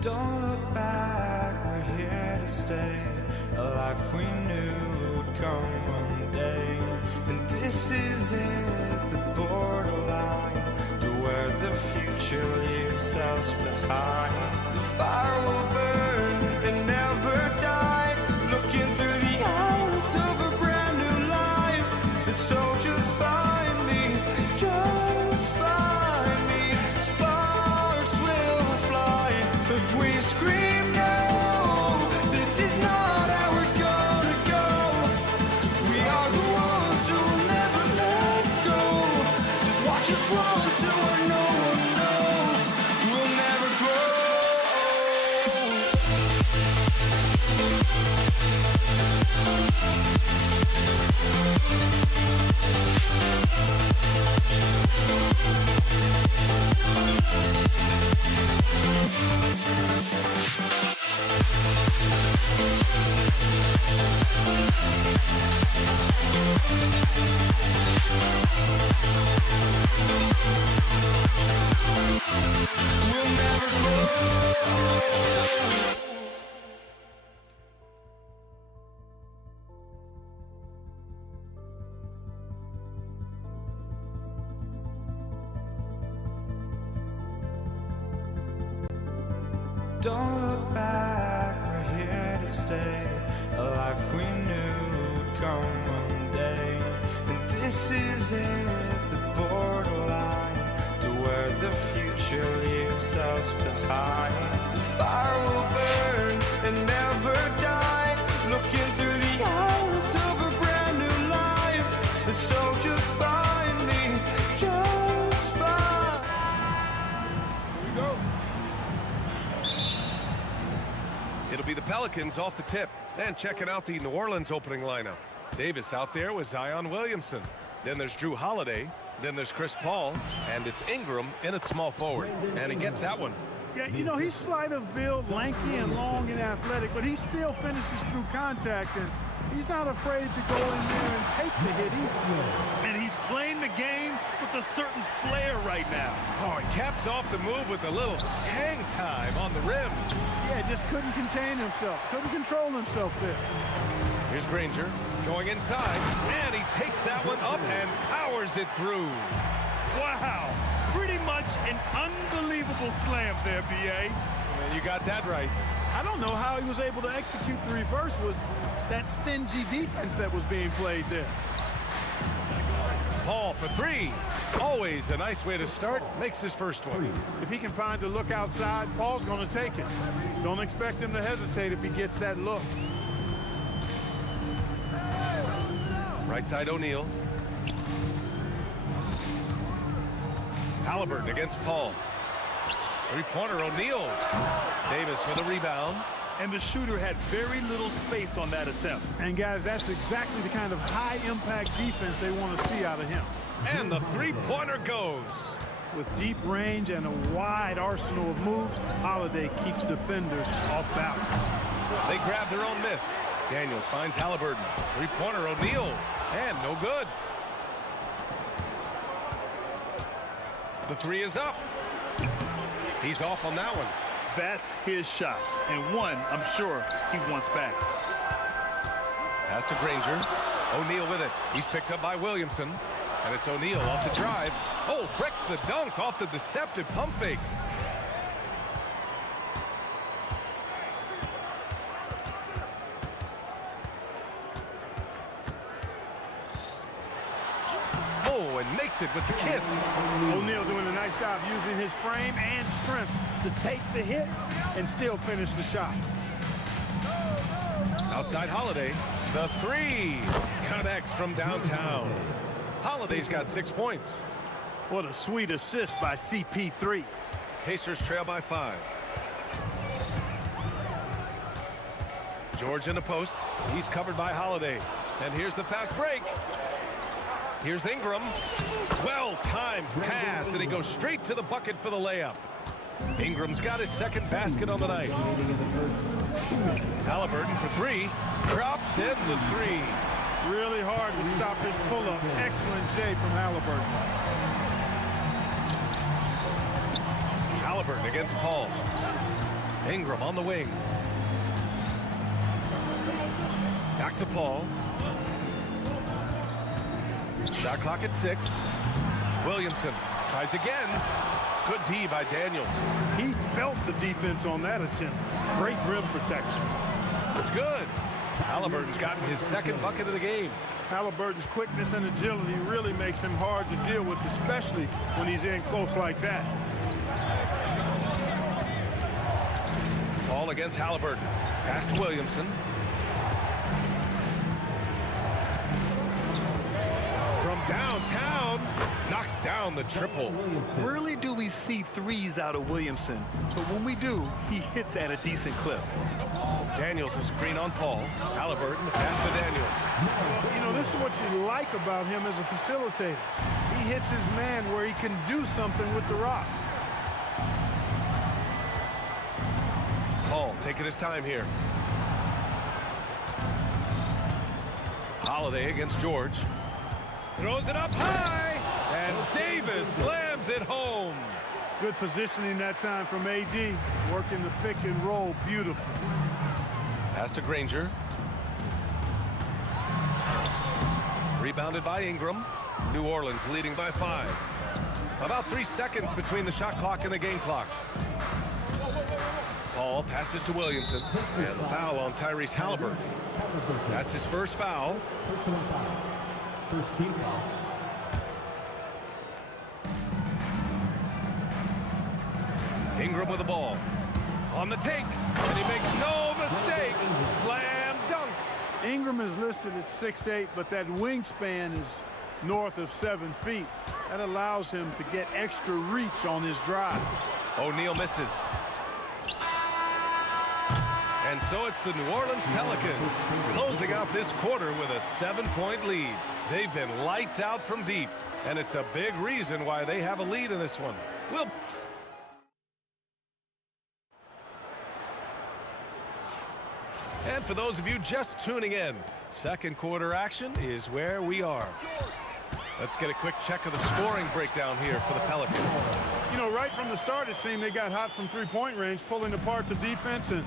Don't look back, we're here to stay. A life we knew would come one day. And this is it, the borderline to where the future leaves us behind. The fire will burn and never die, looking through the eyes of a brand new life. And so just find me, just find me. Sparks will fly if we scream no. This is not how We'll never grow. Don't look back, we're here to stay. A life we knew would come one day. And this is it, the borderline to where the future leaves us behind. The fire will burn and never die, looking through the eyes of a brand new life. And so just find me, just find. Here we go. It'll be the Pelicans off the tip. And checking out the New Orleans opening lineup. Davis out there with Zion Williamson. Then there's Drew Holiday. Then there's Chris Paul. And it's Ingram in at small forward. And he gets that one. Yeah, you know, he's slight of build, lanky and long and athletic, but he still finishes through contact, and he's not afraid to go in there and take the hit either. And he's playing the game with a certain flair right now. Oh, he caps off the move with a little hang time on the rim. Yeah, just couldn't contain himself, couldn't control himself there. Here's Granger going inside, and he takes that one up and powers it through. Wow, pretty much an unbelievable slam there, B.A. Yeah, you got that right. I don't know how he was able to execute the reverse with that stingy defense that was being played there. Paul for three. Always a nice way to start. Makes his first one. If he can find the look outside, Paul's going to take it. Don't expect him to hesitate if he gets that look. Right side O'Neal. Halliburton against Paul. Three-pointer O'Neal. Davis with a rebound. And the shooter had very little space on that attempt. And guys, that's exactly the kind of high-impact defense they want to see out of him. And the three-pointer goes. With deep range and a wide arsenal of moves, Holiday keeps defenders off balance. They grab their own miss. Daniels finds Halliburton. Three-pointer O'Neal. And no good. The three is up. He's off on that one. That's his shot, and one I'm sure he wants back. Pass to Granger. O'Neal with it. He's picked up by Williamson. And it's O'Neal off the drive. Oh, breaks the dunk off the deceptive pump fake. Oh, and makes it with the kiss. O'Neal doing a nice job using his frame and strength to take the hit and still finish the shot. Outside Holiday. The three connects from downtown. Holiday's got 6 points. What a sweet assist by CP3. Pacers trail by 5. George in the post. He's covered by Holiday. And here's the fast break. Here's Ingram. Well-timed pass, and he goes straight to the bucket for the layup. Ingram's got his second basket on the night. Halliburton for three. Drops in the three. Really hard to stop his pull-up. Excellent J from Halliburton. Halliburton against Paul. Ingram on the wing. Back to Paul. Shot clock at 6. Williamson tries again. Good D by Daniels. He felt the defense on that attempt. Great rim protection. It's good. Halliburton's gotten his second bucket of the game. Halliburton's quickness and agility really makes him hard to deal with, especially when he's in close like that. Paul against Halliburton. Pass to Williamson. From downtown. down. Knocks down the triple. Rarely do we see threes out of Williamson, but when we do, he hits at a decent clip. Daniels a screen on Paul. Halliburton the pass to Daniels. You know, this is what you like about him as a facilitator. He hits his man where he can do something with the rock. Paul taking his time here. Holiday against George. Throws it up high, and Davis slams it home. Good positioning that time from AD, working the pick and roll beautiful. Pass to Granger. Rebounded by Ingram. New Orleans leading by 5. About 3 seconds between the shot clock and the game clock. Paul passes to Williamson, and the foul on Tyrese Halliburton. That's his first foul. First team foul. Ingram with the ball. On the take, and he makes no mistake. Slam dunk. Ingram is listed at 6'8", but that wingspan is north of 7 feet. That allows him to get extra reach on his drives. O'Neal misses. And so it's the New Orleans Pelicans closing out this quarter with a 7-point lead. They've been lights out from deep, and it's a big reason why they have a lead in this one. And for those of you just tuning in, second quarter action is where we are. Let's get a quick check of the scoring breakdown here for the Pelicans. You know, right from the start, it seemed they got hot from three-point range, pulling apart the defense and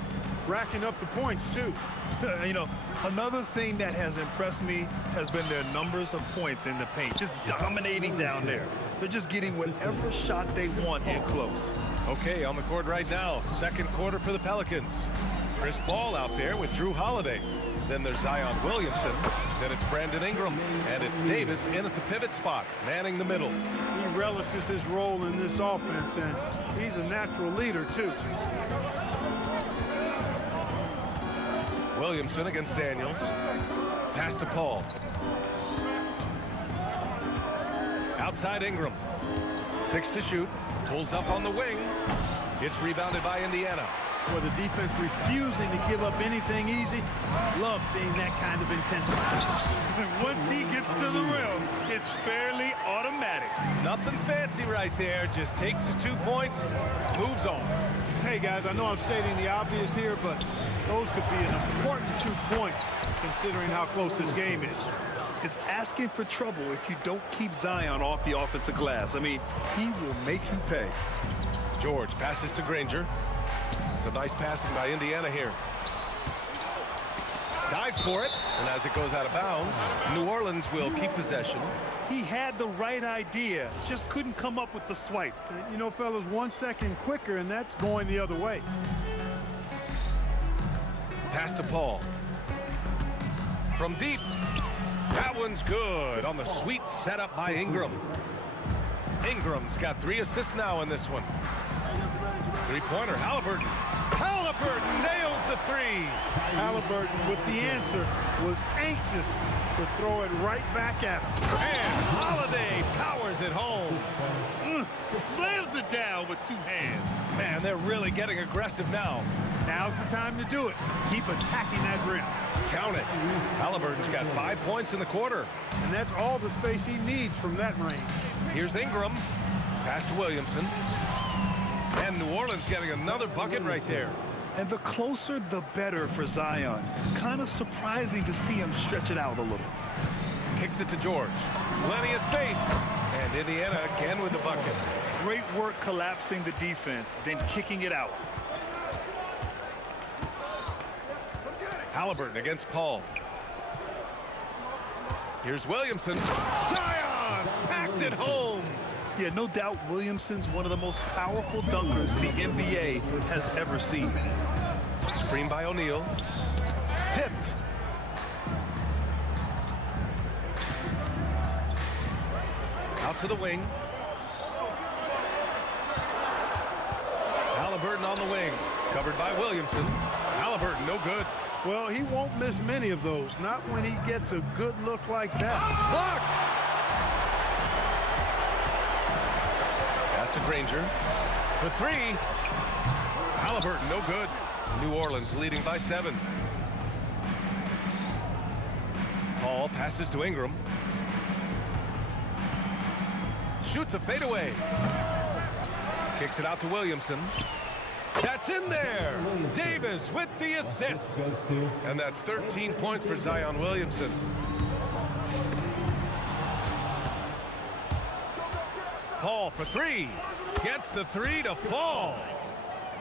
racking up the points, too. You know, another thing that has impressed me has been their numbers of points in the paint, just dominating down there. They're just getting whatever shot they want in close. Okay, on the court right now, second quarter for the Pelicans. Chris Paul out there with Drew Holiday. Then there's Zion Williamson. Then it's Brandon Ingram. And it's Davis in at the pivot spot, manning the middle. He relishes his role in this offense, and he's a natural leader, too. Williamson against Daniels. Pass to Paul. Outside Ingram. 6 to shoot. Pulls up on the wing. It's rebounded by Indiana. For the defense refusing to give up anything easy, love seeing that kind of intensity. Once he gets to the rim, it's fairly automatic. Nothing fancy right there. Just takes his 2 points, moves on. Hey, guys, I know I'm stating the obvious here, but those could be an important 2 points considering how close this game is. It's asking for trouble if you don't keep Zion off the offensive glass. I mean, he will make you pay. George passes to Granger. Some nice passing by Indiana here. Dive for it, and as it goes out of bounds, New Orleans will keep possession. He had the right idea, just couldn't come up with the swipe. You know, fellas, 1 second quicker, and that's going the other way. Pass to Paul. From deep. That one's good on the sweet setup by Ingram. Ingram's got 3 assists now in this one. Three-pointer, Halliburton. Halliburton nails the 3. Halliburton, with the answer, was anxious to throw it right back at him. And Holiday powers it home. Slams it down with 2 hands. Man, they're really getting aggressive now. Now's the time to do it. Keep attacking that rim. Count it. Halliburton's got 5 points in the quarter. And that's all the space he needs from that range. Here's Ingram. Pass to Williamson. And New Orleans getting another bucket right there. And the closer, the better for Zion. Kind of surprising to see him stretch it out a little. Kicks it to George. Plenty of space. And Indiana again with the bucket. Great work collapsing the defense, then kicking it out. Halliburton against Paul. Here's Williamson. Zion packs it home. Yeah, no doubt Williamson's one of the most powerful dunkers the NBA has ever seen. Screen by O'Neal. Tipped. Out to the wing. Halliburton on the wing. Covered by Williamson. Halliburton, no good. Well, he won't miss many of those, not when he gets a good look like that. Blocked! Off to Granger. For three. Halliburton, no good. New Orleans leading by 7. Paul passes to Ingram. Shoots a fadeaway. Kicks it out to Williamson. That's in there. Davis with the assist. And that's 13 points for Zion Williamson. Paul for three. Gets the three to fall.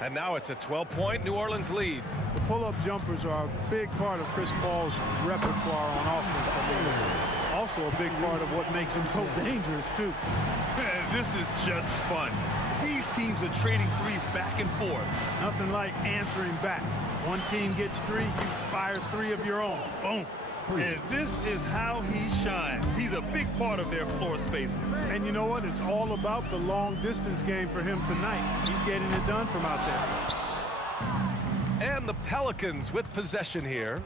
And now it's a 12-point New Orleans lead. The pull-up jumpers are a big part of Chris Paul's repertoire on offense. Also a big part of what makes him so dangerous, too. Man, this is just fun. These teams are trading threes back and forth. Nothing like answering back. One team gets 3, you fire 3 of your own. Boom. And this is how he shines. He's a big part of their floor spacing. And you know what? It's all about the long-distance game for him tonight. He's getting it done from out there. And the Pelicans with possession here.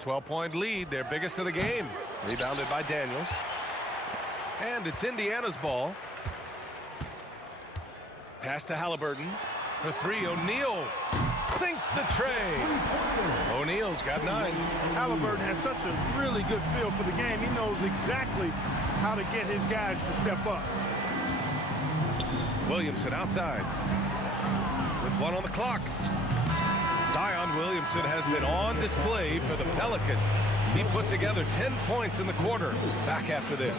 12-point lead, their biggest of the game. Rebounded by Daniels. And it's Indiana's ball. Pass to Halliburton. For three, O'Neal sinks the tray. O'Neal's got 9. Halliburton has such a really good feel for the game. He knows exactly how to get his guys to step up. Williamson outside. With 1 on the clock. Zion Williamson has been on display for the Pelicans. He put together 10 points in the quarter. Back after this.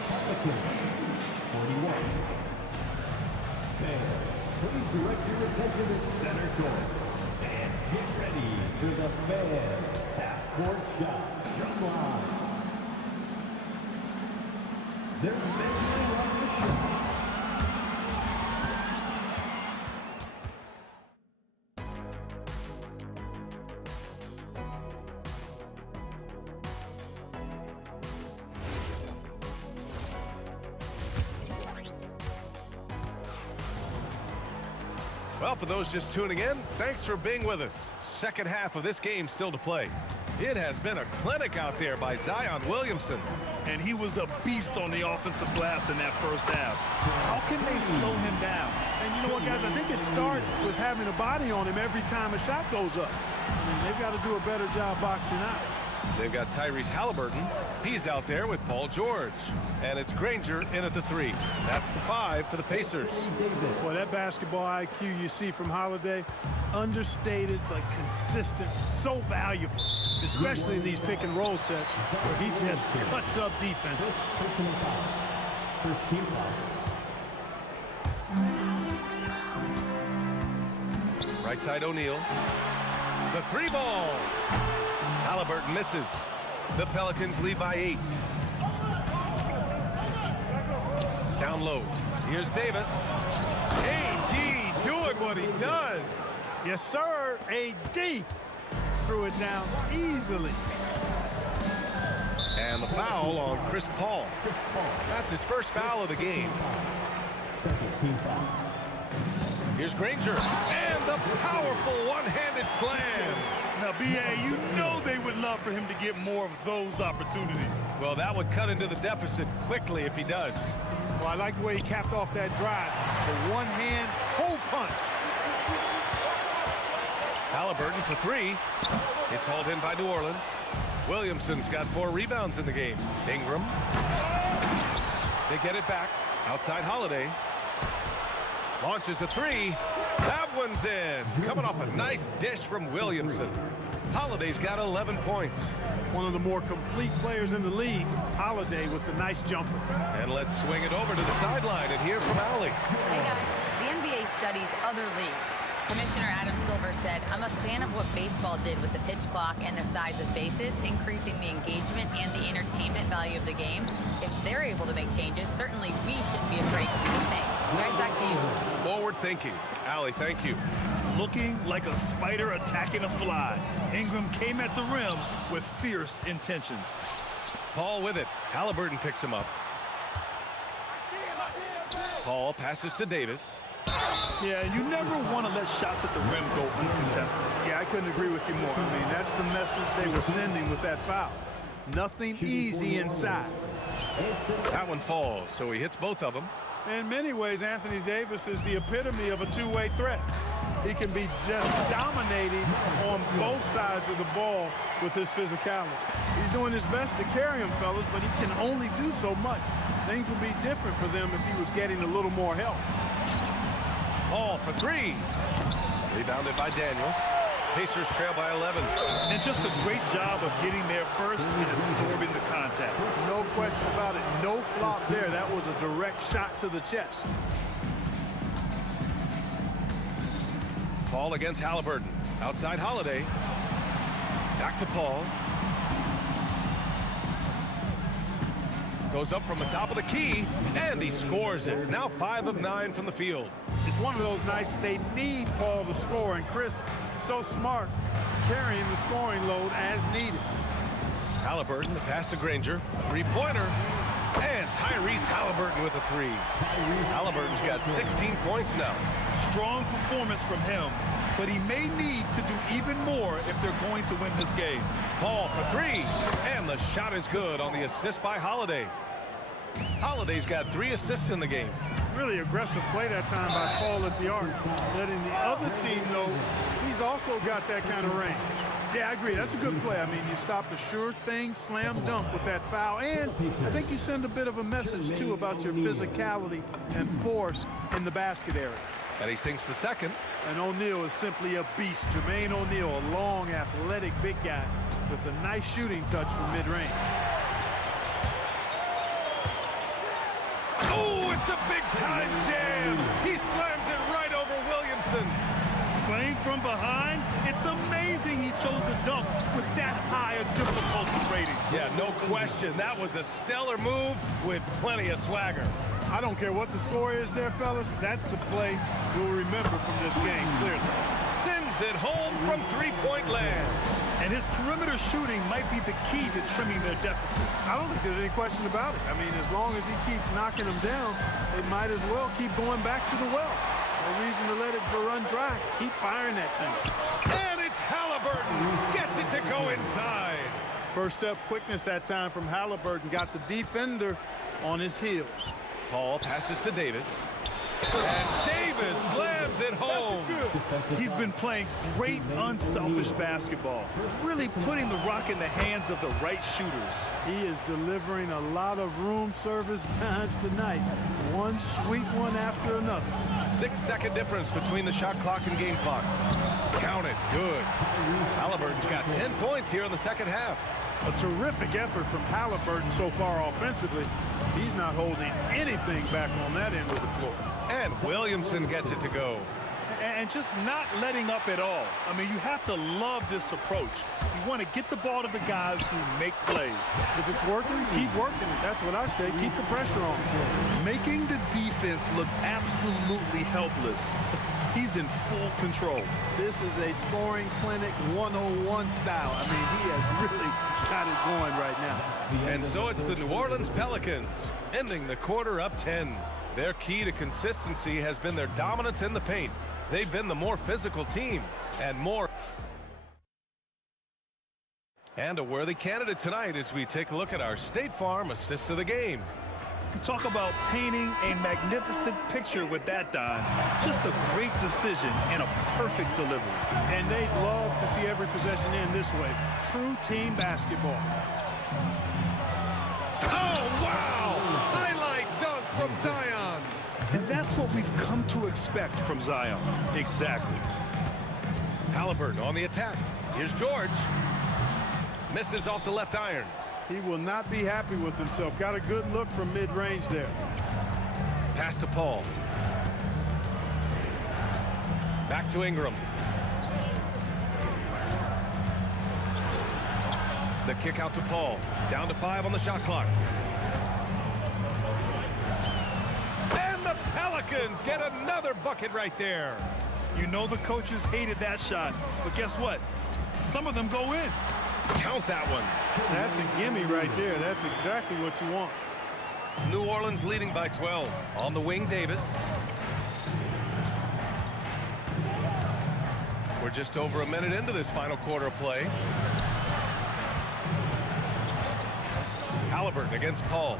41. Please direct your attention to center court. And get ready for the fan half-court shot drum line. They're measuring on the shot. Well, for those just tuning in, thanks for being with us. Second half of this game still to play. It has been a clinic out there by Zion Williamson. And he was a beast on the offensive glass in that first half. How can they slow him down? And you know what, guys? I think it starts with having a body on him every time a shot goes up. I mean, they've got to do a better job boxing out. They've got Tyrese Halliburton. He's out there with Paul George. And it's Granger in at the 3. That's the 5 for the Pacers. Well, that basketball IQ you see from Holiday, understated but consistent, so valuable, especially in these pick and roll sets where he just cuts up defenses. First team foul. Right side O'Neal. The 3 ball. Halliburton misses. The Pelicans lead by 8. Down low. Here's Davis. AD doing what he does. Yes, sir. AD threw it down easily. And the foul on Chris Paul. That's his first foul of the game. Second team foul. Here's Granger. And the powerful one-handed slam. Now, B.A., you know they would love for him to get more of those opportunities. Well, that would cut into the deficit quickly if he does. Well, I like the way he capped off that drive. The one-hand hole punch. Halliburton for 3. It's hauled in by New Orleans. Williamson's got 4 rebounds in the game. Ingram. They get it back. Outside Holiday. Launches a 3. That one's in. Coming off a nice dish from Williamson. Holiday's got 11 points. One of the more complete players in the league. Holiday with the nice jumper. And let's swing it over to the sideline and hear from Allie. Hey guys, the NBA studies other leagues. Commissioner Adam Silver said, I'm a fan of what baseball did with the pitch clock and the size of bases, increasing the engagement and the entertainment value of the game. If they're able to make changes, certainly we shouldn't be afraid to do the same. Guys, back to you. Forward thinking. Allie, thank you. Looking like a spider attacking a fly. Ingram came at the rim with fierce intentions. Paul with it. Halliburton picks him up. Paul passes to Davis. Yeah, you never want to let shots at the rim go uncontested. Yeah, I couldn't agree with you more. I mean, that's the message they were sending with that foul. Nothing easy inside. That one falls, so he hits both of them. In many ways, Anthony Davis is the epitome of a two-way threat. He can be just dominating on both sides of the ball with his physicality. He's doing his best to carry him, fellas, but he can only do so much. Things would be different for them if he was getting a little more help. Paul for three. Rebounded by Daniels. Pacers trail by 11. And just a great job of getting there first and absorbing the contact. No question about it. No flop there. That was a direct shot to the chest. Paul against Halliburton. Outside Holiday. Back to Paul. Goes up from the top of the key, and he scores it. Now 5 of 9 from the field. It's one of those nights they need Paul to score, and Chris, so smart, carrying the scoring load as needed. Halliburton, the pass to Granger. Three-pointer. And Tyrese Halliburton with a three. Halliburton's got 16 points now. Strong performance from him, but he may need to do even more if they're going to win this game. Paul for three, and the shot is good on the assist by Holiday. Holiday's got 3 assists in the game. Really aggressive play that time by Paul at the arc, letting the other team know he's also got that kind of range. Yeah, I agree. That's a good play. I mean, you stopped a sure thing slam dunk with that foul, and I think you send a bit of a message, too, about your physicality and force in the basket area. And he sinks the second. And O'Neal is simply a beast. Jermaine O'Neal, a long, athletic, big guy with a nice shooting touch from mid-range. Oh, it's a big-time jam. He slams it right over Williamson. Playing from behind, it's amazing he chose to dunk with that high a difficulty rating. Yeah, no question. That was a stellar move with plenty of swagger. I don't care what the score is there, fellas. That's the play we'll remember from this game, clearly. Sends it home from three-point land. And his perimeter shooting might be the key to trimming their deficit. I don't think there's any question about it. I mean, as long as he keeps knocking them down, they might as well keep going back to the well. No reason to let it run dry. Keep firing that thing. And it's Halliburton. Gets it to go inside. First up quickness that time from Halliburton. Got the defender on his heels. Paul passes to Davis. And Davis slams it home. He's been playing great unselfish basketball, really putting the rock in the hands of the right shooters. He is delivering a lot of room service times tonight. One sweet one after another. 6-second difference between the shot clock and game clock. Count it. Good. Halliburton's got 10 points here in the second half. A terrific effort from Halliburton so far offensively. He's not holding anything back on that end of the floor. And Williamson gets it to go. And just not letting up at all. I mean, you have to love this approach. You want to get the ball to the guys who make plays. If it's working, keep working it. That's what I say. Keep the pressure on. Making the defense look absolutely helpless. He's in full control. This is a scoring clinic 101 style. I mean, he has really got it going right now. And so it's the New Orleans Pelicans ending the quarter up 10. Their key to consistency has been their dominance in the paint. They've been the more physical team and more. And a worthy candidate tonight as we take a look at our State Farm assists of the game. You talk about painting a magnificent picture with that, Don. Just a great decision and a perfect delivery. And they'd love to see every possession end this way. True team basketball. Oh, wow! Highlight dunk from Zion. And that's what we've come to expect from Zion. Exactly. Halliburton on the attack. Here's George. Misses off the left iron. He will not be happy with himself. Got a good look from mid-range there. Pass to Paul. Back to Ingram. The kick out to Paul. Down to 5 on the shot clock. And the Pelicans get another bucket right there. You know the coaches hated that shot, but guess what? Some of them go in. Count that one. That's a gimme right there. That's exactly what you want. New Orleans leading by 12. On the wing, Davis. We're just over a minute into this final quarter of play. Halliburton against Paul.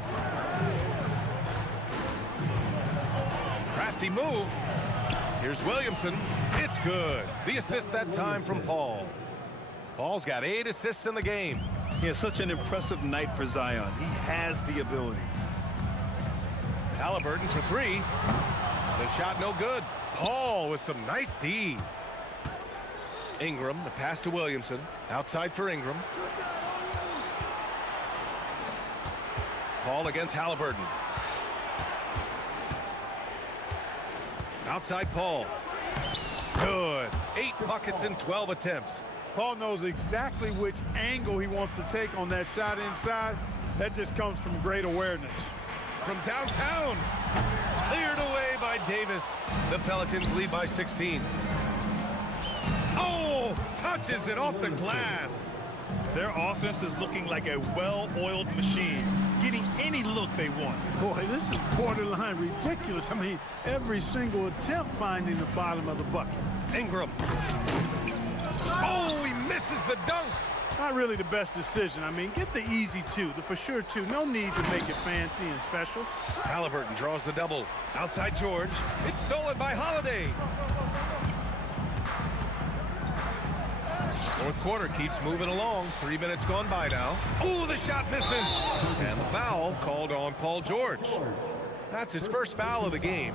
Nifty move. Here's Williamson. It's good. The assist that time from Paul. Paul's got 8 assists in the game. He has such an impressive night for Zion. He has the ability. Halliburton for 3. The shot no good. Paul with some nice D. Ingram, the pass to Williamson. Outside for Ingram. Paul against Halliburton. Outside Paul. Good. 8 buckets in 12 attempts. Paul knows exactly which angle he wants to take on that shot inside. That just comes from great awareness. From downtown. Cleared away by Davis. The Pelicans lead by 16. Oh, touches it off the glass. Their offense is looking like a well-oiled machine, getting any look they want. Boy, this is borderline ridiculous. I mean, every single attempt finding the bottom of the bucket. Ingram. Oh, he misses the dunk. Not really the best decision. I mean, get the easy 2, the for sure 2. No need to make it fancy and special. Halliburton draws the double. Outside George. It's stolen by Holiday. Fourth quarter keeps moving along. 3 minutes gone by now. Oh, the shot misses. And the foul called on Paul George. That's his first foul of the game.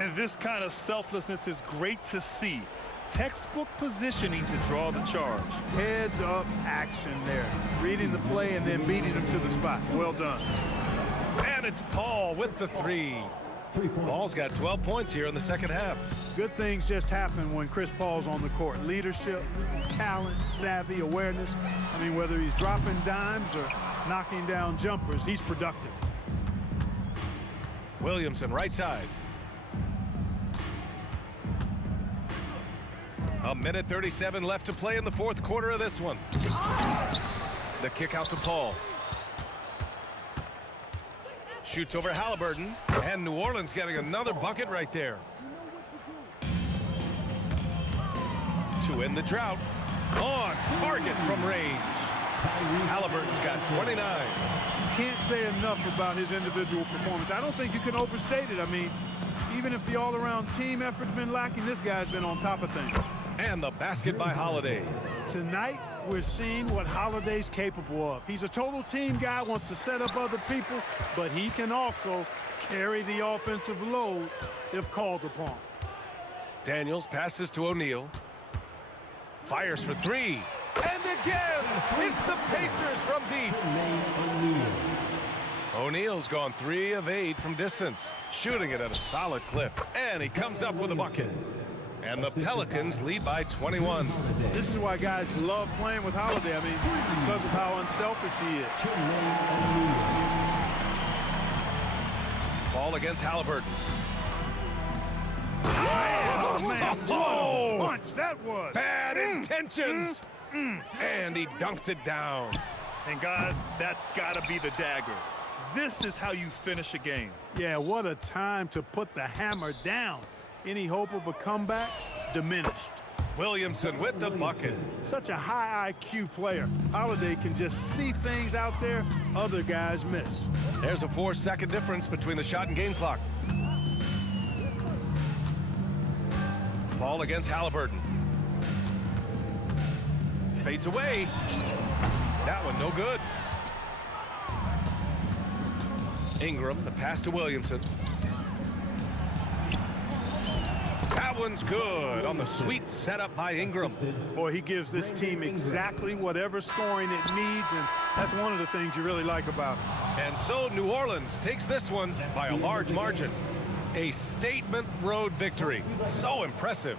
And this kind of selflessness is great to see. Textbook positioning to draw the charge. Heads up action there. Reading the play and then beating him to the spot. Well done. And it's Paul with the 3. Paul's got 12 points here in the second half. Good things just happen when Chris Paul's on the court. Leadership, talent, savvy, awareness. I mean, whether he's dropping dimes or knocking down jumpers, he's productive. Williamson right side. A minute 37 left to play in the fourth quarter of this one. The kick out to Paul. Shoots over Halliburton. And New Orleans getting another bucket right there. To end the drought. On target from range. Halliburton's got 29. Can't say enough about his individual performance. I don't think you can overstate it. I mean, even if the all-around team effort's been lacking, this guy's been on top of things. And the basket by Holiday. Tonight, we're seeing what Holiday's capable of. He's a total team guy, wants to set up other people, but he can also carry the offensive load if called upon. Daniels passes to O'Neal. Fires for 3. And again, it's the Pacers from deep. O'Neal's gone 3 of 8 from distance, shooting it at a solid clip. And he comes up with a bucket. And the Pelicans lead by 21. This is why guys love playing with Holiday. I mean, because of how unselfish he is. Ball against Halliburton. Oh, man, what Oh! a punch that was. Bad intentions. And he dunks it down. And guys, that's got to be the dagger. This is how you finish a game. Yeah, what a time to put the hammer down. Any hope of a comeback? Diminished. Williamson with the bucket. Such a high IQ player. Holiday can just see things out there other guys miss. There's a 4-second difference between the shot and game clock. Ball against Halliburton. Fades away. That one no good. Ingram, the pass to Williamson. That one's good on the sweet setup by Ingram. Boy, he gives this team exactly whatever scoring it needs, and that's one of the things you really like about him. And so New Orleans takes this one by a large margin. A statement road victory. So impressive.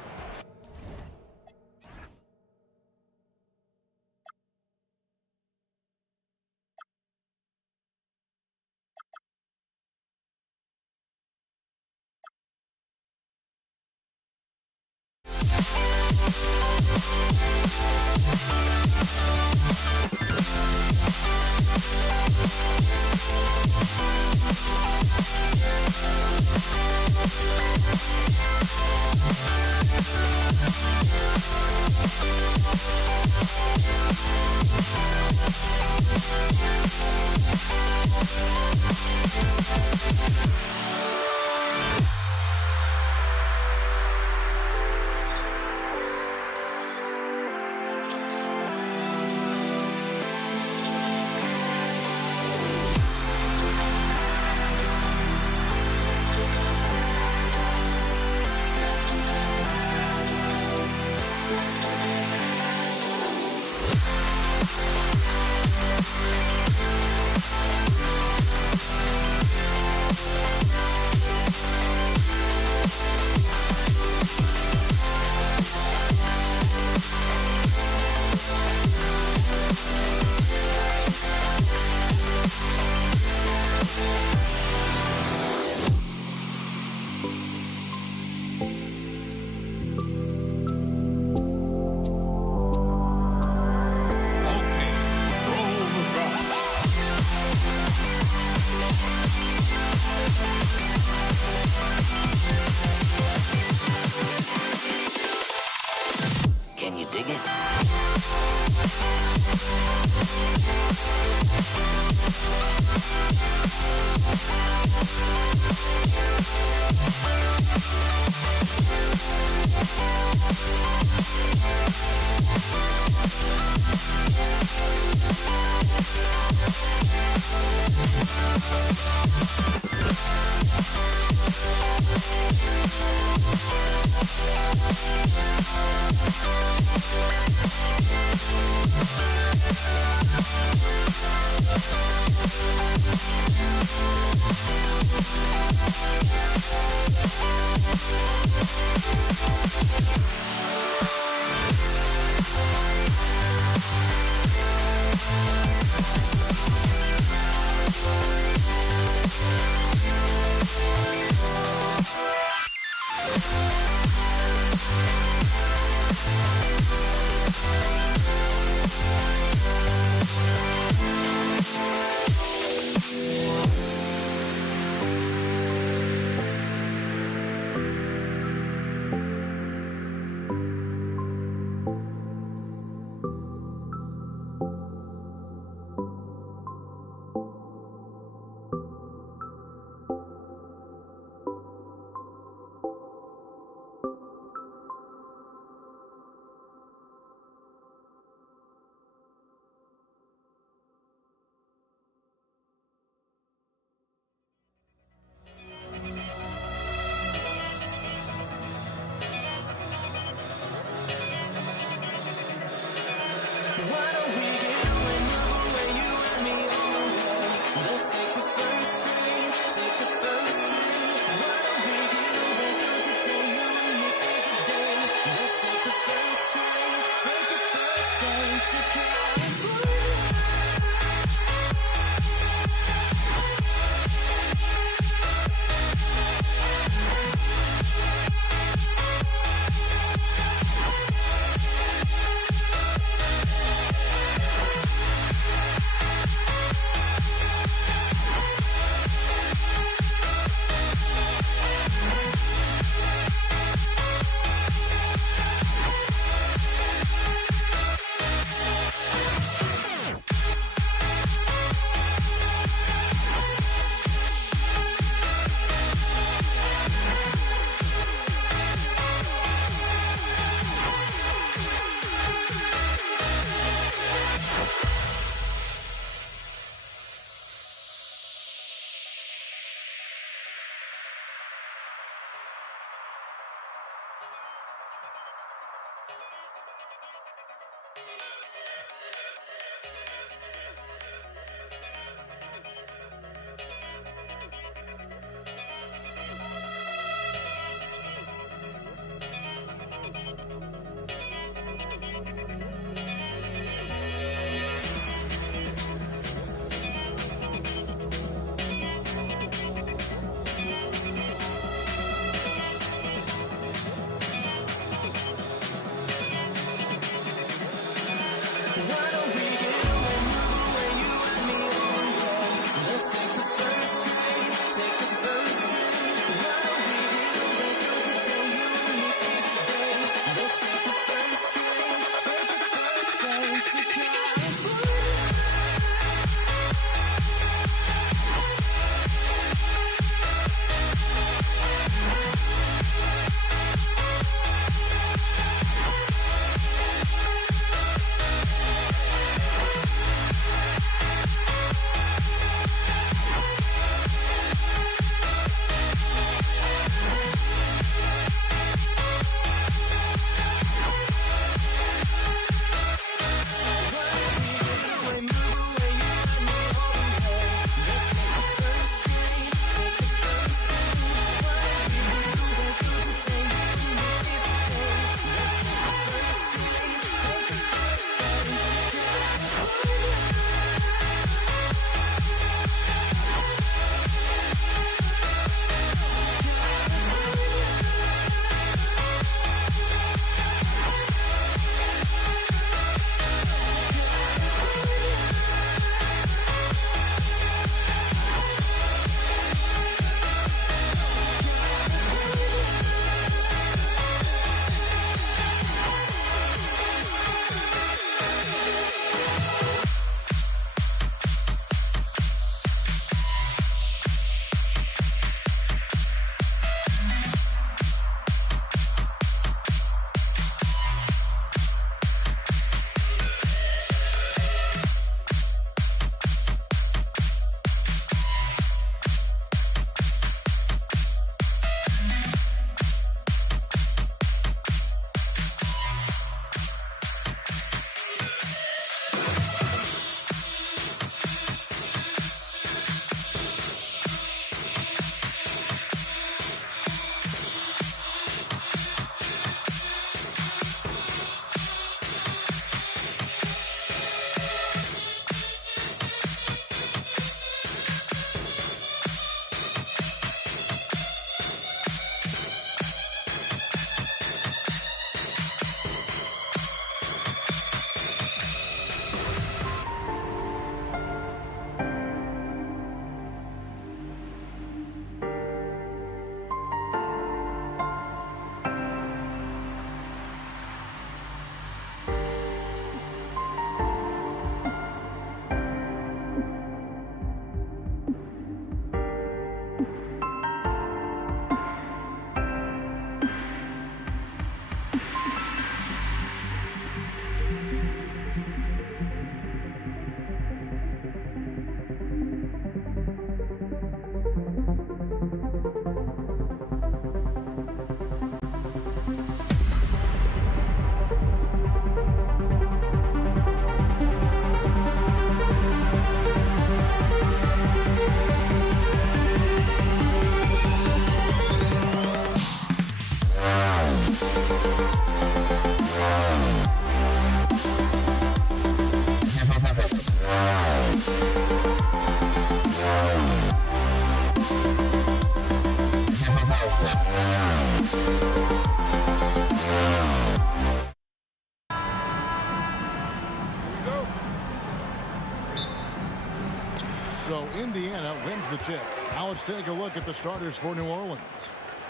So Indiana wins the tip. Now let's take a look at the starters for New Orleans.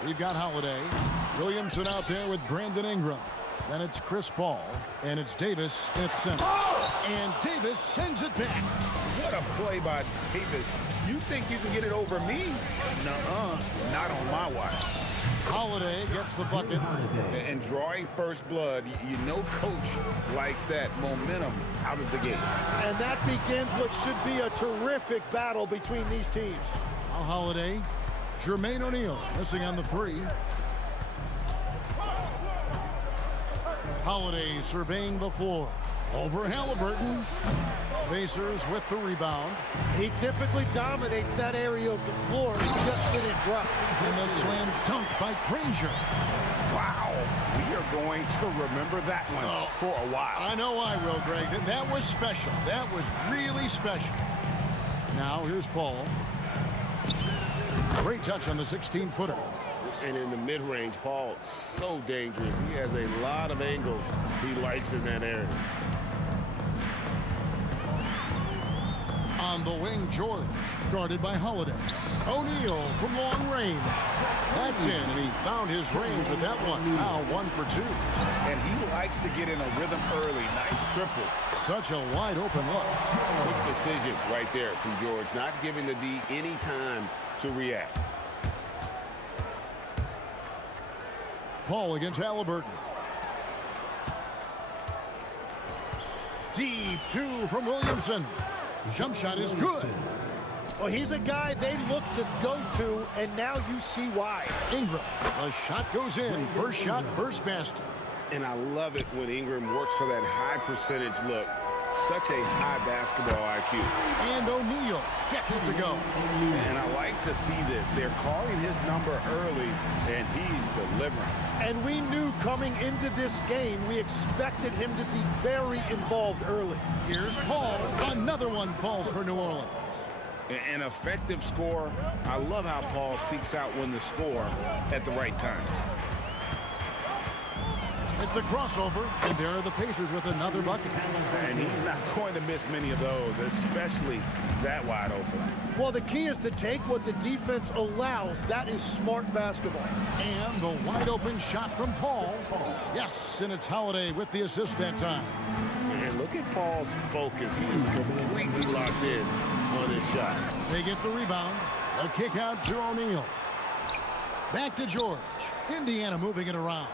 We've got Holiday, Williamson out there with Brandon Ingram. Then it's Chris Paul, and it's Davis at center. And Davis sends it back. What a play by Davis. You think you can get it over me? Nuh-uh, not on my watch. Holiday gets the bucket. And drawing first blood, you know coach likes that momentum out of the gate. And that begins what should be a terrific battle between these teams. Now Holiday, Jermaine O'Neal missing on the three. Holiday surveying the floor. Over Halliburton. Pacers with the rebound. He typically dominates that area of the floor. He just didn't drop. And the slam dunk by Granger. Wow, we are going to remember that one for a while. I know I will, Greg. That was special. That was really special. Now here's Paul. Great touch on the 16-footer. And in the mid-range, Paul, so dangerous. He has a lot of angles he likes in that area. On the wing, George, guarded by Holiday. O'Neal from long range. That's in, and he found his range with that one. Now 1 for 2. And he likes to get in a rhythm early. Nice triple. Such a wide open look. Quick decision right there from George, not giving the D any time to react. Paul against Halliburton. Deep 2 from Williamson. Jump shot is good. Well, he's a guy they look to go to, and now you see why. Ingram, the shot goes in. First shot, first basket. And I love it when Ingram works for that high percentage look. Such a high basketball IQ. And O'Neal gets it to go. And I like to see this. They're calling his number early, and he's delivering. And we knew coming into this game, we expected him to be very involved early. Here's Paul. Another one falls for New Orleans. An effective score. I love how Paul seeks out when to score at the right time. At the crossover, and there are the Pacers with another bucket. And he's not going to miss many of those, especially that wide open. Well, the key is to take what the defense allows. That is smart basketball. And the wide open shot from Paul. Yes, and it's Holiday with the assist that time. And look at Paul's focus. He is completely locked in on his shot. They get the rebound. A kick out to O'Neal. Back to George. Indiana moving it around.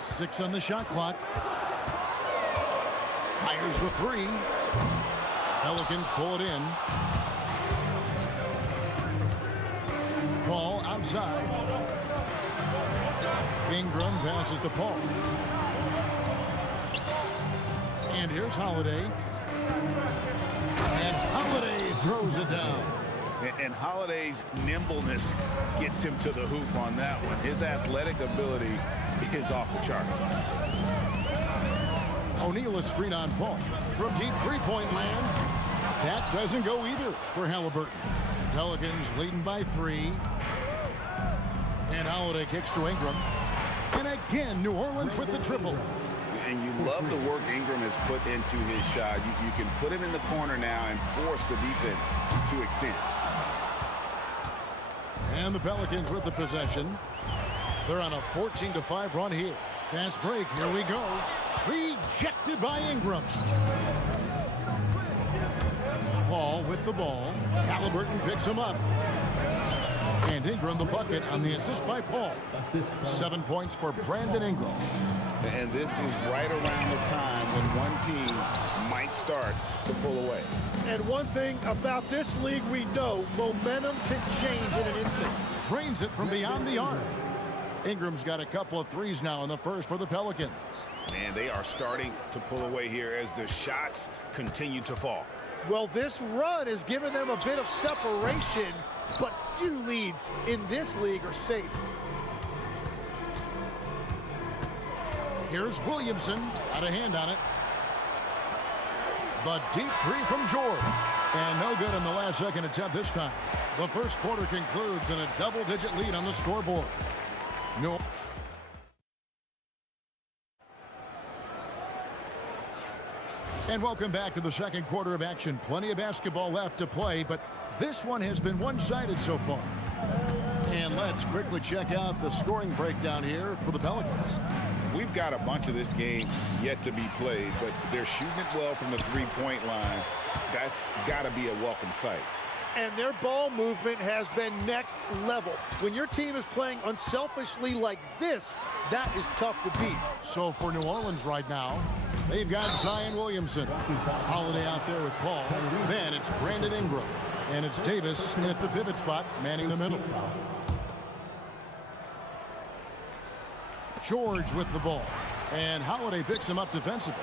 6 on the shot clock. Fires the 3. Pelicans pull it in. Paul outside. Ingram passes to Paul. And here's Holiday. And Holiday throws it down. And Holiday's nimbleness gets him to the hoop on that one. His athletic ability is off the charts. O'Neal a screen on Paul. From deep three-point land. That doesn't go either for Halliburton. Pelicans leading by 3. And Holiday kicks to Ingram. And again, New Orleans with the triple. And you love the work Ingram has put into his shot. You can put him in the corner now and force the defense to extend. And the Pelicans with the possession. They're on a 14-5 run here. Fast break. Here we go. Rejected by Ingram. Paul with the ball. Halliburton picks him up. And Ingram the bucket on the assist by Paul. 7 points for Brandon Ingram. And this is right around the time when one team might start to pull away. And one thing about this league we know, momentum can change in an instant. Drains it from beyond the arc. Ingram's got a couple of threes now in the first for the Pelicans. Man, they are starting to pull away here as the shots continue to fall. Well, this run has given them a bit of separation, but few leads in this league are safe. Here's Williamson. Got a hand on it. The deep 3 from George. And no good in the last second attempt this time. The first quarter concludes in a double-digit lead on the scoreboard. No. And welcome back to the second quarter of action. Plenty of basketball left to play, but this one has been one-sided so far. And let's quickly check out the scoring breakdown here for the Pelicans. We've got a bunch of this game yet to be played, but they're shooting it well from the three-point line. That's got to be a welcome sight. And their ball movement has been next level. When your team is playing unselfishly like this, that is tough to beat. So for New Orleans right now, they've got Zion Williamson. Holiday out there with Paul. Then it's Brandon Ingram. And it's Davis at the pivot spot, manning the middle. George with the ball. And Holiday picks him up defensively.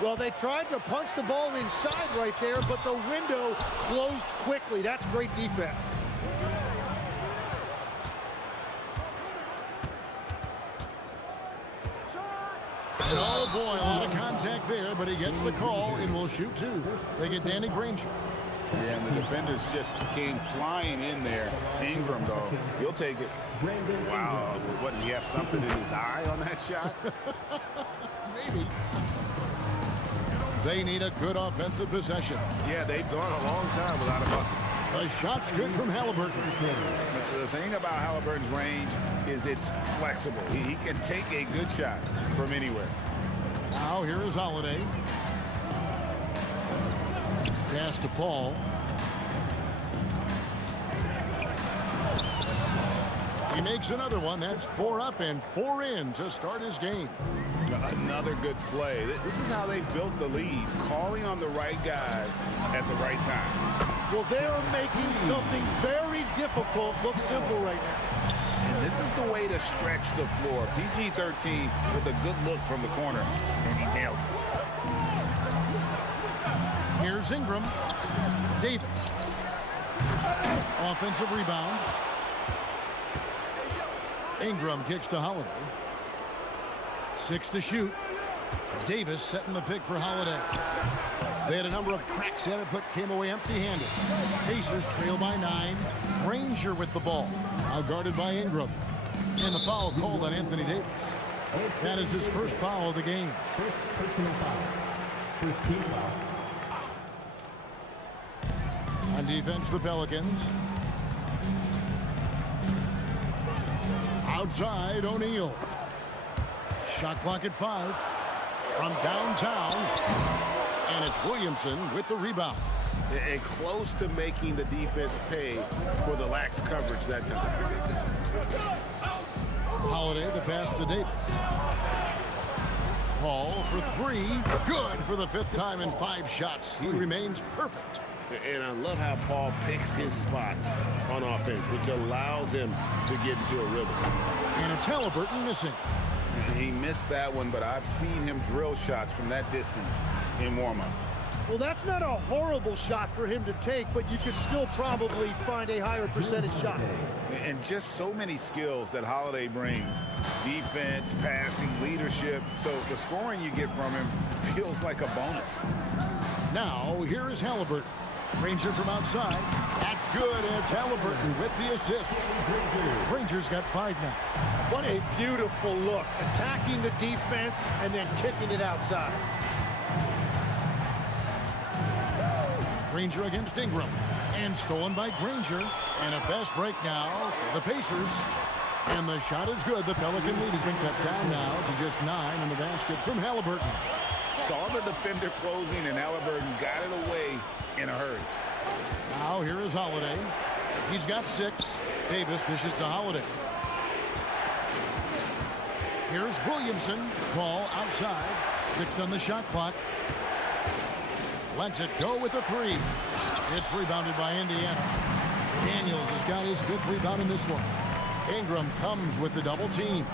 Well, they tried to punch the ball inside right there, but the window closed quickly. That's great defense. And oh boy, a lot of contact there, but he gets the call and will shoot two. They get Danny Granger. Yeah, and the defenders just came flying in there. Ingram, though, he'll take it. Wow, what, did he have something in his eye on that shot? Maybe. They need a good offensive possession. Yeah, they've gone a long time without a bucket. The shot's good from Halliburton. The thing about Halliburton's range is it's flexible. He can take a good shot from anywhere. Now here is Holiday. Pass to Paul. He makes another one. That's 4 up and 4 in to start his game. Another good play. This is how they built the lead, calling on the right guys at the right time. Well, they are making something very difficult look simple right now. And this is the way to stretch the floor. PG-13 with a good look from the corner, and he nails it. Here's Ingram. Davis. Offensive rebound. Ingram kicks to Holiday. 6 to shoot. Davis setting the pick for Holiday. They had a number of cracks at it, but came away empty-handed. Pacers trail by 9. Granger with the ball. Now guarded by Ingram. And the foul called on Anthony Davis. That is his first foul of the game. First personal foul. First team foul. On defense, the Pelicans. Outside, O'Neal. Shot clock at 5. From downtown. And it's Williamson with the rebound. And close to making the defense pay for the lax coverage that time. Holiday, the pass to Davis. Paul for 3. Good for the 5th time in 5 shots. He remains perfect. And I love how Paul picks his spots on offense, which allows him to get into a rhythm. And it's Halliburton missing. He missed that one, but I've seen him drill shots from that distance in warm-up. Well, that's not a horrible shot for him to take, but you could still probably find a higher percentage shot. And just so many skills that Holiday brings. Defense, passing, leadership. So the scoring you get from him feels like a bonus. Now, here is Halliburton. Granger from outside. That's good, and it's Halliburton with the assist. Granger's got 5 now. What a beautiful look. Attacking the defense and then kicking it outside. Granger against Ingram. And stolen by Granger. And a fast break now for the Pacers. And the shot is good. The Pelican lead has been cut down now to just 9 in the basket from Halliburton. Saw the defender closing, and Halliburton got it away in a hurry. Now here is Holiday. He's got 6. Davis dishes to Holiday. Here's Williamson. Ball outside. 6 on the shot clock. Lets it go with a 3. It's rebounded by Indiana. Daniels has got his 5th rebound in this one. Ingram comes with the double team.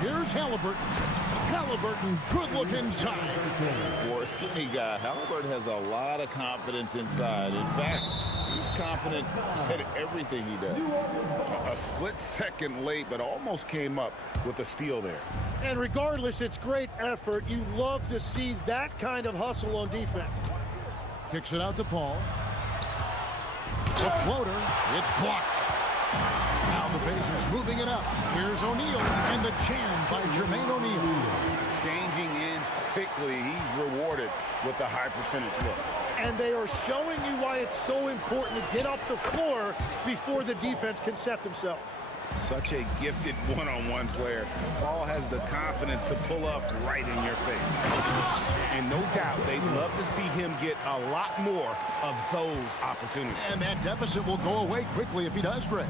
Here's Halliburton. Halliburton could look inside. For a skinny guy, Halliburton has a lot of confidence inside. In fact, he's confident at everything he does. A split second late, but almost came up with a steal there. And regardless, it's great effort. You love to see that kind of hustle on defense. Kicks it out to Paul. The floater, it's blocked. Now the Pacers moving it up. Here's O'Neal, and the jam by Jermaine O'Neal. Changing ends quickly. He's rewarded with the high percentage look. And they are showing you why it's so important to get up the floor before the defense can set themselves. Such a gifted one-on-one player. Paul has the confidence to pull up right in your face. And no doubt, they'd love to see him get a lot more of those opportunities. And that deficit will go away quickly if he does, Greg.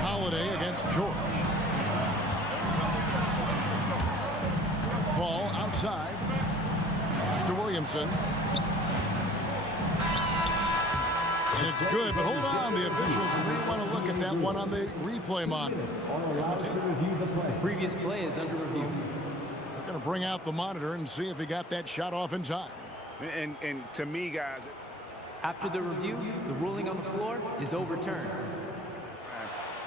Holiday against George. Paul outside. Mr. Williamson. And it's good, but hold on. The officials may want to look at that one on the replay monitor. The previous play is under review. They're going to bring out the monitor and see if he got that shot off in time. And to me, guys, After the review, the ruling on the floor is overturned.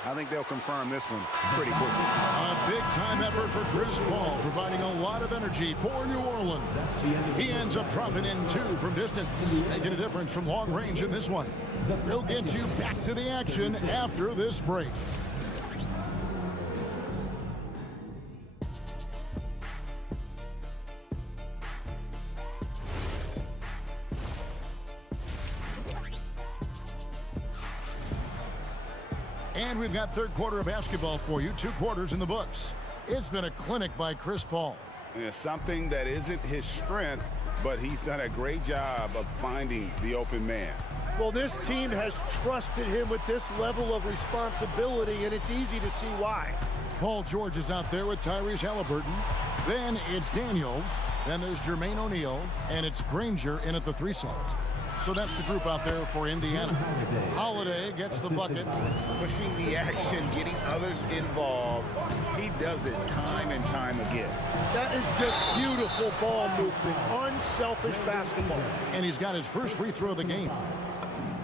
I think they'll confirm this one pretty quickly. A big-time effort for Chris Paul, providing a lot of energy for New Orleans. He ends up dropping in 2 from distance, making a difference from long range in this one. We'll get you back to the action after this break. And we've got third quarter of basketball for you, 2 quarters in the books. It's been a clinic by Chris Paul. It's something that isn't his strength, but he's done a great job of finding the open man. Well, this team has trusted him with this level of responsibility, and it's easy to see why. Paul George is out there with Tyrese Halliburton. Then it's Daniels. Then there's Jermaine O'Neal. And it's Granger in at the 3 slot. So that's the group out there for Indiana. Holiday gets the bucket. Pushing the action, getting others involved. He does it time and time again. That is just beautiful ball movement, unselfish basketball. And he's got his first free throw of the game.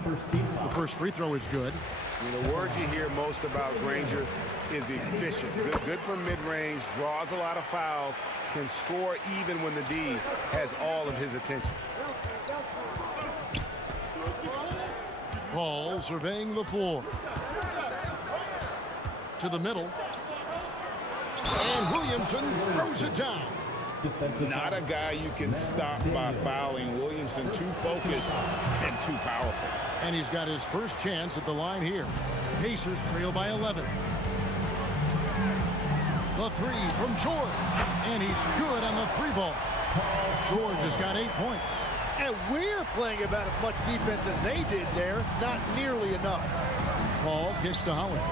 The first free throw is good. And the word you hear most about Granger is efficient. Good from mid-range, draws a lot of fouls, can score even when the D has all of his attention. Paul surveying the floor. To the middle. And Williamson throws it down. Not a guy you can stop by fouling. Williamson too focused and too powerful. And he's got his first chance at the line here. Pacers trail by 11. The 3 from George. And he's good on the 3-ball. George has got 8 points. And we're playing about as much defense as they did there. Not nearly enough. Paul kicks to Holiday.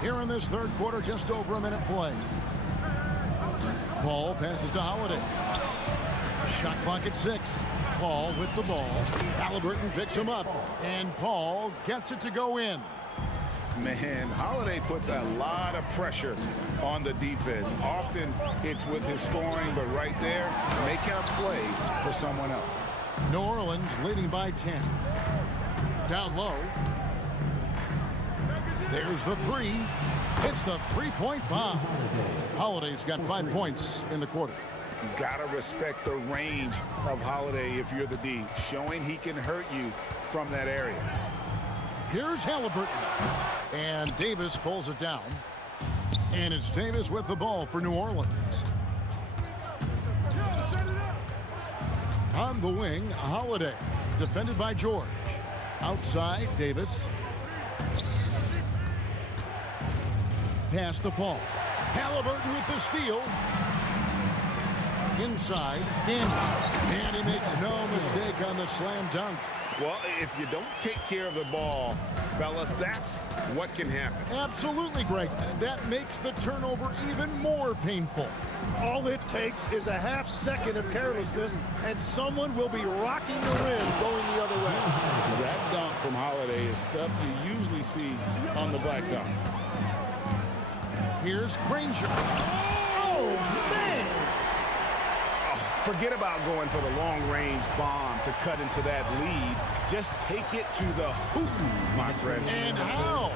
Here in this third quarter, just over a minute play. Paul passes to Holiday. Shot clock at 6. Paul with the ball. Halliburton picks him up. And Paul gets it to go in. Man, Holiday puts a lot of pressure on the defense. Often it's with his scoring, but right there, making a play for someone else. New Orleans leading by 10. Down low. There's the 3. It's the 3-point bomb. Holiday's got 5 points in the quarter. You gotta respect the range of Holiday if you're the D, showing he can hurt you from that area. Here's Halliburton. And Davis pulls it down. And it's Davis with the ball for New Orleans. On the wing, Holiday. Defended by George. Outside, Davis. Pass to Paul. Halliburton with the steal. Inside, Daniels. And he makes no mistake on the slam dunk. Well, if you don't take care of the ball, fellas, that's what can happen. Absolutely, Greg. That makes the turnover even more painful. All it takes is a half second of carelessness, and someone will be rocking the rim going the other way. That dunk from Holiday is stuff you usually see on the blacktop. Here's Granger. Oh, man! Forget about going for the long-range bomb to cut into that lead. Just take it to the hoop, my friend. And how?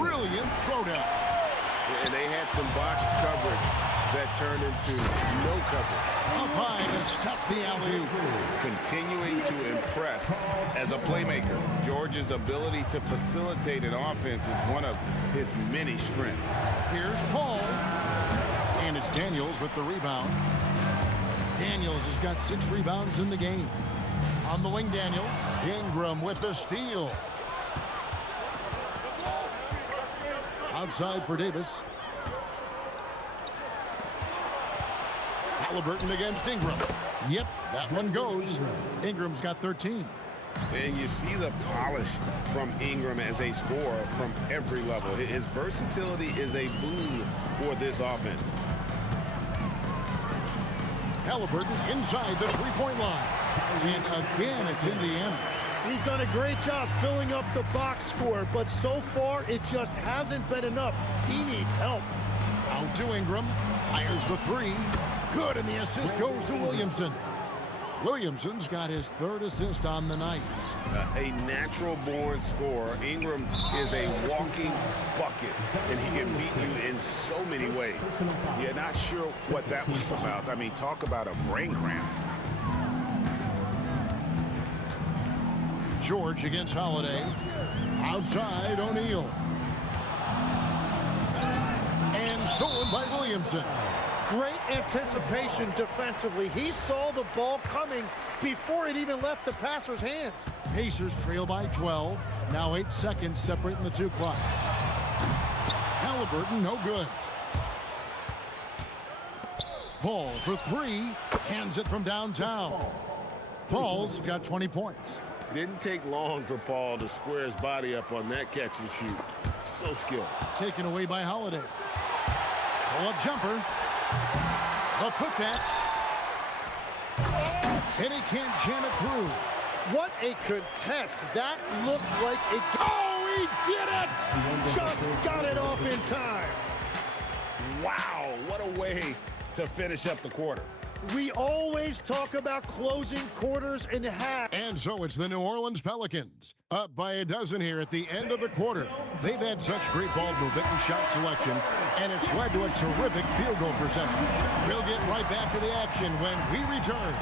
Brilliant throwdown. And they had some botched coverage that turned into no coverage. Up high to stuff the alley-oop. Continuing to impress as a playmaker. George's ability to facilitate an offense is one of his many strengths. Here's Paul. And it's Daniels with the rebound. Daniels has got 6 rebounds in the game. On the wing, Daniels. Ingram with the steal. Outside for Davis. Halliburton against Ingram. Yep, that one goes. Ingram's got 13. And you see the polish from Ingram as a scorer from every level. His versatility is a boon for this offense. Halliburton inside the three-point line. And again, it's Indiana. He's done a great job filling up the box score, but so far it just hasn't been enough. He needs help. Out to Ingram. Fires the 3. Good, and the assist goes to Williamson. Williamson's got his 3rd assist on the night. A natural-born scorer. Ingram is a walking bucket, and he can beat you in so many ways. You're not sure what that was about. I mean, talk about a brain cramp. George against Holiday. Outside, O'Neal. And stolen by Williamson. Great anticipation defensively. He saw the ball coming before it even left the passer's hands. Pacers trail by 12. Now 8 seconds separating the 2 clocks. Halliburton, no good. Paul for 3. Cans it from downtown. Paul's got 20 points. Didn't take long for Paul to square his body up on that catch and shoot. So skilled. Taken away by Holiday. Pull-up jumper. The putback. And he can't jam it through. What a contest. That looked like a... Oh, he did it! Just got it off in time. Wow, what a way to finish up the quarter. We always talk about closing quarters in half. And so it's the New Orleans Pelicans. Up by a dozen here at the end of the quarter. They've had such great ball movement and shot selection, and it's led to a terrific field goal percentage. We'll get right back to the action when we return.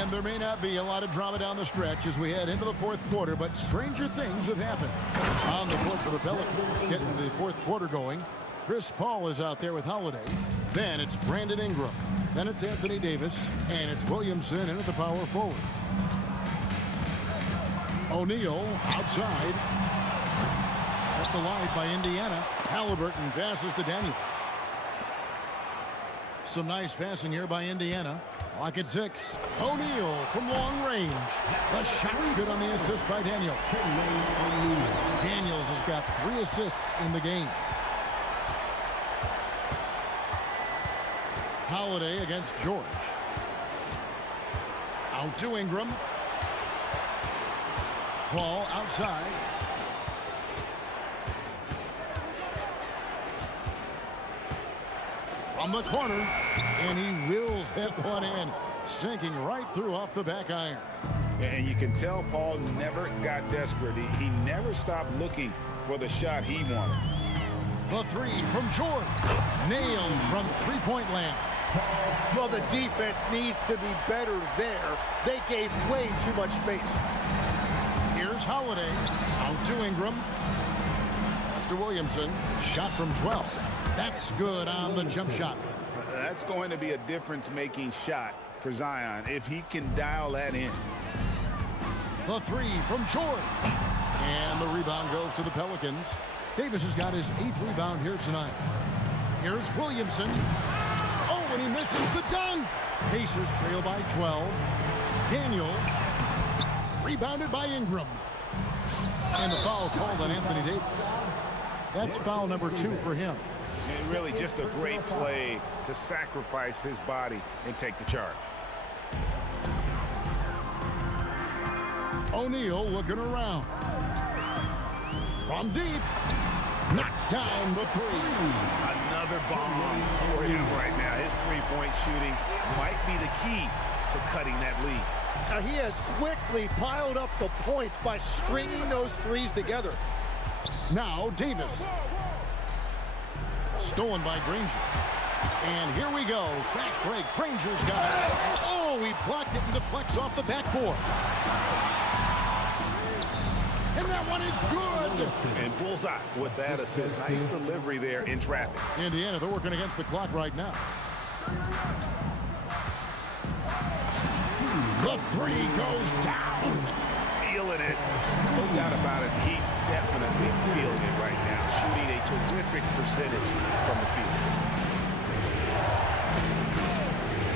And there may not be a lot of drama down the stretch as we head into the 4th quarter, but stranger things have happened. On the court for the Pelicans, getting the 4th quarter going. Chris Paul is out there with Holiday. Then it's Brandon Ingram. Then it's Anthony Davis. And it's Williamson in at the power forward. O'Neal outside. At the line by Indiana. Halliburton passes to Daniels. Some nice passing here by Indiana. Clock at 6. O'Neal from long range. The shot's good on the assist by Daniels. Daniels has got 3 assists in the game. Holiday against George. Out to Ingram. Paul outside. From the corner, and he wills that one in, sinking right through off the back iron. And you can tell Paul never got desperate. He never stopped looking for the shot he wanted. The 3 from George. Nailed from three-point land. Well, the defense needs to be better there. They gave way too much space. Here's Holiday. Out to Ingram. That's to Williamson. Shot from 12. That's good on the jump shot. That's going to be a difference-making shot for Zion if he can dial that in. The 3 from George. And the rebound goes to the Pelicans. Davis has got his 8th rebound here tonight. Here's Williamson. Oh, and he misses the dunk. Pacers trail by 12. Daniels. Rebounded by Ingram. And the foul called on Anthony Davis. That's foul number 2 for him. And really just a great play to sacrifice his body and take the charge. O'Neal looking around. From deep. Knocks down the 3. Another bomb for him right now. His three-point shooting might be the key to cutting that lead. Now he has quickly piled up the points by stringing those threes together. Now Davis. Stolen by Granger. And here we go. Fast break. Granger's got it. Oh, he blocked it and deflects off the backboard. And that one is good. And bullseye with that assist. Nice delivery there in traffic. Indiana, they're working against the clock right now. The three goes down. Feeling it. No doubt about it. He's definitely feeling it right now. Shooting a terrific percentage from the field.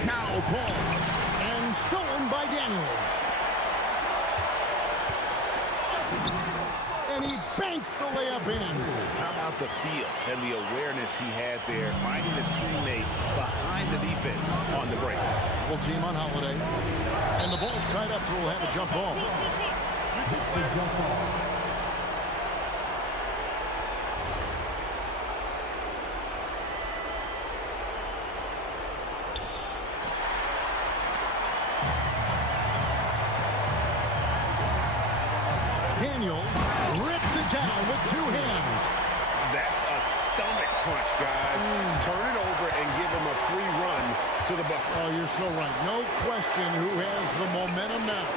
Now Paul. And stolen by Daniels. And he banks the layup in. How about the feel and the awareness he had there, finding his teammate behind the defense on the break. Double team on Holiday. And the ball's tied up, so we'll have a jump ball. Daniels rips it down with two hands. That's a stomach punch, guys. Turn it over and give him a free run to the bucket. Oh, you're so right. No question who has the momentum now.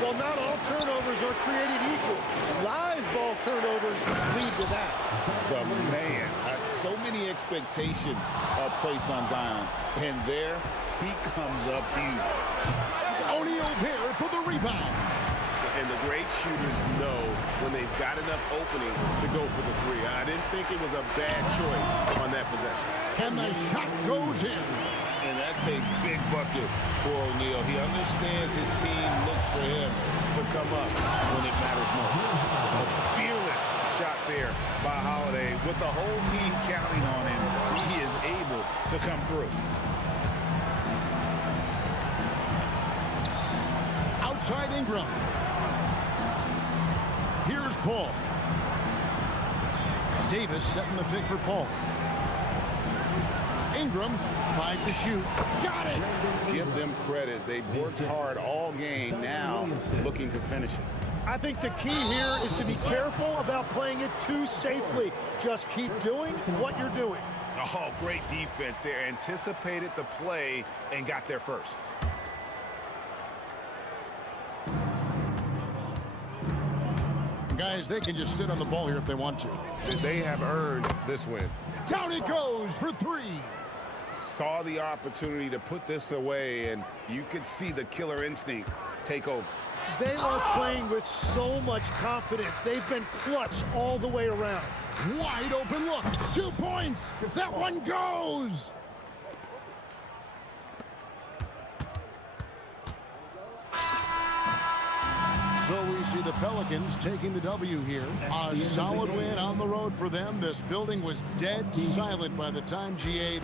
Well, not all turnovers are created equal. Live ball turnovers lead to that. The man. So many expectations are placed on Zion. And there he comes up huge. O'Neal here for the rebound. And the great shooters know when they've got enough opening to go for the three. I didn't think it was a bad choice on that possession. And the shot goes in. And that's a big bucket for O'Neal. He understands his team looks for him to come up when it matters most. A fearless shot there by Holiday. With the whole team counting on him, he is able to come through. Outside Ingram. Here's Paul. Davis setting the pick for Paul. Ingram, 5 to shoot. Got it! Give them credit. They've worked hard all game, now looking to finish it. I think the key here is to be careful about playing it too safely. Just keep doing what you're doing. Oh, great defense there. Anticipated the play and got there first. Guys, they can just sit on the ball here if they want to. They have earned this win. Down it goes for 3. Saw the opportunity to put this away, and you could see the killer instinct take over. They are playing with so much confidence. They've been clutch all the way around. Wide open look. 2 points. That one goes. So we see the Pelicans taking the W here. A solid win on the road for them. This building was dead silent by the time GA...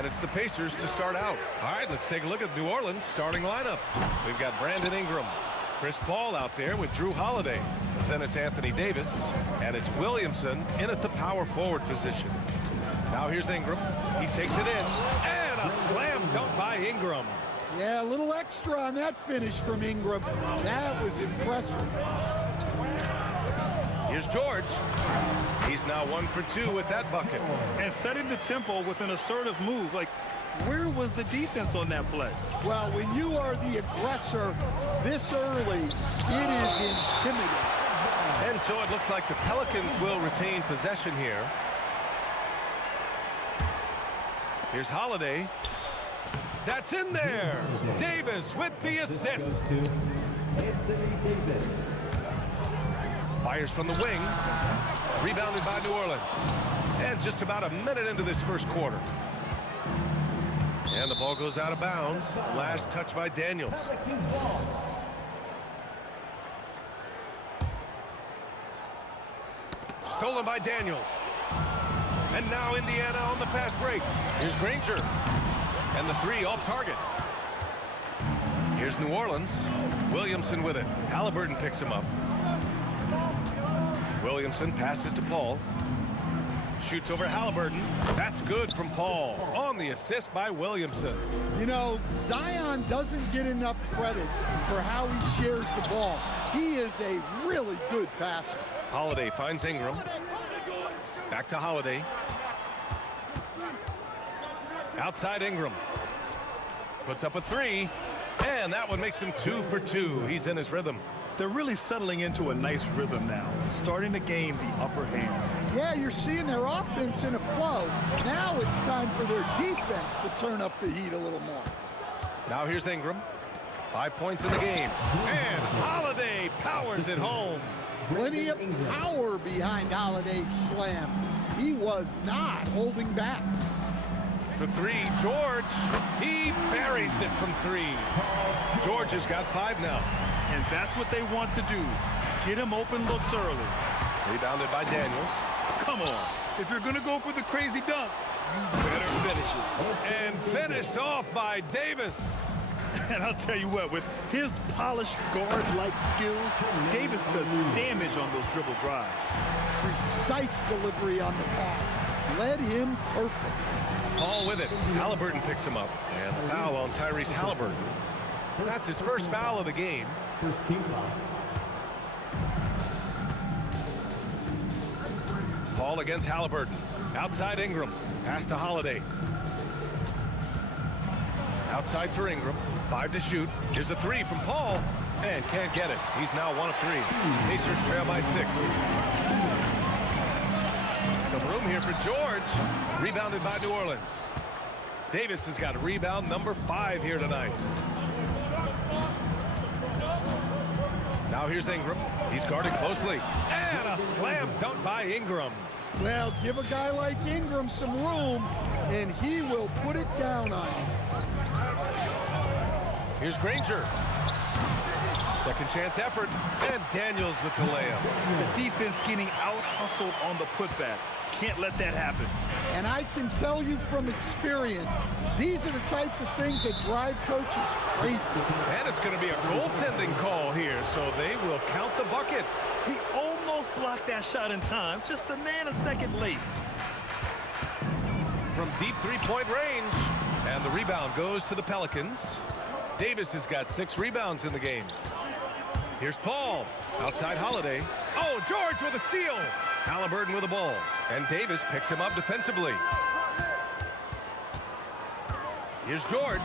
And it's the Pacers to start out. All right, let's take a look at New Orleans starting lineup. We've got Brandon Ingram, Chris Paul out there with Drew Holiday. Then it's Anthony Davis, and it's Williamson in at the power forward position. Now here's Ingram. He takes it in, and a slam dunk by Ingram. Yeah, a little extra on that finish from Ingram. That was impressive. Here's George. He's now 1 for 2 with that bucket. And setting the tempo with an assertive move. Like, where was the defense on that play? Well, when you are the aggressor this early, it is intimidating. And so it looks like the Pelicans will retain possession here. Here's Holiday. That's in there. Davis with the assist. Anthony Davis. Fires from the wing. Rebounded by New Orleans. And just about a minute into this first quarter. And the ball goes out of bounds. Last touch by Daniels. Stolen by Daniels. And now Indiana on the fast break. Here's Granger. And the three off target. Here's New Orleans. Williamson with it. Halliburton picks him up. Williamson passes to Paul. Shoots over Halliburton. That's good from Paul. On the assist by Williamson. You know, Zion doesn't get enough credit for how he shares the ball. He is a really good passer. Holiday finds Ingram. Back to Holiday. Outside Ingram. Puts up a three. And that one makes him 2 for 2. He's in his rhythm. They're really settling into a nice rhythm now, starting to gain the upper hand. Yeah, you're seeing their offense in a flow. Now it's time for their defense to turn up the heat a little more. Now here's Ingram. 5 points in the game. And Holiday powers it home. Plenty of power behind Holiday's slam. He was not holding back. For three, George. He buries it from three. George has got 5 now. And that's what they want to do. Get him open looks early. Rebounded by Daniels. Come on. If you're going to go for the crazy dunk, you better finish it. And finished off by Davis. And I'll tell you what, with his polished guard-like skills, Davis does damage on those dribble drives. Precise delivery on the pass. Led him perfect. Paul with it. Halliburton picks him up. And the foul on Tyrese Halliburton. That's his first foul of the game. First team foul. Paul against Halliburton. Outside Ingram. Pass to Holiday. Outside for Ingram. 5 to shoot. Here's a three from Paul. And can't get it. He's now 1 of 3. Pacers trail by 6. Some room here for George. Rebounded by New Orleans. Davis has got rebound number 5 here tonight. Now here's Ingram. He's guarded closely. And a slam dunk by Ingram. Well, give a guy like Ingram some room, and he will put it down on you. Here's Granger. Second chance effort. And Daniels with the layup. The defense getting out-hustled on the putback. Can't let that happen. And I can tell you from experience, these are the types of things that drive coaches crazy. And it's going to be a goaltending call here, so they will count the bucket. He almost blocked that shot in time, just a nanosecond late. From deep three-point range. And the rebound goes to the Pelicans. Davis has got 6 rebounds in the game. Here's Paul. Outside Holiday. Oh, George with a steal. Halliburton with the ball. And Davis picks him up defensively. Here's George.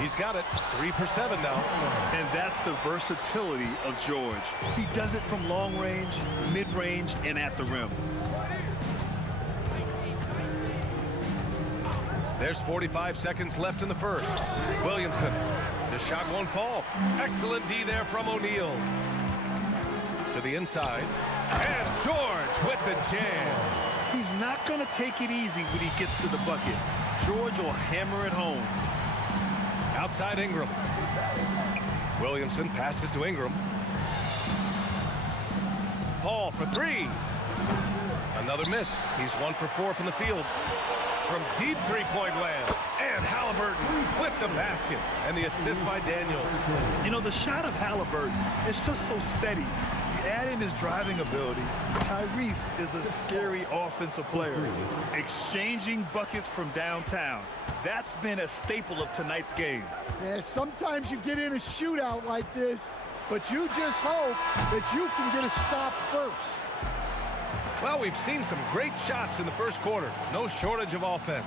He's got it. 3 for 7 now. And that's the versatility of George. He does it from long range, mid-range, and at the rim. There's 45 seconds left in the first. Williamson. The shot won't fall. Excellent D there from O'Neal. To the inside. And George with the jam. He's not going to take it easy when he gets to the bucket. George will hammer it home. Outside Ingram. Williamson passes to Ingram. Paul for 3. Another miss. He's 1 for 4 from the field. from deep three-point land. And Halliburton with the basket. And the assist by Daniels. You know, the shot of Halliburton is just so steady. You add in his driving ability. Tyrese is a scary offensive player. Exchanging buckets from downtown. That's been a staple of tonight's game. Yeah, sometimes you get in a shootout like this, but you just hope that you can get a stop first. Well, we've seen some great shots in the first quarter. No shortage of offense.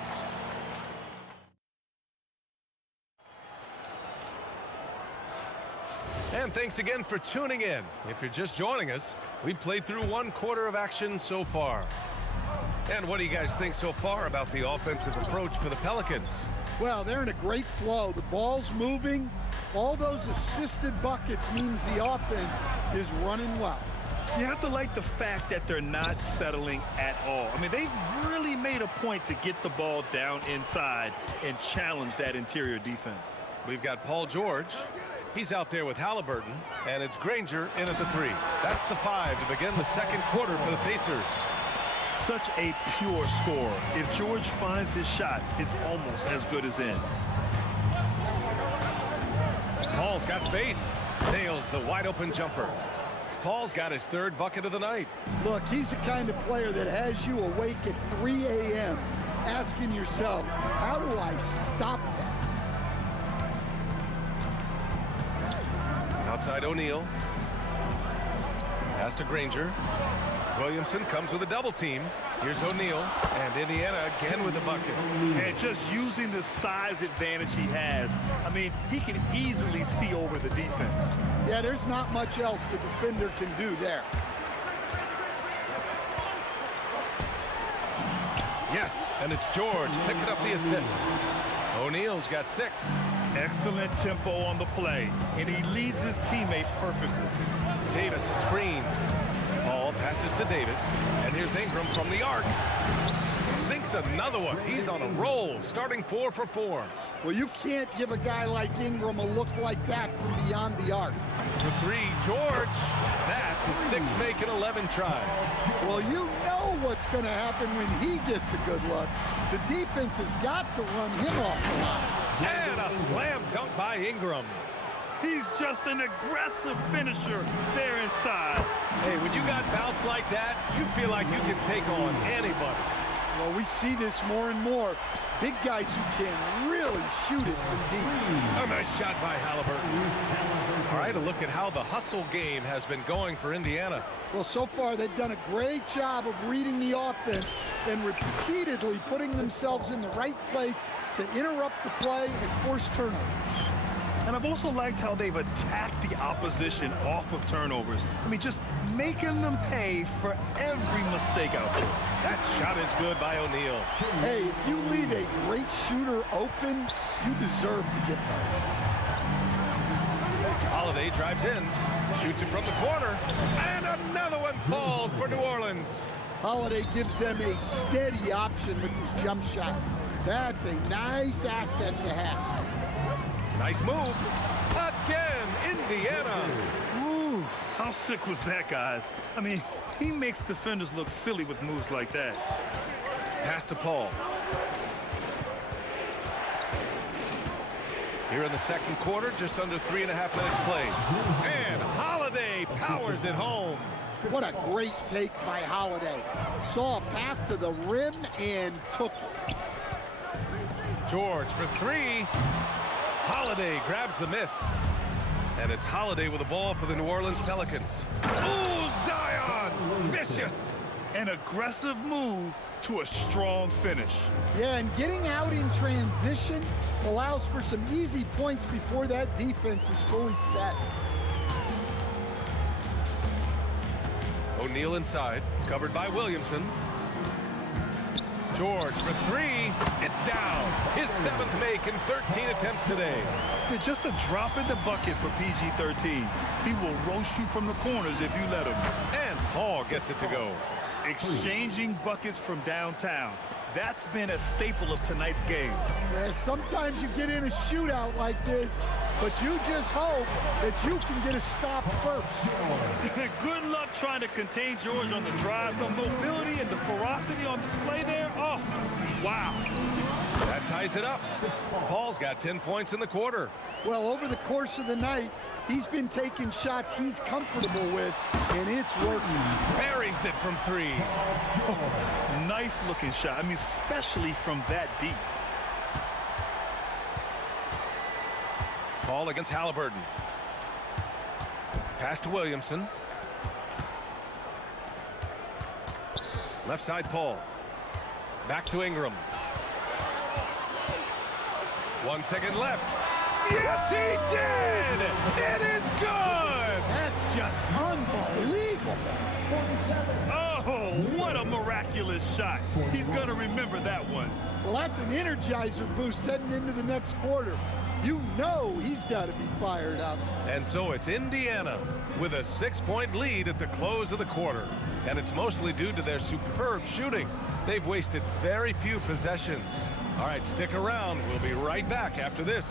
And thanks again for tuning in. If you're just joining us, we've played through one quarter of action so far. And what do you guys think so far about the offensive approach for the Pelicans? Well, they're in a great flow. The ball's moving. All those assisted buckets means the offense is running well. You have to like the fact that they're not settling at all. I mean, they've really made a point to get the ball down inside and challenge that interior defense. We've got Paul George. He's out there with Halliburton, and it's Granger in at the 3. That's the 5 to begin the second quarter for the Pacers. Such a pure score. If George finds his shot, it's almost as good as in. Paul's got space. Nails the wide-open jumper. Paul's got his 3rd bucket of the night. Look, he's the kind of player that has you awake at 3 a.m. asking yourself, how do I stop that? Outside O'Neal. Pass to Granger. Williamson comes with a double team. Here's O'Neal. And Indiana again with the bucket. And just using the size advantage he has. I mean, he can easily see over the defense. Yeah, there's not much else the defender can do there. Yes, and it's George picking up the assist. O'Neal's got 6. Excellent tempo on the play, and he leads his teammate perfectly. Davis a screen. Paul passes to Davis, and here's Ingram from the arc. Sinks another one. He's on a roll, starting 4 for 4. Well, you can't give a guy like Ingram a look like that from beyond the arc. For 3, George. That's his 6th make in 11 tries. Well, you know what's going to happen when he gets a good look. The defense has got to run him off the line. And a slam dunk by Ingram. He's just an aggressive finisher there inside. Hey, when you got bounce like that, you feel like you can take on anybody. Well, we see this more and more. Big guys who can really shoot it from deep. A nice shot by Halliburton. All right, a look at how the hustle game has been going for Indiana. Well, so far they've done a great job of reading the offense and repeatedly putting themselves in the right place to interrupt the play and force turnovers. And I've also liked how they've attacked the opposition off of turnovers. I mean, just making them pay for every mistake out there. That shot is good by O'Neal. Hey, if you leave a great shooter open, you deserve to get better. Holiday drives in, shoots it from the corner, and another one falls for New Orleans. Holiday gives them a steady option with his jump shot. That's a nice asset to have. Nice move. Again, Indiana. Ooh, how sick was that, guys? I mean, he makes defenders look silly with moves like that. Pass to Paul. Here in the second quarter, just under 3.5 minutes played. And Holiday powers it home. What a great take by Holiday. Saw a path to the rim and took it. George for 3. Holiday grabs the miss. And it's Holiday with the ball for the New Orleans Pelicans. Ooh, Zion! Vicious! An aggressive move to a strong finish. Yeah, and getting out in transition allows for some easy points before that defense is fully set. O'Neal inside, covered by Williamson. George for 3. It's down. His 7th make in 13 attempts today. Just a drop in the bucket for PG-13. He will roast you from the corners if you let him. And Paul gets it to go. Exchanging buckets from downtown. That's been a staple of tonight's game. Yeah, sometimes you get in a shootout like this, but you just hope that you can get a stop first. Good luck trying to contain George on the drive. The mobility and the ferocity on display there. Oh, wow. That ties it up. Paul's got 10 points in the quarter. Well, over the course of the night, he's been taking shots he's comfortable with, and it's working. Buries it from 3. Oh, nice looking shot. I mean, especially from that deep. Paul against Halliburton. Pass to Williamson. Left side, Paul. Back to Ingram. 1 second left. Yes, he did! It is good! That's just unbelievable. Oh, what a miraculous shot. He's going to remember that one. Well, that's an energizer boost heading into the next quarter. You know he's got to be fired up. And so it's Indiana with a 6-point lead at the close of the quarter. And it's mostly due to their superb shooting. They've wasted very few possessions. All right, stick around. We'll be right back after this.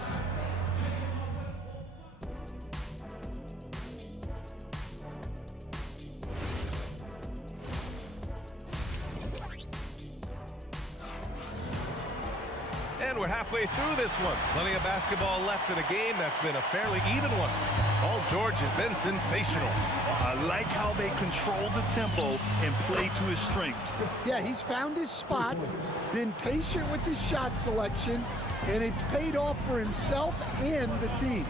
And we're halfway through this one. Plenty of basketball left in a game that's been a fairly even one. Paul George has been sensational. I like how they control the tempo and play to his strengths. Yeah, he's found his spots, been patient with his shot selection, and it's paid off for himself and the team.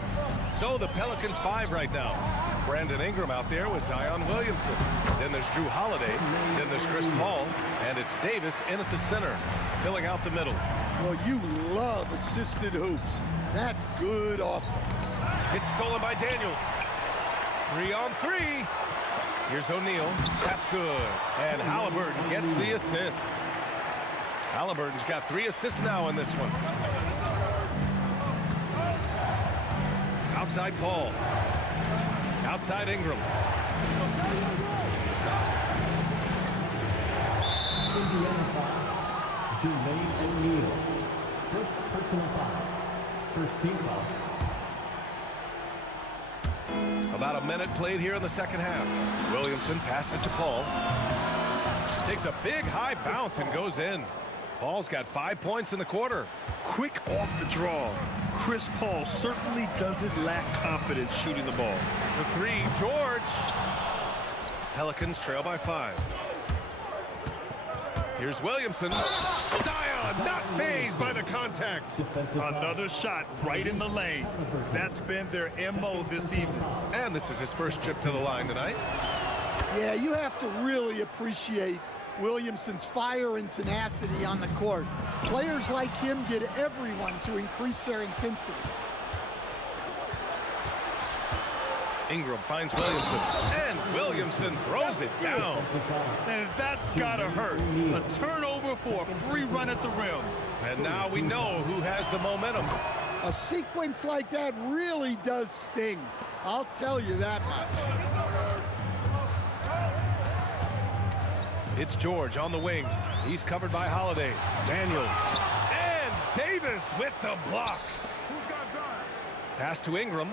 So the Pelicans 5 right now. Brandon Ingram out there with Zion Williamson. Then there's Drew Holiday. Then there's Chris Paul. And it's Davis in at the center, filling out the middle. Well, you love assisted hoops. That's good offense. It's stolen by Daniels. 3 on 3. Here's O'Neal. That's good. And Halliburton gets the assist. Halliburton's got 3 assists now in this one. Outside Paul. Outside Ingram. Indiana foul. Jermaine O'Neal. First personal foul. First team foul. About a minute played here in the second half. Williamson passes to Paul. Takes a big high bounce and goes in. Paul's got 5 points in the quarter. Quick off the draw. Chris Paul certainly doesn't lack confidence shooting the ball. For 3, George. Pelicans trail by 5. Here's Williamson. Zion not fazed by the contact. Another shot right in the lane. That's been their MO this evening. And this is his first trip to the line tonight. Yeah, you have to really appreciate Williamson's fire and tenacity on the court. Players like him get everyone to increase their intensity. Ingram finds Williamson, and Williamson throws it down. And that's gotta hurt. A turnover for a free run at the rim. And now we know who has the momentum. A sequence like that really does sting. I'll tell you that much. It's George on the wing. He's covered by Holiday. Daniels. And Davis with the block. Pass to Ingram.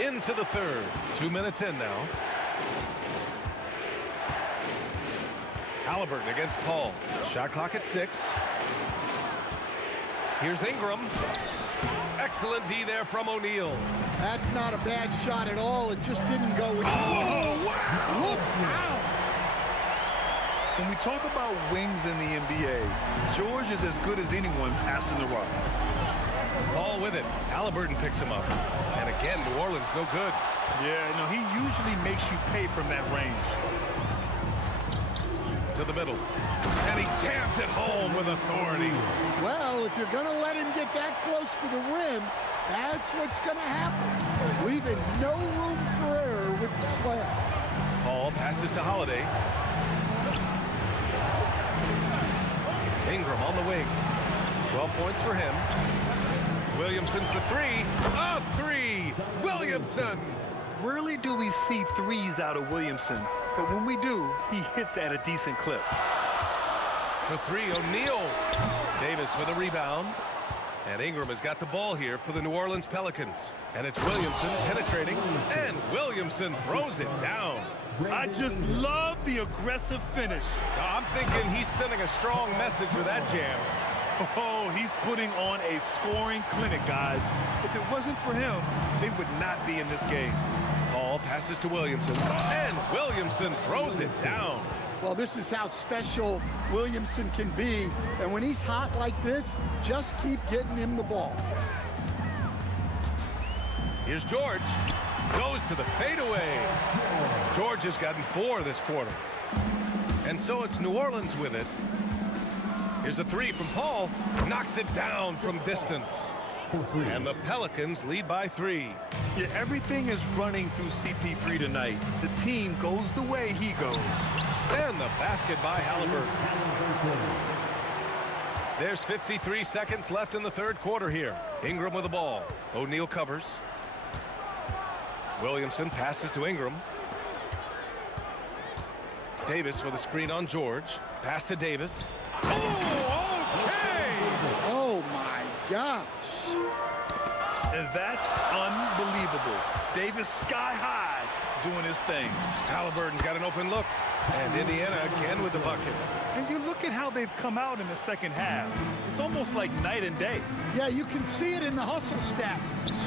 Into the third. 2 minutes in now. Halliburton against Paul. Shot clock at 6. Here's Ingram. Excellent D there from O'Neal. That's not a bad shot at all. It just didn't go in. Oh, wow! Look out! When we talk about wings in the NBA, George is as good as anyone passing the rock. Paul with it. Halliburton picks him up. And again, New Orleans no good. Yeah, no, he usually makes you pay from that range. To the middle. And he jams it home with authority. Well, if you're going to let him get that close to the rim, that's what's going to happen. Leaving no room for error with the slam. Paul passes to Holiday. Ingram on the wing. 12 points for him. Williamson for 3. A 3! Williamson! Rarely do we see threes out of Williamson, but when we do, he hits at a decent clip. For three, O'Neal. Davis with a rebound. And Ingram has got the ball here for the New Orleans Pelicans. And it's Williamson penetrating, and Williamson throws it down. I just love the aggressive finish. I'm thinking he's sending a strong message with that jam. Oh, he's putting on a scoring clinic, guys. If it wasn't for him, they would not be in this game. Ball passes to Williamson, and Williamson throws it down. Well, this is how special Williamson can be. And when he's hot like this, just keep getting him the ball. Here's George. Goes to the fadeaway. George has gotten 4 this quarter. And so it's New Orleans with it. Here's a 3 from Paul. Knocks it down from distance. And the Pelicans lead by 3. Yeah, everything is running through CP3 tonight. The team goes the way he goes. And the basket by Halliburton. There's 53 seconds left in the third quarter here. Ingram with the ball. O'Neal covers. Williamson passes to Ingram. Davis with a screen on George. Pass to Davis. Oh, okay! Oh, my gosh. And that's unbelievable. Davis sky high doing his thing. Halliburton's got an open look. And Indiana again with the bucket. And you look at how they've come out in the second half. It's almost like night and day. Yeah, you can see it in the hustle stats.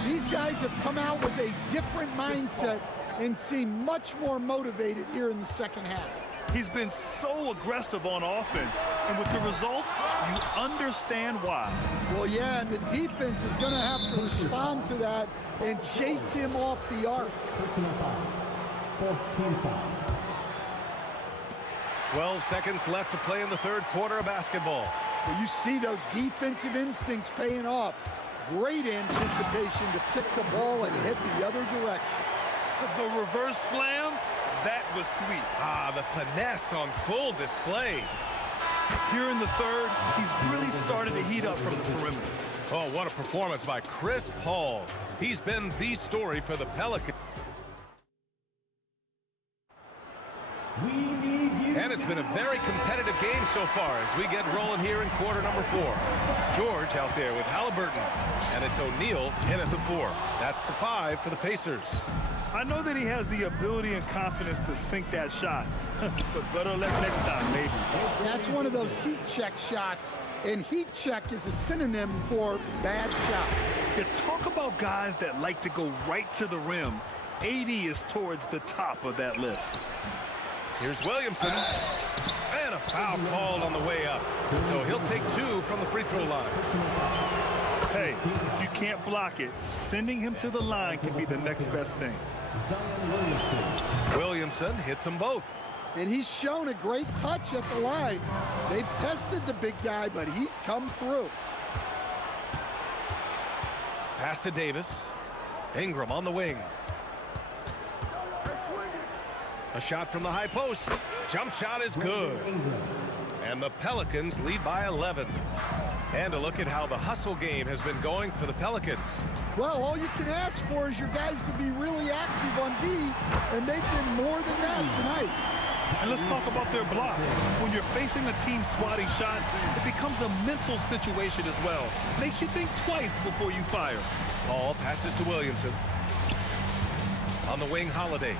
These guys have come out with a different mindset and seem much more motivated here in the second half. He's been so aggressive on offense, and with the results, you understand why. Well, yeah, and the defense is going to have to respond to that and chase him off the arc. Personal foul. Fourth team foul. 12 seconds left to play in the third quarter of basketball. Well, you see those defensive instincts paying off. Great anticipation to pick the ball and hit the other direction. The reverse slam, that was sweet. Ah, the finesse on full display. Here in the third, he's really started to heat up from the perimeter. Oh, what a performance by Chris Paul. He's been the story for the Pelicans. And it's been a very competitive game so far as we get rolling here in quarter number 4. George out there with Halliburton, and it's O'Neal in at the 4. That's the 5 for the Pacers. I know that he has the ability and confidence to sink that shot, but better luck next time, maybe. That's one of those heat check shots, and heat check is a synonym for bad shot. You talk about guys that like to go right to the rim. AD is towards the top of that list. Here's Williamson, and a foul called on the way up. So he'll take 2 from the free throw line. Hey, if you can't block it, sending him to the line can be the next best thing. Williamson hits them both. And he's shown a great touch at the line. They've tested the big guy, but he's come through. Pass to Davis. Ingram on the wing. A shot from the high post. Jump shot is good. And the Pelicans lead by 11. And a look at how the hustle game has been going for the Pelicans. Well, all you can ask for is your guys to be really active on D, and they've been more than that tonight. And let's talk about their blocks. When you're facing a team swatting shots, it becomes a mental situation as well. Makes you think twice before you fire. Ball passes to Williamson. On the wing, Holiday.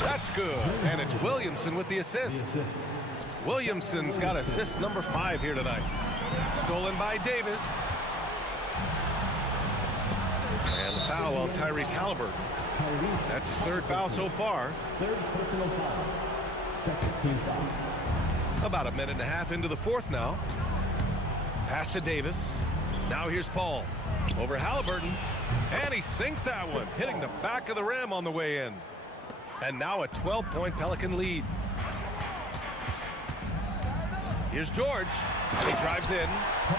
That's good. And it's Williamson with the assist. Williamson's got assist number 5 here tonight. Stolen by Davis. And the foul on Tyrese Halliburton. That's his 3rd foul so far. Third personal foul. Second team foul. About a minute and a half into the 4th now. Pass to Davis. Now here's Paul. Over Halliburton. And he sinks that one, hitting the back of the rim on the way in. And now a 12-point Pelican lead. Here's George. He drives in.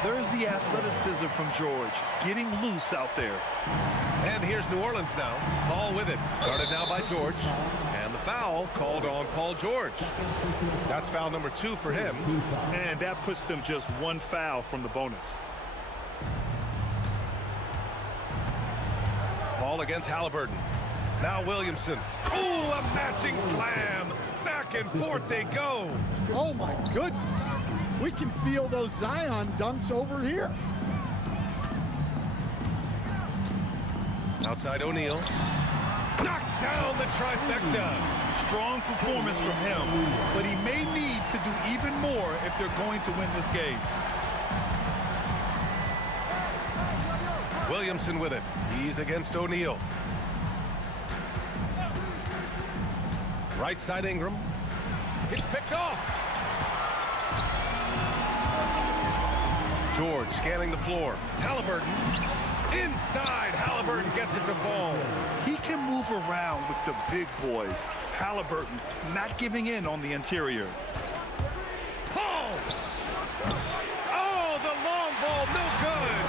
There's the athleticism from George, getting loose out there. And here's New Orleans now. Paul with it. Guarded now by George. And the foul called on Paul George. That's foul number 2 for him. And that puts them just 1 foul from the bonus. Paul against Halliburton. Now Williamson. Oh, a matching slam. Back and forth they go. Oh, my goodness. We can feel those Zion dunks over here. Outside O'Neal. Knocks down the trifecta. Strong performance from him, but he may need to do even more if they're going to win this game. Williamson with it. He's against O'Neal. Right side Ingram. It's picked off. George scanning the floor. Halliburton. Inside. Halliburton gets it to fall. He can move around with the big boys. Halliburton not giving in on the interior. Paul! Oh, the long ball, no good.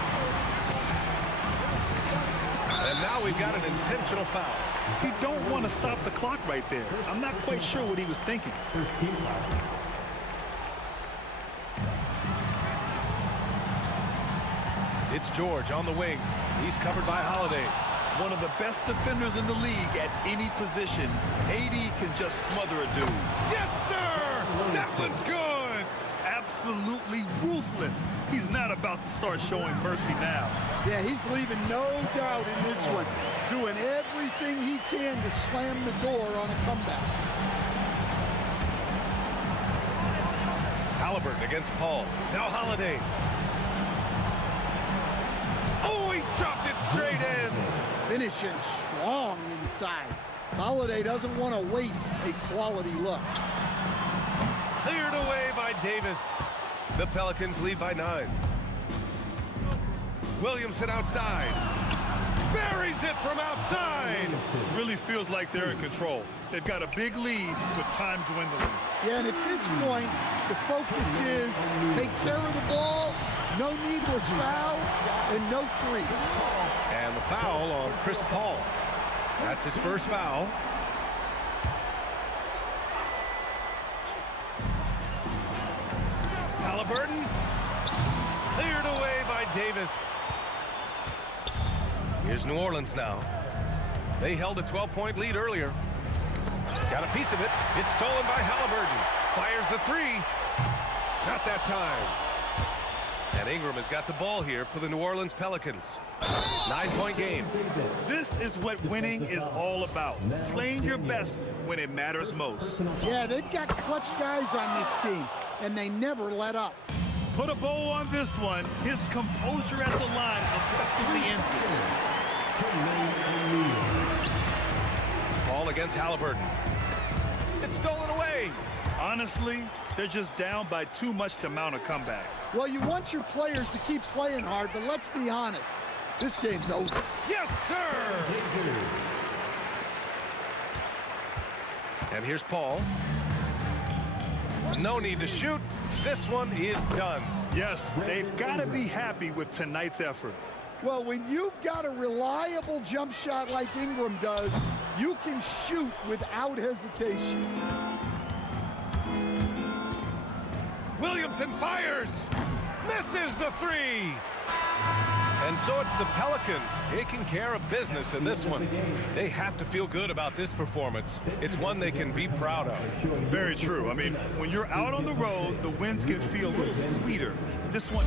And now we've got an intentional foul. He don't want to stop the clock right there. I'm not quite sure what he was thinking. First team foul. It's George on the wing. He's covered by Holiday. One of the best defenders in the league at any position. AD can just smother a dude. Yes, sir! That one's good! Absolutely ruthless. He's not about to start showing mercy now. Yeah, he's leaving no doubt in this one. Doing everything he can to slam the door on a comeback. Halliburton against Paul. Now Holiday. Oh, he dropped it straight in. Finishing strong inside. Holiday doesn't want to waste a quality look. Cleared away by Davis. The Pelicans lead by 9. Williamson outside. Buries it from outside. Really feels like they're in control. They've got a big lead with time dwindling. Yeah, and at this point, the focus is take care of the ball, no needless fouls, and no threes. And the foul on Chris Paul. That's his first foul. Halliburton. Cleared away by Davis. Here's New Orleans now. They held a 12-point lead earlier. Got a piece of it. It's stolen by Halliburton. Fires the three. Not that time. And Ingram has got the ball here for the New Orleans Pelicans. 9-point game. This is what winning is all about. Playing your best when it matters most. Yeah, they've got clutch guys on this team, and they never let up. Put a bow on this one. His composure at the line effectively ends it. Ball against Halliburton. It's stolen away. Honestly, they're just down by too much to mount a comeback. Well, you want your players to keep playing hard, but let's be honest. This game's over. Yes, sir! And here's Paul. No need to shoot. This one is done. Yes, they've got to be happy with tonight's effort. Well, when you've got a reliable jump shot like Ingram does, you can shoot without hesitation. Williamson fires. Misses the three. And so it's the Pelicans taking care of business in this one. They have to feel good about this performance. It's one they can be proud of. Very true. I mean, when you're out on the road, the wins can feel a little sweeter. This one...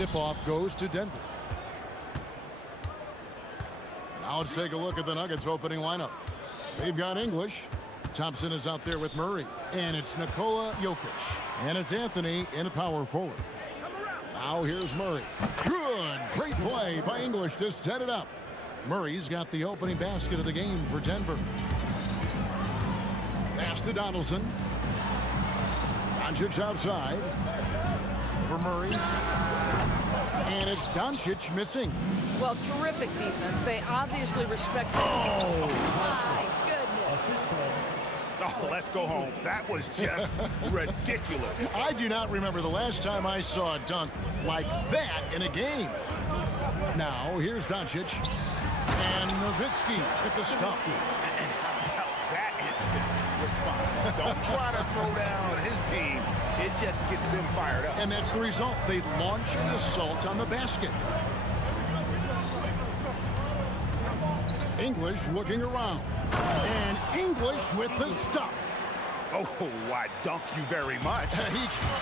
tip-off goes to Denver. Now let's take a look at the Nuggets opening lineup. They've got English. Thompson is out there with Murray. And it's Nikola Jokic. And it's Anthony in a power forward. Now here's Murray. Good. Great play by English to set it up. Murray's got the opening basket of the game for Denver. Pass to Donaldson. Doncic outside. For Murray. And it's Doncic missing. Well, terrific defense. They obviously respect. Oh, my goodness. Oh, let's go home. That was just ridiculous. I do not remember the last time I saw a dunk like that in a game. Now, here's Doncic. And Nowitzki at the stuff. And how about that instant response? Don't try to throw down his team. It just gets them fired up. And that's the result. They launch an assault on the basket. English looking around. And English with the stuff. Oh, I dunk you very much.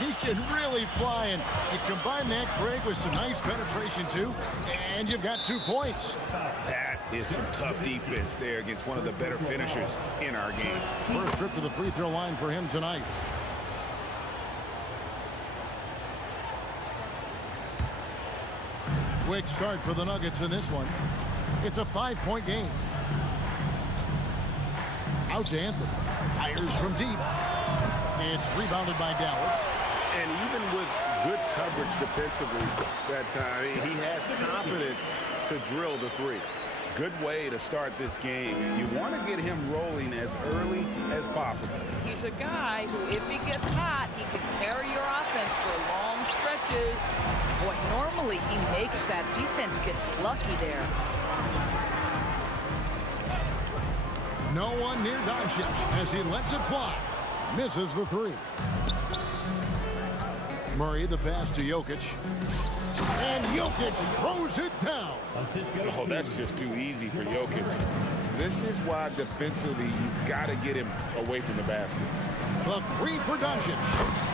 He can really fly, and you combine that, Greg, with some nice penetration, too, and you've got 2 points. That is some tough defense there against one of the better finishers in our game. First trip to the free throw line for him tonight. Quick start for the Nuggets in this one. It's a 5-point game. Out to Anthony. Fires from deep. It's rebounded by Dallas. And even with good coverage defensively that time, he has confidence to drill the three. Good way to start this game. You want to get him rolling as early as possible. He's a guy who, if he gets hot, he can carry your offense for long stretches. Boy, normally he makes that. Defense gets lucky there. No one near Doncic as he lets it fly. Misses the three. Murray, the pass to Jokic. And Jokic throws it down. Oh, that's just too easy for Jokic. This is why defensively you've got to get him away from the basket. The three for Doncic.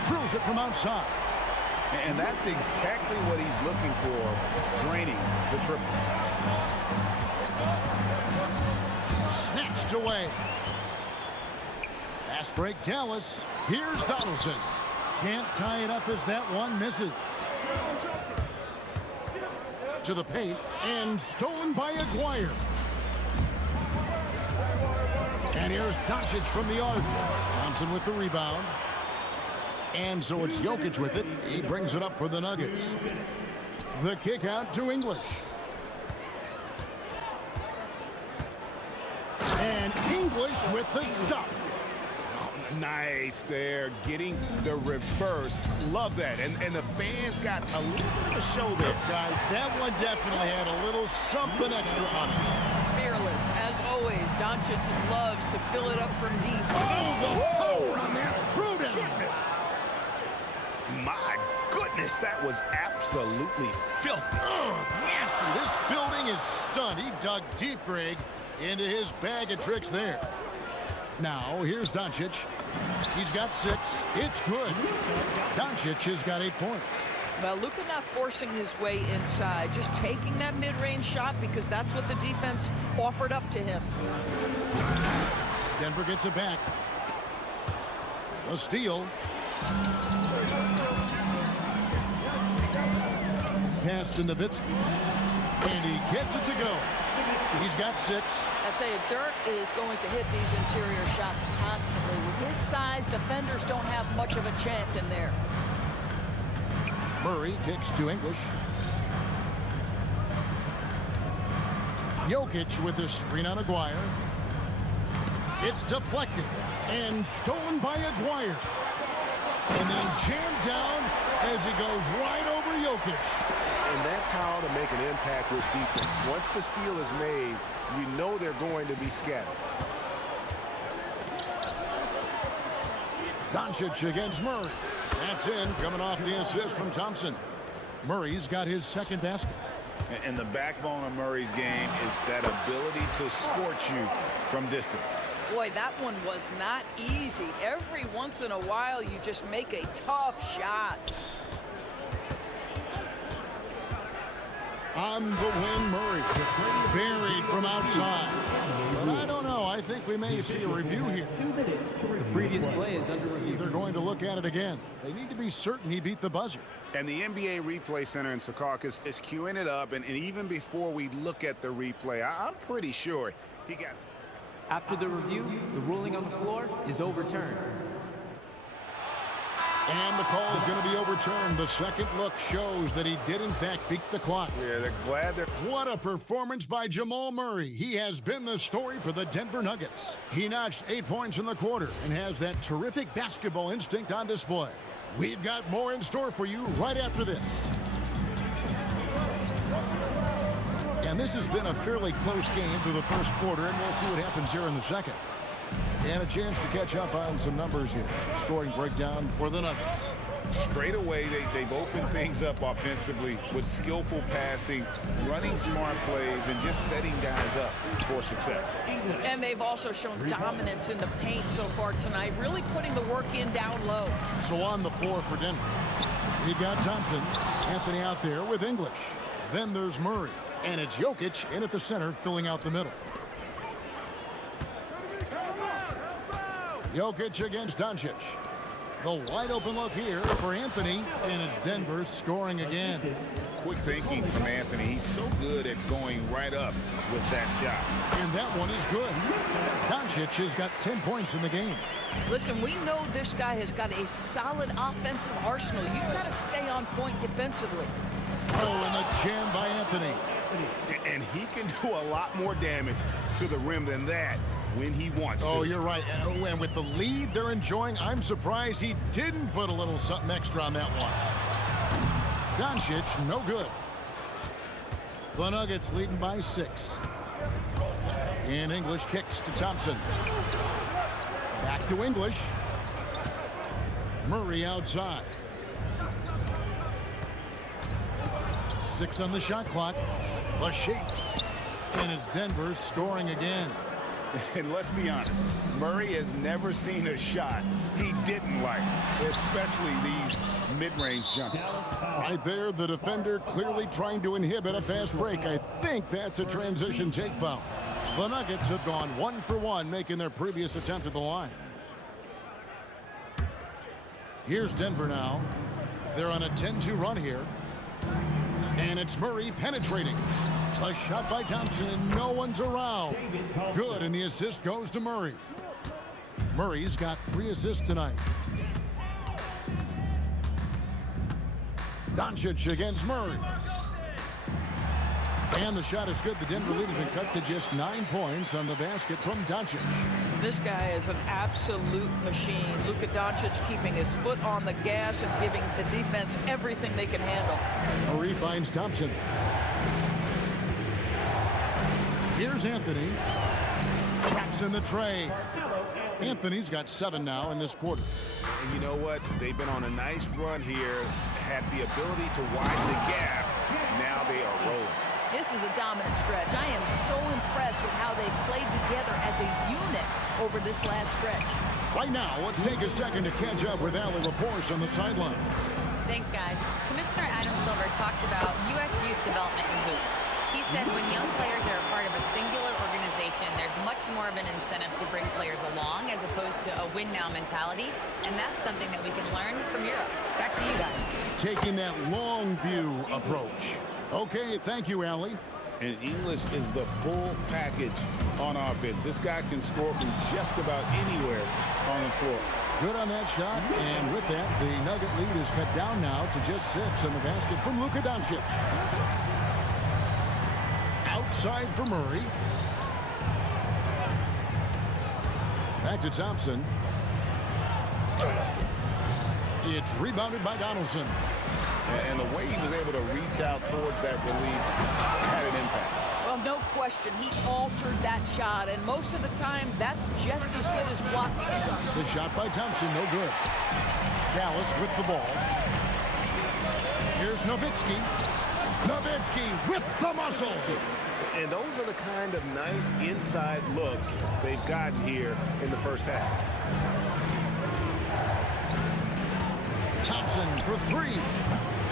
Drills it from outside. And that's exactly what he's looking for, draining the triple. Snatched away. Fast break, Dallas. Here's Donaldson. Can't tie it up as that one misses. To the paint, and stolen by Aguirre. And here's Doncic from the arc. Thompson with the rebound. And so it's Jokic with it. He brings it up for the Nuggets. The kick out to English. And English with the stuff. Nice there, getting the reverse. Love that. And the fans got a little show there. Guys, that one definitely had a little something extra on it. Fearless, as always. Doncic loves to fill it up from deep. Oh, the power on that throwdown. My goodness, that was absolutely filthy. Oh, nasty. This building is stunned. He dug deep, Greg, into his bag of tricks there. Now, here's Doncic. He's got 6. It's good. Doncic has got 8 points. Well, Luka not forcing his way inside, just taking that mid-range shot because that's what the defense offered up to him. Denver gets it back. A steal. Pass to Nowitzki. And he gets it to go. He's got 6. I'd say Dirk is going to hit these interior shots constantly. With his size, defenders don't have much of a chance in there. Murray kicks to English. Jokic with the screen on Aguirre. It's deflected and stolen by Aguirre. And then jammed down as he goes right over Jokic. And that's how to make an impact with defense. Once the steal is made, you know they're going to be scattered. Doncic against Murray. That's in, coming off the assist from Thompson. Murray's got his second basket. And the backbone of Murray's game is that ability to scorch you from distance. Boy, that one was not easy. Every once in a while, you just make a tough shot. on the win, Murray. Buried from outside. But I don't know. I think we may see a review here. The previous play is under review. They're going to look at it again. They need to be certain he beat the buzzer. And the NBA Replay Center in Secaucus is queuing it up. And even before we look at the replay, I'm pretty sure he got... After the review, the ruling on the floor is overturned. And the call is going to be overturned. The second look shows that he did, in fact, beat the clock. Yeah, they're glad they're... What a performance by Jamal Murray. He has been the story for the Denver Nuggets. He notched 8 points in the quarter and has that terrific basketball instinct on display. We've got more in store for you right after this. And this has been a fairly close game through the first quarter, and we'll see what happens here in the second. And a chance to catch up on some numbers here. Scoring breakdown for the Nuggets. Straight away, they've opened things up offensively with skillful passing, running smart plays, and just setting guys up for success. And they've also shown dominance in the paint so far tonight, really putting the work in down low. So on the floor for Denver, we've got Thompson, Anthony out there with English. Then there's Murray, and it's Jokic in at the center, filling out the middle. Jokic against Doncic. The wide open look here for Anthony, and it's Denver scoring again. Quick thinking from Anthony. He's so good at going right up with that shot. And that one is good. Doncic has got 10 points in the game. Listen, we know this guy has got a solid offensive arsenal. You've got to stay on point defensively. Oh, and the jam by Anthony. And he can do a lot more damage to the rim than that when he wants to. Oh, you're right. And with the lead they're enjoying, I'm surprised he didn't put a little something extra on that one. Doncic, no good. The Nuggets leading by 6. And English kicks to Thompson. Back to English. Murray outside. 6 on the shot clock. A shake. And it's Denver scoring again. And let's be honest, Murray has never seen a shot he didn't like, especially these mid-range jumpers. Right there, the defender clearly trying to inhibit a fast break. I think that's a transition take foul. The Nuggets have gone 1 for 1, making their previous attempt at the line. Here's Denver now. They're on a 10-2 run here. And it's Murray penetrating. A shot by Thompson, and no one's around. Good, and the assist goes to Murray. Murray's got 3 assists tonight. Doncic against Murray. And the shot is good. The Denver lead has been cut to just 9 points on the basket from Doncic. This guy is an absolute machine. Luka Doncic keeping his foot on the gas and giving the defense everything they can handle. Murray finds Thompson. Here's Anthony. Traps in the tray. Anthony's got 7 now in this quarter. And you know what? They've been on a nice run here, had the ability to widen the gap. Now they are rolling. This is a dominant stretch. I am so impressed with how they played together as a unit over this last stretch. Right now, let's take a second to catch up with Allie LaForce on the sideline. Thanks, guys. Commissioner Adam Silver talked about U.S. youth development in hoops. He said when young players are a part of a singular organization, there's much more of an incentive to bring players along as opposed to a win-now mentality, and that's something that we can learn from Europe. Back to you guys. Taking that long view approach. Okay, thank you, Allie. And English is the full package on offense. This guy can score from just about anywhere on the floor. Good on that shot, and with that, the Nugget lead is cut down now to just 6 on the basket from Luka Doncic. Outside for Murray. Back to Thompson. It's rebounded by Donaldson. And the way he was able to reach out towards that release had an impact. Well, no question, he altered that shot, and most of the time, that's just as good as blocking it. The shot by Thompson, no good. Dallas with the ball. Here's Nowitzki. Nowitzki with the muscle. And those are the kind of nice inside looks they've gotten here in the first half. Thompson for 3.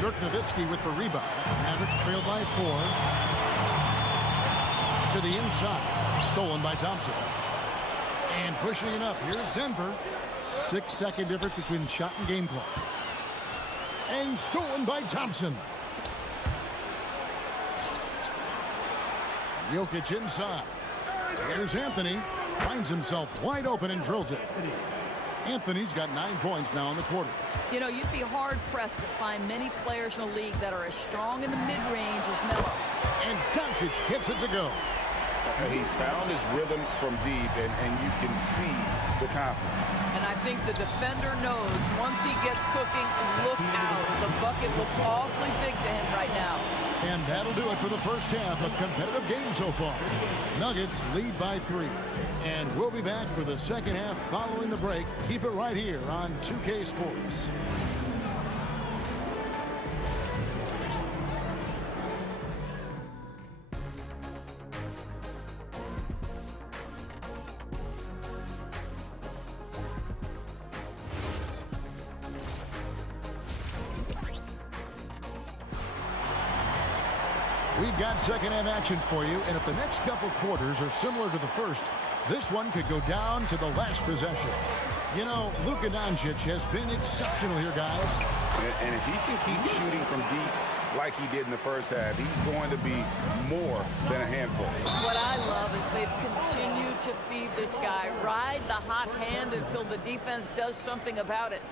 Dirk Nowitzki with the rebound. Mavericks trailed by 4. To the inside. Stolen by Thompson. And pushing it up. Here's Denver. 6-second difference between shot and game clock. And stolen by Thompson. Jokic inside. Here's Anthony. Finds himself wide open and drills it. Anthony's got 9 points now in the quarter. You know, you'd be hard-pressed to find many players in the league that are as strong in the mid-range as Melo. And Doncic gets it to go. He's found his rhythm from deep, and you can see the confidence. And I think the defender knows once he gets cooking, look out. The bucket looks awfully big to him right now. And that'll do it for the first half. A competitive game so far. Nuggets lead by 3. And we'll be back for the second half following the break. Keep it right here on 2K Sports. We've got second half action for you, and if the next couple quarters are similar to the first, this one could go down to the last possession. You know, Luka Doncic has been exceptional here, guys. And if he can keep shooting from deep like he did in the first half, he's going to be more than a handful. What I love is they've continued to feed this guy, ride the hot hand until the defense does something about it.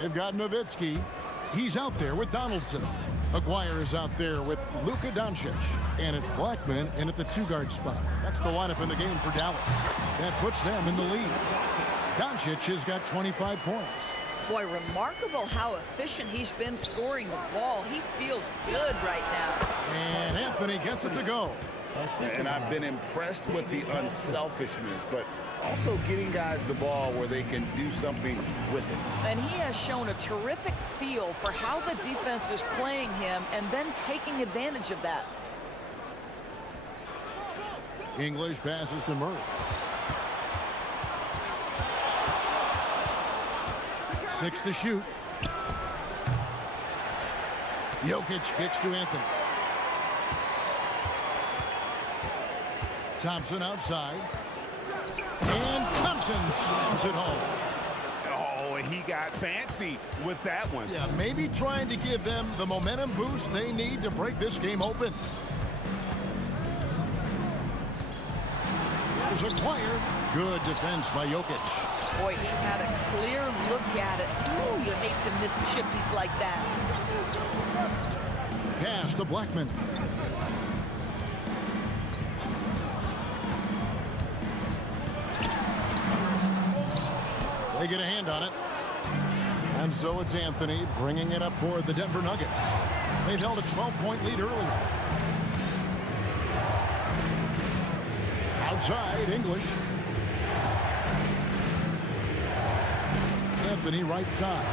They've got Nowitzki. He's out there with Donaldson. Aguirre is out there with Luka Doncic. And it's Blackman in at the 2-guard spot. That's the lineup in the game for Dallas. That puts them in the lead. Doncic has got 25 points. Boy, remarkable how efficient he's been scoring the ball. He feels good right now. And Anthony gets it to go. And I've been impressed with the unselfishness, but also getting guys the ball where they can do something with it. And he has shown a terrific feel for how the defense is playing him and then taking advantage of that. English passes to Murray. 6 to shoot. Jokic kicks to Anthony. Thompson outside. And Thompson slams it home. Oh, he got fancy with that one. Yeah, maybe trying to give them the momentum boost they need to break this game open. Here's Aguirre. Good defense by Jokic. Boy, he had a clear look at it. Ooh, you hate to miss chippies like that. Pass to Blackman. They get a hand on it. And so it's Anthony bringing it up for the Denver Nuggets. They've held a 12-point lead earlier. Outside, English. Anthony right side.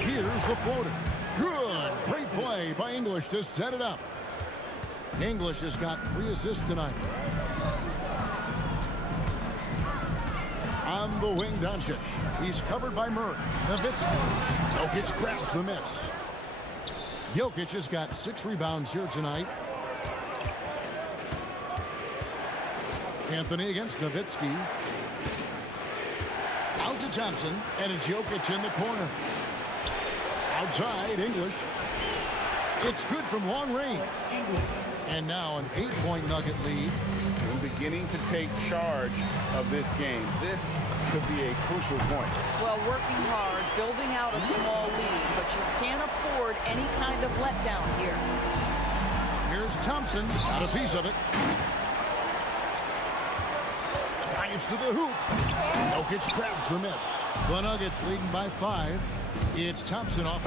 Here's the floater. Good. Great play by English to set it up. English has got 3 assists tonight. On the wing, Doncic. He's covered by Murray. Nowitzki. Jokic grabs the miss. Jokic has got 6 rebounds here tonight. Anthony against Nowitzki. Out to Thompson, and it's Jokic in the corner. Outside, English. It's good from long range. And now an 8-point Nugget lead. And beginning to take charge of this game. This could be a crucial point. Well, working hard, building out a small lead, but you can't afford any kind of letdown here. Here's Thompson, got a piece of it. Drives to the hoop. Jokic grabs the miss. The Nuggets leading by 5. It's Thompson off.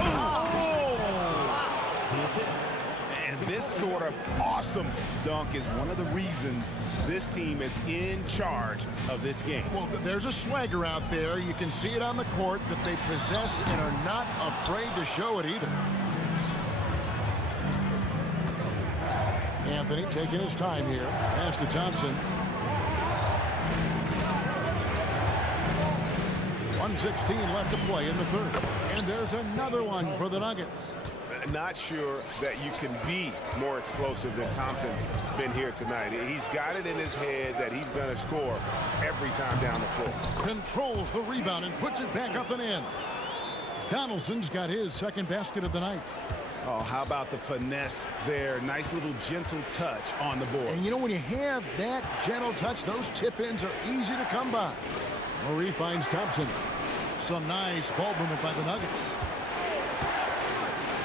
And this sort of awesome dunk is one of the reasons this team is in charge of this game. Well, there's a swagger out there. You can see it on the court that they possess and are not afraid to show it either. Anthony taking his time here. Pass to Thompson. 1:16 left to play in the third. And there's another one for the Nuggets. Not sure that you can be more explosive than Thompson's been here tonight. He's got it in his head that he's going to score every time down the floor. Controls the rebound and puts it back up and in. Donaldson's got his second basket of the night. Oh, how about the finesse there? Nice little gentle touch on the board. And you know, when you have that gentle touch, those tip-ins are easy to come by. Murray finds Thompson. Some nice ball movement by the Nuggets.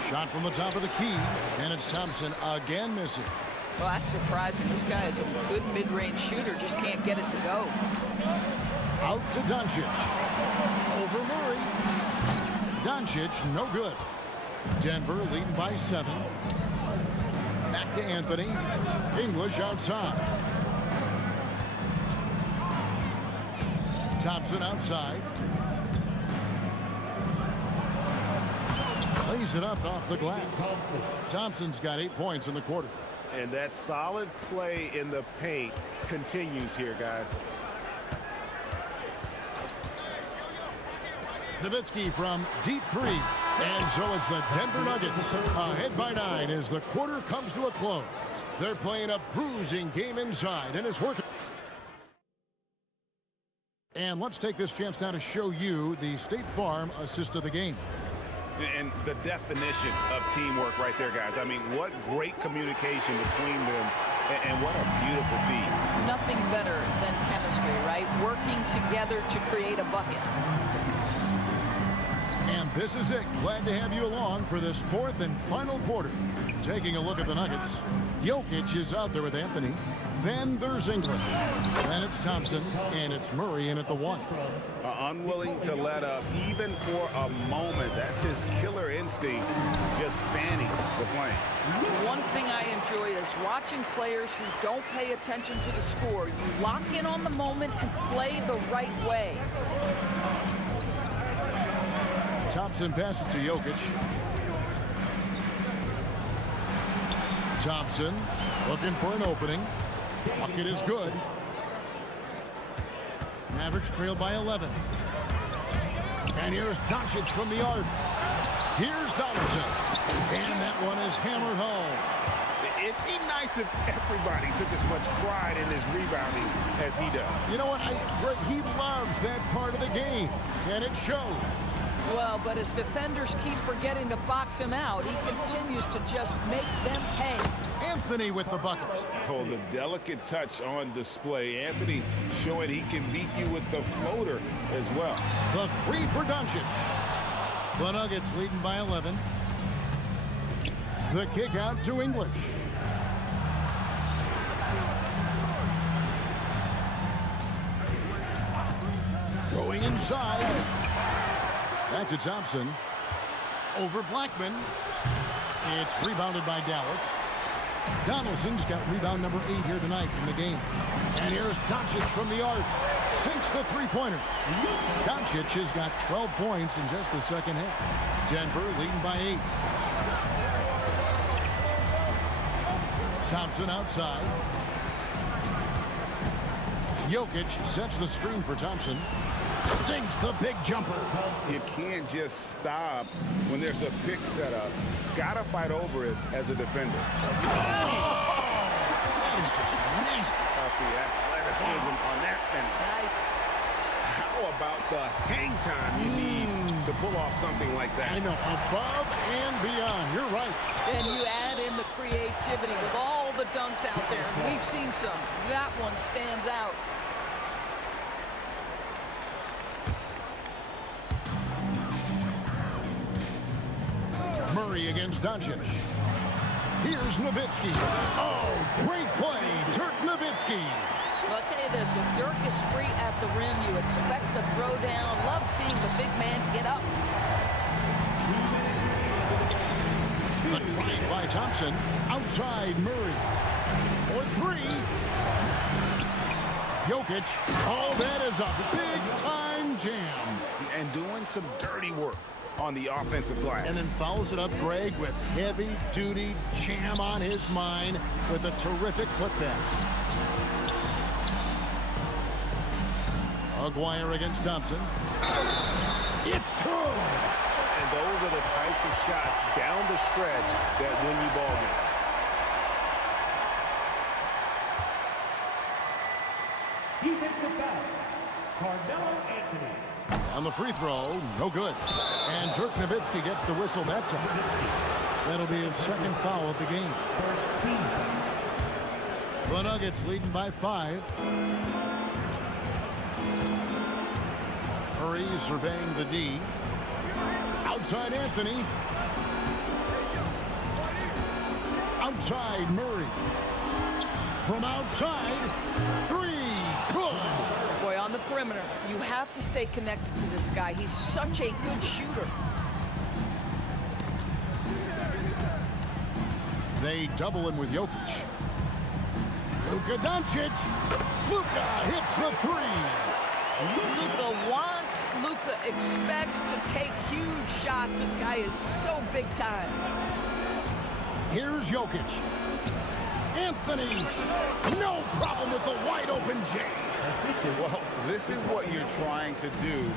Shot from the top of the key, and it's Thompson again missing. Well, that's surprising. This guy is a good mid-range shooter, just can't get it to go. Out to Doncic. Over Murray. Doncic, no good. Denver leading by 7. Back to Anthony. English outside. Thompson outside. Lays it up off the glass. Thompson's got 8 points in the quarter. And that solid play in the paint continues here, guys. Nowitzki from deep 3. And so it's the Denver Nuggets ahead by 9 as the quarter comes to a close. They're playing a bruising game inside, and it's working. And let's take this chance now to show you the State Farm assist of the game. And the definition of teamwork right there, guys. I mean, what great communication between them, and what a beautiful feed. Nothing better than chemistry, right? Working together to create a bucket. And this is it. Glad to have you along for this fourth and final quarter. Taking a look at the Nuggets. Jokic is out there with Anthony. Then there's England. Then it's Thompson, and it's Murray in at the 1. Unwilling to let up, even for a moment. That's his killer instinct, just fanning the flame. One thing I enjoy is watching players who don't pay attention to the score. You lock in on the moment and play the right way. Thompson passes to Jokic. Thompson looking for an opening. Bucket is good. Mavericks trail by 11. And here's Doncic from the arc. Here's Donaldson. And that one is hammered home. It'd be nice if everybody took as much pride in his rebounding as he does. You know what? Greg, he loves that part of the game, and it shows. Well, but as defenders keep forgetting to box him out, he continues to just make them pay. Anthony with the bucket. Oh, the delicate touch on display. Anthony showing he can beat you with the floater as well. The 3 for Doncic. The Nuggets leading by 11. The kick out to English. Going inside. Back to Thompson. Over Blackman. It's rebounded by Dallas. Donaldson's got rebound number 8 here tonight in the game. And here's Doncic from the arc. Sinks the three-pointer. Doncic has got 12 points in just the second half. Denver leading by 8. Thompson outside. Jokic sets the screen for Thompson. Sinks the big jumper. You can't just stop when there's a pick set up. Gotta fight over it as a defender. That is just nasty. The athleticism on that finish. Nice. How about the hang time you need to pull off something like that? I know, above and beyond. You're right. And you add in the creativity with all the dunks out there. And we've seen some. That one stands out. Murray against Doncic. Here's Nowitzki. Oh, great play. Dirk Nowitzki. Well, I'll tell you this, if Dirk is free at the rim, you expect the throwdown. Love seeing the big man get up. The drive by Thompson. Outside Murray. For 3. Jokic. Oh, that is a big-time jam. And doing some dirty work on the offensive glass. And then follows it up, Greg, with heavy-duty jam on his mind with a terrific putback. Aguirre against Thompson. It's good. And those are the types of shots down the stretch that win you ball games. Defensive foul, Carmelo Anthony. On the free throw, no good. And Dirk Nowitzki gets the whistle that time. That'll be his second foul of the game. First team foul. The Nuggets leading by 5. Murray surveying the D. Outside Anthony. Outside Murray. From outside, 3. Good. Boy, on the perimeter, you have to stay connected to this guy. He's such a good shooter. They double him with Jokic. Luka Doncic. Luka hits the 3. Luka wants, Luka expects to take huge shots. This guy is so big time. Here's Jokic. Anthony. No problem with the wide open J. Well, this is what you're trying to do.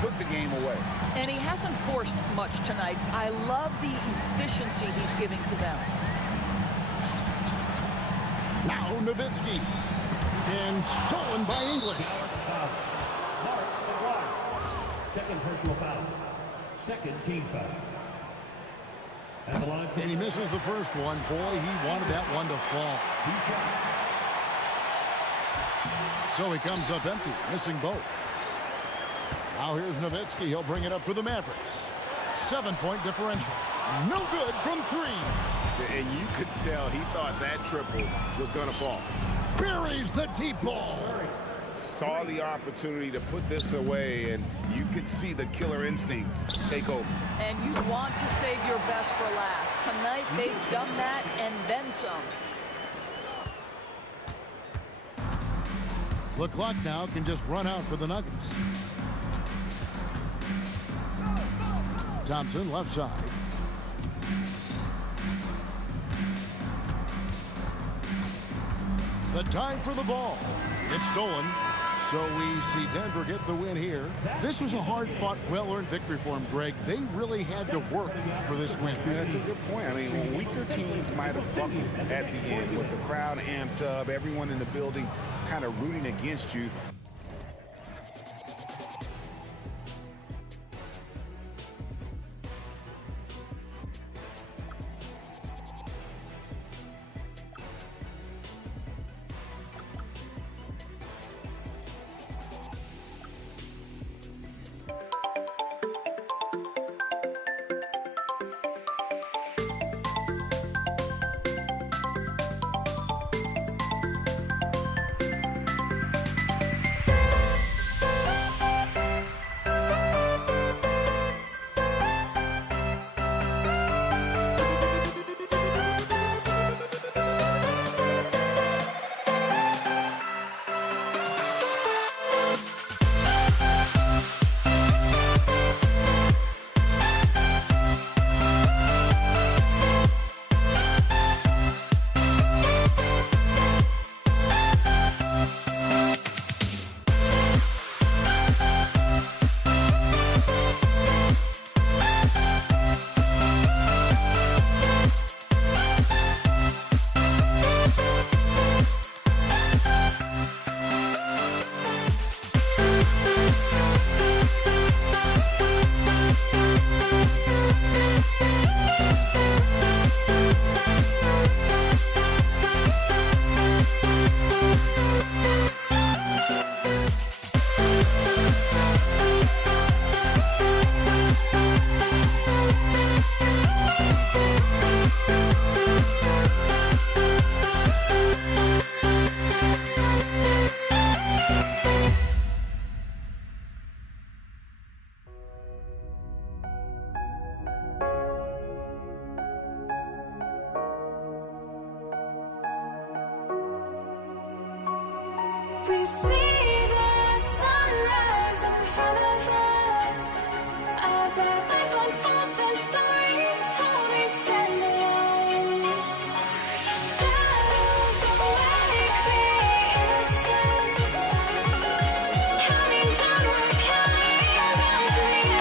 Put the game away. And he hasn't forced much tonight. I love the efficiency he's giving to them. Now Nowitzki. And stolen by English. Second personal foul. Second team foul. And the line. And he misses the first one. Boy, he wanted that one to fall. So he comes up empty, missing both. Now here's Nowitzki. He'll bring it up for the Mavericks. 7-point differential. No good from 3. And you could tell he thought that triple was going to fall. Buries the deep ball. Saw the opportunity to put this away, and you could see the killer instinct take over. And you want to save your best for last. Tonight, they've done that and then some. The clock now can just run out for the Nuggets. Thompson, left side. The time for the ball. It's stolen. So we see Denver get the win here. This was a hard-fought, well-earned victory for them, Greg. They really had to work for this win. That's a good point. I mean, weaker teams might have buckled at the end with the crowd amped up, everyone in the building kind of rooting against you. We see the sunrise in front of us as our life unfolds and stories told. We stand alone. Shadows away, innocent. Counting down, we're counting down to the end.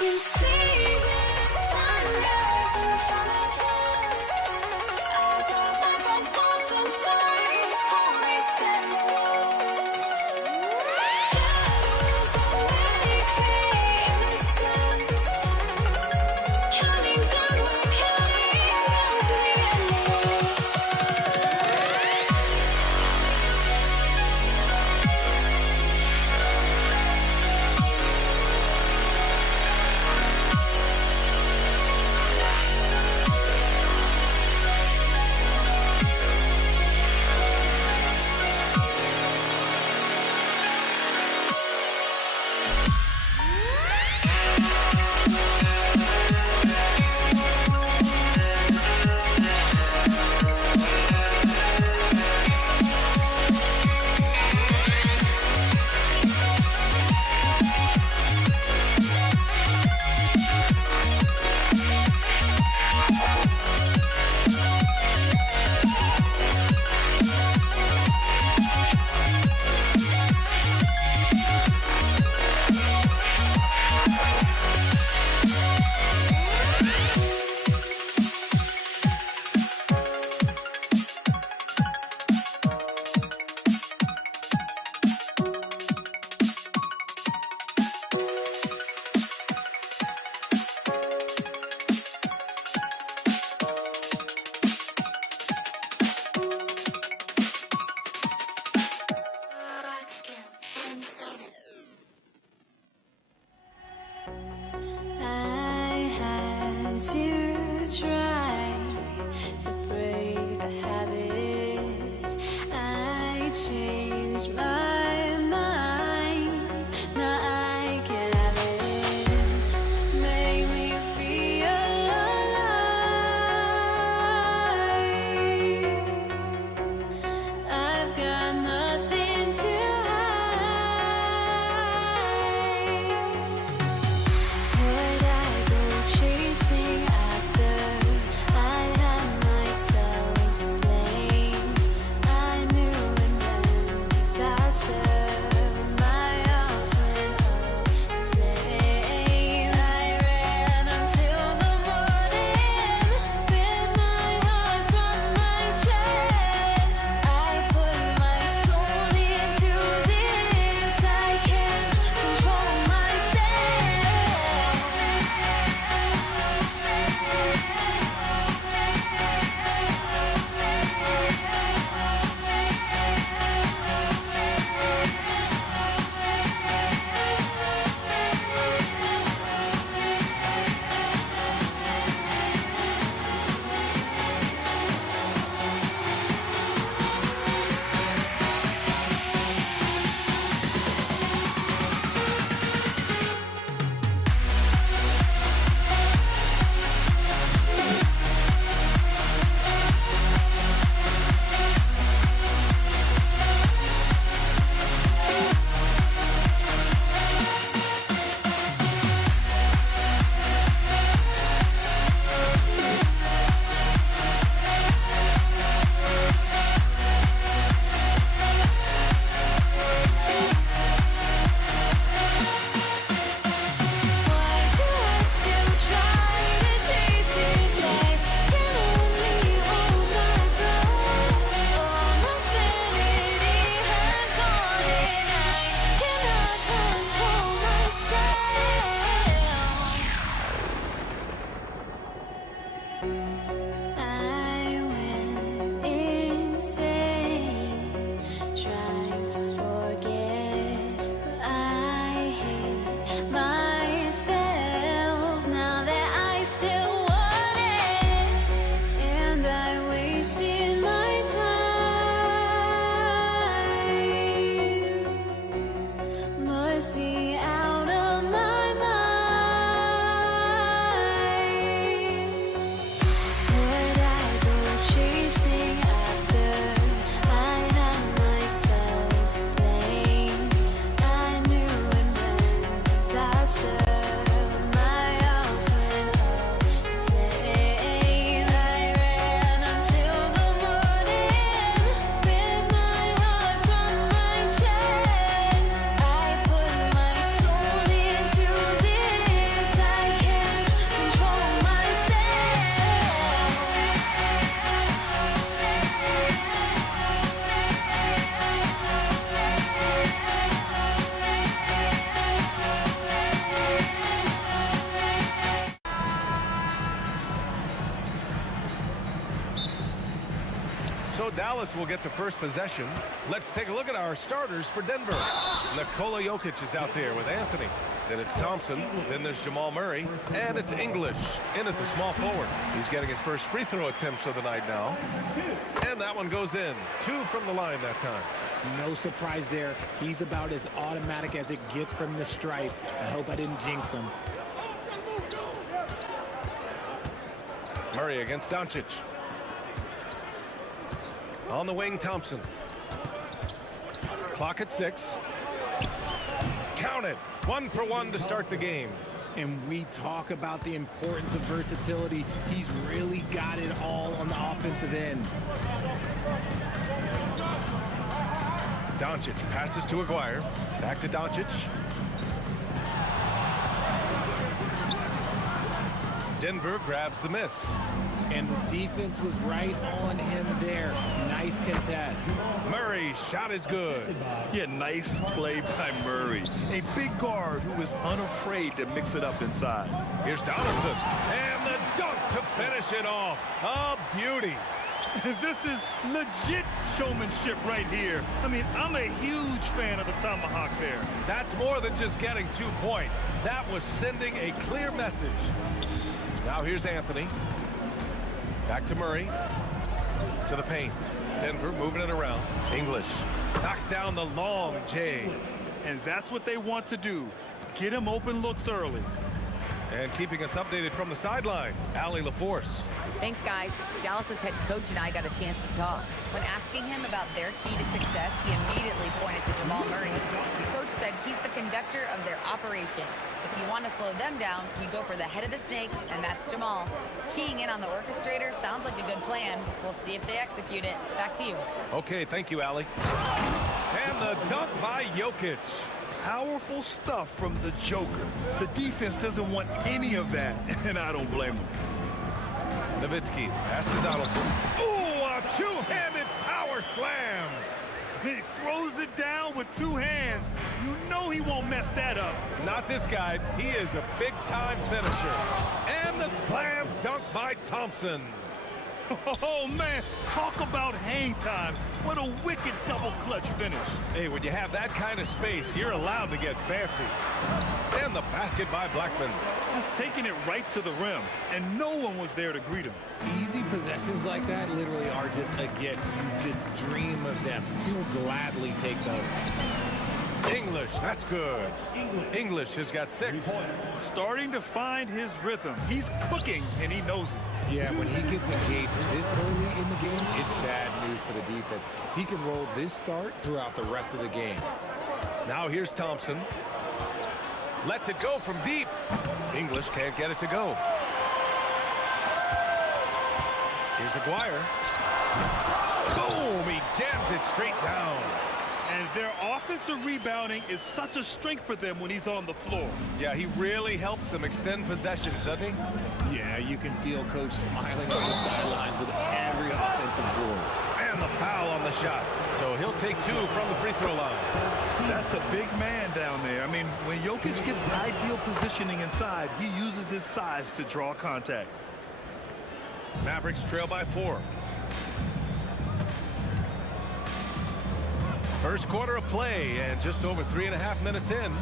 You see the sunrise in front of us as our life unfolds and stories told we stand alone. Shadows already create the sense. Counting down, we're counting down to the endless. I had to try to break the habit. I changed my mind. Now I get it. Make me feel alive. I've got nothing to would I go chasing after? I had myself to blame. I knew it meant disaster. Dallas will get the first possession. Let's take a look at our starters for Denver. Nikola Jokic is out there with Anthony. Then it's Thompson. Then there's Jamal Murray. And it's English in at the small forward. He's getting his first free throw attempts of the night now. And that one goes in. 2 from the line that time. No surprise there. He's about as automatic as it gets from the stripe. I hope I didn't jinx him. Murray against Doncic. On the wing, Thompson. Clock at 6. Count it. 1 for 1 to start the game. And we talk about the importance of versatility. He's really got it all on the offensive end. Doncic passes to Aguirre. Back to Doncic. Denver grabs the miss. And the defense was right on him there. Nice contest. Murray's shot is good. Yeah, nice play by Murray. A big guard who is unafraid to mix it up inside. Here's Donaldson. And the dunk to finish it off. A beauty. This is legit showmanship right here. I mean, I'm a huge fan of the tomahawk there. That's more than just getting 2 points. That was sending a clear message. Now here's Anthony. Back to Murray. To the paint. Denver moving it around. English knocks down the long J. And that's what they want to do. Get him open looks early. And keeping us updated from the sideline, Allie LaForce. Thanks, guys. Dallas's head coach and I got a chance to talk. When asking him about their key to success, he immediately pointed to Jamal Murray. The coach said he's the conductor of their operation. If you want to slow them down, you go for the head of the snake, and that's Jamal. Keying in on the orchestrator sounds like a good plan. We'll see if they execute it. Back to you. Okay, thank you, Allie. And the dunk by Jokic. Powerful stuff from the Joker. The defense doesn't want any of that, and I don't blame them. Nowitzki, pass to Donaldson. Ooh, a two-handed power slam. He throws it down with 2 hands. You know he won't mess that up. Not this guy. He is a big-time finisher. And the slam dunk by Thompson. Oh, man, talk about hang time. What a wicked double clutch finish. Hey, when you have that kind of space, you're allowed to get fancy. And the basket by Blackman. Just taking it right to the rim, and no one was there to greet him. Easy possessions like that literally are just a gift. You just dream of them. He'll gladly take those. English, that's good. English has got 6. Starting to find his rhythm. He's cooking, and he knows it. Yeah, when he gets engaged this early in the game, it's bad news for the defense. He can roll this start throughout the rest of the game. Now here's Thompson. Lets it go from deep. English can't get it to go. Here's Aguirre. Boom! He jams it straight down. And their offensive rebounding is such a strength for them when he's on the floor. Yeah, he really helps them extend possessions, doesn't he? Yeah, you can feel Coach smiling on the sidelines with every offensive goal. And the foul on the shot. So he'll take 2 from the free throw line. That's a big man down there. I mean, when Jokic gets ideal positioning inside, he uses his size to draw contact. Mavericks trail by 4. First quarter of play and just over 3.5 minutes in.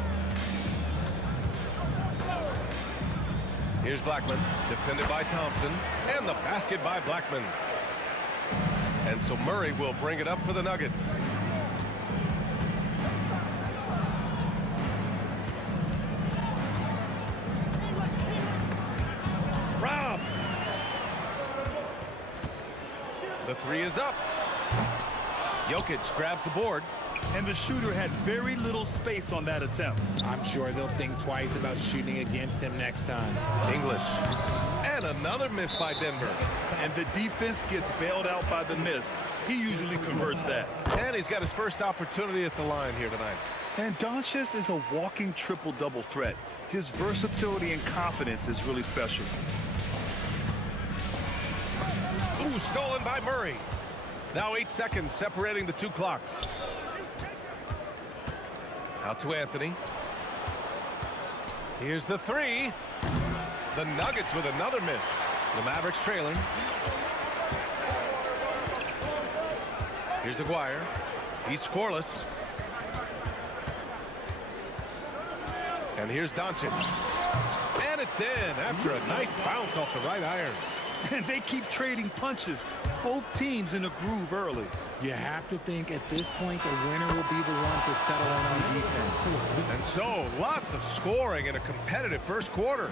Here's Blackman, defended by Thompson, and the basket by Blackman. And so Murray will bring it up for the Nuggets. Rob! The 3 is up. Jokic grabs the board. And the shooter had very little space on that attempt. I'm sure they'll think twice about shooting against him next time. English. And another miss by Denver. And the defense gets bailed out by the miss. He usually converts that. And he's got his first opportunity at the line here tonight. And Doncic is a walking triple-double threat. His versatility and confidence is really special. Ooh, stolen by Murray. Now 8 seconds separating the 2 clocks. Out to Anthony. Here's the 3. The Nuggets with another miss. The Mavericks trailing. Here's Aguirre. He's scoreless. And here's Doncic. And it's in after a nice bounce off the right iron. And they keep trading punches. Both teams in a groove early. You have to think at this point the winner will be the one to settle in on defense. And so lots of scoring in a competitive first quarter.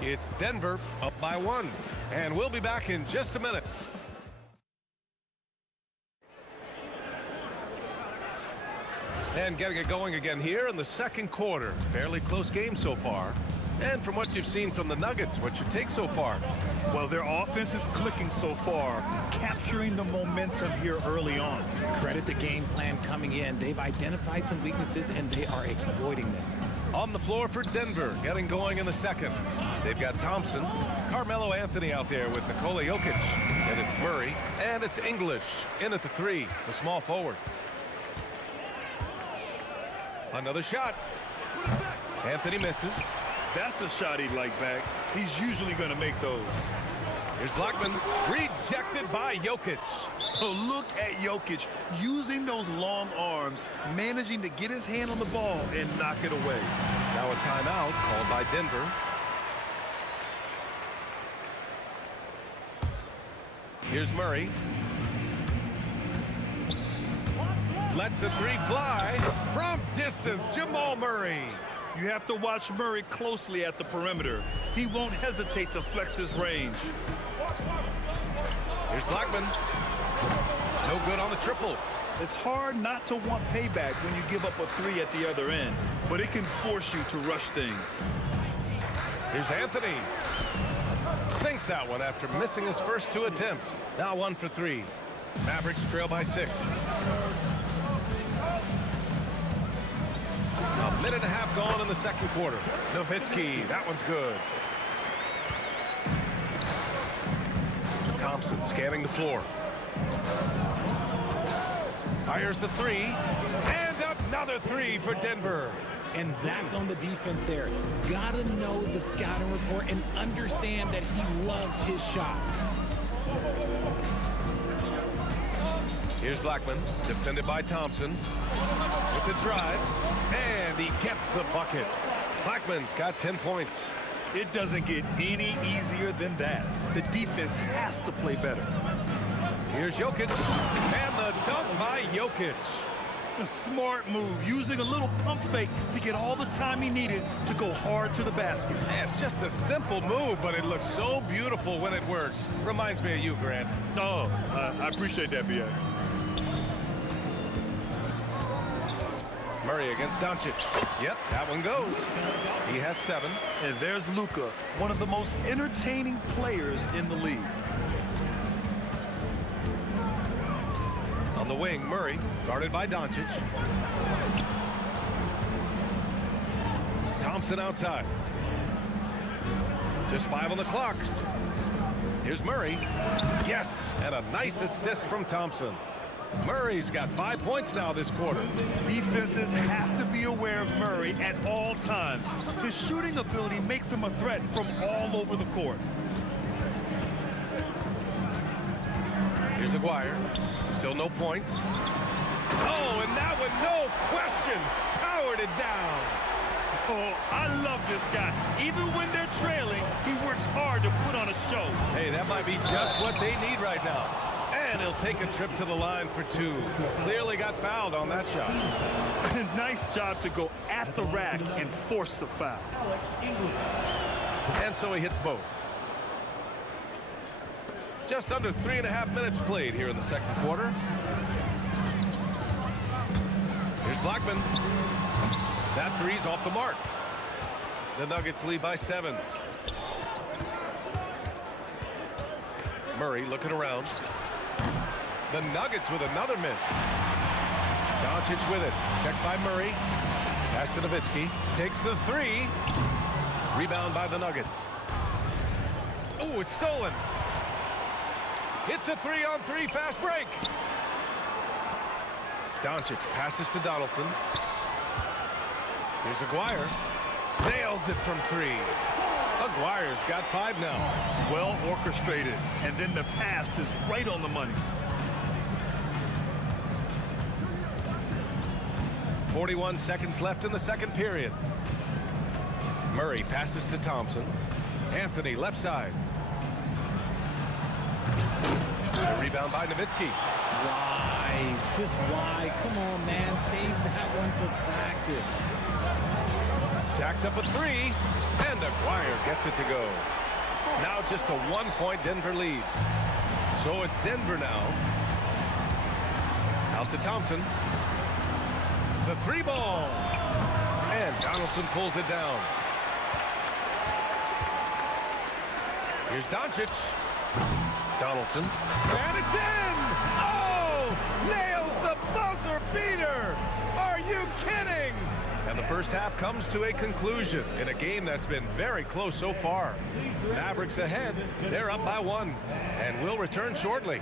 It's Denver up by 1. And we'll be back in just a minute. And getting it going again here in the second quarter. Fairly close game so far. And from what you've seen from the Nuggets, what's your take so far? Well, their offense is clicking so far, capturing the momentum here early on. Credit the game plan coming in. They've identified some weaknesses, and they are exploiting them. On the floor for Denver, getting going in the second. They've got Thompson, Carmelo Anthony out there with Nikola Jokic. And it's Murray, and it's English in at the 3, the small forward. Another shot. Anthony misses. That's a shot he'd like back. He's usually going to make those. Here's Blackman, rejected by Jokic. Oh, look at Jokic using those long arms, managing to get his hand on the ball and knock it away. Now a timeout called by Denver. Here's Murray. Lets the 3 fly from distance. Jamal Murray. You have to watch Murray closely at the perimeter. He won't hesitate to flex his range. Here's Blackman. No good on the triple. It's hard not to want payback when you give up a 3 at the other end, but it can force you to rush things. Here's Anthony. Sinks that one after missing his first 2 attempts. Now 1 for 3. Mavericks trail by 6. A minute and a half gone in the second quarter. Nowitzki, that one's good. Thompson scanning the floor. Fires the 3. And another 3 for Denver. And that's on the defense there. Gotta know the scouting report and understand that he loves his shot. Here's Blackman, defended by Thompson. With the drive, and he gets the bucket. Blackman's got 10 points. It doesn't get any easier than that. The defense has to play better. Here's Jokic, and the dunk by Jokic. A smart move, using a little pump fake to get all the time he needed to go hard to the basket. Yeah, it's just a simple move, but it looks so beautiful when it works. Reminds me of you, Grant. Oh, I appreciate that, B.A. Murray against Doncic. Yep, that one goes. He has 7. And there's Luka, one of the most entertaining players in the league. On the wing, Murray, guarded by Doncic. Thompson outside. Just 5 on the clock. Here's Murray. Yes, and a nice assist from Thompson. Murray's got 5 points now this quarter. Defenses have to be aware of Murray at all times. His shooting ability makes him a threat from all over the court. Here's Aguirre. Still no points. Oh, and that one, no question, powered it down. Oh, I love this guy. Even when they're trailing, he works hard to put on a show. Hey, that might be just what they need right now. And he'll take a trip to the line for 2. Clearly got fouled on that shot. Nice job to go at the rack and force the foul. And so he hits both. Just under 3.5 minutes played here in the second quarter. Here's Blackman. That 3's off the mark. The Nuggets lead by 7. Murray looking around. The Nuggets with another miss. Doncic with it. Checked by Murray. Pass to Nowitzki. Takes the 3. Rebound by the Nuggets. Oh, it's stolen. It's a 3-on-3 fast break. Doncic passes to Donaldson. Here's Aguirre. Nails it from 3. Aguirre's got 5 now. Well orchestrated. And then the pass is right on the money. 41 seconds left in the second period. Murray passes to Thompson. Anthony left side. A rebound by Nowitzki. Why? Just why? Come on, man. Save that one for practice. Jacks up a three, and Aguirre gets it to go. Now just a 1-point Denver lead. So it's Denver now. Out to Thompson. The three ball. And Donaldson pulls it down. Here's Doncic. Donaldson. And it's in! Oh! Nails the buzzer beater! Are you kidding? And the first half comes to a conclusion in a game that's been very close so far. Mavericks ahead. They're up by 1. And we'll return shortly.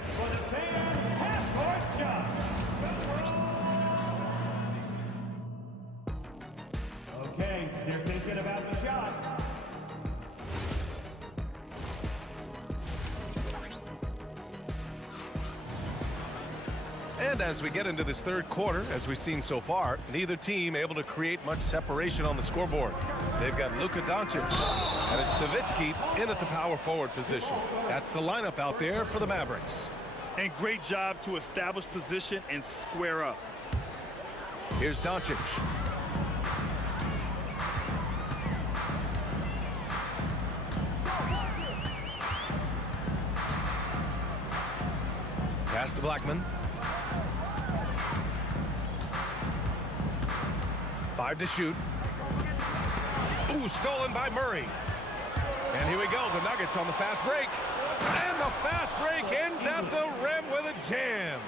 Okay, they're thinking about the shot. And as we get into this third quarter, as we've seen so far, neither team able to create much separation on the scoreboard. They've got Luka Doncic, and it's Nowitzki in at the power forward position. That's the lineup out there for the Mavericks. And great job to establish position and square up. Here's Doncic. Pass to Blackman. 5 to shoot. Ooh, stolen by Murray. And here we go, the Nuggets on the fast break. And the fast break ends at the rim with a jam.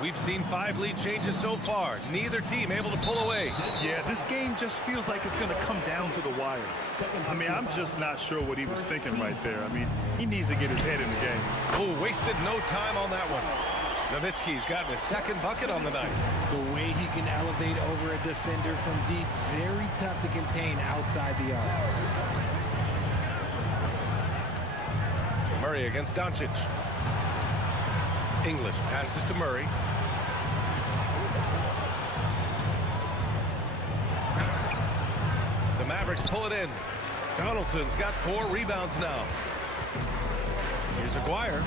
We've seen 5 lead changes so far. Neither team able to pull away. Yeah, this game just feels like it's going to come down to the wire. I mean, I'm just not sure what he was thinking right there. I mean, he needs to get his head in the game. Oh, wasted no time on that one. Nowitzki's gotten his second bucket on the night. The way he can elevate over a defender from deep, very tough to contain outside the arc. Murray against Doncic. English passes to Murray. The Mavericks pull it in. Donaldson's got 4 rebounds now. Here's Aguirre.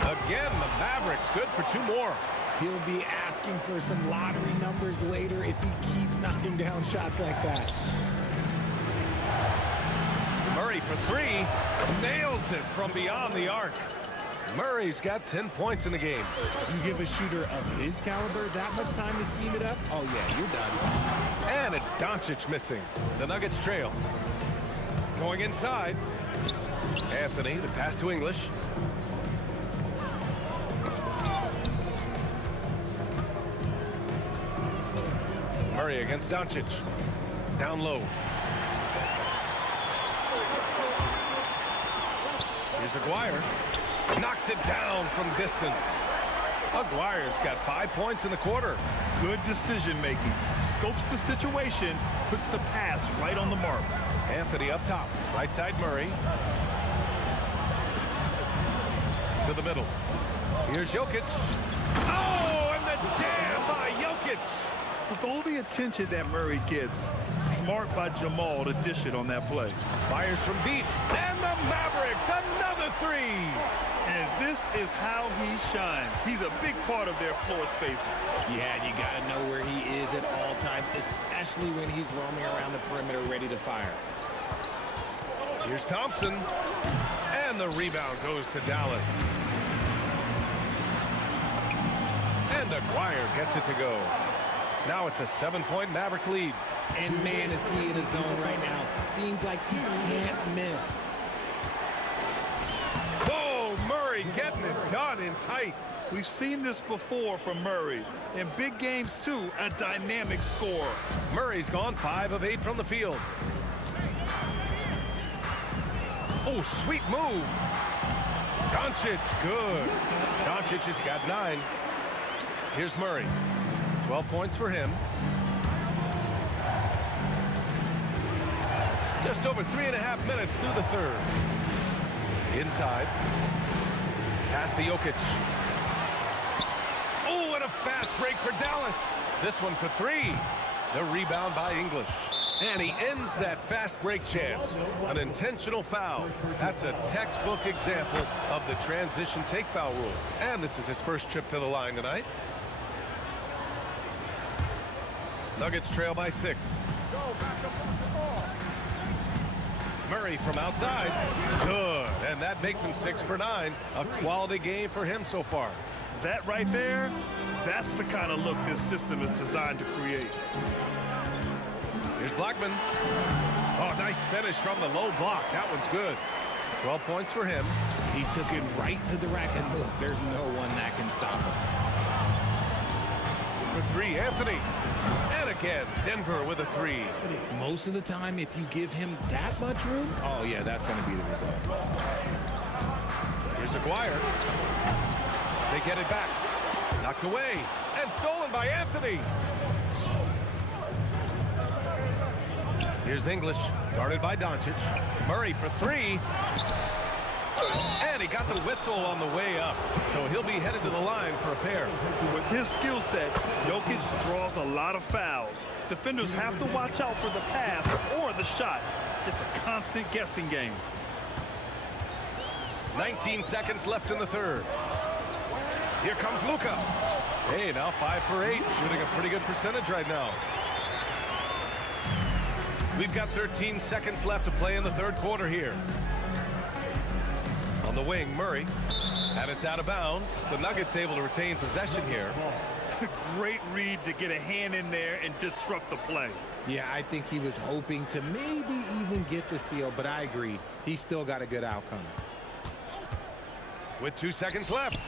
Again, the Mavericks good for 2 more. He'll be asking for some lottery numbers later if he keeps knocking down shots like that. Murray for 3. Nails it from beyond the arc. Murray's got 10 points in the game. You give a shooter of his caliber that much time to seam it up, oh yeah, you're done. And it's Doncic missing. The Nuggets trail. Going inside. Anthony, the pass to English. Murray against Doncic. Down low. Here's Aguirre. Knocks it down from distance. Aguirre's got 5 points in the quarter. Good decision making. Scopes the situation, puts the pass right on the mark. Anthony up top. Right side Murray. To the middle. Here's Jokic. Oh, and the jam by Jokic. With all the attention that Murray gets, smart by Jamal to dish it on that play. Fires from deep. And the Mavericks, another 3. And this is how he shines. He's a big part of their floor spacing. Yeah, and you got to know where he is at all times, especially when he's roaming around the perimeter ready to fire. Here's Thompson. And the rebound goes to Dallas. And Aguirre gets it to go. Now it's a 7-point Maverick lead. And man, is he in his zone right now. Seems like he can't miss. Whoa, Murray getting it done in tight. We've seen this before from Murray. In big games, too, a dynamic scorer. Murray's gone 5 of 8 from the field. Oh, sweet move. Doncic, good. Doncic has got 9. Here's Murray. 12 points for him. Just over 3.5 minutes through the third. Inside. Pass to Jokic. Oh, and a fast break for Dallas. This one for 3. The rebound by English. And he ends that fast break chance. An intentional foul. That's a textbook example of the transition take foul rule. And this is his first trip to the line tonight. Nuggets trail by 6. Murray from outside. Good. And that makes him 6 for 9. A quality game for him so far. That right there, that's the kind of look this system is designed to create. Here's Blackman. Oh, nice finish from the low block. That one's good. 12 points for him. He took it right to the rack, and look, there's no one that can stop him. For 3, Anthony. And again, Denver with a 3. Most of the time, if you give him that much room, oh, yeah, that's going to be the result. Here's Aguirre. They get it back. Knocked away. And stolen by Anthony. Here's English, guarded by Doncic. Murray for 3. And he got the whistle on the way up. So he'll be headed to the line for a pair. With his skill set, Jokic draws a lot of fouls. Defenders have to watch out for the pass or the shot. It's a constant guessing game. 19 seconds left in the third. Here comes Luka. Hey, now 5 for 8, shooting a pretty good percentage right now. We've got 13 seconds left to play in the third quarter here. On the wing, Murray. And it's out of bounds. The Nuggets able to retain possession here. Great read to get a hand in there and disrupt the play. Yeah, I think he was hoping to maybe even get the steal, but I agree. He's still got a good outcome. With 2 seconds left.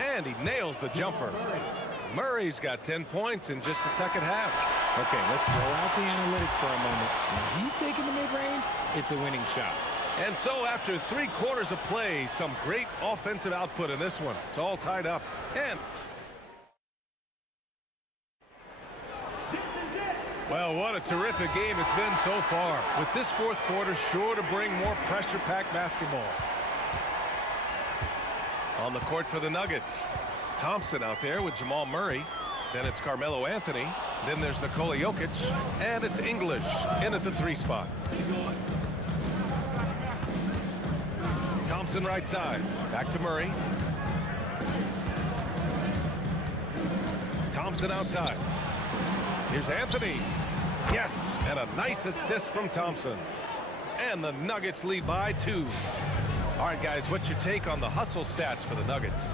And he nails the jumper. Murray's got 10 points in just the second half. Okay, let's throw out the analytics for a moment. When he's taking the mid-range, it's a winning shot. And so after 3 quarters of play, some great offensive output in this one. It's all tied up. And well, what a terrific game it's been so far. With this fourth quarter sure to bring more pressure-packed basketball. On the court for the Nuggets. Thompson out there with Jamal Murray. Then it's Carmelo Anthony. Then there's Nikola Jokic. And it's English in at the 3 spot. Thompson right side. Back to Murray. Thompson outside. Here's Anthony. Yes, and a nice assist from Thompson. And the Nuggets lead by 2. All right, guys, what's your take on the hustle stats for the Nuggets?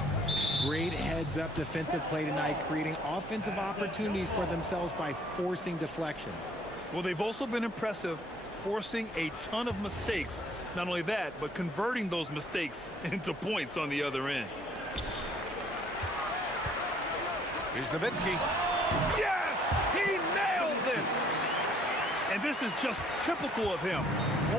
Great heads-up defensive play tonight, creating offensive opportunities for themselves by forcing deflections. Well, they've also been impressive, forcing a ton of mistakes. Not only that, but converting those mistakes into points on the other end. Here's Nowitzki. Yes! He nails it! And this is just typical of him.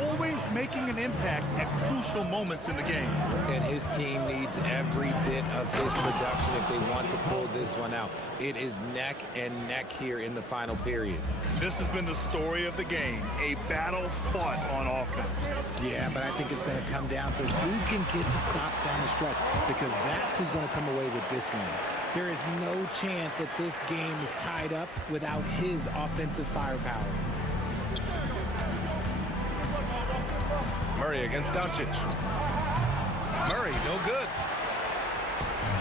Always making an impact at crucial moments in the game. And his team needs every bit of his production if they want to pull this one out. It is neck and neck here in the final period. This has been the story of the game, a battle fought on offense. Yeah, but I think it's going to come down to who can get the stops down the stretch, because that's who's going to come away with this one. There is no chance that this game is tied up without his offensive firepower. Murray against Doncic. Murray, no good.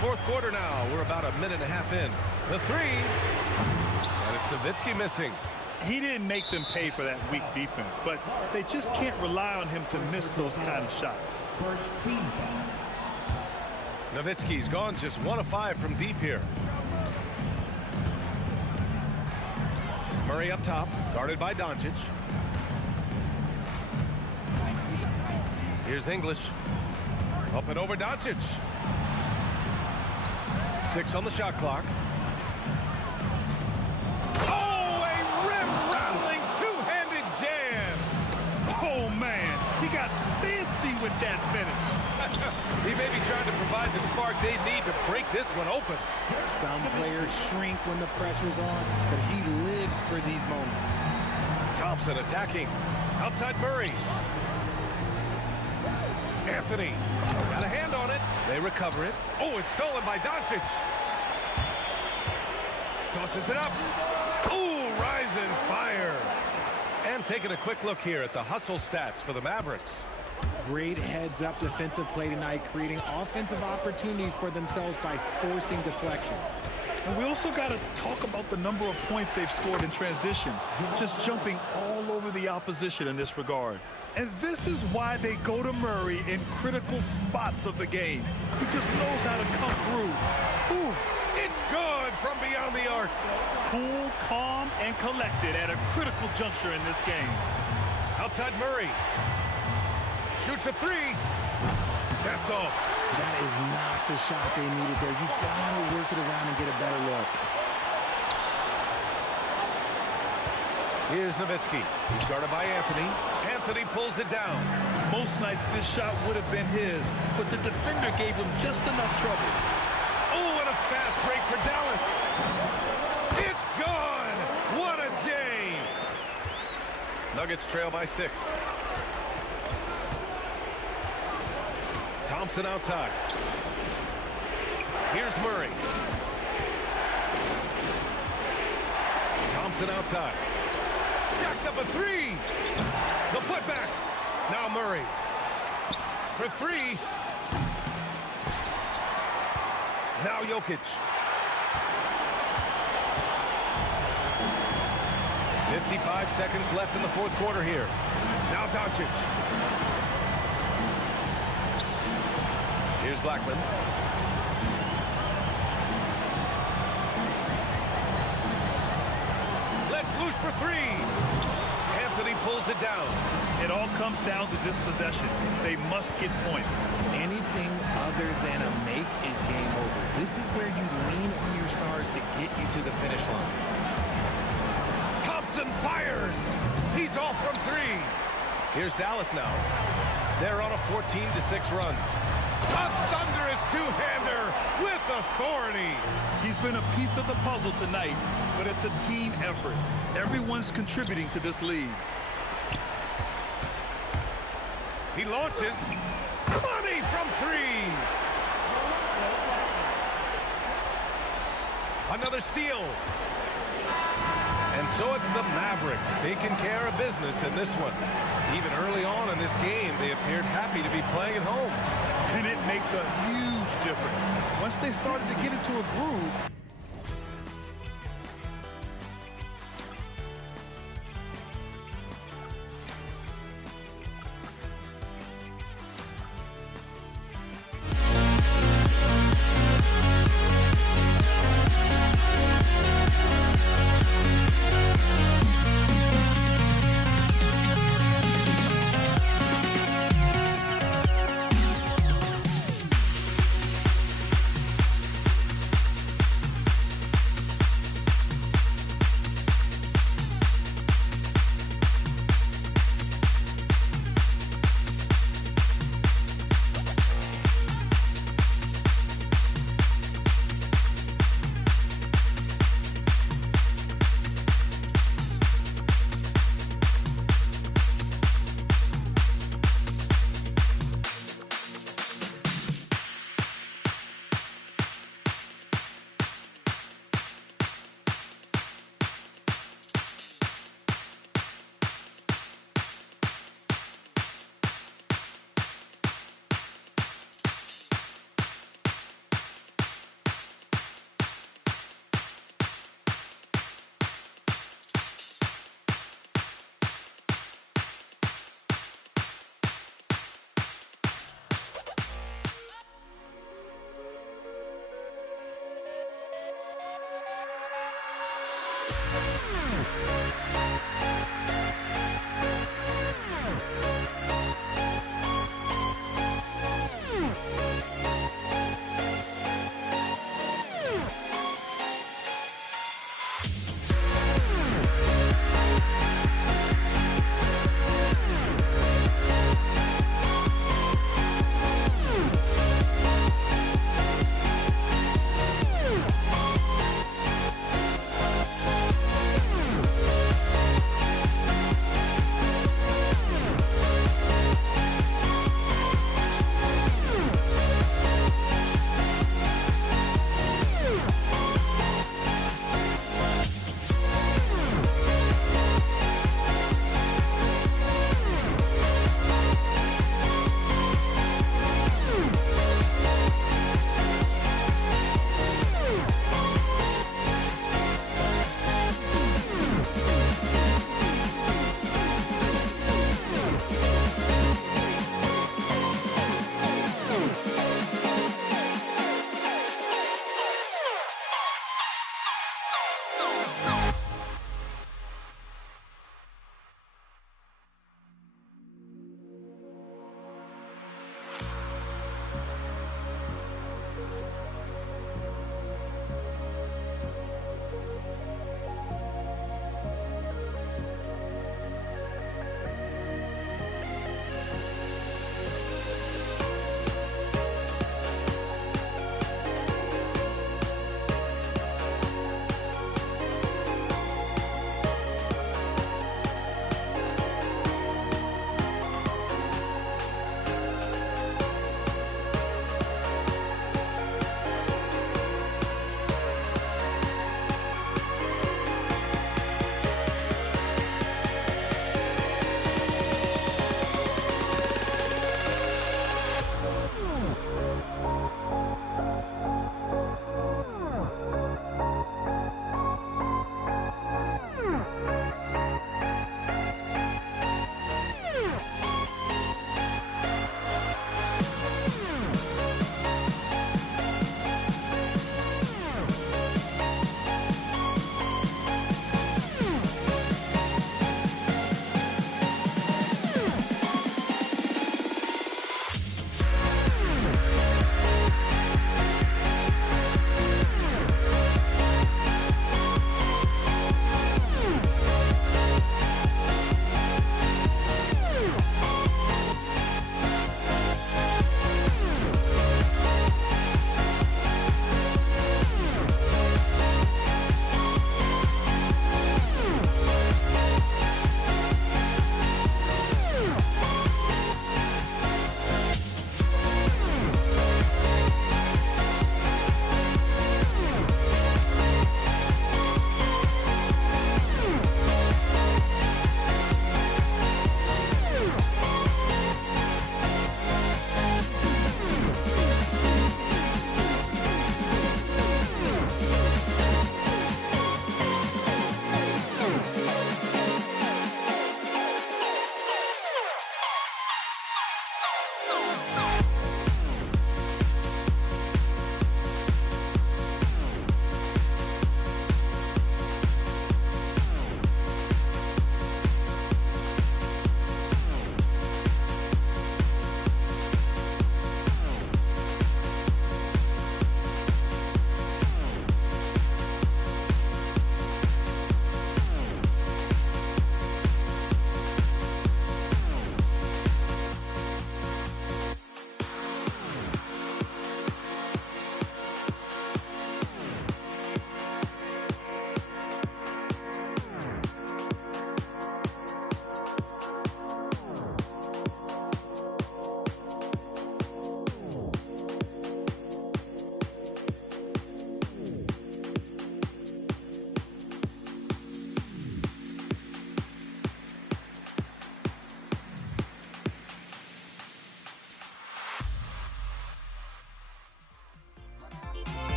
Fourth quarter now. We're about a minute and a half in. The 3. And it's Nowitzki missing. He didn't make them pay for that weak defense, but they just can't rely on him to miss those kind of shots. Nowitzki's gone just 1 of 5 from deep here. Murray up top, guarded by Doncic. Here's English. Up and over Doncic. 6 on the shot clock. Oh, a rim-rattling two-handed jam. Oh, man. He got fancy with that finish. He may be trying to provide the spark they need to break this one open. Some players shrink when the pressure's on, but he lives for these moments. Thompson attacking. Outside Murray. Anthony got a hand on it. They recover it. Oh, it's stolen by Doncic. Tosses it up. Ooh, rising fire. And taking a quick look here at the hustle stats for the Mavericks. Great heads-up defensive play tonight, creating offensive opportunities for themselves by forcing deflections. And we also got to talk about the number of points they've scored in transition, just jumping all over the opposition in this regard. And this is why they go to Murray in critical spots of the game. He just knows how to come through. Ooh. It's good from beyond the arc. Cool, calm, and collected at a critical juncture in this game. Outside Murray. Shoots a three. That's off. That is not the shot they needed there. You gotta work it around and get a better look. Here's Nowitzki. He's guarded by Anthony. Anthony pulls it down. Most nights this shot would have been his, but the defender gave him just enough trouble. Oh, and a fast break for Dallas. It's gone. What a J. Nuggets trail by 6. Thompson outside. Here's Murray. Thompson outside. Jacks up a three. The putback. Now Murray. For 3. Now Jokic. 55 seconds left in the fourth quarter here. Now Doncic. Here's Blackman. Let's loose for 3. Anthony pulls it down. It all comes down to this possession. They must get points. Anything other than a make is game over. This is where you lean on your stars to get you to the finish line. Thompson fires. He's off from 3. Here's Dallas now. They're on a 14-6 run. A thunderous two-hander with authority. He's been a piece of the puzzle tonight, but it's a team effort. Everyone's contributing to this lead. He launches. Money from 3. Another steal. And so it's the Mavericks taking care of business in this one. Even early on in this game, they appeared happy to be playing at home. And it makes a huge difference. Once they started to get into a groove,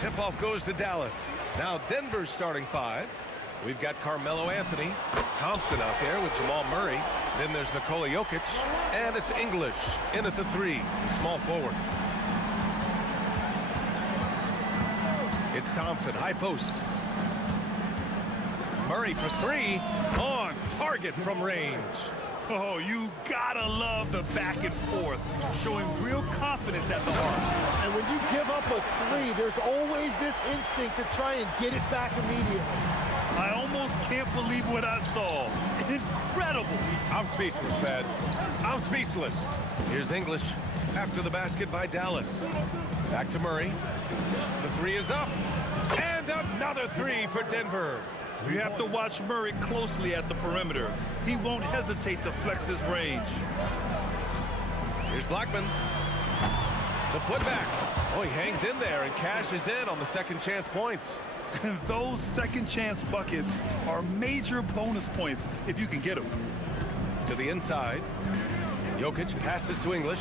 Tip-off goes to Dallas. Now Denver's starting five. We've got Carmelo Anthony, Thompson out there with Jamal Murray. Then there's Nikola Jokic, and it's English in at the three, small forward. It's Thompson, high post. Murray for three, on target from range. Oh, you gotta love the back and forth, showing real confidence at the arc. And when you give up a three, there's always this instinct to try and get it back immediately. I almost can't believe what I saw. Incredible. I'm speechless, man. I'm speechless. Here's English after the basket by Dallas. Back to Murray. The three is up. And another three for Denver. You have to watch Murray closely at the perimeter. He won't hesitate to flex his range. Here's Blackman. The putback. Oh, he hangs in there and cashes in on the second chance points. And those second chance buckets are major bonus points if you can get them. To the inside. Jokic passes to English.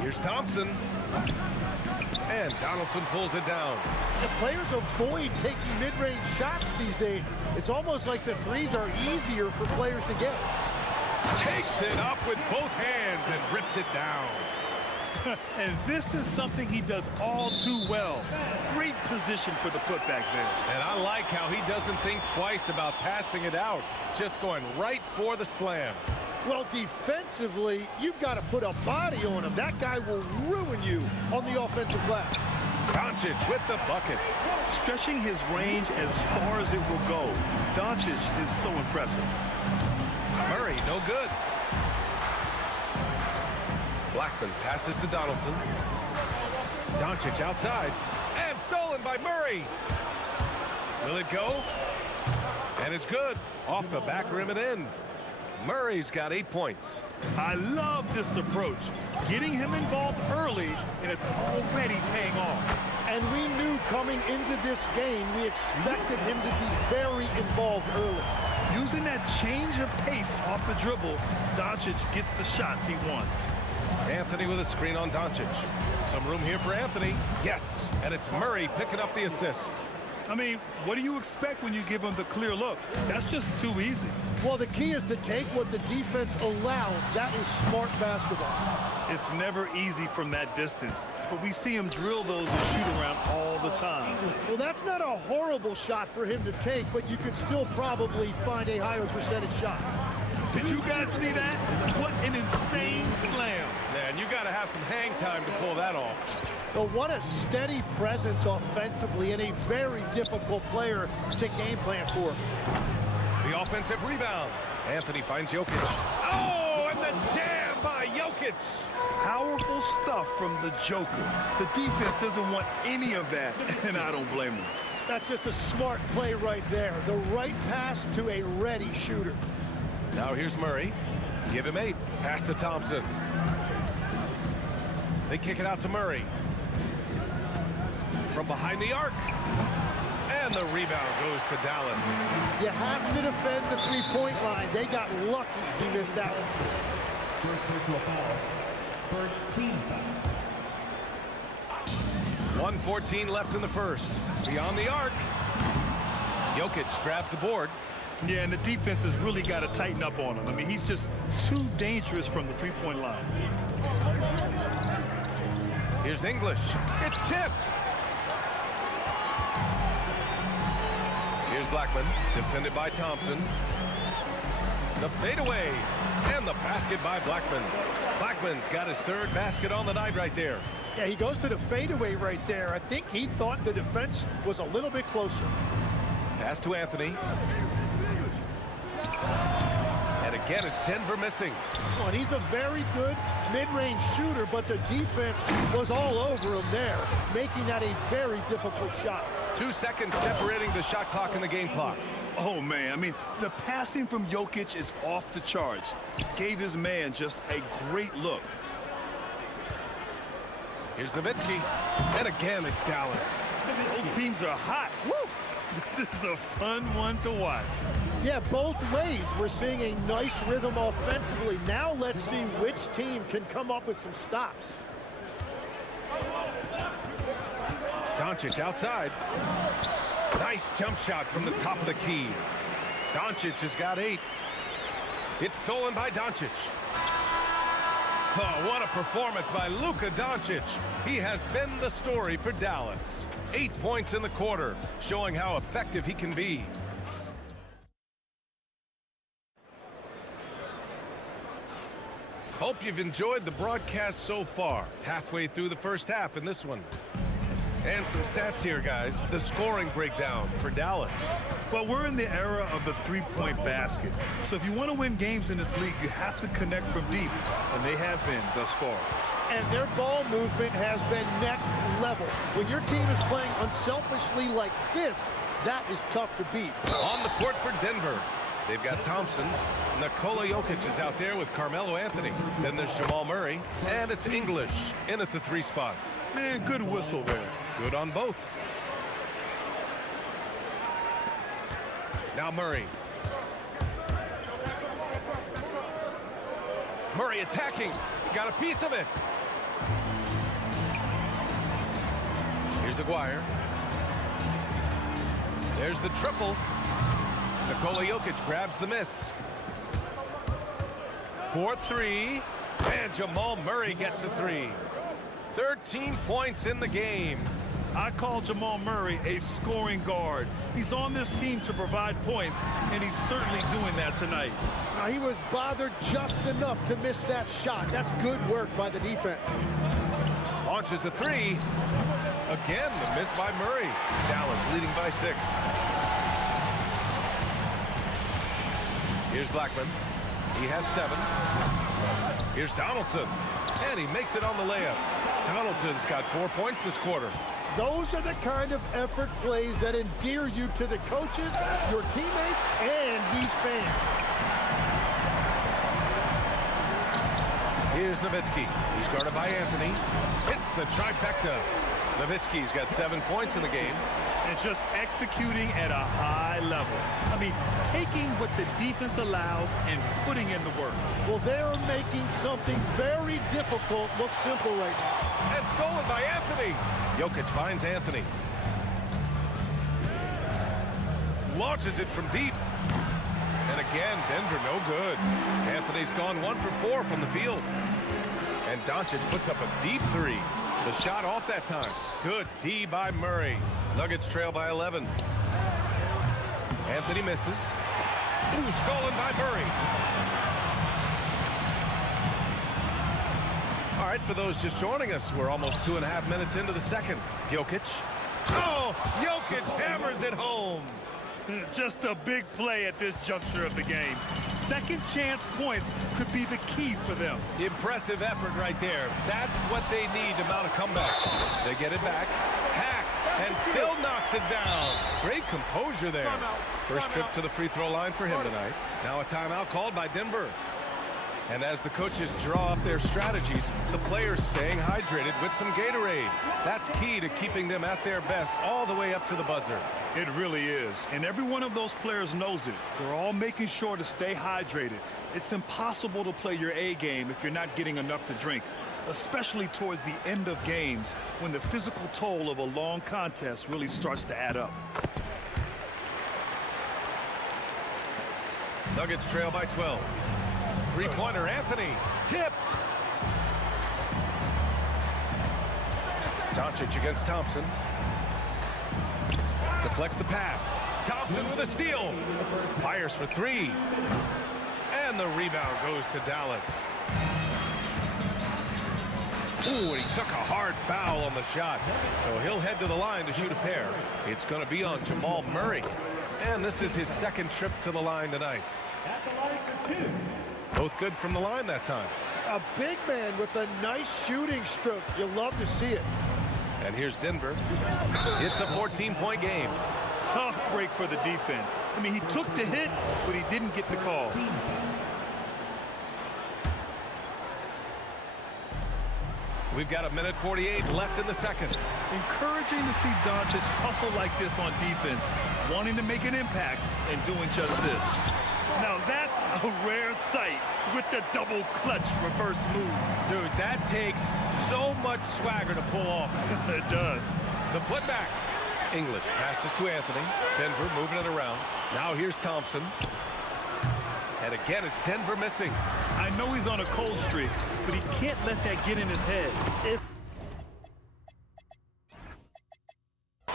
Here's Thompson. And Donaldson pulls it down. The players avoid taking mid-range shots these days. It's almost like the threes are easier for players to get. Takes it up with both hands and rips it down. And this is something he does all too well. Great position for the putback there. And I like how he doesn't think twice about passing it out, just going right for the slam. Well, defensively, you've got to put a body on him. That guy will ruin you on the offensive glass. Doncic with the bucket. Stretching his range as far as it will go. Doncic is so impressive. Murray, no good. Blackman passes to Donaldson. Doncic outside. And stolen by Murray. Will it go? And it's good. Off the back rim and in. Murray's got 8 points. I love this approach. Getting him involved early, and it's already paying off. And we knew coming into this game, we expected him to be very involved early. Using that change of pace off the dribble, Doncic gets the shots he wants. Anthony with a screen on Doncic. Some room here for Anthony. Yes, and it's Murray picking up the assist. I mean, what do you expect when you give him the clear look? That's just too easy. Well, the key is to take what the defense allows. That is smart basketball. It's never easy from that distance, but we see him drill those and shoot around all the time. Well, that's not a horrible shot for him to take, but you could still probably find a higher percentage shot. Did you guys see that? What an insane slam. Man, you got to have some hang time to pull that off. But what a steady presence offensively and a very difficult player to game plan for. The offensive rebound. Anthony finds Jokic. Oh, and the jam by Jokic. Powerful stuff from the Joker. The defense doesn't want any of that, and I don't blame him. That's just a smart play right there. The right pass to a ready shooter. Now here's Murray. Give him 8. Pass to Thompson. They kick it out to Murray. From behind the arc. And the rebound goes to Dallas. You have to defend the three-point line. They got lucky he missed that one. First team foul. 1:14 left in the first. Beyond the arc. Jokic grabs the board. Yeah, and the defense has really got to tighten up on him. I mean, he's just too dangerous from the three-point line. Here's English. It's tipped. Here's Blackman, defended by Thompson. The fadeaway, and the basket by Blackman. Blackman's got his 3rd basket on the night right there. Yeah, he goes to the fadeaway right there. I think he thought the defense was a little bit closer. Pass to Anthony. And again, it's Denver missing. Well, and he's a very good mid-range shooter, but the defense was all over him there, making that a very difficult shot. 2 seconds separating the shot clock and the game clock. Oh, man, I mean, the passing from Jokic is off the charts. Gave his man just a great look. Here's Nowitzki. And again, it's Dallas. Both teams are hot. Woo! This is a fun one to watch. Yeah, both ways. We're seeing a nice rhythm offensively. Now let's see which team can come up with some stops. Doncic outside. Nice jump shot from the top of the key. Doncic has got 8. It's stolen by Doncic. Oh, what a performance by Luka Doncic. He has been the story for Dallas. 8 points in the quarter, showing how effective he can be. Hope you've enjoyed the broadcast so far. Halfway through the first half in this one. And some stats here, guys. The scoring breakdown for Dallas. Well, we're in the era of the three-point basket. So if you want to win games in this league, you have to connect from deep. And they have been thus far. And their ball movement has been next level. When your team is playing unselfishly like this, that is tough to beat. On the court for Denver, they've got Thompson. Nikola Jokic is out there with Carmelo Anthony. Then there's Jamal Murray. And it's English in at the 3 spot. Man, good whistle there. Good on both. Now Murray. Murray attacking. Got a piece of it. Here's Aguirre. There's the triple. Nikola Jokic grabs the miss. 4-3. And Jamal Murray gets a 3. 13 points in the game. I call Jamal Murray a scoring guard. He's on this team to provide points, and he's certainly doing that tonight. Now, he was bothered just enough to miss that shot. That's good work by the defense. Launches a 3. Again, the miss by Murray. Dallas leading by 6. Here's Blackman. He has 7. Here's Donaldson. And he makes it on the layup. Donaldson's got 4 points this quarter. Those are the kind of effort plays that endear you to the coaches, your teammates, and these fans. Here's Nowitzki. He's guarded by Anthony. Hits the trifecta. Nowitzki's got 7 points in the game. And just executing at a high level. I mean, taking what the defense allows and putting in the work. Well, they're making something very difficult look simple right now. And stolen by Anthony. Jokic finds Anthony. Launches it from deep. And again, Denver no good. Anthony's gone 1 for 4 from the field. And Doncic puts up a deep 3. The shot off that time. Good D by Murray. Nuggets trail by 11. Anthony misses. Ooh, stolen by Murray. All right, for those just joining us, we're almost 2.5 minutes into the second. Jokic. Oh, Jokic hammers it home. Just a big play at this juncture of the game. Second chance points could be the key for them. Impressive effort right there. That's what they need to mount a comeback. They get it back. Hacked and still knocks it down. Great composure there. First trip to the free throw line for him tonight. Now a timeout called by Denver. And as the coaches draw up their strategies, the players staying hydrated with some Gatorade. That's key to keeping them at their best all the way up to the buzzer. It really is. And every one of those players knows it. They're all making sure to stay hydrated. It's impossible to play your A game if you're not getting enough to drink, especially towards the end of games when the physical toll of a long contest really starts to add up. Nuggets trail by 12. Three-pointer, Anthony. Tipped. Doncic against Thompson. Deflects the pass. Thompson with a steal. Fires for 3. And the rebound goes to Dallas. Ooh, and he took a hard foul on the shot. So he'll head to the line to shoot a pair. It's going to be on Jamal Murray. And this is his second trip to the line tonight. At the line for 2. Both good from the line that time. A big man with a nice shooting stroke. You'll love to see it. And here's Denver. It's a 14-point game. Tough break for the defense. I mean, he took the hit, but he didn't get the call. We've got 1:48 left in the second. Encouraging to see Doncic hustle like this on defense, wanting to make an impact and doing just this. Now that's a rare sight with the double clutch reverse move. Dude, that takes so much swagger to pull off. It does. The putback. English passes to Anthony. Denver moving it around. Now here's Thompson. And again, it's Denver missing. I know he's on a cold streak, but he can't let that get in his head. If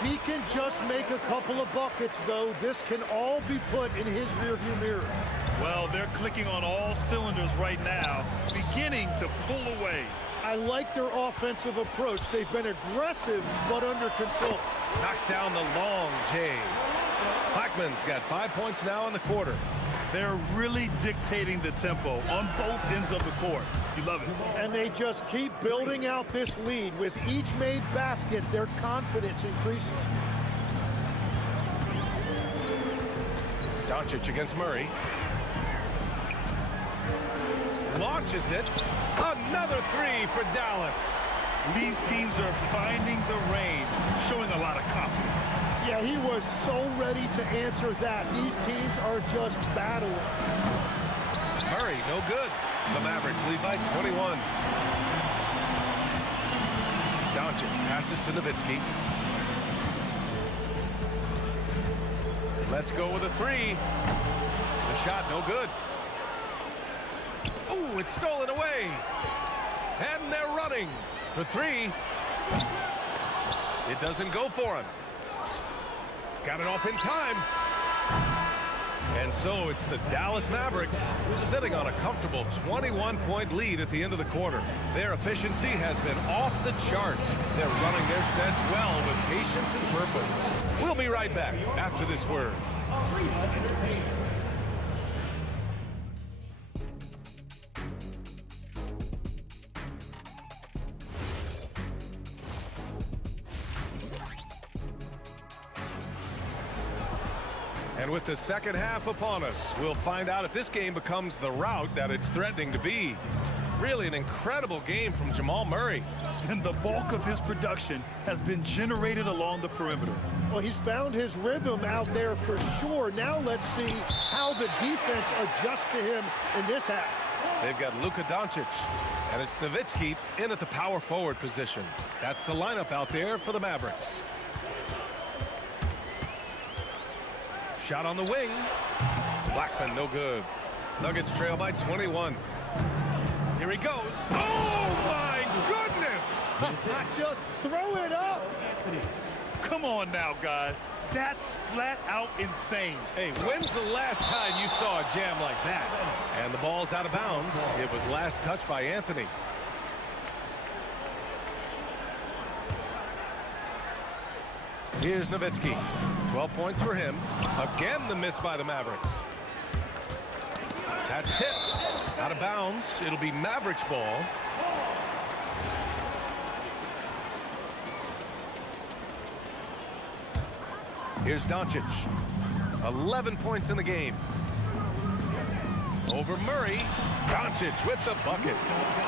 he can just make a couple of buckets, though, this can all be put in his rearview mirror. Well, they're clicking on all cylinders right now, beginning to pull away. I like their offensive approach. They've been aggressive, but under control. Knocks down the long J. Blackman's got 5 points now in the quarter. They're really dictating the tempo on both ends of the court. You love it. And they just keep building out this lead. With each made basket, their confidence increases. Doncic against Murray. Launches it. Another three for Dallas. These teams are finding the range, showing a lot of confidence. Yeah, he was so ready to answer that. These teams are just battling. Murray, no good. The Mavericks lead by 21. Doncic passes to Nowitzki. Let's go with a three. The shot, no good. Oh, it's stolen away. And they're running for three. It doesn't go for him. Got it off in time. And so it's the Dallas Mavericks sitting on a comfortable 21-point lead at the end of the quarter. Their efficiency has been off the charts. They're running their sets well with patience and purpose. We'll be right back after this word. And with the second half upon us, we'll find out if this game becomes the rout that it's threatening to be. Really an incredible game from Jamal Murray. And the bulk of his production has been generated along the perimeter. Well, he's found his rhythm out there for sure. Now let's see how the defense adjusts to him in this half. They've got Luka Doncic, and it's Nowitzki in at the power forward position. That's the lineup out there for the Mavericks. Shot on the wing. Blackman, no good. Nuggets trail by 21. Here he goes. Oh, my goodness! Just throw it up! Come on now, guys. That's flat out insane. Hey, when's the last time you saw a jam like that? And the ball's out of bounds. It was last touched by Anthony. Here's Nowitzki. 12 points for him. Again, the miss by the Mavericks. That's tipped. Out of bounds. It'll be Mavericks ball. Here's Doncic. 11 points in the game. Over Murray. Doncic with the bucket.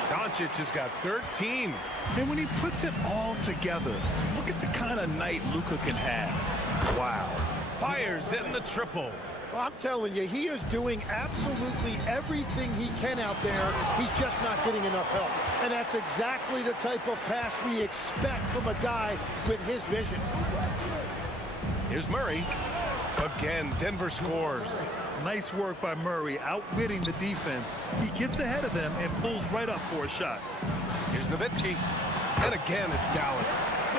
Doncic has got 13. And when he puts it all together, look at the kind of night Luka can have. Wow. Fires in the triple. Well, I'm telling you, he is doing absolutely everything he can out there. He's just not getting enough help. And that's exactly the type of pass we expect from a guy with his vision. Here's Murray. Again, Denver scores. Nice work by Murray, outwitting the defense. He gets ahead of them and pulls right up for a shot. Here's Nowitzki. And again, it's Dallas.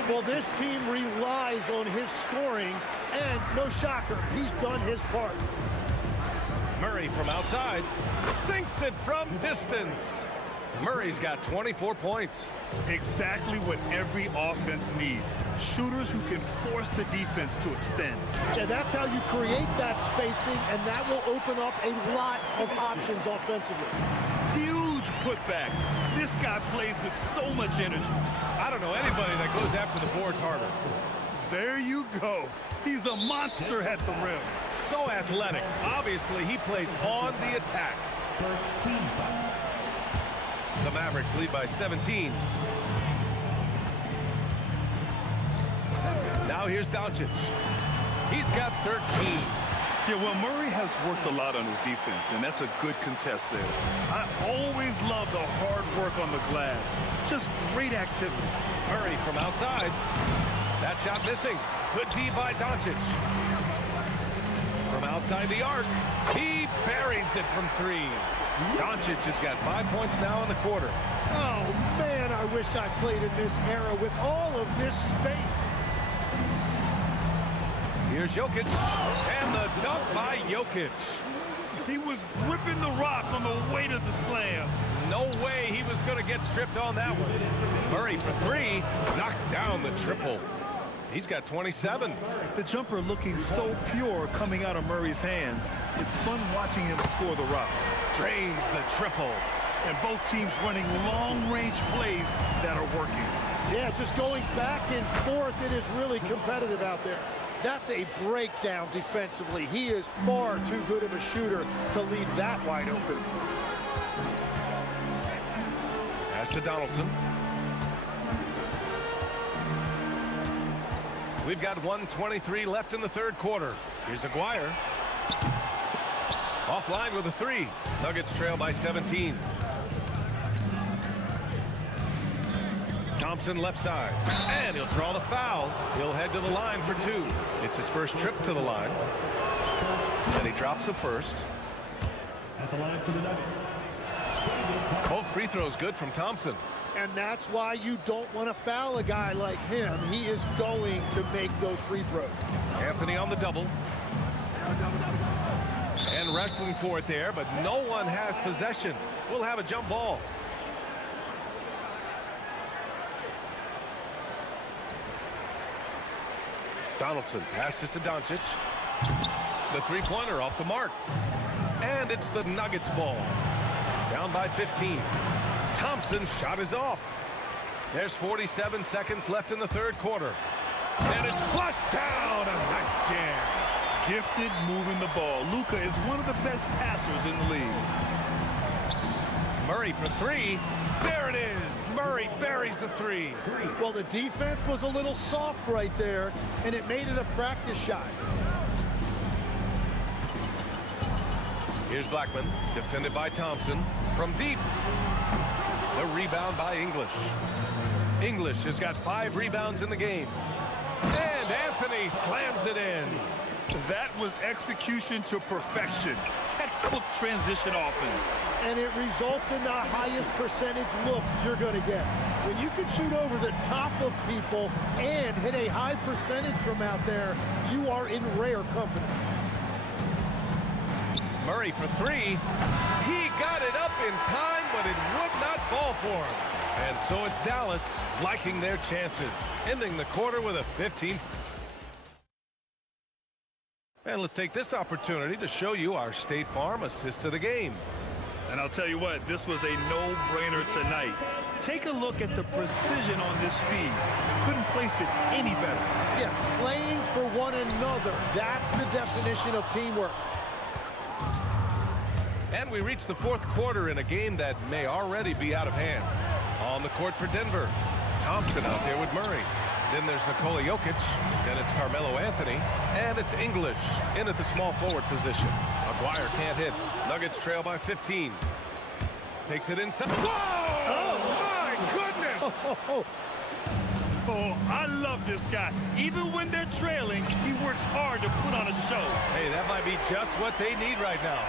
Well, this team relies on his scoring, and no shocker, he's done his part. Murray from outside. Sinks it from distance. Murray's got 24 points. Exactly what every offense needs. Shooters who can force the defense to extend. Yeah, that's how you create that spacing, and that will open up a lot of options offensively. Huge putback. This guy plays with so much energy. I don't know anybody that goes after the boards harder. There you go. He's a monster at the rim. So athletic. Obviously, he plays on the attack. The Mavericks lead by 17. here's Doncic. He's got 13. Yeah, well, Murray has worked a lot on his defense, and that's a good contest there. I always love the hard work on the glass. Just great activity. Murray from outside. That shot missing. Good D by Doncic. From outside the arc, he buries it from 3. Doncic has got 5 points now in the quarter. Oh, man, I wish I played in this era with all of this space. Here's Jokic, and the dunk by Jokic. He was gripping the rock on the way to the slam. No way he was going to get stripped on that one. Murray for 3, knocks down the triple. He's got 27. The jumper looking so pure coming out of Murray's hands. It's fun watching him score the rock. Drains the triple. And both teams running long-range plays that are working. Yeah, just going back and forth. It is really competitive out there. That's a breakdown defensively. He is far too good of a shooter to leave that wide open. Pass to Donaldson. We've got 1:23 left in the third quarter. Here's Aguirre. Offline with a 3. Nuggets trail by 17. Thompson left side. And he'll draw the foul. He'll head to the line for 2. It's his first trip to the line. And he drops the first. At the line for the Nuggets. Both free throws good from Thompson. And that's why you don't want to foul a guy like him. He is going to make those free throws. Anthony on the double. And wrestling for it there, but no one has possession. We'll have a jump ball. Donaldson passes to Doncic. The three-pointer off the mark. And it's the Nuggets ball. Down by 15. Thompson's shot is off. There's 47 seconds left in the third quarter. And it's flushed down. A nice jam. Gifted moving the ball. Luka is one of the best passers in the league. Murray for 3. There it is. Murray buries the 3. Well, the defense was a little soft right there, and it made it a practice shot. Here's Blackman, defended by Thompson. From deep. The rebound by English. English has got 5 rebounds in the game. And Anthony slams it in. That was execution to perfection. Textbook transition offense. And it results in the highest percentage look you're going to get. When you can shoot over the top of people and hit a high percentage from out there, you are in rare company. Murray for 3. He got it up in time, but it would not fall for him. And so it's Dallas liking their chances, ending the quarter with a 15. And let's take this opportunity to show you our State Farm assist of the game. And I'll tell you what, this was a no-brainer tonight. Take a look at the precision on this feed. Couldn't place it any better. Yeah, playing for one another. That's the definition of teamwork. And we reach the fourth quarter in a game that may already be out of hand. On the court for Denver. Thompson out there with Murray. Then there's Nikola Jokic. Then it's Carmelo Anthony. And it's English in at the small forward position. Aguirre can't hit. Nuggets trail by 15. Takes it inside. Whoa! Oh, my goodness! Oh, I love this guy. Even when they're trailing, he works hard to put on a show. Hey, that might be just what they need right now.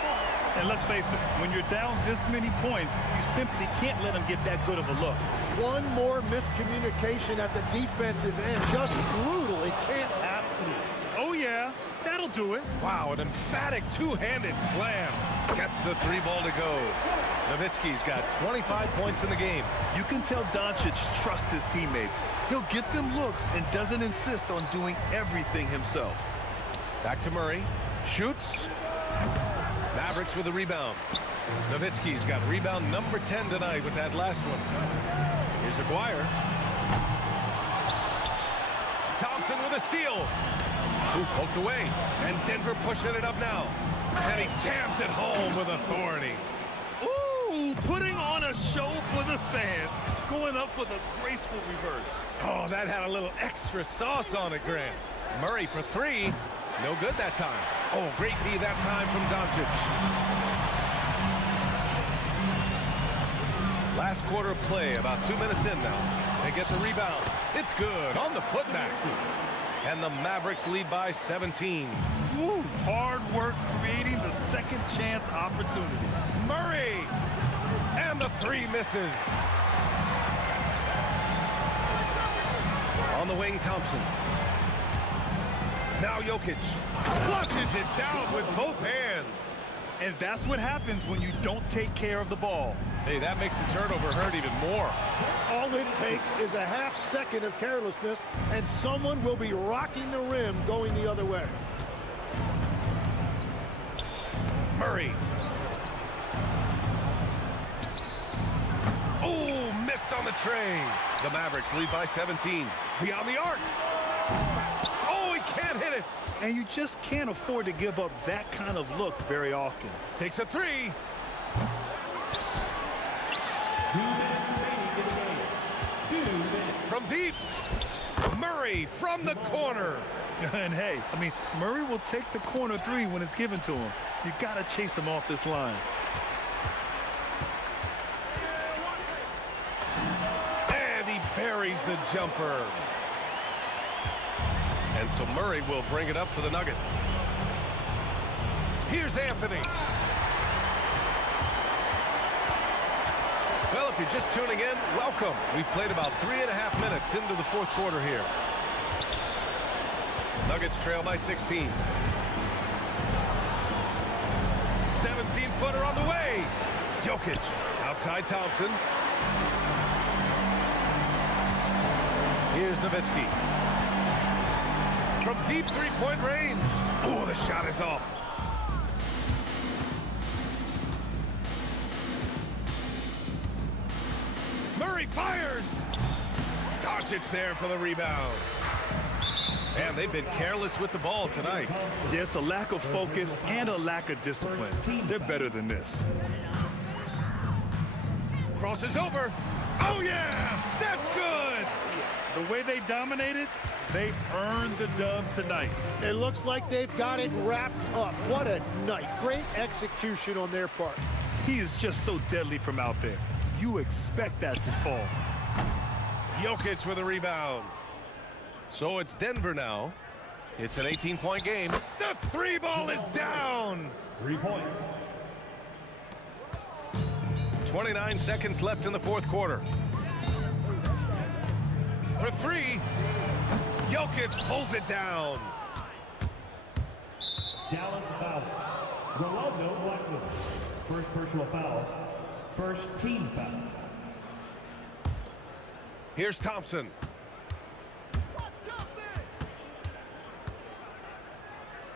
And let's face it, when you're down this many points, you simply can't let them get that good of a look. One more miscommunication at the defensive end. Just brutal. It can't happen. Oh, yeah. That'll do it. Wow, an emphatic two-handed slam. Gets the 3 ball to go. Nowitzki's got 25 points in the game. You can tell Doncic trusts his teammates. He'll get them looks and doesn't insist on doing everything himself. Back to Murray. Shoots. Mavericks with a rebound. Nowitzki's got rebound number 10 tonight with that last one. Here's Aguirre. Thompson with a steal. Who poked away. And Denver pushing it up now. And he jams it home with authority. Ooh, Ooh, putting on a show for the fans, going up for the graceful reverse. Oh, that had a little extra sauce on it, Grant. Murray for three. No good that time. Oh, great D that time from Doncic. Last quarter of play, about 2 minutes in now. They get the rebound. It's good on the putback. And the Mavericks lead by 17. Woo, hard work creating the second chance opportunity. Murray! And the three misses. On the wing, Thompson. Now Jokic flushes it down with both hands. And that's what happens when you don't take care of the ball. Hey, that makes the turnover hurt even more. All it takes is a half second of carelessness, and someone will be rocking the rim going the other way. Murray. Oh, missed on the tray. The Mavericks lead by 17. Beyond the arc. Oh, he can't hit it. And you just can't afford to give up that kind of look very often. Takes a three. 2 minutes remaining in the game. 2 minutes. From deep. Murray from the corner. And hey, I mean, Murray will take the corner three when it's given to him. You got to chase him off this line. And he buries the jumper. And so Murray will bring it up for the Nuggets. Here's Anthony. Well, if you're just tuning in, welcome. We've played about 3.5 minutes into the fourth quarter here. Nuggets trail by 16. 17-footer on the way. Jokic outside Thompson. Here's Nowitzki. From deep three-point range. Oh, the shot is off. Murray fires. Doncic there for the rebound. And they've been careless with the ball tonight. Yeah, it's a lack of focus and a lack of discipline. They're better than this. Crosses over. Oh, yeah! That's good! The way they dominated, they earned the dub tonight. It looks like they've got it wrapped up. What a night. Great execution on their part. He is just so deadly from out there. You expect that to fall. Jokic with a rebound. So it's Denver now. It's an 18-point game. The three ball is down. 3 points. 29 seconds left in the fourth quarter. For three, Jokic pulls it down. Dallas foul. Ronaldo Blackwood. First personal foul. First team foul. Here's Thompson.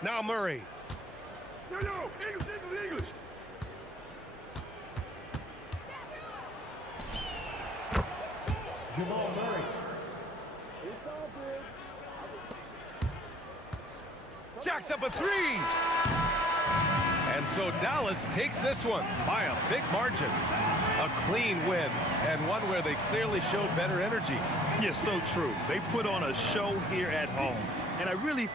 Now Murray. English. Jamal Murray. Jacks up a three. And so Dallas takes this one by a big margin. A clean win, and one where they clearly showed better energy. Yes, so true. They put on a show here at home. And I really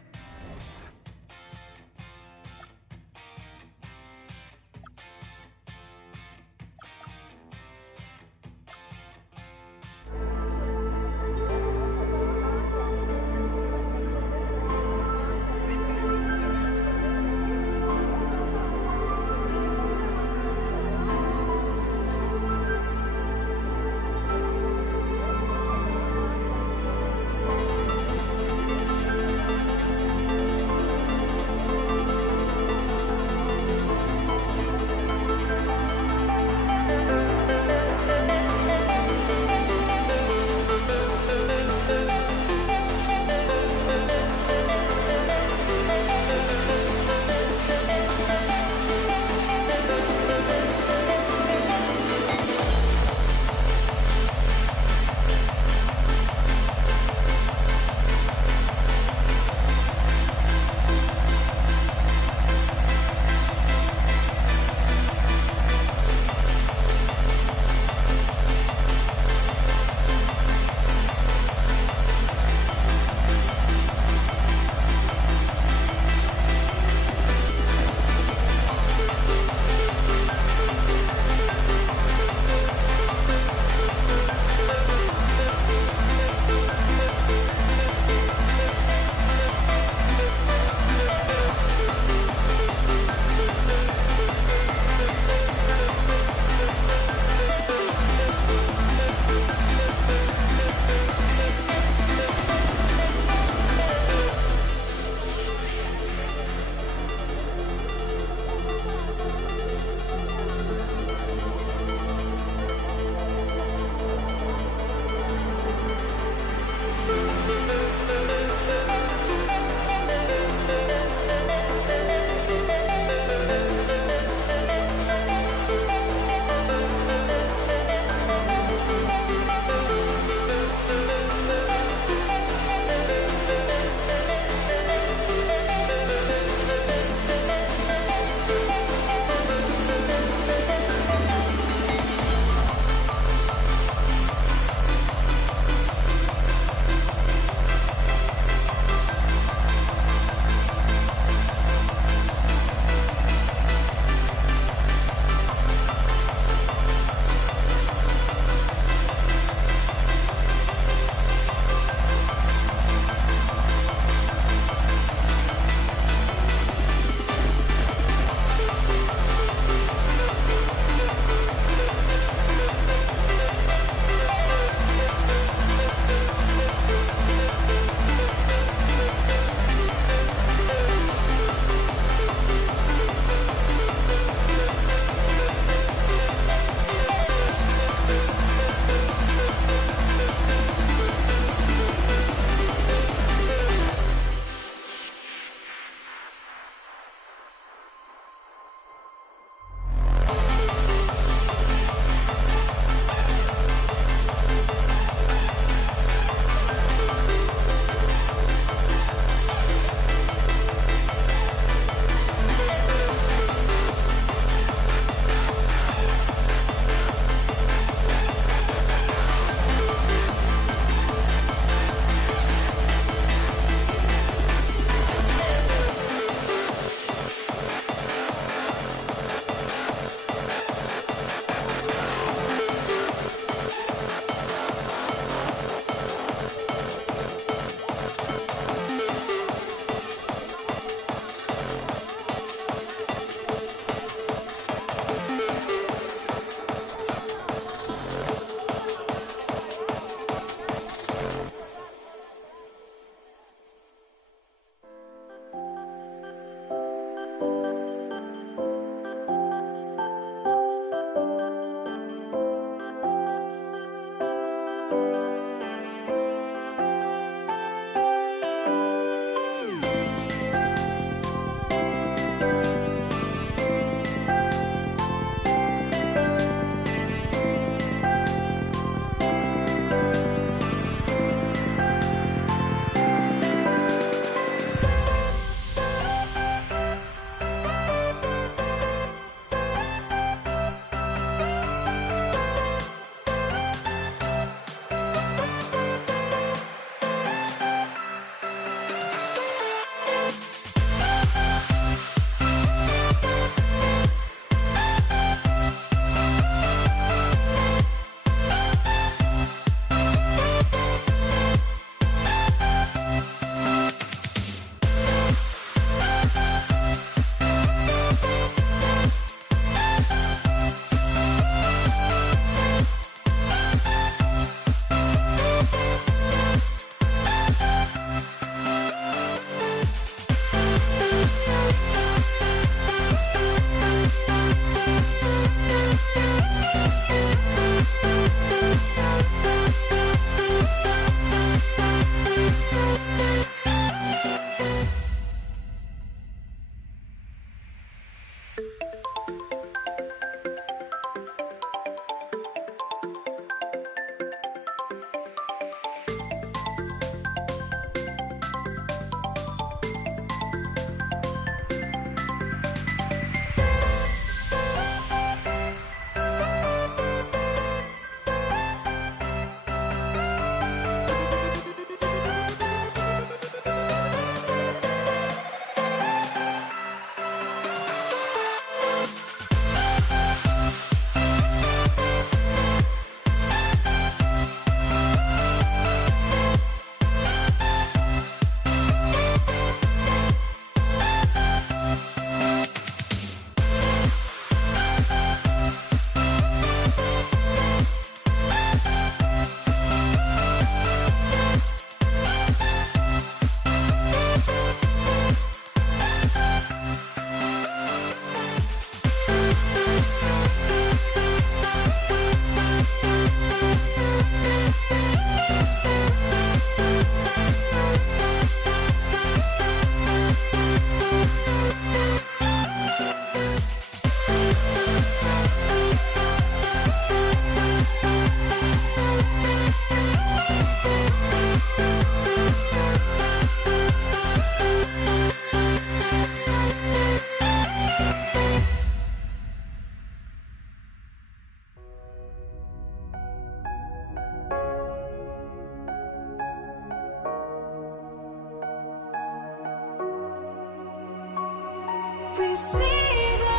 we see the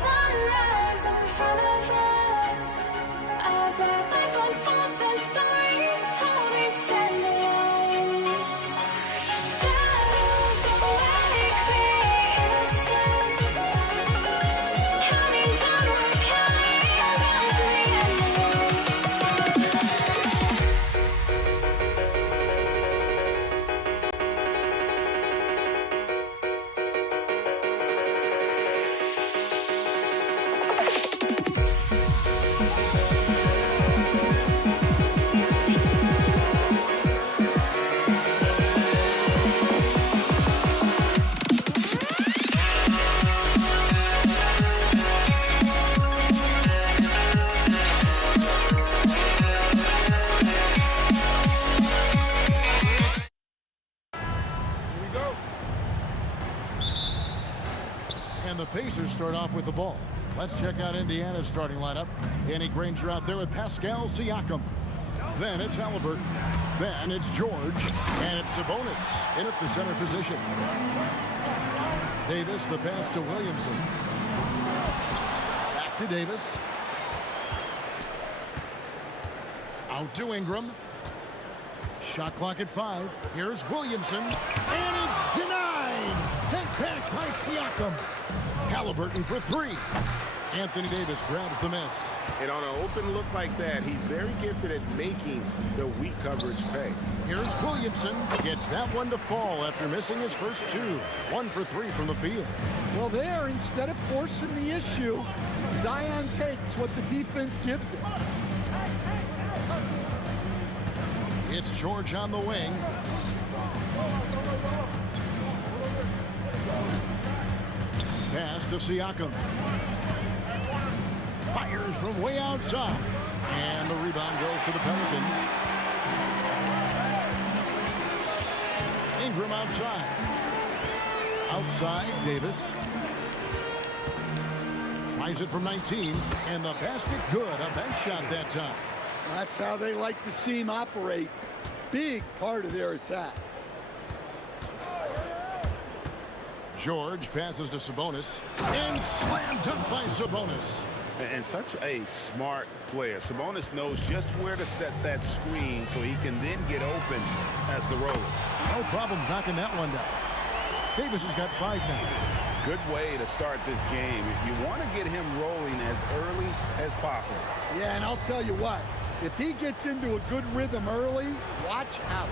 sunrise ahead of us. As our life unfolds and stories told, we stand alone. Shadows awake the innocence, counting down, we're counting down to the end of And the Pacers start off with the ball. Let's check out Indiana's starting lineup. Danny Granger out there with Pascal Siakam. Then it's Halliburton. Then it's George. And it's Sabonis in at the center position. Davis, the pass to Williamson. Back to Davis. Out to Ingram. Shot clock at 5. Here's Williamson. And it's denied. Sent back by Siakam. Halliburton for 3. Anthony Davis grabs the miss. And on an open look like that, he's very gifted at making the weak coverage pay. Here's Williamson. Gets that one to fall after missing his first 2. 1 for 3 from the field. Well, there, instead of forcing the issue, Zion takes what the defense gives him. It's George on the wing. Pass to Siakam. Fires from way outside. And the rebound goes to the Pelicans. Ingram outside. Outside, Davis. Tries it from 19. And the basket good. A bench shot that time. That's how they like to see him operate. Big part of their attack. George passes to Sabonis. And slam dunk by Sabonis. And such a smart player. Sabonis knows just where to set that screen so he can then get open as the roller. No problems knocking that one down. Davis has got 5 now. Good way to start this game. You want to get him rolling as early as possible. Yeah, and I'll tell you what. If he gets into a good rhythm early, watch out.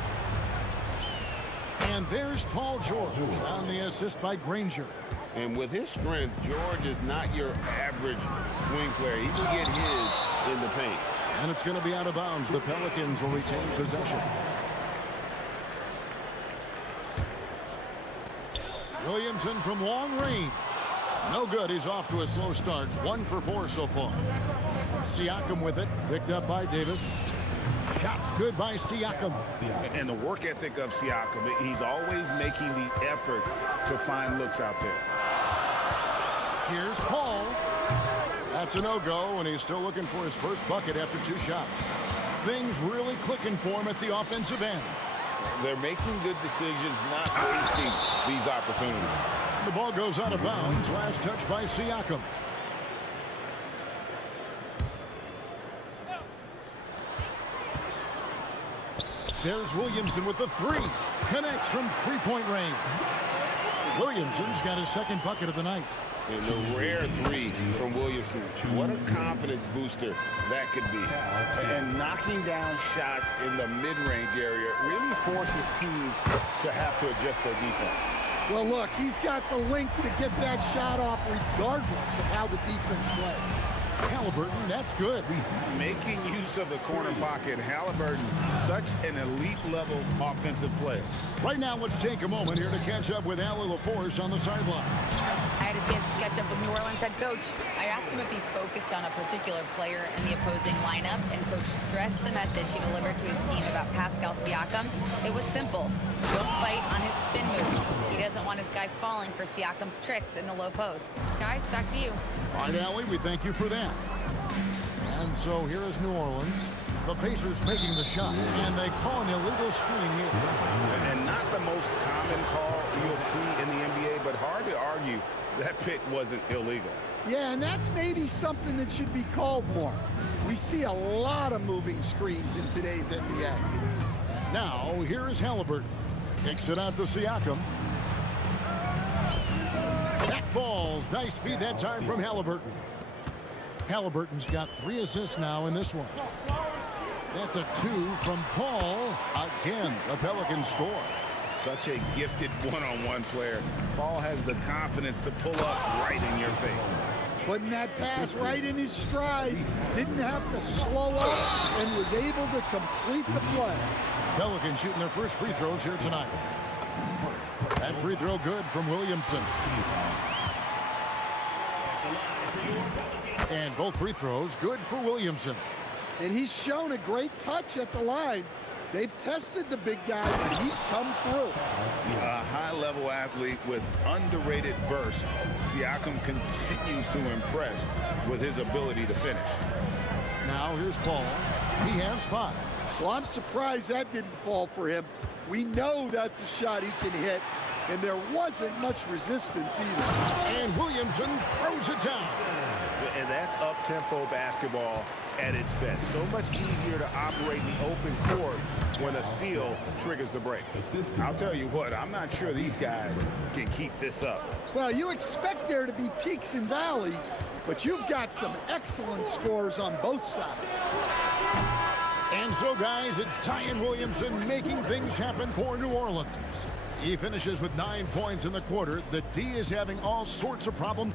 And there's Paul George on the assist by Granger. And with his strength, George is not your average swing player. He can get his in the paint. And it's going to be out of bounds. The Pelicans will retain possession. Williamson from long range. No good. He's off to a slow start. 1 for 4 so far. Siakam with it. Picked up by Davis. Shots good by Siakam. And the work ethic of Siakam, he's always making the effort to find looks out there. Here's Paul. That's a no-go, and he's still looking for his first bucket after 2 shots. Things really clicking for him at the offensive end. They're making good decisions, not wasting these opportunities. The ball goes out of bounds. Last touch by Siakam. There's Williamson with the 3. Connects from 3-point range. Williamson's got his second bucket of the night. And the rare 3 from Williamson. What a confidence booster that could be. And knocking down shots in the mid-range area really forces teams to have to adjust their defense. Well, look, he's got the length to get that shot off regardless of how the defense plays. Halliburton, that's good. Making use of the corner pocket. Halliburton, such an elite-level offensive player. Right now, let's take a moment here to catch up with Allie LaForce on the sideline. I had a chance to catch up with New Orleans head coach. I asked him if he's focused on a particular player in the opposing lineup, and coach stressed the message he delivered to his team about Pascal Siakam. It was simple. Don't fight on his spin moves. He doesn't want his guys falling for Siakam's tricks in the low post. Guys, back to you. All right, Allie, we thank you for that. And so here is New Orleans. The Pacers making the shot, and they call an illegal screen here. And not the most common call you'll see in the NBA, but hard to argue that pick wasn't illegal. Yeah, and that's maybe something that should be called more. We see a lot of moving screens in today's NBA. Now, here is Halliburton. Kicks it out to Siakam. That falls. Nice feed that time from Halliburton. Halliburton's got 3 assists now in this one. That's a 2 from Paul. Again, the Pelicans score. Such a gifted one-on-one player. Paul has the confidence to pull up right in your face. Putting that pass right in his stride. Didn't have to slow up and was able to complete the play. Pelicans shooting their first free throws here tonight. That free throw good from Williamson. And both free throws good for Williamson. And he's shown a great touch at the line. They've tested the big guy, but he's come through. A high-level athlete with underrated burst. Siakam continues to impress with his ability to finish. Now here's Paul. He has 5. Well, I'm surprised that didn't fall for him. We know that's a shot he can hit, and there wasn't much resistance either. And Williamson throws it down. And that's up-tempo basketball at its best. So much easier to operate in the open court when a steal triggers the break. I'll tell you what, I'm not sure these guys can keep this up. Well, you expect there to be peaks and valleys, but you've got some excellent scores on both sides. And so, guys, it's Zion Williamson making things happen for New Orleans. He finishes with 9 points in the quarter. The D is having all sorts of problems.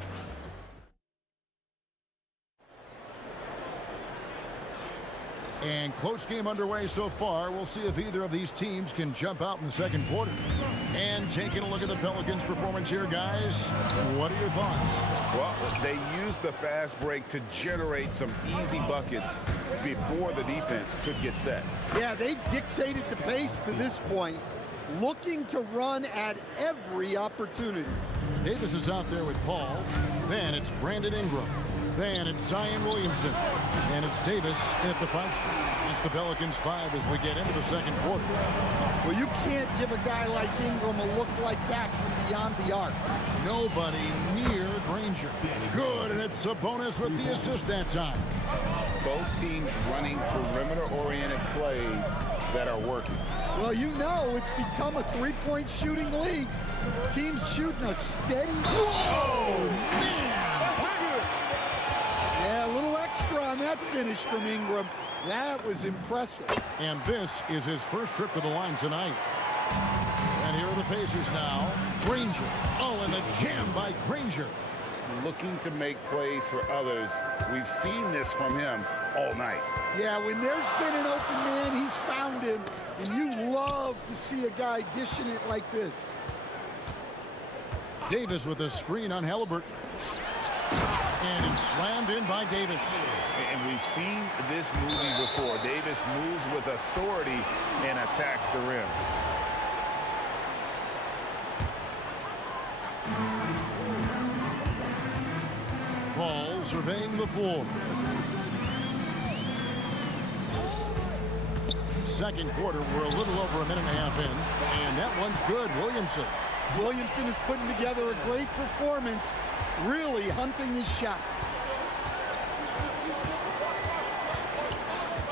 And close game underway so far. We'll see if either of these teams can jump out in the second quarter. And taking a look at the Pelicans' performance here, guys, what are your thoughts? Well, they used the fast break to generate some easy buckets before the defense could get set. Yeah, they dictated the pace to this point, looking to run at every opportunity. Davis is out there with Paul. Then it's Brandon Ingram. Then it's Zion Williamson. And it's Davis at the 5 spot. It's the Pelicans 5 as we get into the second quarter. Well, you can't give a guy like Ingram a look like that from beyond the arc. Nobody near Granger. Good, and it's Sabonis with the assist that time. Both teams running perimeter-oriented plays that are working. Well, you know it's become a three-point shooting league. Teams shooting a steady... Oh, man! Yeah, a little extra on that finish from Ingram. That was impressive. And this is his first trip to the line tonight. And here are the Pacers now. Granger. Oh, and the jam by Granger. Looking to make plays for others. We've seen this from him all night. Yeah, when there's been an open man, he's found him. And you love to see a guy dishing it like this. Davis with a screen on Halliburton. And it's slammed in by Davis. And we've seen this movie before. Davis moves with authority and attacks the rim. Paul surveying the floor. Second quarter, we're a little over a minute and a half in. And that one's good, Williamson. Williamson is putting together a great performance, really hunting his shots.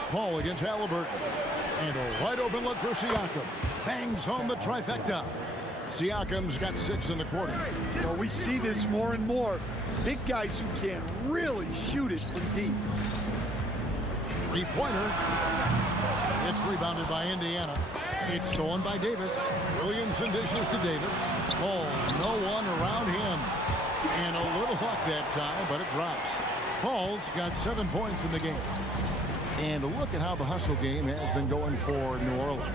Paul against Halliburton. And a wide open look for Siakam. Bangs home the trifecta. Siakam's got 6 in the quarter. Well, we see this more and more. Big guys who can really shoot it from deep. 3-pointer. It's rebounded by Indiana. It's stolen by Davis. Williamson dishes to Davis. Oh, no one around him. And a little luck that time, but it drops. Paul's got 7 points in the game. And look at how the hustle game has been going for New Orleans.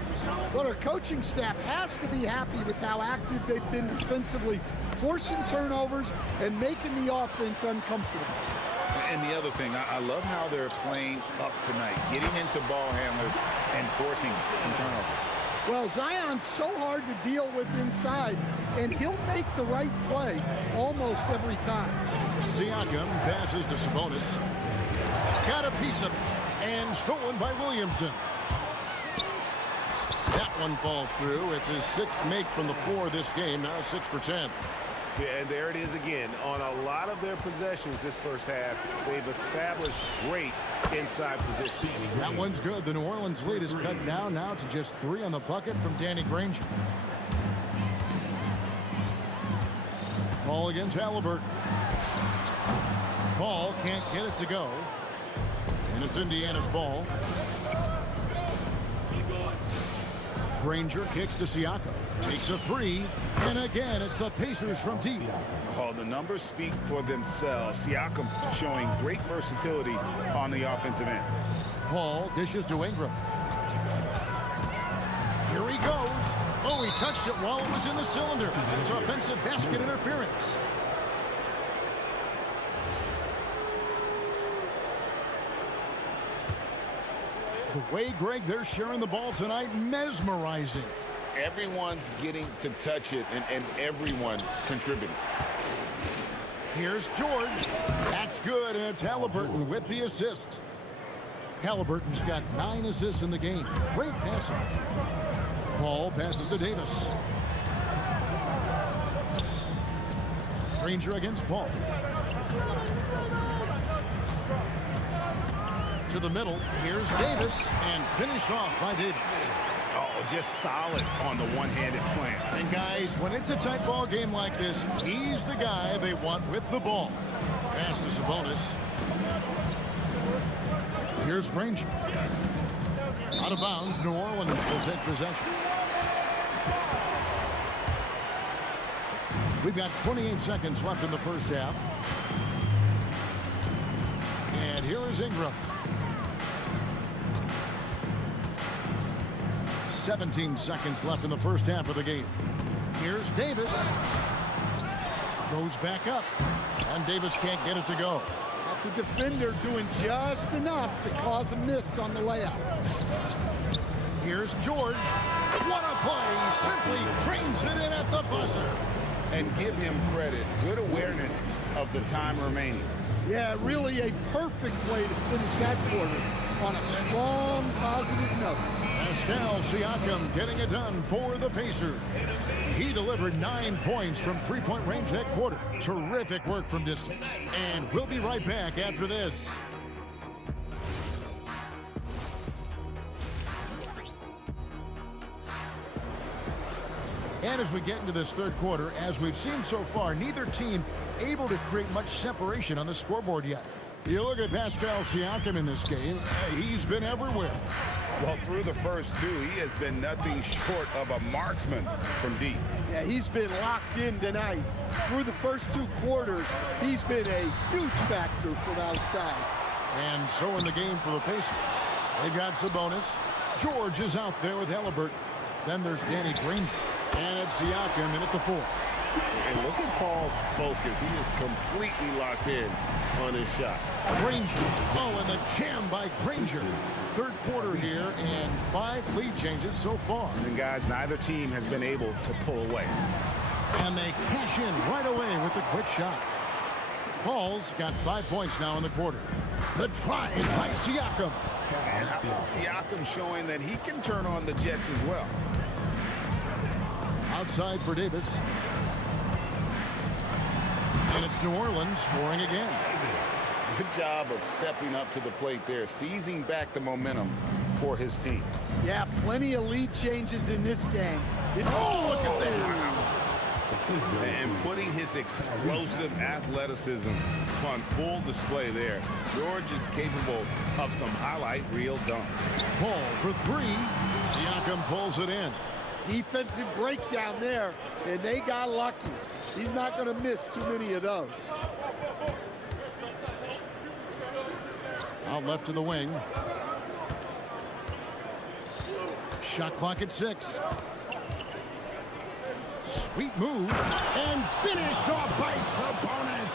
Well, our coaching staff has to be happy with how active they've been defensively, forcing turnovers and making the offense uncomfortable. And the other thing, I love how they're playing up tonight, getting into ball handlers and forcing some turnovers. Well, Zion's so hard to deal with inside, and he'll make the right play almost every time. Siakam passes to Sabonis. Got a piece of it. And stolen by Williamson. That one falls through. It's his 6th make from the floor this game. Now 6 for 10. Yeah, and there it is again. On a lot of their possessions this first half, they've established great inside position. That one's good. The New Orleans lead is cut down now to just 3 on the bucket from Danny Granger. Ball against Halliburton. Paul can't get it to go. And it's Indiana's ball. Granger kicks to Siakam. Takes a 3. And again, it's the Pacers from deep. Oh, the numbers speak for themselves. Siakam showing great versatility on the offensive end. Paul dishes to Ingram. Here he goes. Oh, he touched it while it was in the cylinder. It's offensive basket interference. The way, Greg, they're sharing the ball tonight, mesmerizing. Everyone's getting to touch it, and everyone's contributing. Here's George. That's good, and it's Halliburton with the assist. Halliburton's got 9 assists in the game. Great passing. Paul passes to Davis. Granger against Paul. To the middle. Here's Davis, and finished off by Davis. Oh, just solid on the one-handed slam. And guys, when it's a tight ball game like this, he's the guy they want with the ball. Pass to Sabonis. Here's Granger. Out of bounds, New Orleans will take possession. We've got 28 seconds left in the first half. And here is Ingram. 17 seconds left in the first half of the game. Here's Davis. Goes back up. And Davis can't get it to go. That's a defender doing just enough to cause a miss on the layup. Here's George. What a play. Simply trains it in at the buzzer. And give him credit. Good awareness of the time remaining. Yeah, really a perfect way to finish that quarter on a strong, positive note. Pascal Siakam getting it done for the Pacers. He delivered 9 points from three-point range that quarter. Terrific work from distance. And we'll be right back after this. And as we get into this third quarter, as we've seen so far, neither team able to create much separation on the scoreboard yet. You look at Pascal Siakam in this game, he's been everywhere. Well, through the first 2, he has been nothing short of a marksman from deep. Yeah, he's been locked in tonight. Through the first 2 quarters, he's been a huge factor from outside. And so in the game for the Pacers, they've got Sabonis. George is out there with Halliburton. Then there's Danny Granger. And it's Siakam in at the 4. And look at Paul's focus. He is completely locked in on his shot. Granger. Oh, and the jam by Granger. Third quarter here, and 5 lead changes so far. And guys, neither team has been able to pull away. And they cash in right away with the quick shot. Paul's got 5 points now in the quarter. The drive by Siakam. And how about Siakam showing that he can turn on the Jets as well. Outside for Davis. And it's New Orleans scoring again. Good job of stepping up to the plate there, seizing back the momentum for his team. Yeah, plenty of lead changes in this game. Oh, look at that. And putting his explosive athleticism on full display there. George is capable of some highlight reel dunks. Paul for 3. Siakam pulls it in. Defensive breakdown there, and they got lucky. He's not going to miss too many of those. Out left to the wing. Shot clock at 6. Sweet move. And finished off by Sabonis.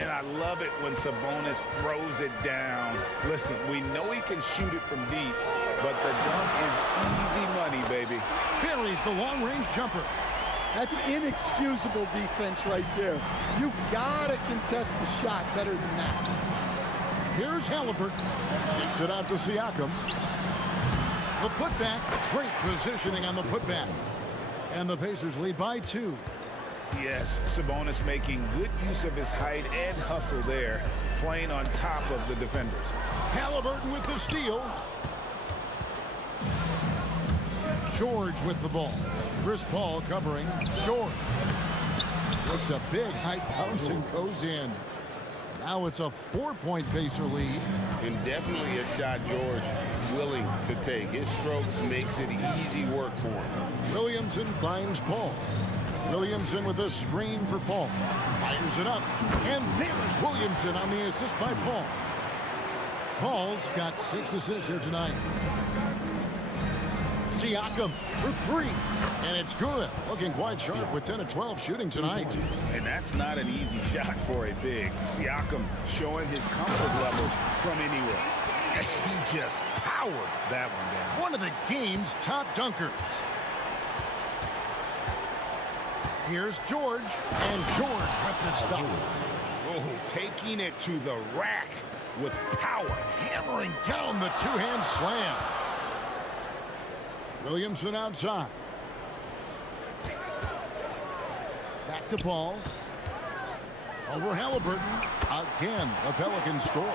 And I love it when Sabonis throws it down. Listen, we know he can shoot it from deep, but the dunk is easy money, baby. Buries the long-range jumper. That's inexcusable defense right there. You gotta contest the shot better than that. Here's Halliburton. Kicks it out to Siakam. The putback. Great positioning on the putback. And the Pacers lead by 2. Yes, Sabonis making good use of his height and hustle there, playing on top of the defenders. Halliburton with the steal. George with the ball. Chris Paul covering. George. It's a big high bounce and goes in. Now it's a 4-point Pacer lead. And definitely a shot George willing to take. His stroke makes it easy work for him. Williamson finds Paul. Williamson with a screen for Paul. Fires it up. And there's Williamson on the assist by Paul. Paul's got 6 assists here tonight. Siakam for 3. And it's good. Looking quite sharp with 10 of 12 shooting tonight. And that's not an easy shot for a big. Siakam showing his comfort level from anywhere. He just powered that one down. One of the game's top dunkers. Here's George. And George with the stuff. Oh, taking it to the rack with power. Hammering down the two-hand slam. Williamson outside. Back to Paul. Over Halliburton. Again, a Pelican score.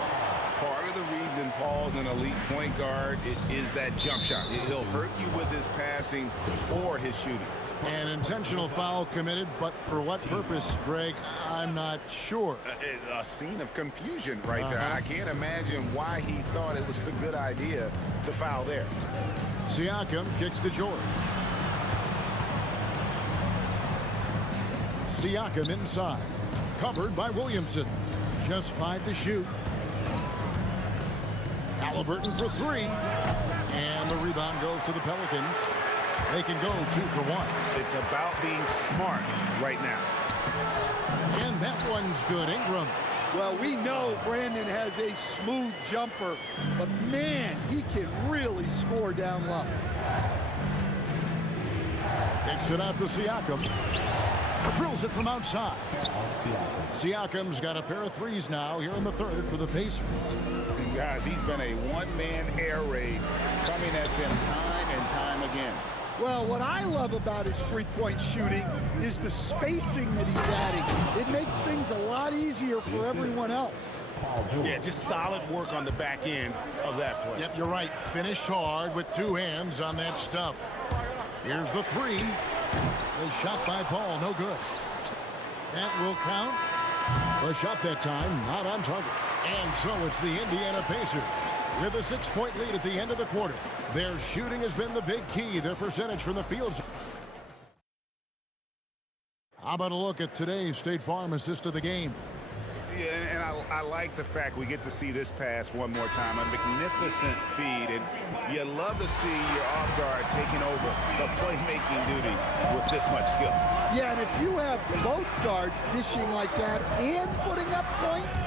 Part of the reason Paul's an elite point guard is that jump shot. He'll hurt you with his passing or his shooting. An intentional foul committed, but for what purpose, Greg, I'm not sure. A scene of confusion right there. I can't imagine why he thought it was a good idea to foul there. Siakam kicks to George. Siakam inside. Covered by Williamson. Just 5 to shoot. Halliburton for 3. And the rebound goes to the Pelicans. They can go 2 for 1. It's about being smart right now. And that one's good. Ingram. Well, we know Brandon has a smooth jumper, but man, he can really score down low. Kicks it out to Siakam. Drills it from outside. Siakam's got a pair of threes now here in the third for the Pacers. And guys, he's been a one-man air raid coming at them time and time again. Well, what I love about his three-point shooting is the spacing that he's adding. It makes things a lot easier for everyone else. Yeah, just solid work on the back end of that play. Yep, you're right. Finish hard with 2 hands on that stuff. Here's the 3. The shot by Paul, no good. That will count. The shot that time, not on target. And so it's the Indiana Pacers with a 6-point lead at the end of the quarter. Their shooting has been the big key. Their percentage from the field. How about a look at today's State Farm assist of the game? Yeah, and I like the fact we get to see this pass one more time. A magnificent feed, and you love to see your off guard taking over the playmaking duties with this much skill. Yeah, and if you have both guards dishing like that and putting up points,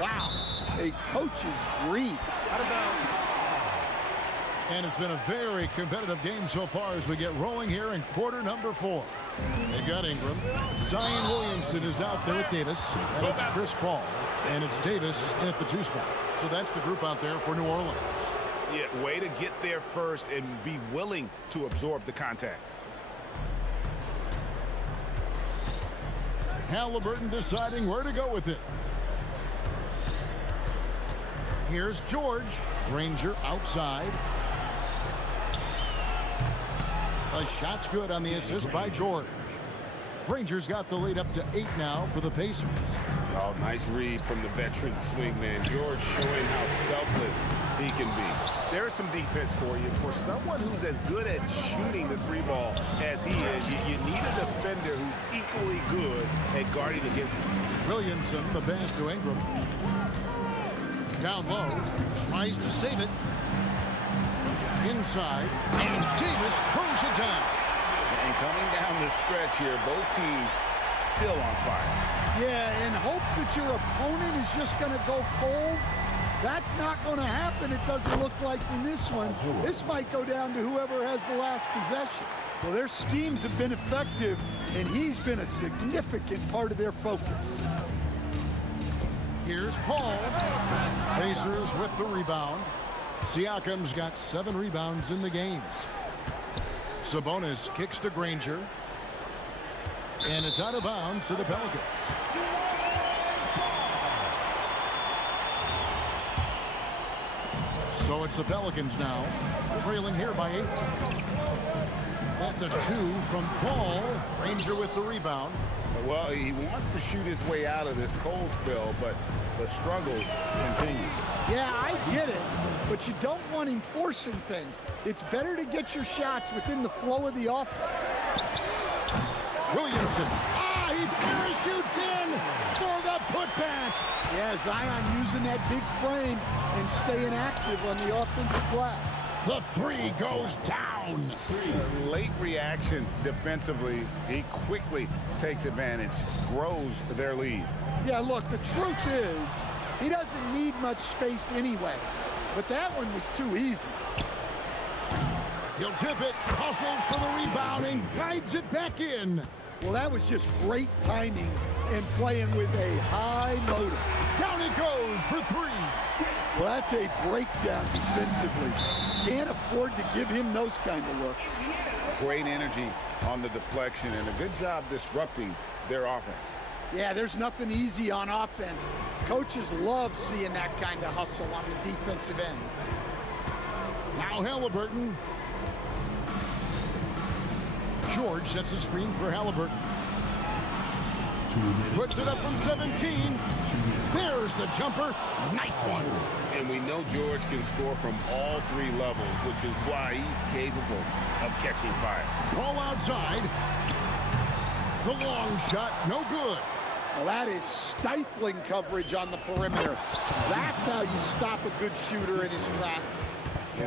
wow, a coach's dream. Out of bounds. And it's been a very competitive game so far as we get rolling here in quarter number 4. They've got Ingram. Zion Williamson is out there with Davis. And it's Chris Paul. And it's Davis in at the 2 spot. So that's the group out there for New Orleans. Yeah, way to get there first and be willing to absorb the contact. Halliburton deciding where to go with it. Here's George. Granger outside. The shot's good on the assist by George. Granger's got the lead up to 8 now for the Pacers. Oh, nice read from the veteran swingman. George showing how selfless he can be. There's some defense for you. For someone who's as good at shooting the 3 ball as he is, you need a defender who's equally good at guarding against him. Williamson, the pass to Ingram. Down low, tries to save it. Inside, and Davis throws it down. And coming down the stretch here, both teams still on fire. Yeah, in hopes that your opponent is just going to go cold. That's not going to happen, it doesn't look like in this one. This might go down to whoever has the last possession. Well, their schemes have been effective, and he's been a significant part of their focus. Here's Paul. Pacers with the rebound. Siakam's got 7 rebounds in the game. Sabonis kicks to Granger. And it's out of bounds to the Pelicans. So it's the Pelicans now, trailing here by 8. That's a 2 from Paul. Ranger with the rebound. Well, he wants to shoot his way out of this cold spell, but the struggles continue. Yeah, I get it, but you don't want him forcing things. It's better to get your shots within the flow of the offense. Williamson. He parachutes in for the putback. Yeah, Zion using that big frame and staying active on the offensive glass. The 3 goes down. Late reaction defensively. He quickly takes advantage, grows their lead. Yeah, look, the truth is, he doesn't need much space anyway. But that one was too easy. He'll tip it, hustles for the rebound, and guides it back in. Well, that was just great timing and playing with a high motor. Down it goes for 3. Well, that's a breakdown defensively. Can't afford to give him those kind of looks. Great energy on the deflection and a good job disrupting their offense. Yeah, there's nothing easy on offense. Coaches love seeing that kind of hustle on the defensive end. Now Halliburton. George sets a screen for Halliburton. Puts it up from 17. There's the jumper. Nice one. And we know George can score from all 3 levels, which is why he's capable of catching fire. Ball outside. The long shot, no good. Well, that is stifling coverage on the perimeter. That's how you stop a good shooter in his tracks.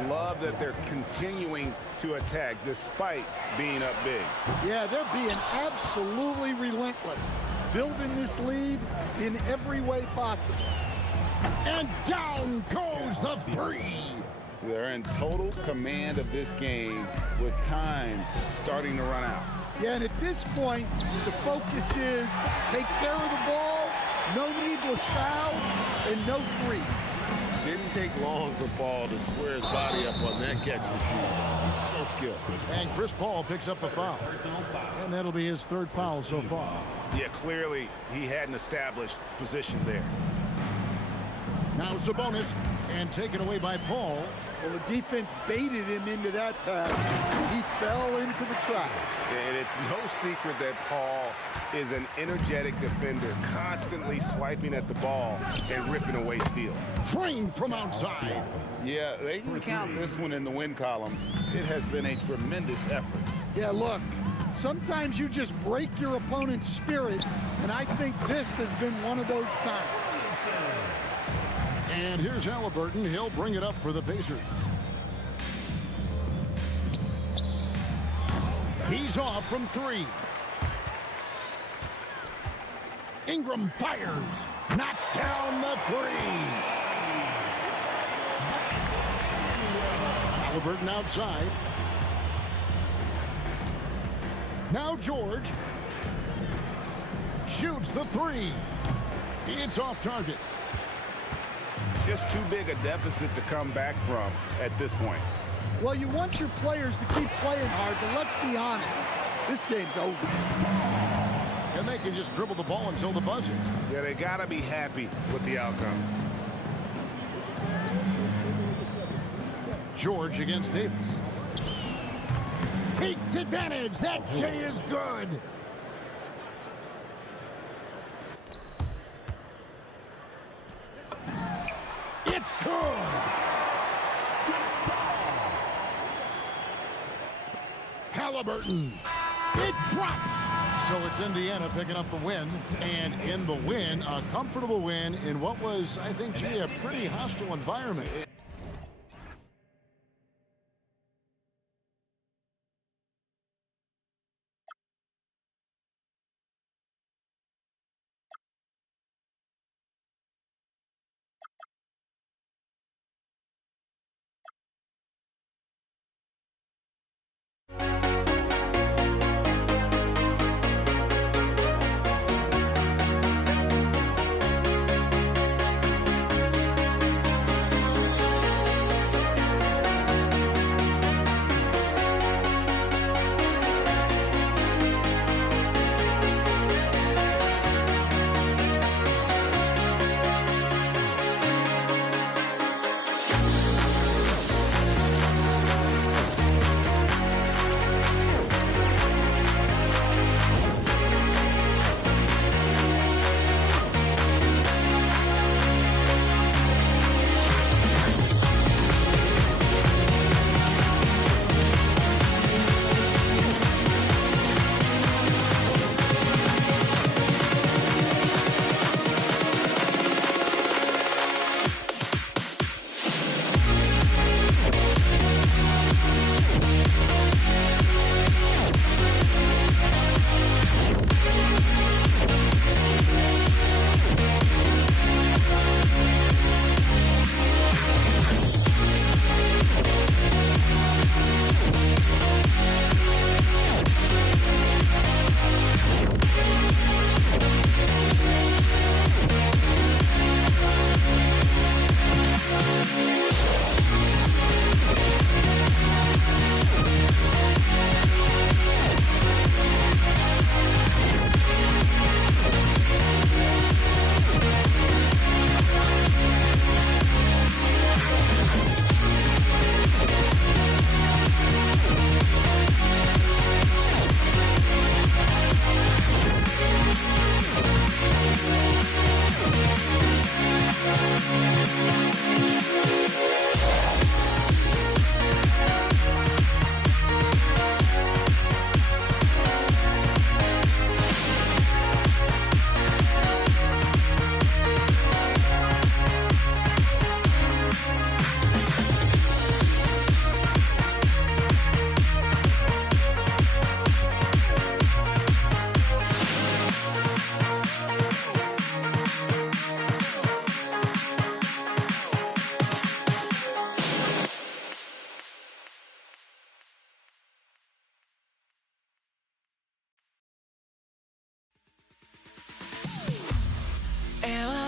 Love that they're continuing to attack despite being up big. Yeah, they're being absolutely relentless, building this lead in every way possible. And down goes the 3. They're in total command of this game with time starting to run out. Yeah, and at this point, the focus is take care of the ball, no needless fouls, and no threes. Didn't take long for Paul to square his body up on that catch and shoot. He's so skilled. And Chris Paul picks up the foul. And that'll be his 3rd foul so far. Yeah, clearly he hadn't established position there. Now Sabonis, and taken away by Paul. Well, the defense baited him into that pass. He fell into the trap. And it's no secret that Paul is an energetic defender, constantly swiping at the ball and ripping away steals. Trained from outside. Yeah, they can count this one in the win column. It has been a tremendous effort. Yeah, look, sometimes you just break your opponent's spirit, and I think this has been one of those times. And here's Halliburton. He'll bring it up for the Pacers. He's off from 3. Ingram fires. Knocks down the 3. Halliburton outside. Now George. Shoots the 3. It's off target. Just too big a deficit to come back from at this point. Well, you want your players to keep playing hard, but let's be honest, this game's over. And they can just dribble the ball until the buzzer. Yeah, they got to be happy with the outcome. George against Davis. Takes advantage. That J is good. It's good. Halliburton. It drops. So it's Indiana picking up the win. And in the win, a comfortable win in what was, I think, Jay, a pretty hostile environment.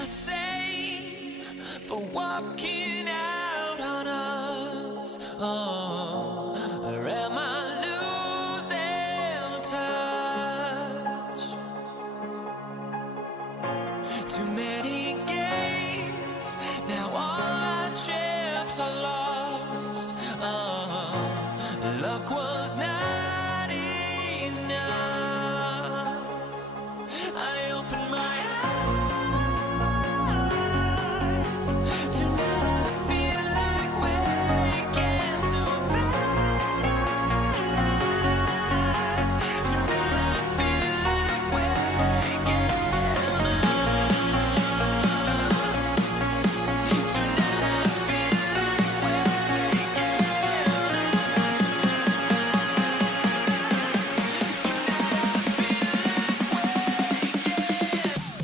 I say for walking out on us? Oh, or am I losing touch? Too many games, now all our chips are lost. Oh, luck was not enough. I opened my eyes. Tonight I feel like waking to a better life. Tonight I feel like waking up. Tonight I feel like waking up.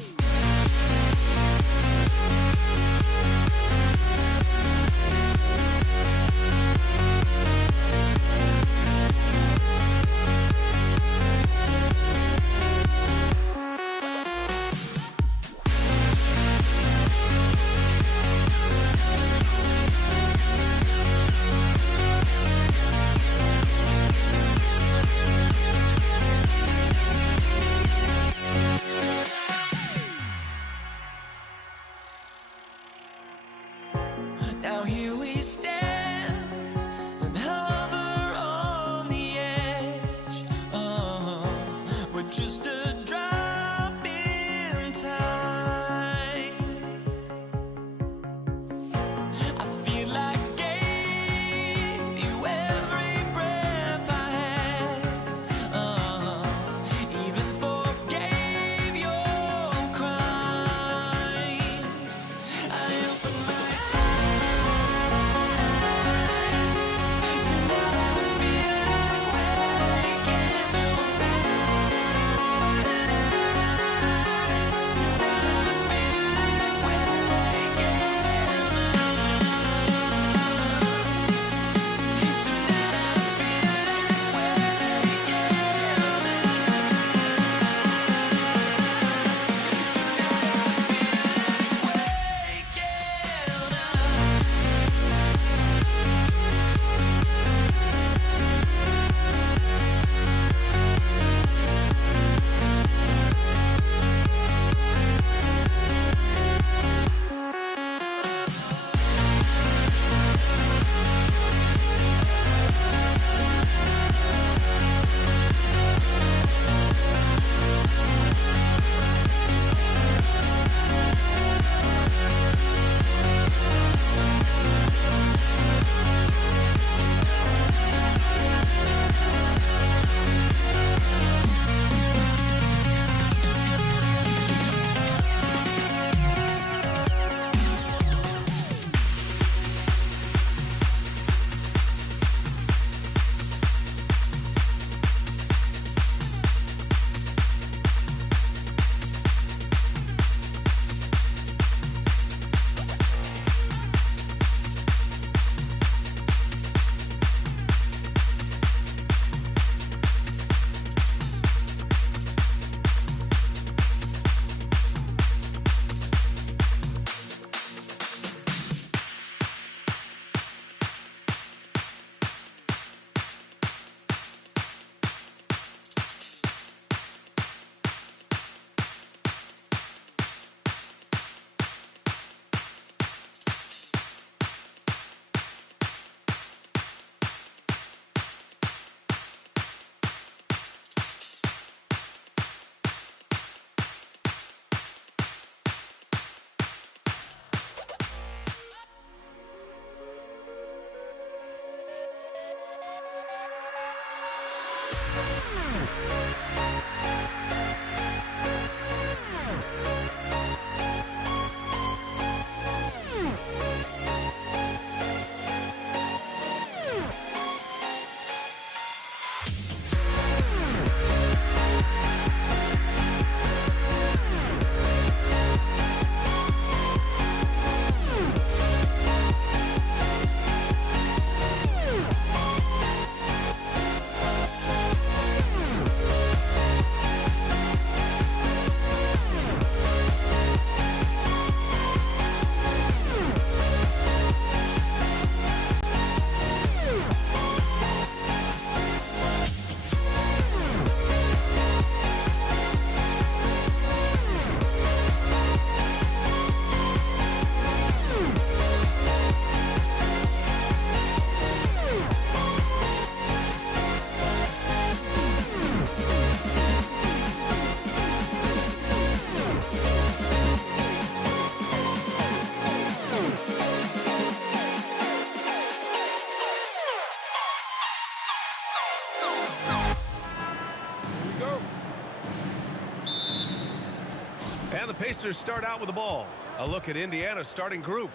And the Pacers start out with the ball. A look at Indiana's starting group.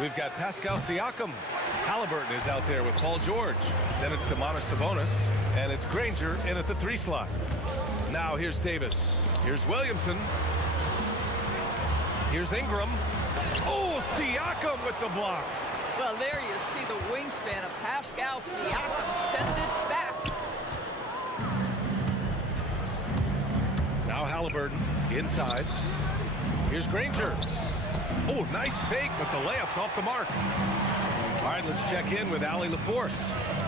We've got Pascal Siakam. Halliburton is out there with Paul George. Then it's Domantas Sabonis. And it's Granger in at the 3 slot. Now here's Davis. Here's Williamson. Here's Ingram. Oh, Siakam with the block. Well, there you see the wingspan of Pascal Siakam. Send it back. Now Halliburton inside. Here's Granger. Oh, nice fake, but the layup's off the mark. All right, let's check in with Allie LaForce.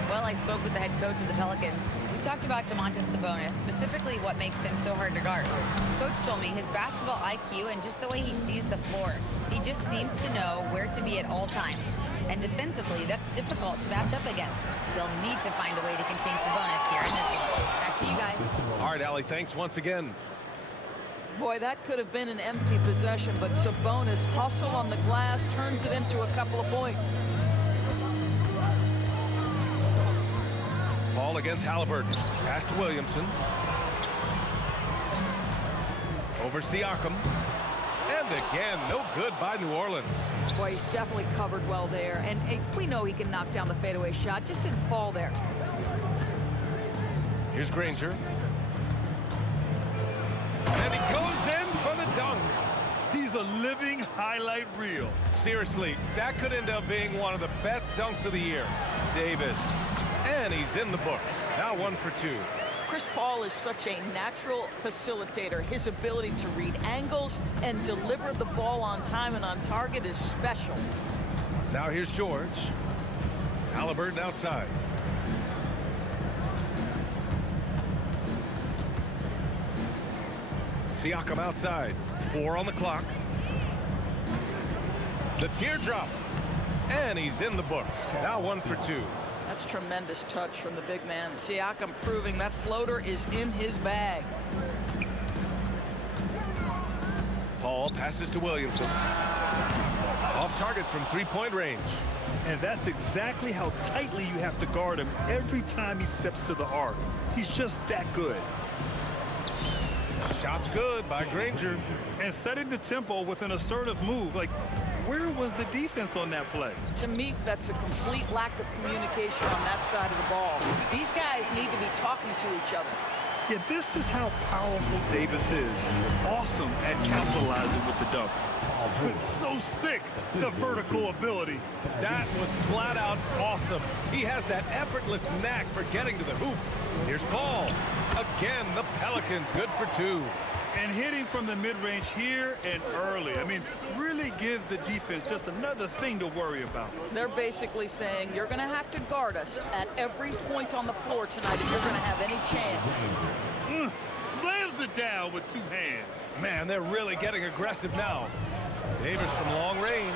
Well, I spoke with the head coach of the Pelicans. We talked about Domantas Sabonis, specifically what makes him so hard to guard. Coach told me his basketball IQ and just the way he sees the floor. He just seems to know where to be at all times. And defensively, that's difficult to match up against. They'll need to find a way to contain Sabonis here in this one. Back to you guys. All right, Allie, thanks once again. Boy, that could have been an empty possession, but Sabonis hustle on the glass, turns it into a couple of points. Paul against Halliburton. Pass to Williamson. Over Siakam. And again, no good by New Orleans. Boy, he's definitely covered well there. And we know he can knock down the fadeaway shot. Just didn't fall there. Here's Granger. And he goes in for the dunk. He's a living highlight reel. Seriously, that could end up being one of the best dunks of the year. Davis. And he's in the books. Now 1 for 2. Chris Paul is such a natural facilitator. His ability to read angles and deliver the ball on time and on target is special. Now here's George. Halliburton outside. Siakam outside. 4 on the clock. The teardrop. And he's in the books. Now 1 for 2. That's tremendous touch from the big man. Siakam proving that floater is in his bag. Paul passes to Williamson. Off target from 3-point range. And that's exactly how tightly you have to guard him every time he steps to the arc. He's just that good. Shot's good by Granger. And setting the tempo with an assertive move. Like, where was the defense on that play? To me, that's a complete lack of communication on that side of the ball. These guys need to be talking to each other. Yeah, this is how powerful Davis is. Awesome at capitalizing with the dunk. But so sick, the vertical ability. That was flat out awesome. He has that effortless knack for getting to the hoop. Here's Paul. Again, the Pelicans good for 2. And hitting from the mid-range here and early. I mean, really give the defense just another thing to worry about. They're basically saying you're going to have to guard us at every point on the floor tonight if you're going to have any chance. Slams it down with 2 hands. Man, they're really getting aggressive now. Davis from long range.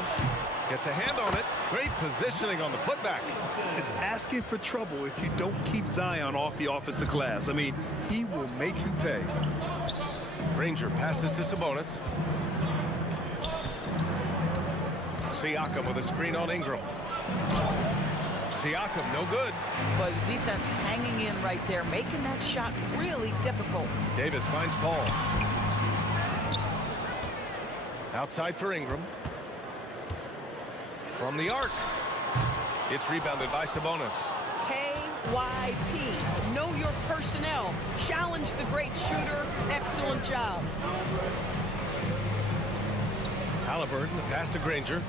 Gets a hand on it. Great positioning on the putback. It's asking for trouble if you don't keep Zion off the offensive glass. I mean, he will make you pay. Granger passes to Sabonis. Siakam with a screen on Ingram. Siakam, no good. But the defense hanging in right there, making that shot really difficult. Davis finds Paul. Outside for Ingram. From the arc. It's rebounded by Sabonis. KYP. Know your personnel. Challenge the great shooter. Excellent job. Halliburton, the pass to Granger.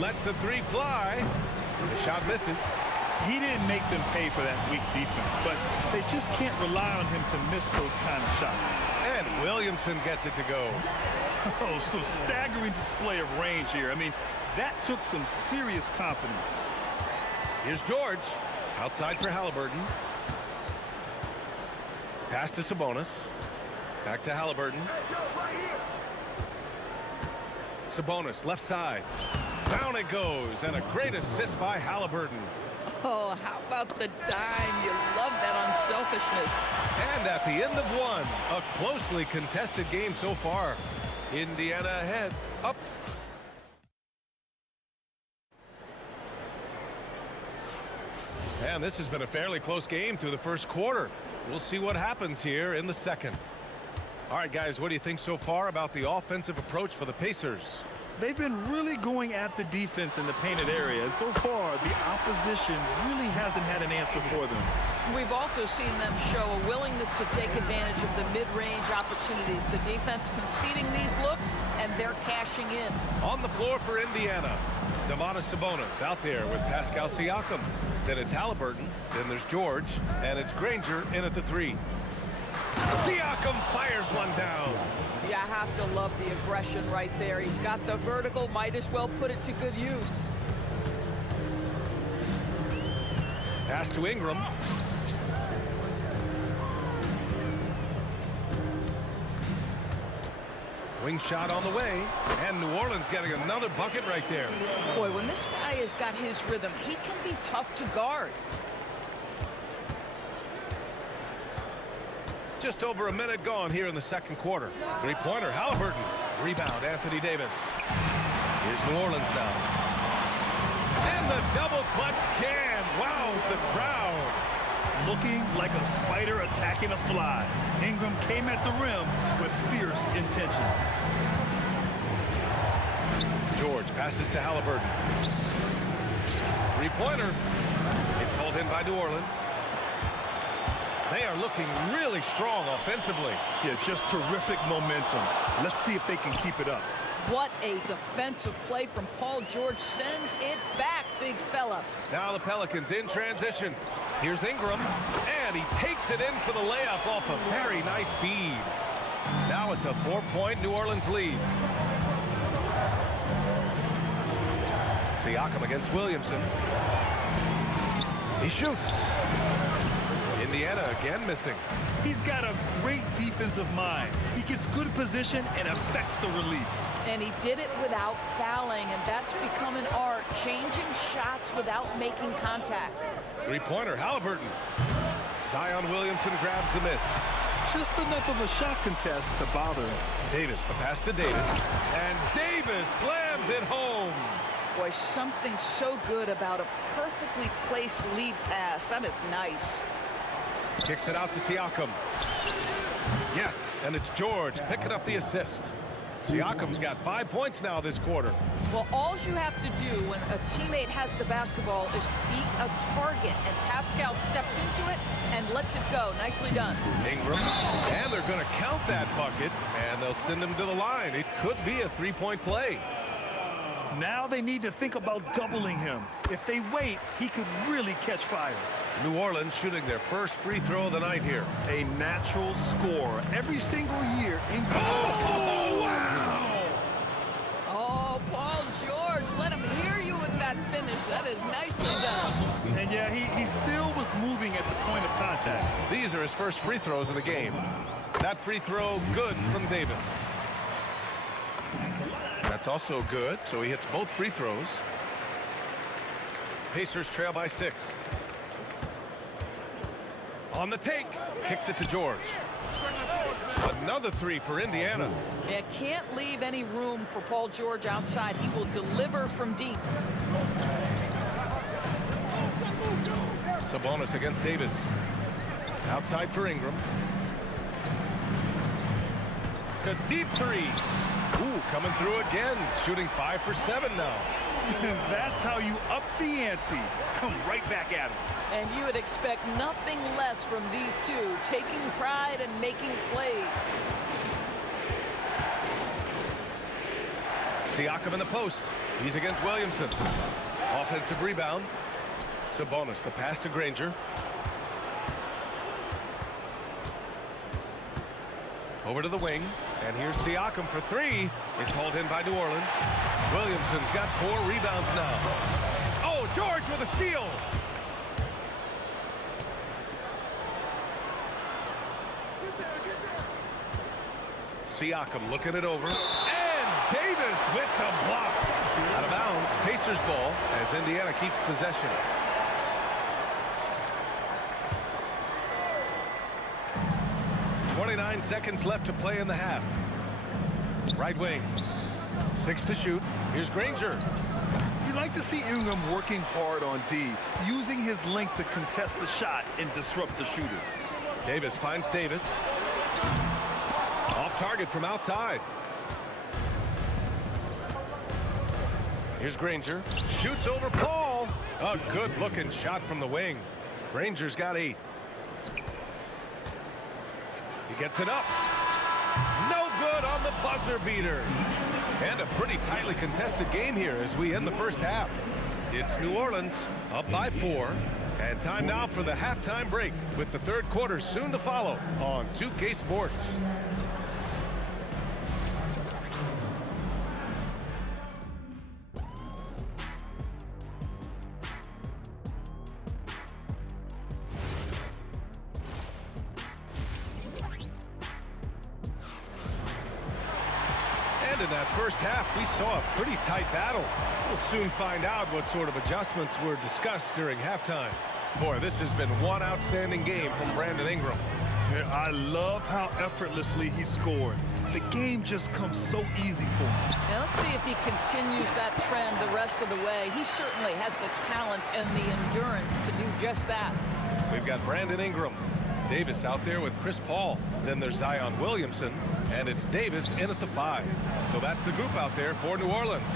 Lets the 3 fly. The shot misses. He didn't make them pay for that weak defense, but they just can't rely on him to miss those kind of shots. And Williamson gets it to go. Oh, so staggering display of range here. I mean, that took some serious confidence. Here's George. Outside for Halliburton. Pass to Sabonis. Back to Halliburton. Sabonis, left side. Down it goes, and a great assist by Halliburton. Oh, how about the dime? You love that unselfishness. And at the end of 1, a closely contested game so far. Indiana ahead, up. And this has been a fairly close game through the first quarter. We'll see what happens here in the second. All right, guys, what do you think so far about the offensive approach for the Pacers? They've been really going at the defense in the painted area, and so far, the opposition really hasn't had an answer for them. We've also seen them show a willingness to take advantage of the mid-range opportunities. The defense conceding these looks, and they're cashing in. On the floor for Indiana, Domantas Sabonis out there with Pascal Siakam. Then it's Halliburton, then there's George, and it's Granger in at the 3. Siakam fires one down. Yeah, I have to love the aggression right there. He's got the vertical, might as well put it to good use. Pass to Ingram. Wing shot on the way, and New Orleans getting another bucket right there. Boy, when this guy has got his rhythm, he can be tough to guard. Just over a minute gone here in the second quarter. Three-pointer, Halliburton. Rebound, Anthony Davis. Here's New Orleans now. And the double clutch jam. Wows the crowd. Looking like a spider attacking a fly. Ingram came at the rim with fierce intentions. George passes to Halliburton. Three-pointer. It's hauled in by New Orleans. They are looking really strong offensively. Yeah, just terrific momentum. Let's see if they can keep it up. What a defensive play from Paul George. Send it back, big fella. Now the Pelicans in transition. Here's Ingram, and he takes it in for the layup off a very nice feed. Now it's a 4-point New Orleans lead. Siakam against Williamson. He shoots. Indiana again missing. He's got a great defensive mind. He gets good position and affects the release. And he did it without fouling, and that's become an art, changing shots without making contact. Three-pointer, Halliburton. Zion Williamson grabs the miss. Just enough of a shot contest to bother him. Davis, the pass to Davis. And Davis slams it home. Boy, something so good about a perfectly placed lead pass. That is nice. Kicks it out to Siakam. Yes, and it's George picking up the assist. Siakam's got 5 points now this quarter. Well, all you have to do when a teammate has the basketball is beat a target, and Pascal steps into it and lets it go. Nicely done. Ingram, and they're going to count that bucket, and they'll send him to the line. It could be a three-point play. Now they need to think about doubling him. If they wait, he could really catch fire. New Orleans shooting their first free throw of the night here. A natural scorer every single year. Oh, wow! Oh, Paul George, let him hear you with that finish. That is nicely done. And yeah, he still was moving at the point of contact. These are his first free throws of the game. That free throw good from Davis. That's also good, so he hits both free throws. Pacers trail by 6. On the take, kicks it to George. Another 3 for Indiana. Yeah, can't leave any room for Paul George outside. He will deliver from deep. Sabonis against Davis. Outside for Ingram. A deep 3. Ooh, coming through again. Shooting 5 for 7 now. That's how you up the ante. Come right back at him. And you would expect nothing less from these two, taking pride and making plays. Siakam in the post. He's against Williamson. Offensive rebound. Sabonis, the pass to Granger. Over to the wing, and here's Siakam for 3. It's hauled in by New Orleans. Williamson's got 4 rebounds now. Oh, George with a steal. Siakam looking it over, and Davis with the block. Out of bounds, Pacers ball as Indiana keeps possession. .29 seconds left to play in the half. Right wing. 6 to shoot. Here's Granger. You like to see Ingram working hard on D, using his length to contest the shot and disrupt the shooter. Davis finds Davis. target from outside. Here's Granger. Shoots over Paul. A good-looking shot from the wing. Granger's got 8. He gets it up. No good on the buzzer beater. And a pretty tightly contested game here as we end the first half. It's New Orleans up by 4. And time now for the halftime break with the third quarter soon to follow on 2K Sports. In that first half, we saw a pretty tight battle. We'll soon find out what sort of adjustments were discussed during halftime. Boy, this has been one outstanding game from Brandon Ingram. Yeah, I love how effortlessly he scored. The game just comes so easy for him. Now let's see if he continues that trend the rest of the way. He certainly has the talent and the endurance to do just that. We've got Brandon Ingram. Davis out there with Chris Paul. Then there's Zion Williamson. And it's Davis in at the 5. So that's the group out there for New Orleans.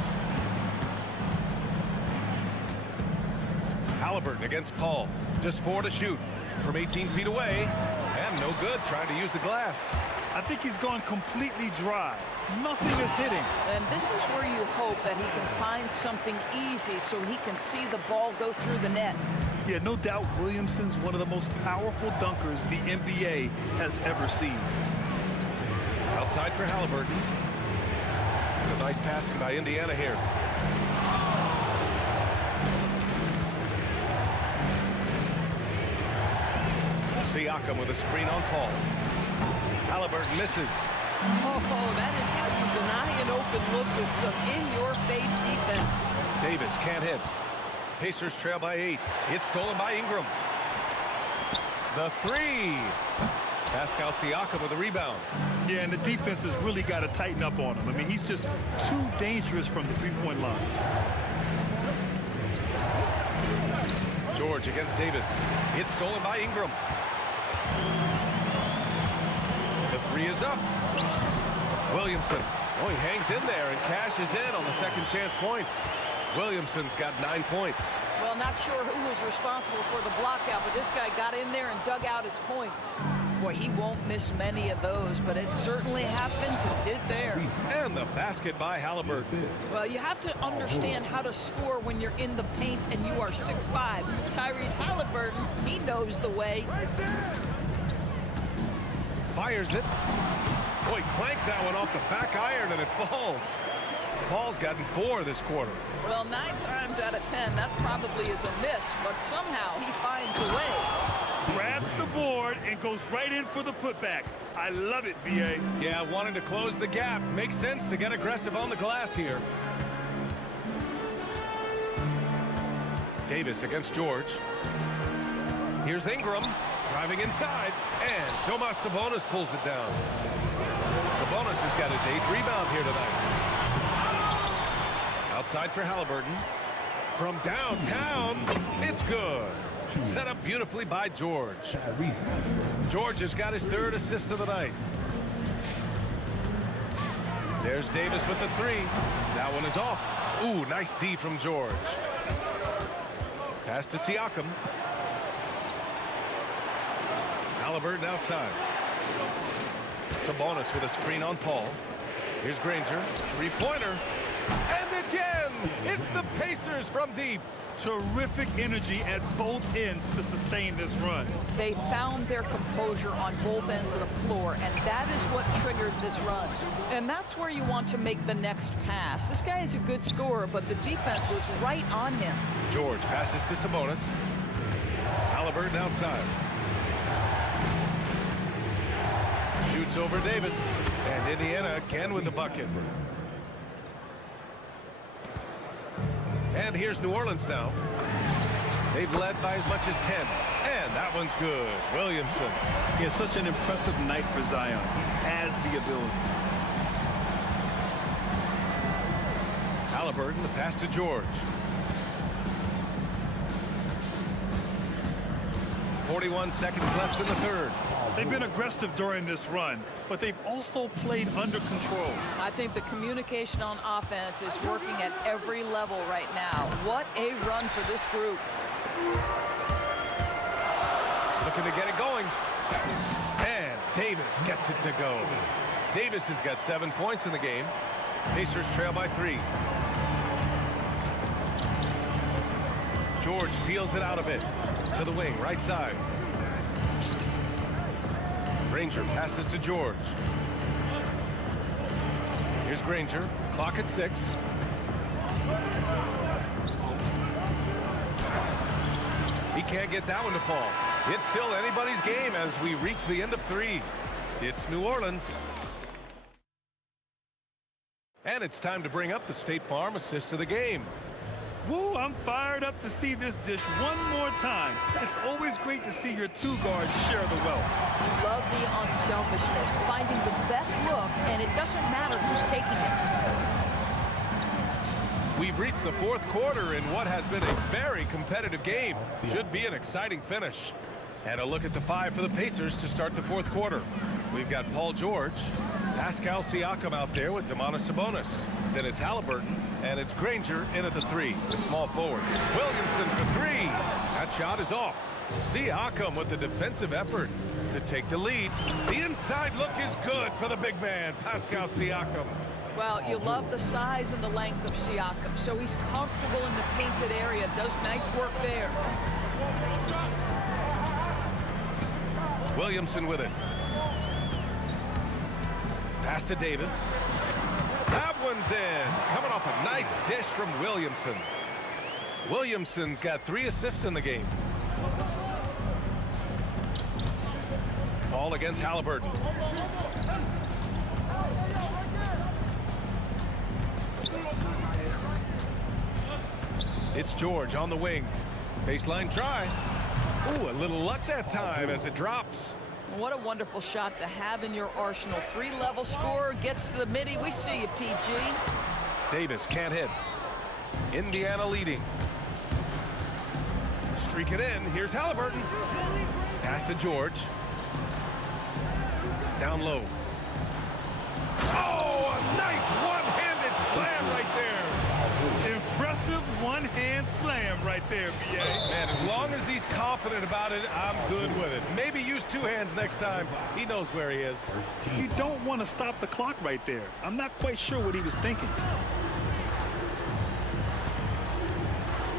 Halliburton against Paul. Just 4 to shoot from 18 feet away. And no good trying to use the glass. I think he's gone completely dry. Nothing is hitting. And this is where you hope that he can find something easy so he can see the ball go through the net. Yeah, no doubt Williamson's one of the most powerful dunkers the NBA has ever seen. Outside for Halliburton. A nice passing by Indiana here. Siakam with a screen on Paul. Halliburton misses. Oh, that is how you deny an open look with some in-your-face defense. Davis can't hit. Pacers trail by 8. It's stolen by Ingram. The 3. Pascal Siakam with a rebound. Yeah, and the defense has really got to tighten up on him. I mean, he's just too dangerous from the three-point line. George against Davis. It's stolen by Ingram. The 3 is up. Williamson. Oh, he hangs in there and cashes in on the second chance points. Williamson's got 9 points. Well, not sure who was responsible for the blockout, but this guy got in there and dug out his points. Boy, he won't miss many of those, but it certainly happens. It did there. And the basket by Halliburton. Well, you have to understand how to score when you're in the paint and you are 6'5". Tyrese Halliburton, he knows the way. Fires it. Boy, clanks that one off the back iron and it falls. Paul's gotten 4 this quarter. Well, 9 times out of 10, that probably is a miss, but somehow he finds a way. Grabs the board and goes right in for the putback. I love it, B.A. Yeah, wanting to close the gap. Makes sense to get aggressive on the glass here. Davis against George. Here's Ingram driving inside, and Domas Sabonis pulls it down. Sabonis has got his 8th rebound here tonight. Outside for Halliburton. From downtown, it's good. Set up beautifully by George. George has got his 3rd assist of the night. There's Davis with the 3. That one is off. Ooh, nice D from George. Pass to Siakam. Halliburton outside. Sabonis with a screen on Paul. Here's Granger. 3-pointer. And again, it's the Pacers from deep. Terrific energy at both ends to sustain this run. They found their composure on both ends of the floor, and that is what triggered this run. And that's where you want to make the next pass. This guy is a good scorer, but the defense was right on him. George passes to Sabonis. Halliburton outside. Shoots over Davis. And Indiana again with the bucket. And here's New Orleans now. They've led by as much as 10. And that one's good. Williamson. He has such an impressive night for Zion. He has the ability. Halliburton, the pass to George. 41 seconds left in the third. They've been aggressive during this run, but they've also played under control. I think the communication on offense is working at every level right now. What a run for this group. Looking to get it going. And Davis gets it to go. Davis has got 7 points in the game. Pacers trail by 3. George peels it out a bit. To the wing, right side. Granger passes to George. Here's Granger. Clock at 6. He can't get that one to fall. It's still anybody's game as we reach the end of 3. It's New Orleans. And it's time to bring up the State Farm assist of the game. Woo, I'm fired up to see this dish one more time. It's always great to see your two guards share the wealth. You love the unselfishness, finding the best look, and it doesn't matter who's taking it. We've reached the 4th quarter in what has been a very competitive game. Should be an exciting finish. And a look at the 5 for the Pacers to start the 4th quarter. We've got Paul George, Pascal Siakam out there with Domantas Sabonis. Then it's Halliburton, and it's Granger in at the 3, the small forward. Williamson for 3. That shot is off. Siakam with the defensive effort to take the lead. The inside look is good for the big man, Pascal Siakam. Well, you love the size and the length of Siakam, so he's comfortable in the painted area, does nice work there. Williamson with it. Pass to Davis. That one's in. Coming off a nice dish from Williamson. Williamson's got 3 assists in the game. Ball against Halliburton. It's George on the wing. Baseline try. Ooh, a little luck that time as it drops. What a wonderful shot to have in your arsenal. 3-level scorer, gets to the midi. We see you, PG. Davis can't hit. Indiana leading. Streak it in. Here's Halliburton. Pass to George. Down low. Oh, a nice one-handed slam right there. Impressive one-hand slam right there, B.A. Man, as long as he's confident about it, I'm good with it. Maybe use 2 hands next time. He knows where he is. You don't want to stop the clock right there. I'm not quite sure what he was thinking.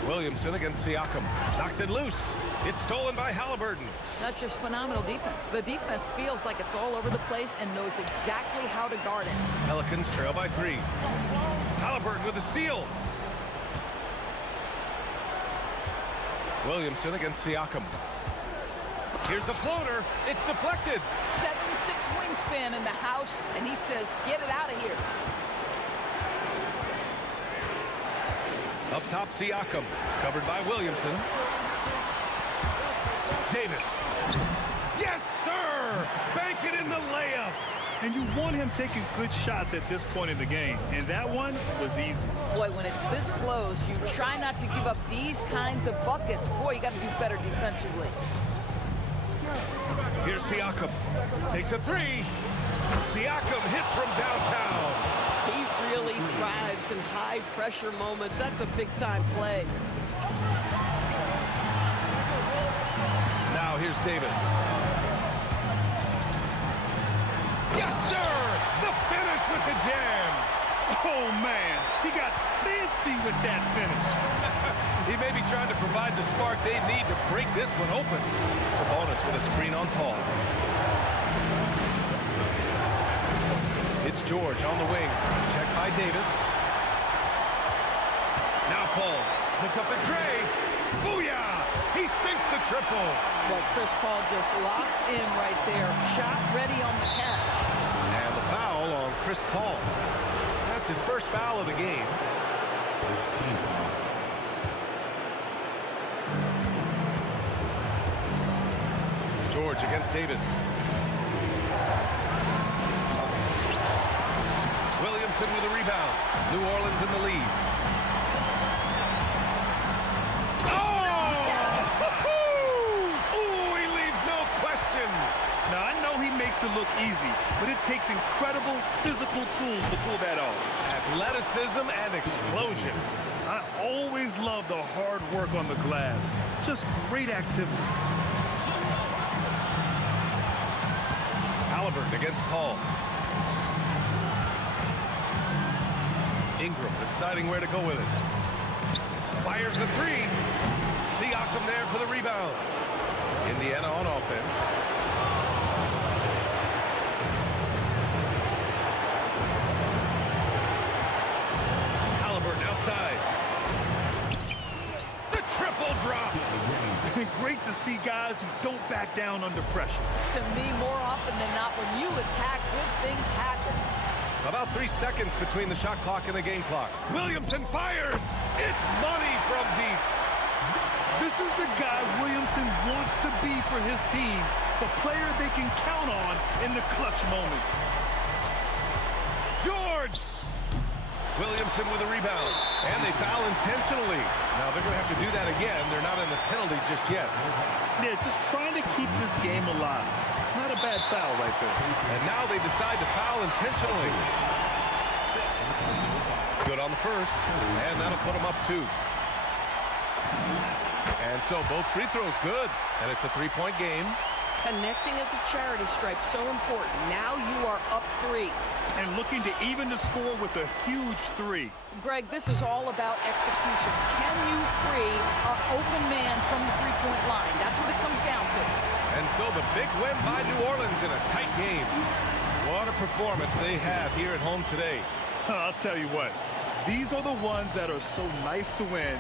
Williamson against Siakam. Knocks it loose. It's stolen by Halliburton. That's just phenomenal defense. The defense feels like it's all over the place and knows exactly how to guard it. Pelicans trail by 3. Halliburton with a steal. Williamson against Siakam. Here's the floater. It's deflected. 7'6" wingspan in the house, and he says, get it out of here. Up top, Siakam. Covered by Williamson. Davis. Yes, sir! Bank it in the layup. And you want him taking good shots at this point in the game, and that one was easy. Boy, when it's this close, you try not to give up these kinds of buckets. Boy, you got to do better defensively. Here's Siakam. Takes a 3. Siakam hits from downtown. He really thrives in high-pressure moments. That's a big-time play. Now here's Davis. Yes, sir! The finish with the jam. Oh, man. He got fancy with that finish. He may be trying to provide the spark they need to break this one open. Sabonis with a screen on Paul. It's George on the wing. Checked by Davis. Now Paul puts up the tray. Booyah! He sinks the triple. Well, Chris Paul just locked in right there. Shot ready on the catch. And the foul on Chris Paul. That's his first foul of the game. George against Davis. Williamson with a rebound. New Orleans in the lead. Oh! Ooh, he leaves no question. Now, I makes it look easy, but it takes incredible physical tools to pull that off. Athleticism and explosion. I always love the hard work on the glass. Just great activity. Halliburton against Paul. Ingram deciding where to go with it. Fires the three. Siakam there for the rebound. Indiana on offense. Halliburton outside. The triple drops. Great to see guys who don't back down under pressure. To me, more often than not, when you attack, good things happen. About 3 seconds between the shot clock and the game clock. Williamson fires. It's money from deep. This is the guy Williamson wants to be for his team, the player they can count on in the clutch moments. George! Williamson with a rebound, and they foul intentionally. Now they're going to have to do that again. They're not in the penalty just yet. Yeah, just trying to keep this game alive. Not a bad foul right there. And now they decide to foul intentionally. Good on the first, and that'll put them up 2. And so both free throws good, and it's a 3-point game. Connecting at the charity stripe, so important. Now you are up 3. And looking to even the score with a huge 3. Greg, this is all about execution. Can you free an open man from the three-point line? That's what it comes down to. And so the big win by New Orleans in a tight game. What a performance they had here at home today. I'll tell you what, these are the ones that are so nice to win.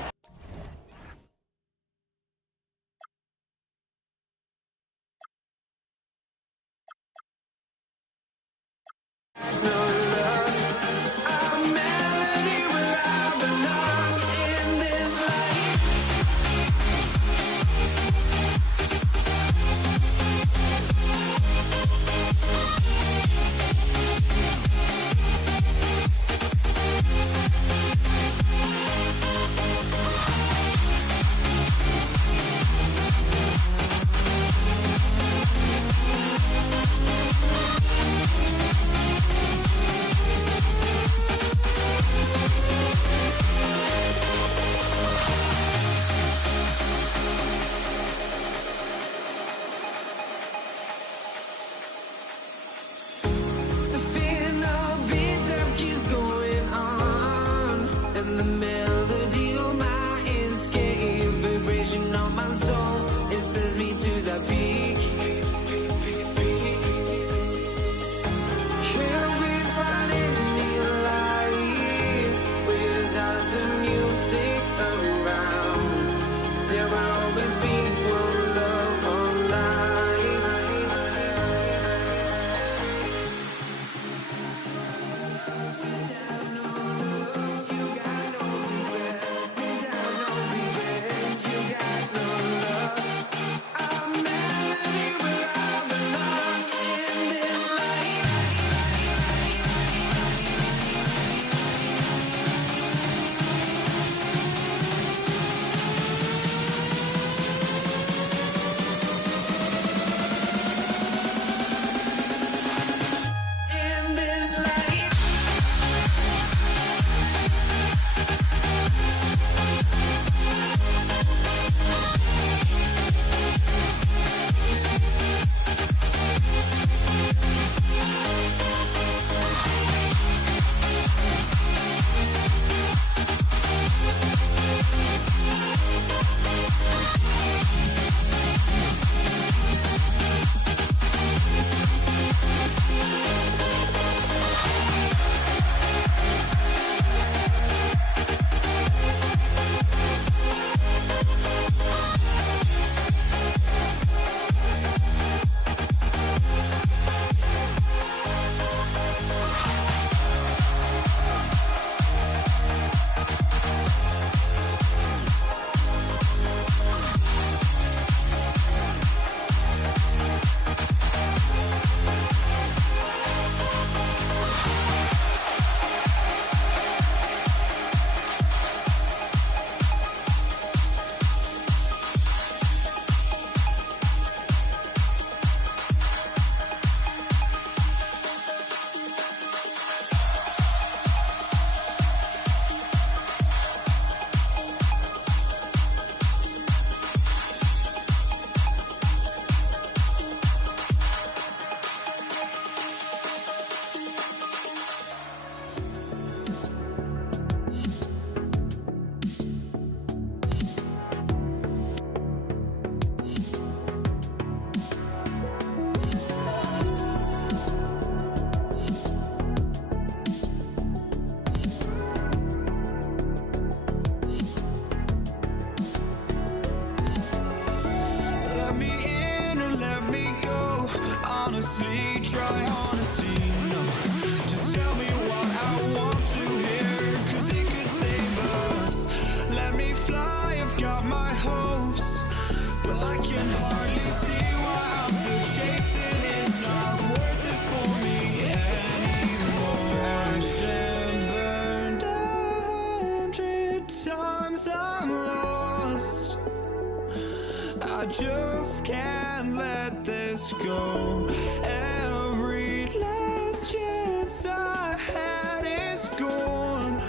I just can't let this go. Every last chance I had is gone,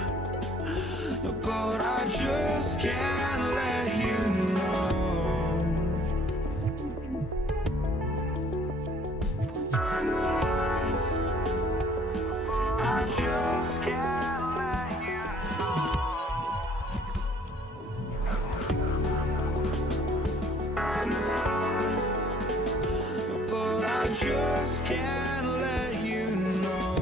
but I just can't let you know. I just can't let you know. But I just can't let you know.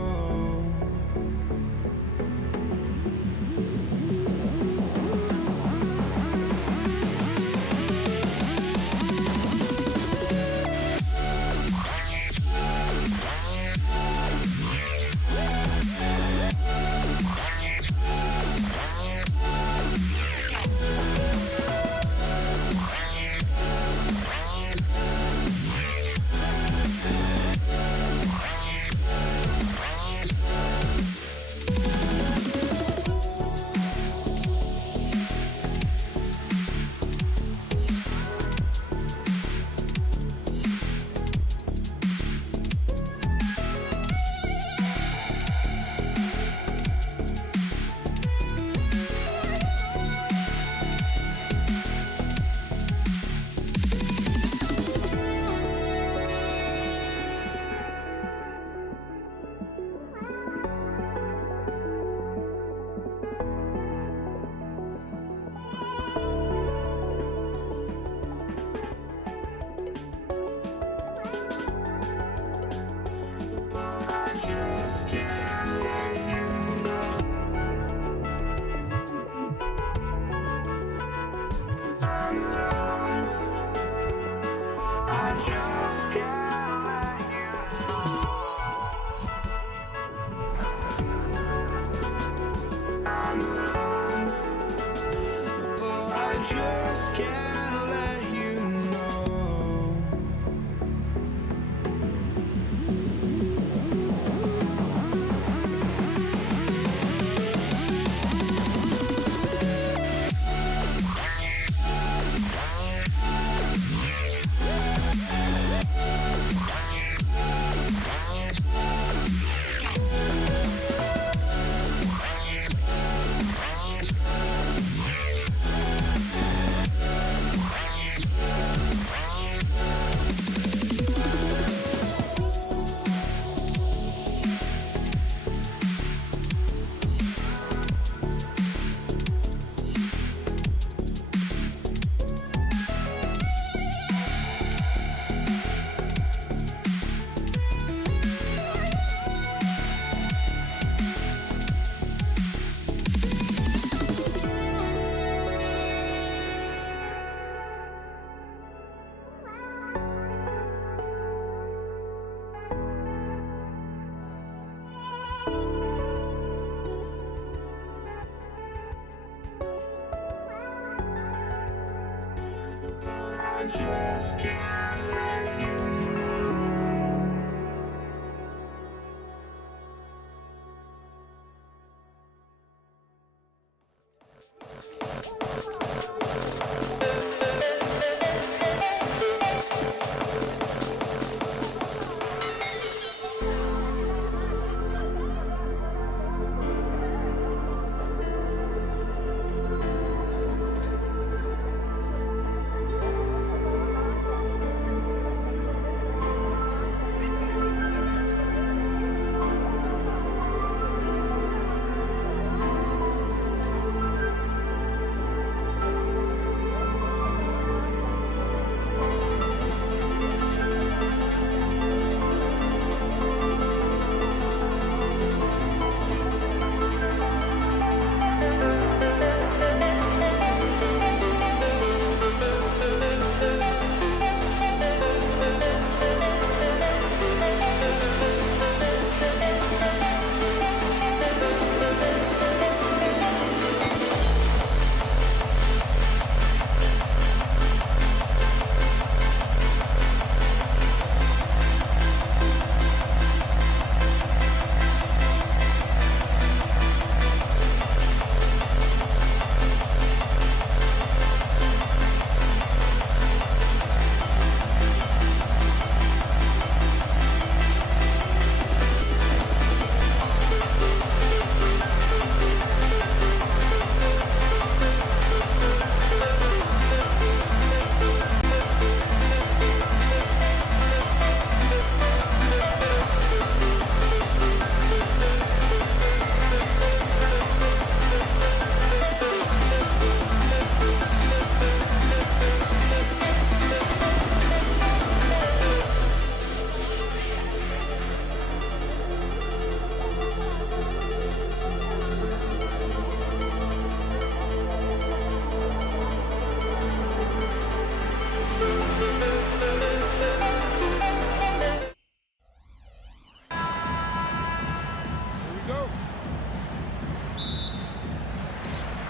Just can't let you know.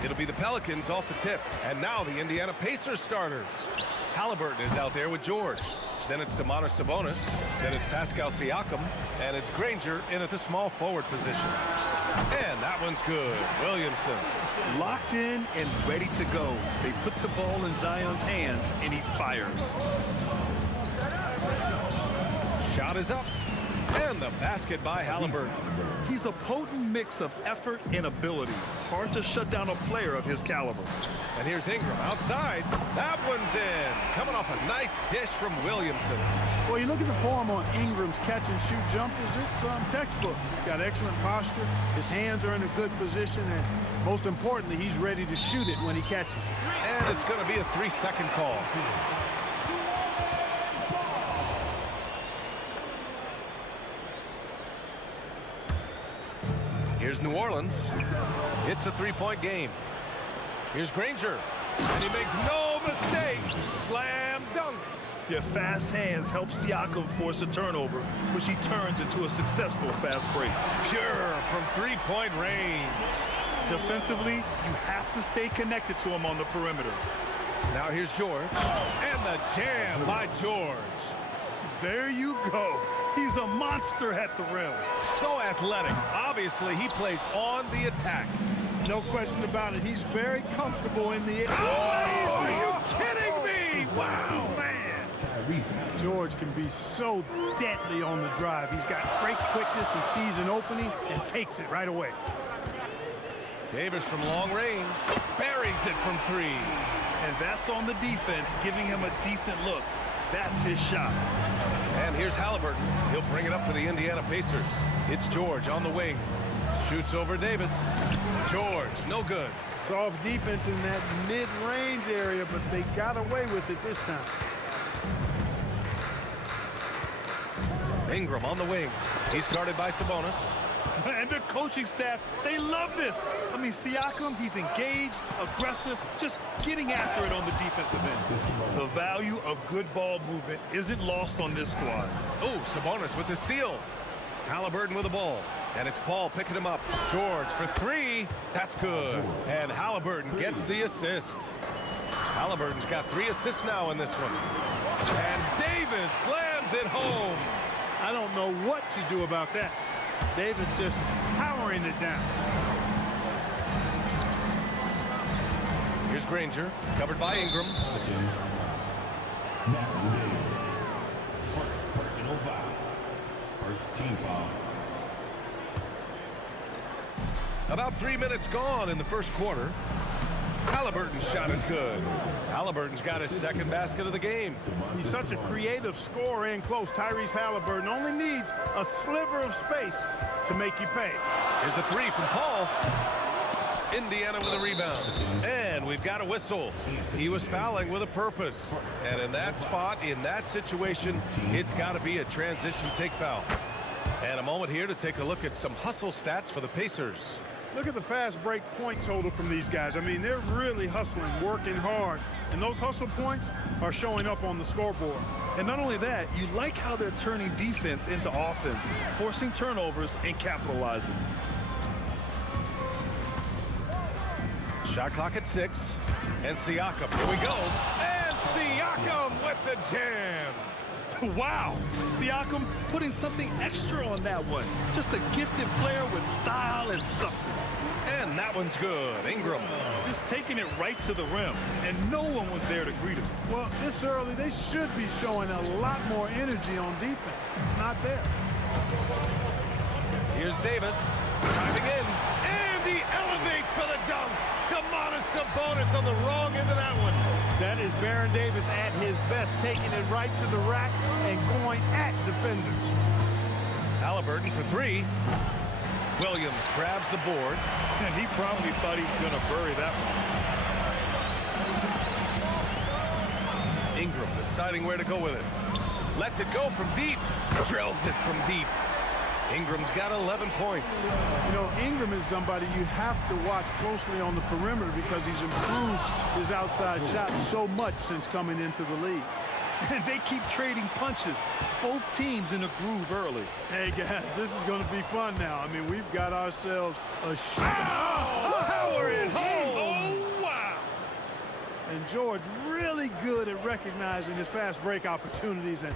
It'll be the Pelicans off the tip. And now the Indiana Pacers starters. Halliburton is out there with George. Then it's Domantas Sabonis. Then it's Pascal Siakam. And it's Granger in at the small forward position. And that one's good. Williamson. Locked in and ready to go. They put the ball in Zion's hands, and he fires. Shot is up. And the basket by Halliburton. He's a potent mix of effort and ability. Hard to shut down a player of his caliber. And here's Ingram outside. That one's in. Coming off a nice dish from Williamson. Well, you look at the form on Ingram's catch-and-shoot jumpers, it's textbook. He's got excellent posture. His hands are in a good position, and most importantly, he's ready to shoot it when he catches it. And it's going to be a 3-second call. Here's New Orleans. It's a 3-point game. Here's Granger. And he makes no mistake. Slam dunk. Your fast hands help Siakam force a turnover, which he turns into a successful fast break. Pure from 3-point range. Defensively, you have to stay connected to him on the perimeter. Now here's George. And the jam by George. There you go. He's a monster at the rim. So athletic. Obviously, he plays on the attack. No question about it. He's very comfortable in the air. Oh, are you kidding me? Wow, man. George can be so deadly on the drive. He's got great quickness. He sees an opening and takes it right away. Davis from long range buries it from 3. And that's on the defense, giving him a decent look. That's his shot. And here's Halliburton. He'll bring it up for the Indiana Pacers. It's George on the wing. Shoots over Davis. George, no good. Soft defense in that mid-range area, but they got away with it this time. Ingram on the wing. He's guarded by Sabonis. And the coaching staff, they love this. I mean, Siakam, he's engaged, aggressive, just getting after it on the defensive end. The value of good ball movement isn't lost on this squad. Oh, Sabonis with the steal. Halliburton with the ball. And it's Paul picking him up. George for 3. That's good. And Halliburton gets the assist. Halliburton's got 3 assists now in this one. And Davis slams it home. I don't know what you do about that. Davis just powering it down. Here's Granger, covered by Ingram. Personal foul. First team foul. About 3 minutes gone in the first quarter. Halliburton's shot is good. Halliburton's got his second basket of the game. He's such a creative scorer in close. Tyrese Halliburton only needs a sliver of space to make you pay. Here's a 3 from Paul. Indiana with a rebound. And we've got a whistle. He was fouling with a purpose. And in that spot, in that situation, it's got to be a transition take foul. And a moment here to take a look at some hustle stats for the Pacers. Look at the fast break point total from these guys. I mean, they're really hustling, working hard. And those hustle points are showing up on the scoreboard. And not only that, you like how they're turning defense into offense, forcing turnovers and capitalizing. Shot clock at 6. And Siakam, here we go. And Siakam with the jam. Wow, Siakam putting something extra on that one. Just a gifted player with style and substance. And that one's good. Ingram. Just taking it right to the rim, and no one was there to greet him. Well, this early, they should be showing a lot more energy on defense. It's not there. Here's Davis, driving in, and he elevates for the dunk. Domantas Sabonis on the wrong end of that one. That is Baron Davis at his best, taking it right to the rack and going at defenders. Halliburton for 3. Williams grabs the board. And he probably thought he was going to bury that one. Ingram deciding where to go with it. Lets it go from deep. Drills it from deep. Ingram's got 11 points. You know, Ingram is somebody you have to watch closely on the perimeter because he's improved his outside shot so much since coming into the league. And they keep trading punches. Both teams in a groove early. Hey, guys, this is going to be fun now. I mean, we've got ourselves a shot. Oh, power it home. And George really good at recognizing his fast break opportunities and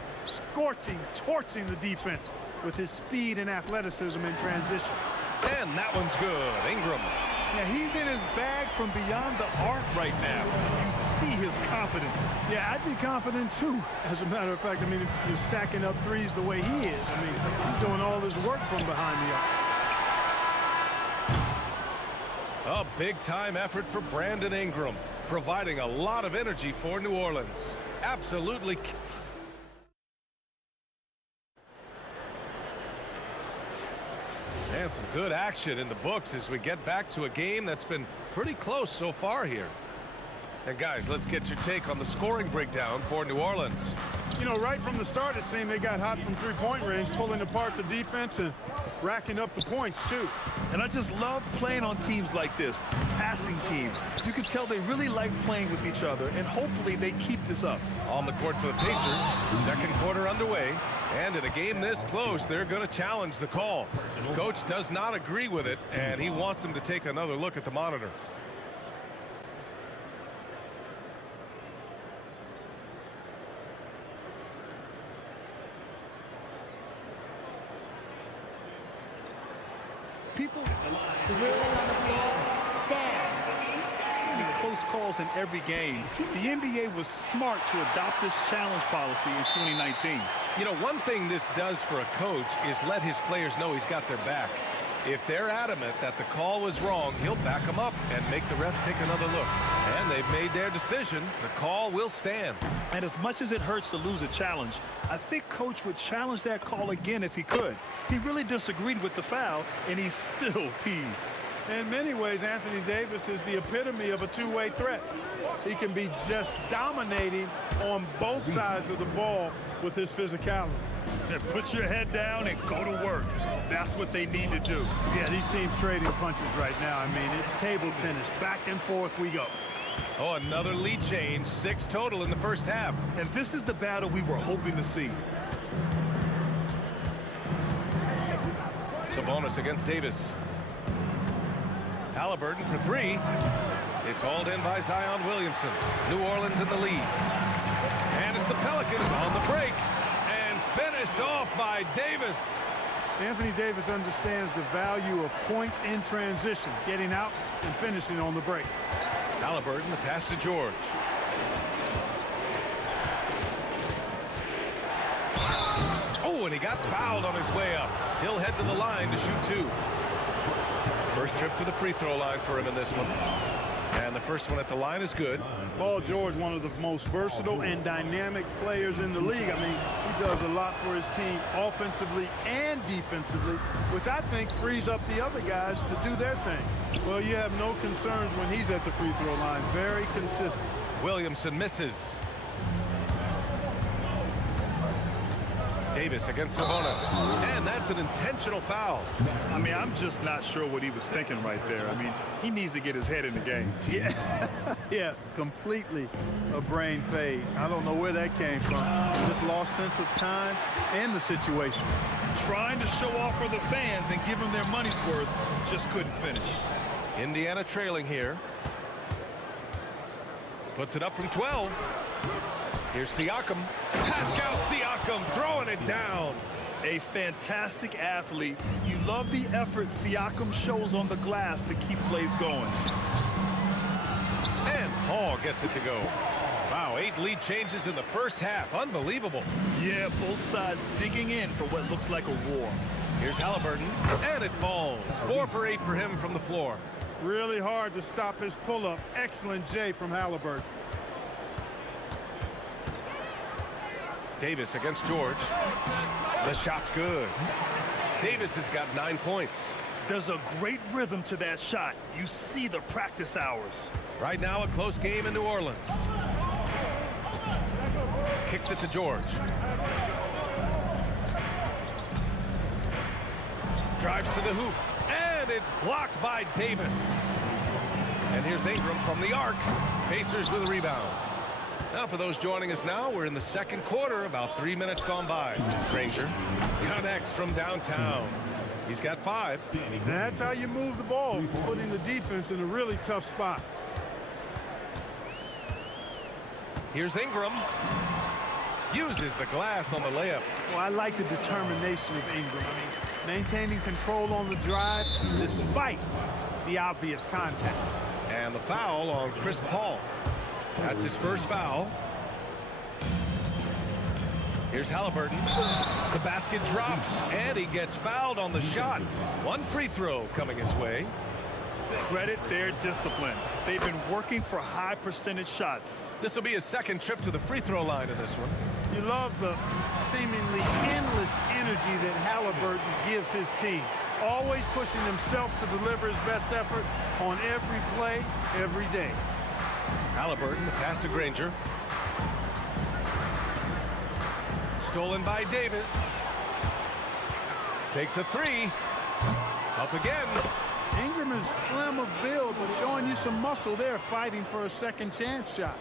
torching the defense with his speed and athleticism in transition. And that one's good. Ingram. Yeah, he's in his bag from beyond the arc right now. You see his confidence. Yeah, I'd be confident too. As a matter of fact, I mean, if you're stacking up threes the way he is, I mean, he's doing all his work from behind the arc. A big-time effort for Brandon Ingram, providing a lot of energy for New Orleans. Absolutely. And some good action in the books as we get back to a game that's been pretty close so far here. And guys, let's get your take on the scoring breakdown for New Orleans. You know, right from the start, it seemed they got hot from three-point range, pulling apart the defense and racking up the points, too. And I just love playing on teams like this, passing teams. You can tell they really like playing with each other, and hopefully they keep this up. On the court for the Pacers, second quarter underway. And in a game this close, they're going to challenge the call. Coach does not agree with it, and he wants them to take another look at the monitor. People drilling on the floor, stand. Close calls in every game. The NBA was smart to adopt this challenge policy in 2019. You know, one thing this does for a coach is let his players know he's got their back. If they're adamant that the call was wrong, he'll back them up and make the refs take another look. And they've made their decision. The call will stand. And as much as it hurts to lose a challenge, I think Coach would challenge that call again if he could. He really disagreed with the foul, and he's still peeved. In many ways, Anthony Davis is the epitome of a two-way threat. He can be just dominating on both sides of the ball with his physicality. And put your head down and go to work. That's what they need to do. Yeah, these teams trading punches right now. I mean, it's table tennis. Back and forth we go. Oh, another lead change. 6 total in the first half. And this is the battle we were hoping to see. Sabonis against Davis. Halliburton for 3. It's hauled in by Zion Williamson. New Orleans in the lead. And it's the Pelicans on the break. And finished off by Davis. Anthony Davis understands the value of points in transition, getting out and finishing on the break. Halliburton, the pass to George. Oh, and he got fouled on his way up. He'll head to the line to shoot 2. First trip to the free throw line for him in this one. And the first one at the line is good. Paul George, one of the most versatile and dynamic players in the league. I mean, he does a lot for his team offensively and defensively, which I think frees up the other guys to do their thing. Well, you have no concerns when he's at the free throw line. Very consistent. Williamson misses. Davis against Sabonis. And that's an intentional foul. I mean, I'm just not sure what he was thinking right there. I mean, he needs to get his head in the game. Yeah, yeah, completely a brain fade. I don't know where that came from. Just lost sense of time and the situation. Trying to show off for the fans and give them their money's worth, just couldn't finish. Indiana trailing here. Puts it up from 12. Here's Siakam. Pascal Siakam throwing it down. A fantastic athlete. You love the effort Siakam shows on the glass to keep plays going. And Paul gets it to go. Wow, 8 lead changes in the first half. Unbelievable. Yeah, both sides digging in for what looks like a war. Here's Halliburton, and it falls. 4 for 8 for him from the floor. Really hard to stop his pull-up. Excellent J from Halliburton. Davis against George. The shot's good. Davis has got 9 points. There's a great rhythm to that shot. You see the practice hours. Right now, a close game in New Orleans. Kicks it to George. Drives to the hoop. And it's blocked by Davis. And here's Ingram from the arc. Pacers with a rebound. Now, for those joining us now, we're in the second quarter, about 3 minutes gone by. Granger connects from downtown. He's got 5. And that's how you move the ball, putting the defense in a really tough spot. Here's Ingram. Uses the glass on the layup. Well, I like the determination of Ingram. I mean, maintaining control on the drive despite the obvious contact. And the foul on Chris Paul. That's his first foul. Here's Halliburton. The basket drops, and he gets fouled on the shot. One free throw coming his way. Credit their discipline. They've been working for high percentage shots. This will be his second trip to the free throw line in this one. You love the seemingly endless energy that Halliburton gives his team. Always pushing himself to deliver his best effort on every play, every day. Halliburton, the pass to Granger. Stolen by Davis. Takes a three. Up again. Ingram is slim of build, but showing you some muscle there, fighting for a second chance shot.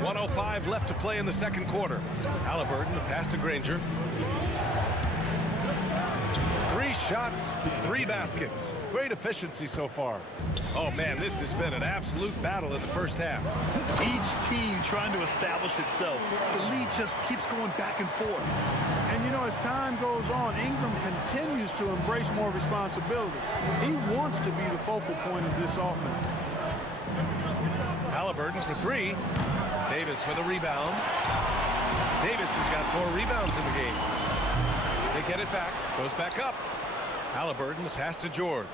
1:05 left to play in the second quarter. Halliburton, the pass to Granger. 3 shots, 3 baskets. Great efficiency so far. Oh man, this has been an absolute battle in the first half. Each team trying to establish itself. The lead just keeps going back and forth. And you know, as time goes on, Ingram continues to embrace more responsibility. He wants to be the focal point of this offense. Halliburton for 3. Davis with a rebound. Davis has got 4 rebounds in the game. They get it back. Goes back up. Halliburton, the pass to George.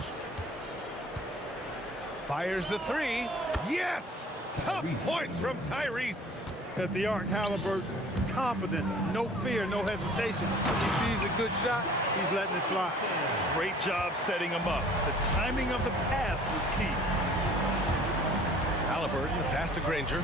Fires the 3. Yes! Tough points from Tyrese. At the arc, Halliburton, confident, no fear, no hesitation. He sees a good shot, he's letting it fly. Great job setting him up. The timing of the pass was key. Halliburton, the pass to Granger.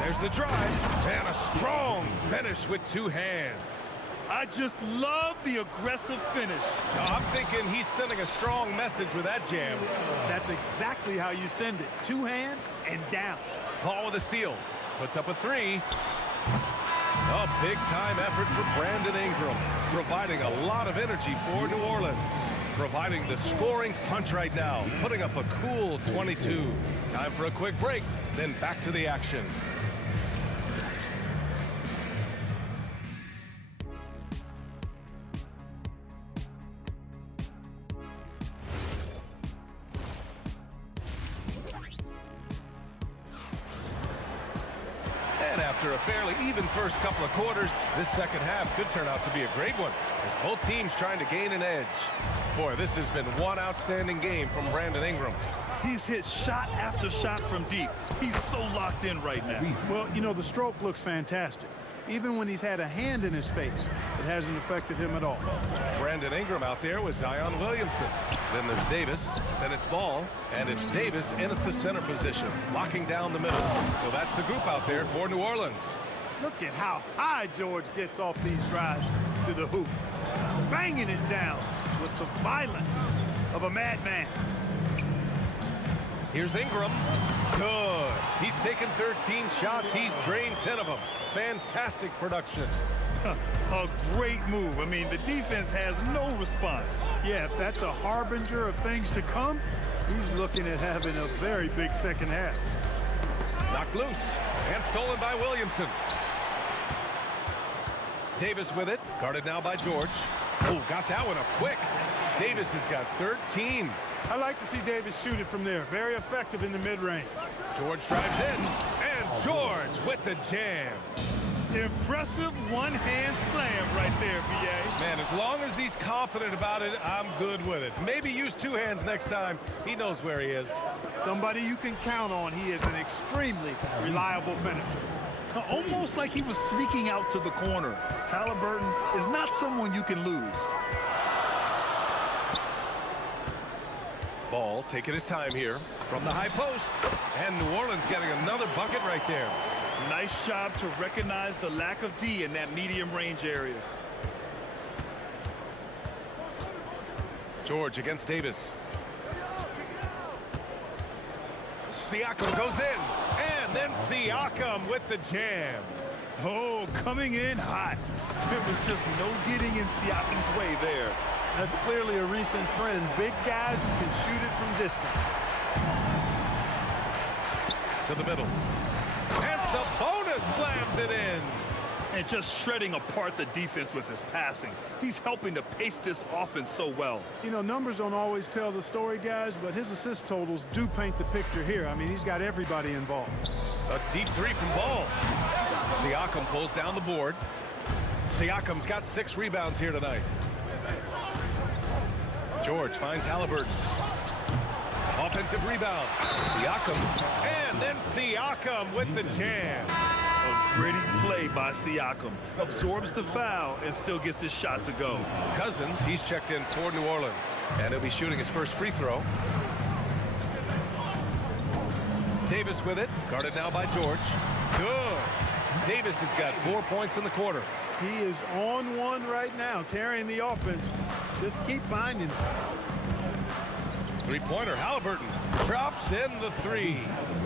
There's the drive, and a strong finish with 2 hands. I just love the aggressive finish. Now, I'm thinking he's sending a strong message with that jam. That's exactly how you send it. 2 hands and down. Paul with a steal. Puts up a 3. A big-time effort for Brandon Ingram, providing a lot of energy for New Orleans. Providing the scoring punch right now, putting up a cool 22. Time for a quick break, then back to the action. And after a fairly even first couple of quarters, this second half could turn out to be a great one, as both teams trying to gain an edge. Boy, this has been one outstanding game from Brandon Ingram. He's hit shot after shot from deep. He's so locked in right now. Well, you know, the stroke looks fantastic. Even when he's had a hand in his face, it hasn't affected him at all. Brandon Ingram out there with Zion Williamson. Then there's Davis, then it's Ball, and it's Davis in at the center position, locking down the middle. So that's the group out there for New Orleans. Look at how high George gets off these drives to the hoop. Banging it down with the violence of a madman. Here's Ingram. Good. He's taken 13 shots. He's drained 10 of them. Fantastic production. A great move. I mean, the defense has no response. Yeah, if that's a harbinger of things to come, he's looking at having a very big second half. Knocked loose and stolen by Williamson. Davis with it. Guarded now by George. Oh, got that one up quick. Davis has got 13. I like to see Davis shoot it from there. Very effective in the mid-range. George drives in, and George with the jam. Impressive one-hand slam right there, B.A. Man, as long as he's confident about it, I'm good with it. Maybe use 2 hands next time. He knows where he is. Somebody you can count on. He is an extremely reliable finisher. Almost like he was sneaking out to the corner. Halliburton is not someone you can lose. Ball taking his time here from the high post. And New Orleans getting another bucket right there. Nice job to recognize the lack of D in that medium range area. George against Davis. Siakam goes in. And then Siakam with the jam. Oh, coming in hot. There was just no getting in Siakam's way there. That's clearly a recent trend. Big guys who can shoot it from distance. To the middle. Sabonis slams it in. And just shredding apart the defense with his passing. He's helping to pace this offense so well. You know, numbers don't always tell the story, guys, but his assist totals do paint the picture here. I mean, he's got everybody involved. A deep three from Ball. Siakam pulls down the board. Siakam's got 6 rebounds here tonight. George finds Halliburton. Offensive rebound. Siakam. And then Siakam with the jam. A gritty play by Siakam. Absorbs the foul and still gets his shot to go. Cousins, he's checked in for New Orleans. And he'll be shooting his first free throw. Davis with it. Guarded now by George. Good. Davis has got 4 points in the quarter. He is on one right now, carrying the offense. Just keep finding it. Three-pointer, Halliburton drops in the 3.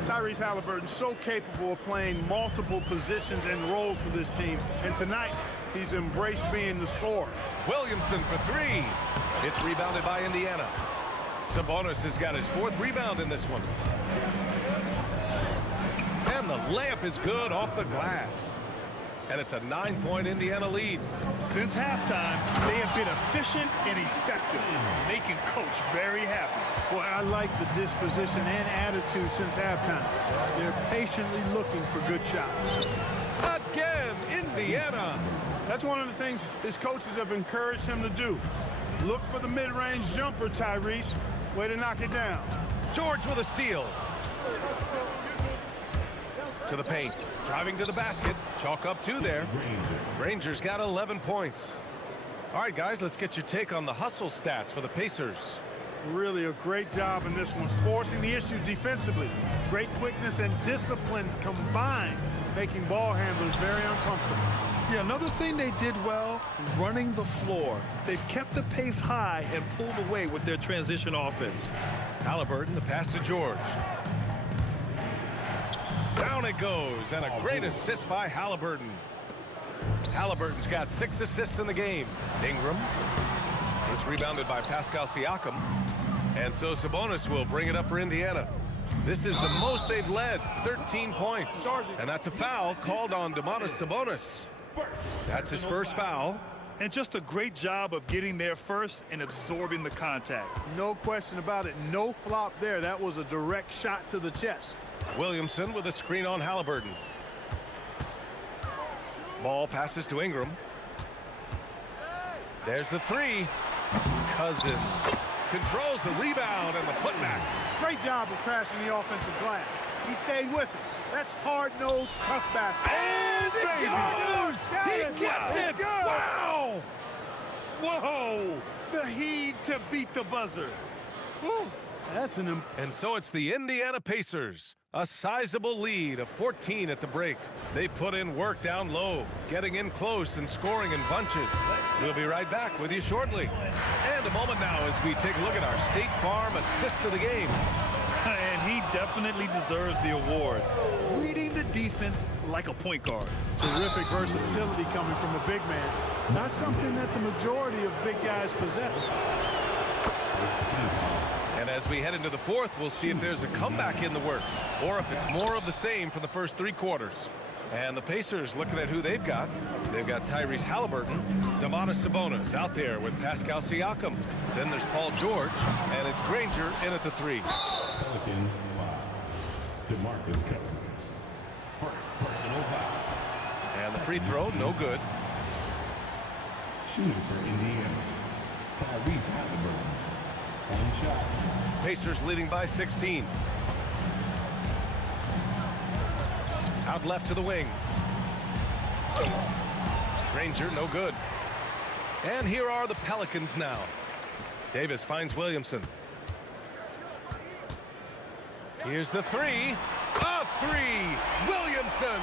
Tyrese Halliburton so capable of playing multiple positions and roles for this team. And tonight, he's embraced being the scorer. Williamson for 3. It's rebounded by Indiana. Sabonis has got his 4th rebound in this one. And the layup is good off the glass. And it's a 9-point Indiana lead. Since halftime, they have been efficient and effective, making Coach very happy. Boy, I like the disposition and attitude since halftime. They're patiently looking for good shots. Again, Indiana. That's one of the things his coaches have encouraged him to do. Look for the mid-range jumper, Tyrese. Way to knock it down. George with a steal. To the paint. Driving to the basket. Chalk up 2 there. Rangers got 11 points. All right, guys, let's get your take on the hustle stats for the Pacers. Really a great job in this one, forcing the issues defensively. Great quickness and discipline combined, making ball handlers very uncomfortable. Yeah, another thing they did well, running the floor. They've kept the pace high and pulled away with their transition offense. Halliburton, the pass to George. Down it goes, and a great assist by Halliburton. Halliburton's got 6 assists in the game. Ingram. It's rebounded by Pascal Siakam. And so Sabonis will bring it up for Indiana. This is the most they've led, 13 points. And that's a foul called on Domantas Sabonis. That's his first foul. And just a great job of getting there first and absorbing the contact. No question about it. No flop there. That was a direct shot to the chest. Williamson with a screen on Halliburton. Ball passes to Ingram. There's the 3. Cousins controls the rebound and the putback. Great job of crashing the offensive glass. He stayed with it. That's hard-nosed, tough basketball. And it goes! He gets it! Wow! Whoa! The heave to beat the buzzer. Whew. That's an... And so it's the Indiana Pacers. A sizable lead of 14 at the break. They put in work down low, getting in close and scoring in bunches. We'll be right back with you shortly. And a moment now as we take a look at our State Farm assist of the game. And he definitely deserves the award. Reading the defense like a point guard. Terrific versatility coming from a big man. Not something that the majority of big guys possess. And as we head into the 4th, we'll see if there's a comeback in the works or if it's more of the same for the first 3 quarters. And the Pacers looking at who they've got. They've got Tyrese Halliburton, Domantas Sabonis out there with Pascal Siakam. Then there's Paul George, and it's Granger in at the 3. Pelicans 5. DeMarcus Cousins. First personal foul. And the free throw, no good. Shooting for Indiana. Tyrese Halliburton. 1 shot. Pacers leading by 16. Out left to the wing. Granger, no good. And here are the Pelicans now. Davis finds Williamson. Here's the 3. A 3! Williamson!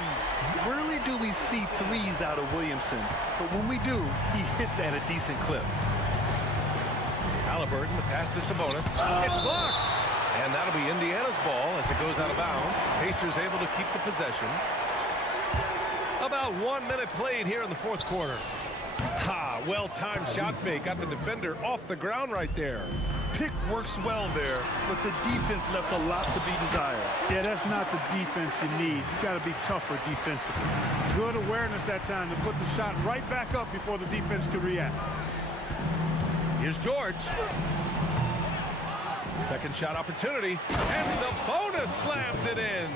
Rarely do we see threes out of Williamson, but when we do, he hits at a decent clip. Halliburton, the pass to Sabonis. It's blocked! And that'll be Indiana's ball as it goes out of bounds. Pacers able to keep the possession. About 1 minute played here in the 4th quarter. Ha! Well-timed shot fake. Got the defender off the ground right there. pick works well there, but the defense left a lot to be desired. Yeah, that's not the defense you need. You got to be tougher defensively. Good awareness that time to put the shot right back up before the defense could react. Here's George. Second shot opportunity, and Sabonis slams it in.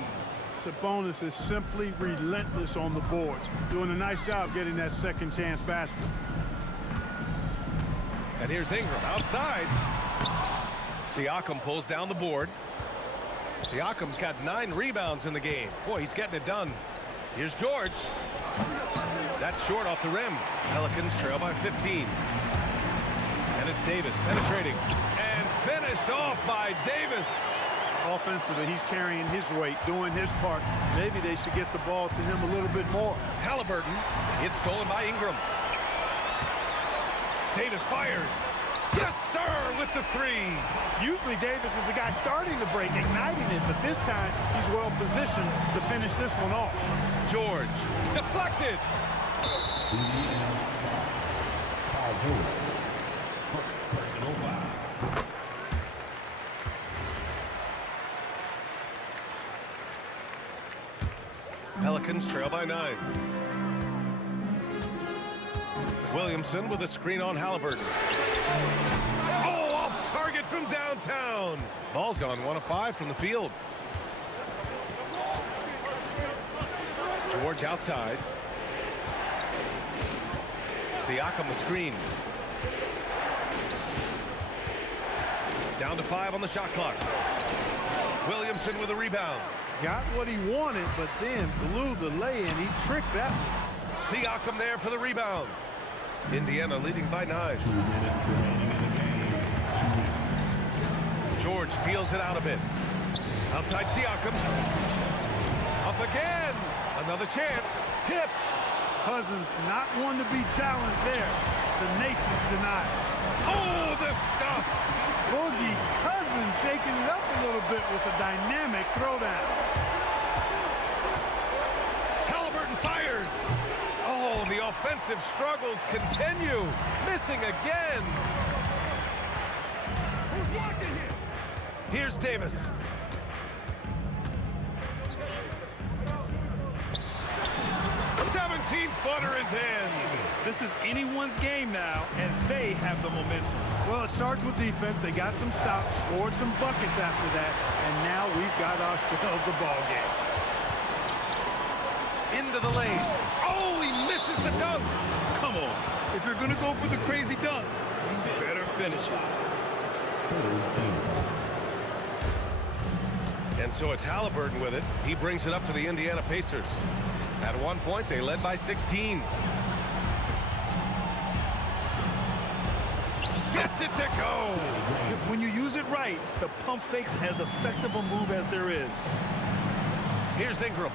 Sabonis is simply relentless on the boards, doing a nice job getting that second chance basket. And here's Ingram outside. Siakam pulls down the board. Siakam's got 9 rebounds in the game. Boy, he's getting it done. Here's George. That's short off the rim. Pelicans trail by 15. And it's Davis penetrating. And finished off by Davis. Offensively, he's carrying his weight, doing his part. Maybe they should get the ball to him a little bit more. Halliburton. It's stolen by Ingram. Davis fires. Yes, sir, with the 3. Usually Davis is the guy starting the break, igniting it, but this time he's well positioned to finish this one off. George, deflected. Pelicans trail by 9. Williamson with a screen on Halliburton. Oh, off target from downtown. Ball's gone 1 of 5 from the field. George outside. Siakam the screen. Down to 5 on the shot clock. Williamson with a rebound. Got what he wanted, but then blew the lay-in. He tricked that one. Siakam there for the rebound. Indiana leading by 9. George feels it out a bit. Outside Siakam. Up again. Another chance. Tipped. Cousins not one to be challenged there. Tenacious denial. Oh, the stuff. Boogie Cousins shaking it up a little bit with a dynamic throwdown. Halliburton fires. Oh, the offensive struggles continue. Missing again. Who's watching here? Here's Davis. The 17-footer is in. This is anyone's game now, and they have the momentum. Well, it starts with defense. They got some stops, scored some buckets after that, and now we've got ourselves a ball game. Into the lane. Oh, he misses the dunk. Come on. If you're going to go for the crazy dunk, you better finish it. And so it's Halliburton with it. He brings it up for the Indiana Pacers. At one point, they led by 16. Gets it to go. When you use it right, the pump fake's as effective a move as there is. Here's Ingram.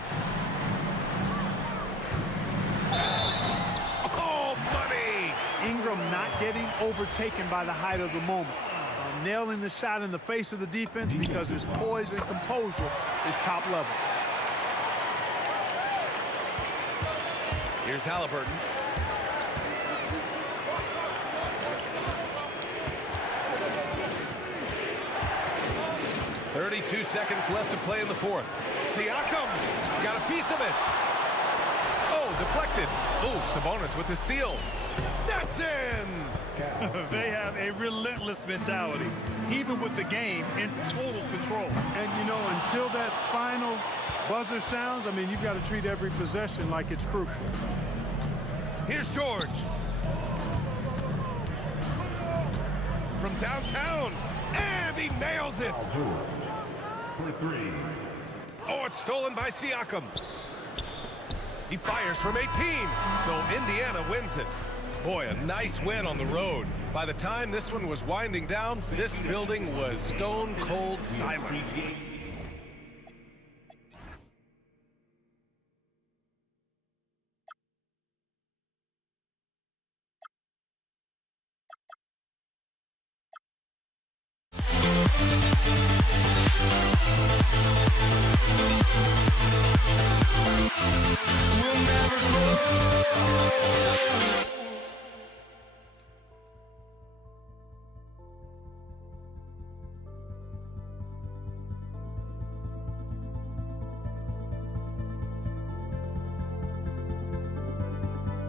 Oh, buddy! Ingram not getting overtaken by the height of the moment. Nailing the shot in the face of the defense because his poise and composure is top level. Here's Halliburton. .32 seconds left to play in the 4th. Siakam got a piece of it. Oh, deflected. Oh, Sabonis with the steal. That's in. They have a relentless mentality, even with the game in total control. And, you know, until that final buzzer sounds, I mean, you've got to treat every possession like it's crucial. Here's George. From downtown. And he nails it. For 3. Oh, it's stolen by Siakam. He fires from 18. So Indiana wins it. Boy, a nice win on the road. By the time this one was winding down, this building was stone cold silent. We'll never grow.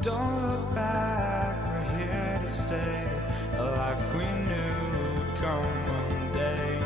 Don't look back, we're here to stay. A life we knew would come one day.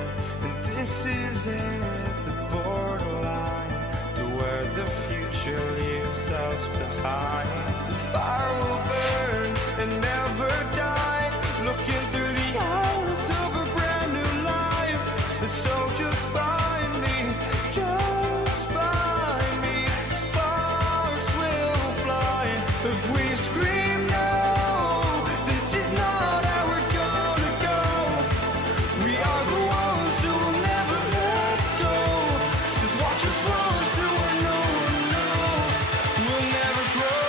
And this is it, the borderline to where the future leaves us behind. The fire will burn and never die, looking through the eyes of a brand new life. And so just find me, just find me. Sparks will fly if we scream no. This is not how we're gonna go. We are the ones who will never let go. Just watch us run to where no one knows. We'll never grow.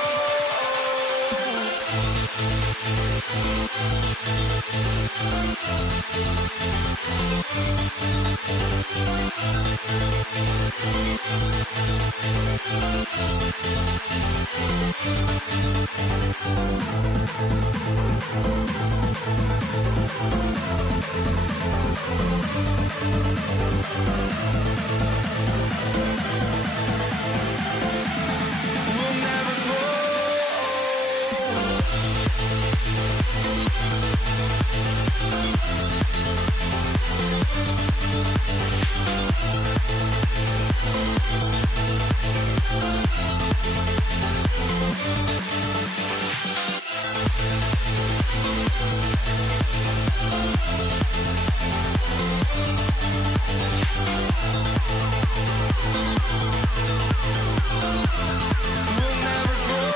We'll never grow. We'll never grow.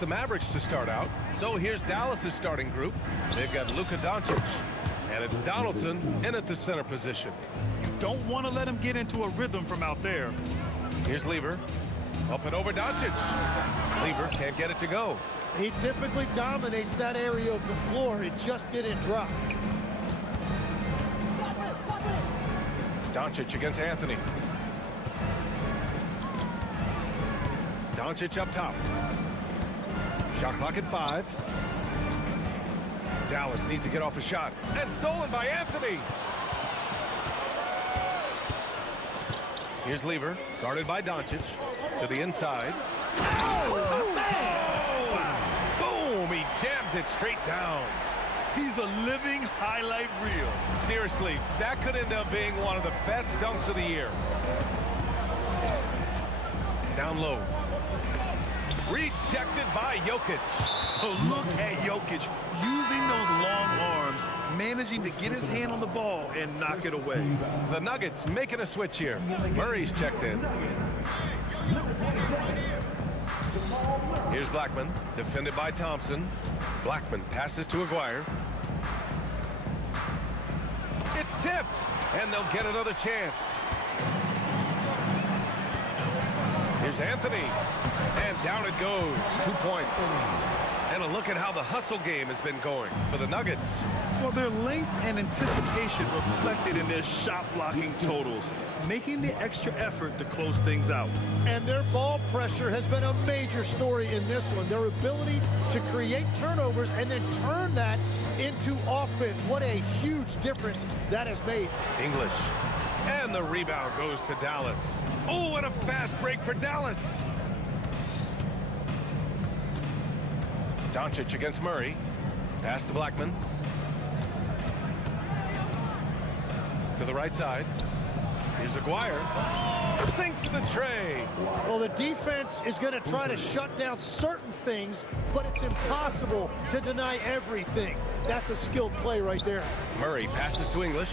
the Mavericks to start out. So here's Dallas's starting group. They've got Luka Doncic, and it's Donaldson in at the center position. Don't want to let him get into a rhythm from out there. Here's Lever. Up and over Doncic. Lever can't get it to go. He typically dominates that area of the floor. It just didn't drop. Doncic against Anthony. Doncic up top. Shot clock at 5. Dallas needs to get off a shot. And stolen by Anthony. Here's Lever, guarded by Doncic. To the inside. Oh, boom! He jams it straight down. He's a living highlight reel. Seriously, that could end up being one of the best dunks of the year. Down low. Rejected by Jokic. Oh, look at Jokic using those long arms, managing to get his hand on the ball and knock it away. The Nuggets making a switch here. Murray's checked in. Here's Blackman, defended by Thompson. Blackman passes to Aguirre. It's tipped, and they'll get another chance. Here's Anthony, and down it goes. 2 points. And a look at how the hustle game has been going for the Nuggets. Well, their length and anticipation reflected in their shot blocking totals, making the extra effort to close things out. And their ball pressure has been a major story in this one. Their ability to create turnovers and then turn that into offense. What a huge difference that has made. English. And the rebound goes to Dallas. Oh, what a fast break for Dallas. Doncic against Murray. Pass to Blackman. To the right side. Here's Aguirre. Sinks the tray. Well, the defense is going to try to shut down certain things, but it's impossible to deny everything. That's a skilled play right there. Murray passes to English.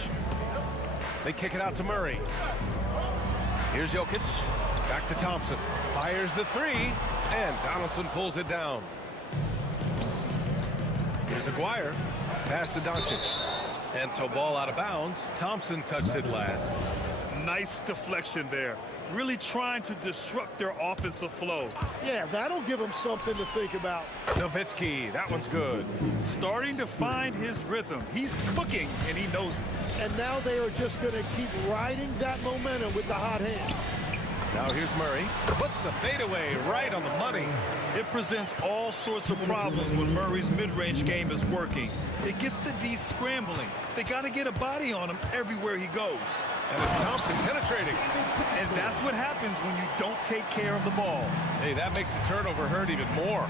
They kick it out to Murray. Here's Jokic. Back to Thompson. Fires the 3, and Donaldson pulls it down. Here's Aguirre. Pass to Doncic. And so ball out of bounds. Thompson touched it last. Nice deflection there. Really trying to disrupt their offensive flow. Yeah, that'll give them something to think about. Nowitzki, that one's good. Starting to find his rhythm. He's cooking, and he knows it. And now they are just going to keep riding that momentum with the hot hand. Now here's Murray. Puts the fadeaway right on the money. It presents all sorts of problems when Murray's mid-range game is working. It gets the D scrambling. They got to get a body on him everywhere he goes. And it's Thompson penetrating. And that's what happens when you don't take care of the ball. Hey, that makes the turnover hurt even more.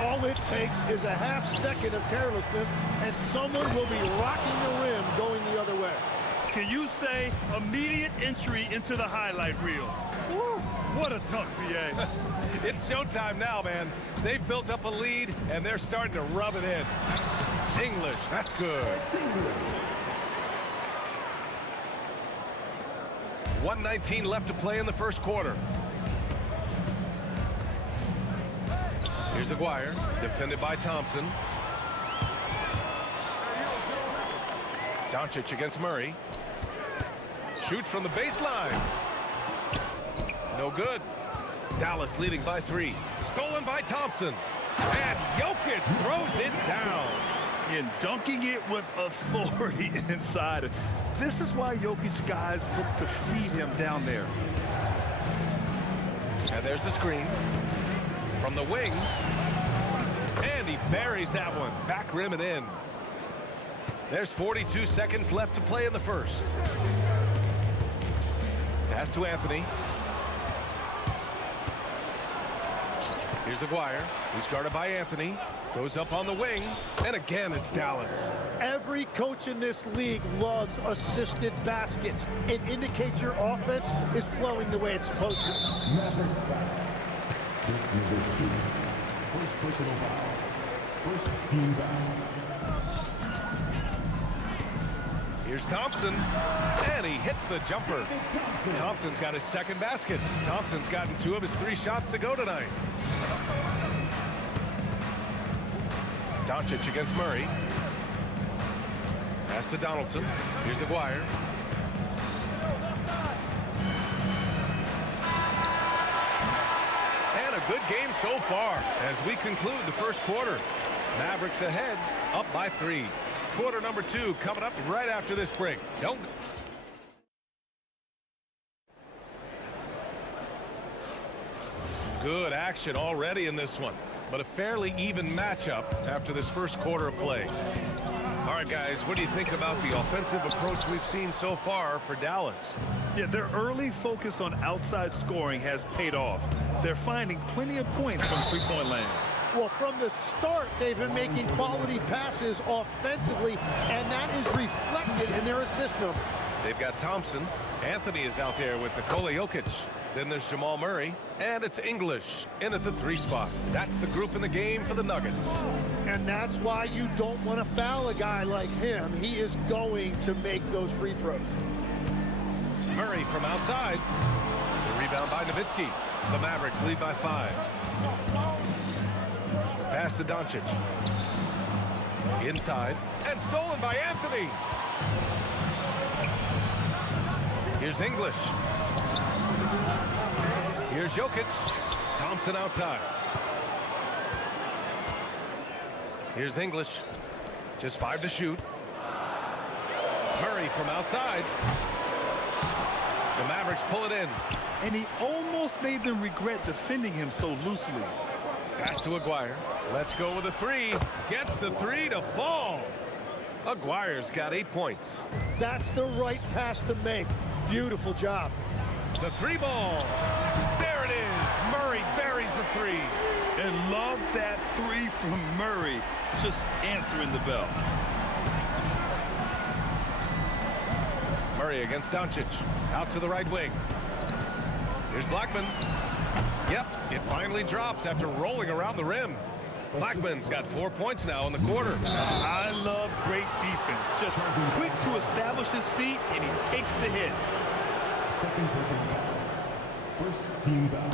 All it takes is a half second of carelessness, and someone will be rocking the rim going the other way. Can you say immediate entry into the highlight reel? Woo, what a dunk, BA. It's showtime now, man. They've built up a lead, and they're starting to rub it in. English, that's good. 1:19 left to play in the first quarter. Here's Aguirre, defended by Thompson. Doncic against Murray. Shoot from the baseline. No good. Dallas leading by 3. Stolen by Thompson. And Jokic throws it down. And dunking it with authority inside. This is why Jokic guys look to feed him down there. And there's the screen. From the wing. And he buries that one. Back rim and in. There's 42 seconds left to play in the first. Pass to Anthony. Here's Aguirre. He's guarded by Anthony. Goes up on the wing. And again, it's Dallas. Every coach in this league loves assisted baskets. It indicates your offense is flowing the way it's supposed to. Mavericks foul. First personal foul. First team foul. Here's Thompson, and he hits the jumper. Thompson's got his second basket. Thompson's gotten 2 of his 3 shots to go tonight. Doncic against Murray. Pass to Donaldson. Here's Aguirre. And a good game so far as we conclude the first quarter. Mavericks ahead, up by 3. Quarter number 2 coming up right after this break. Don't. Good action already in this one, but a fairly even matchup after this first quarter of play. All right, guys, what do you think about the offensive approach we've seen so far for Dallas? Yeah, their early focus on outside scoring has paid off. They're finding plenty of points from three-point land. Well, from the start, they've been making quality passes offensively, and that is reflected in their assist number. They've got Thompson. Anthony is out there with Nikola Jokic. Then there's Jamal Murray, and it's English in at the 3 spot. That's the group in the game for the Nuggets. And that's why you don't want to foul a guy like him. He is going to make those free throws. Murray from outside. The rebound by Nowitzki. The Mavericks lead by 5. Pass to Doncic. Inside, and stolen by Anthony. Here's English. Here's Jokic. Thompson outside. Here's English. Just 5 to shoot. Murray from outside. The Mavericks pull it in. And he almost made them regret defending him so loosely. Pass to Aguirre. Let's go with a 3. Gets the 3 to fall. Aguirre's got 8 points. That's the right pass to make. Beautiful job. The 3 ball. There it is. Murray buries the 3. And love that 3 from Murray. Just answering the bell. Murray against Doncic. Out to the right wing. Here's Blackman. Yep, it finally drops after rolling around the rim. Blackman's got 4 points now in the quarter. I love great defense. Just quick to establish his feet, and he takes the hit. Second person foul. First team foul.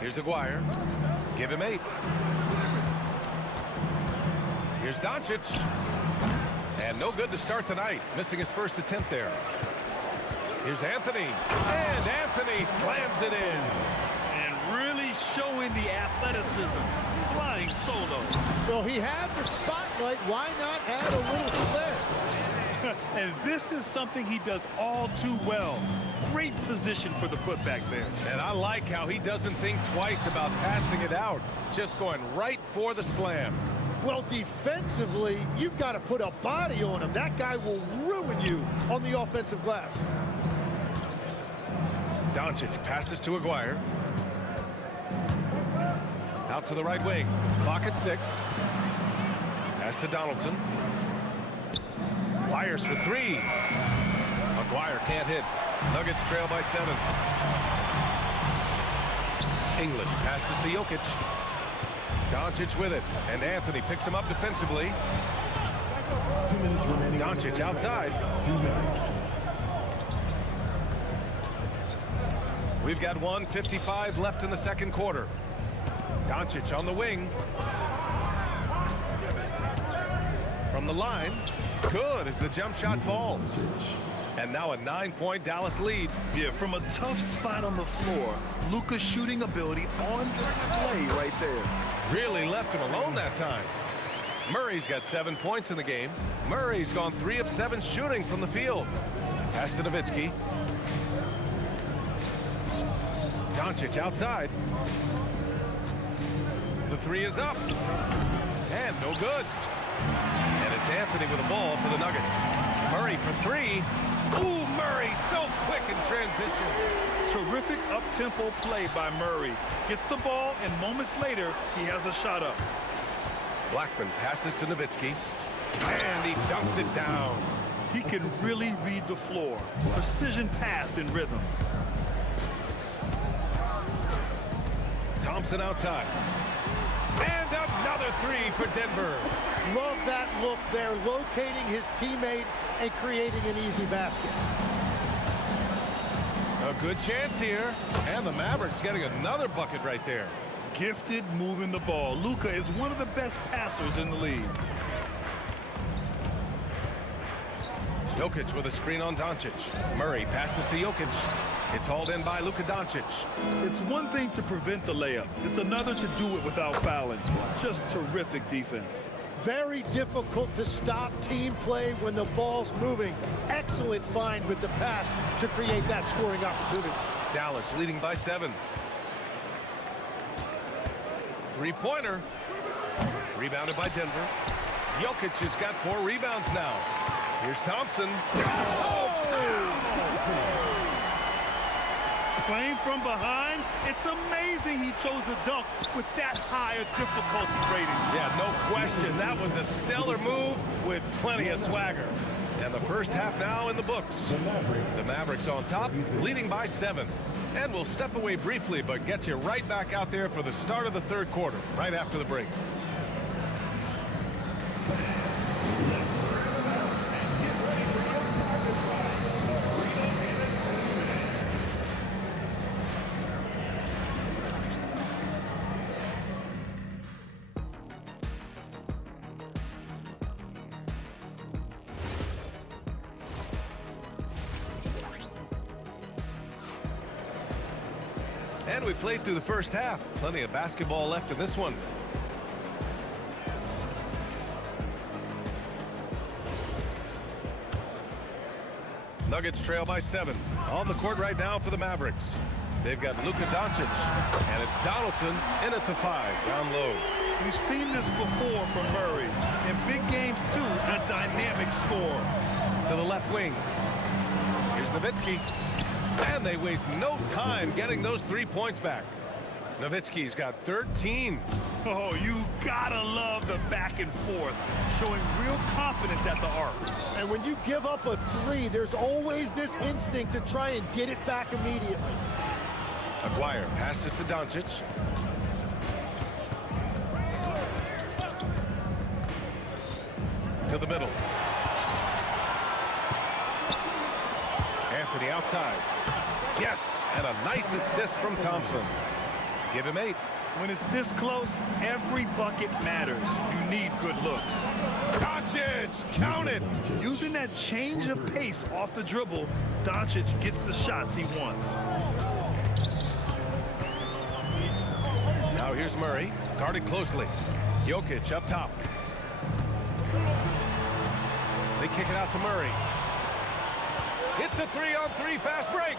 Here's Aguirre. Give him 8. Here's Doncic. And no good to start the night. Missing his first attempt there. Here's Anthony. And Anthony slams it in. And really showing the athleticism. Flying solo. Well, he had the spotlight. Why not add a little flair? And this is something he does all too well. Great position for the putback there. And I like how he doesn't think twice about passing it out. Just going right for the slam. Well, defensively, you've got to put a body on him. That guy will ruin you on the offensive glass. Doncic passes to Aguirre. Out to the right wing. Clock at 6. Pass to Donaldson. Fires for 3. Aguirre can't hit. Nuggets trail by 7. English passes to Jokic. Doncic with it, and Anthony picks him up defensively. 2 minutes remaining. Doncic outside. 2 minutes. We've got 1:55 left in the second quarter. Doncic on the wing. From the line. Good as the jump shot falls. And now a 9-point Dallas lead. Yeah, from a tough spot on the floor, Luka's shooting ability on display right there. Really left him alone that time. Murray's got 7 points in the game. Murray's gone 3 of 7 shooting from the field. Pass to Nowitzki. Doncic outside. The 3 is up. And no good. And it's Anthony with the ball for the Nuggets. Murray for 3. Ooh, Murray so quick in transition. Terrific up-tempo play by Murray. Gets the ball, and moments later, he has a shot up. Blackman passes to Nowitzki. And he dunks it down. He can really read the floor. Precision pass in rhythm. Thompson outside. And another 3 for Denver. Love that look there, locating his teammate and creating an easy basket. A good chance here. And the Mavericks getting another bucket right there. Gifted moving the ball. Luka is one of the best passers in the league. Jokic with a screen on Doncic. Murray passes to Jokic. It's hauled in by Luka Doncic. It's one thing to prevent the layup. It's another to do it without fouling. Just terrific defense. Very difficult to stop team play when the ball's moving. Excellent find with the pass to create that scoring opportunity. Dallas leading by 7. Three-pointer. Rebounded by Denver. Jokic has got 4 rebounds now. Here's Thompson. Playing from behind, it's amazing he chose a dunk with that higher difficulty rating. Yeah, no question. That was a stellar move with plenty of swagger. And the first half now in the books. The Mavericks on top, leading by 7. And we'll step away briefly, but get you right back out there for the start of the third quarter, right after the break. And we played through the first half. Plenty of basketball left in this one. Nuggets trail by 7. On the court right now for the Mavericks. They've got Luka Doncic. And it's Donaldson in at the 5, down low. We've seen this before from Murray. In big games, too, a dynamic score. To the left wing. Here's Nowitzki. And they waste no time getting those 3 points back. Nowitzki's got 13. Oh, you gotta love the back and forth, showing real confidence at the arc. And when you give up a 3, there's always this instinct to try and get it back immediately. Aguirre passes to Doncic. To the middle. Anthony outside. Yes, and a nice assist from Thompson. Give him 8. When it's this close, every bucket matters. You need good looks. Doncic, count it. Using that change of pace off the dribble, Doncic gets the shots he wants. Now here's Murray, guarded closely. Jokic up top. They kick it out to Murray. It's a 3-on-3 fast break.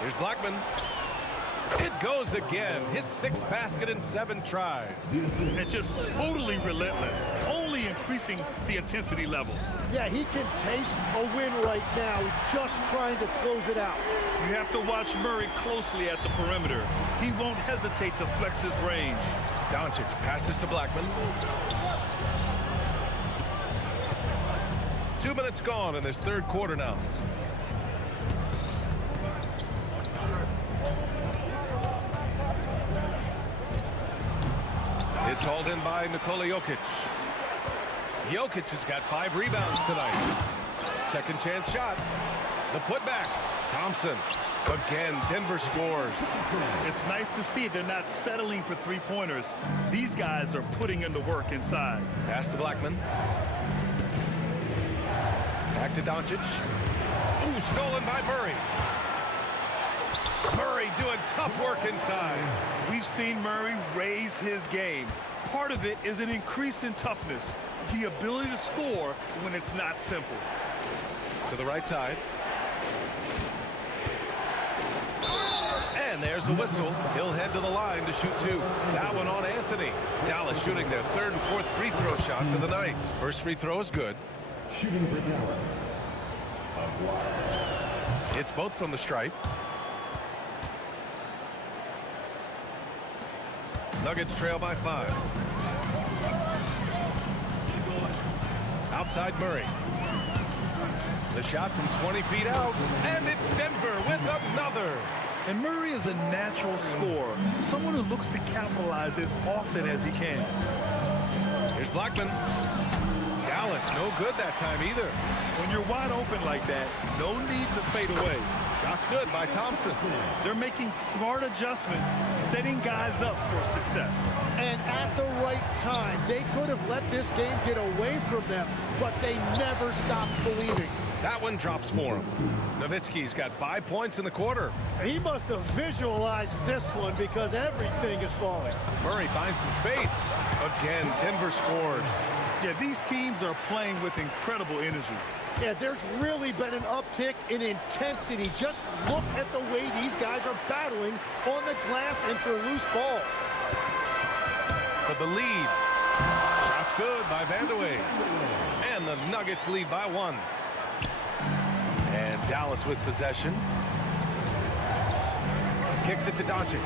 Here's Blackman. It goes again. His 6th basket in 7 tries. And just totally relentless, only increasing the intensity level. Yeah, he can taste a win right now. He's just trying to close it out. You have to watch Murray closely at the perimeter. He won't hesitate to flex his range. Doncic passes to Blackman. 2 minutes gone in this third quarter now. It's hauled in by Nikola Jokic. Jokic has got 5 rebounds tonight. Second chance shot. The putback. Thompson. Again, Denver scores. It's nice to see they're not settling for 3-pointers. These guys are putting in the work inside. Pass to Blackman. Back to Doncic. Ooh, stolen by Murray. Murray doing tough work inside. We've seen Murray raise his game. Part of it is an increase in toughness, the ability to score when it's not simple. To the right side. And there's a whistle. He'll head to the line to shoot 2. That one on Anthony. Dallas shooting their 3rd and 4th free throw shots of the night. First free throw is good. Shooting for Dallas. It's both from the stripe. Nuggets trail by 5. Outside Murray. The shot from 20 feet out, and it's Denver with another. And Murray is a natural scorer, someone who looks to capitalize as often as he can. Here's Blackman. Dallas pass no good that time either. When you're wide open like that, no need to fade away. Shot's good by Thompson. They're making smart adjustments, setting guys up for success. And at the right time, they could have let this game get away from them, but they never stopped believing. That one drops for him. Nowitzki's got 5 points in the quarter. He must have visualized this one because everything is falling. Murray finds some space. Again, Denver scores. Yeah, these teams are playing with incredible energy. Yeah, there's really been an uptick in intensity. Just look at the way these guys are battling on the glass and for loose balls. For the lead. Shot's good by Vandeweghe. And the Nuggets lead by 1. And Dallas with possession. Kicks it to Doncic.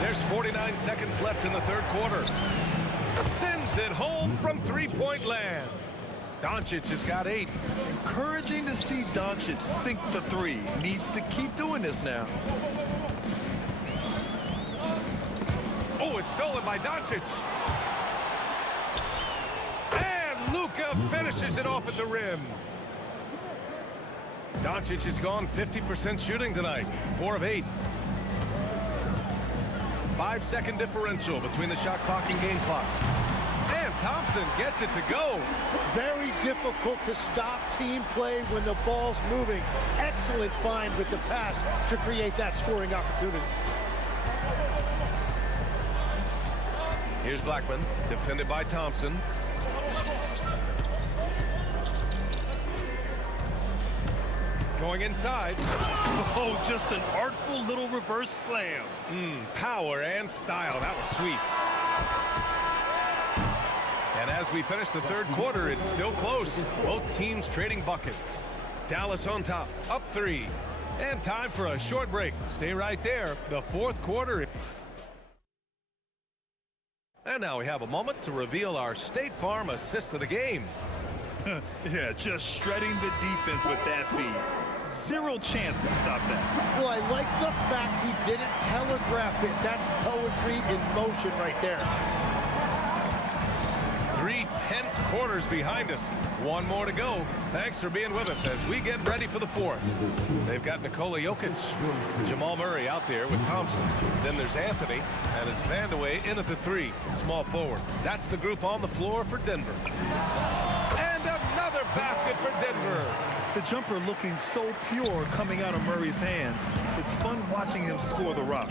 There's 49 seconds left in the third quarter. Sends it home from three-point land. Doncic has got 8. Encouraging to see Doncic sink the 3. Needs to keep doing this now. Oh, it's stolen by Doncic. And Luka finishes it off at the rim. Doncic has gone 50% shooting tonight. 4 of 8. 5-second differential between the shot clock and game clock. And Thompson gets it to go. Very difficult to stop team play when the ball's moving. Excellent find with the pass to create that scoring opportunity. Here's Blackman, defended by Thompson. Going inside. Oh, just an artful little reverse slam. Power and style. That was sweet. And as we finish the third quarter, it's still close. Both teams trading buckets. Dallas on top, up 3. And time for a short break. Stay right there. The fourth quarter. And now we have a moment to reveal our State Farm assist of the game. Yeah, just shredding the defense with that feed. Zero chance to stop that. Well, I like the fact he didn't telegraph it. That's poetry in motion right there. 3 tense quarters behind us. 1 more to go. Thanks for being with us as we get ready for the fourth. They've got Nikola Jokic, Jamal Murray out there with Thompson. Then there's Anthony, and it's Vandeweghe in at the 3, small forward. That's the group on the floor for Denver. And another basket for Denver. The jumper looking so pure coming out of Murray's hands. It's fun watching him score the rock.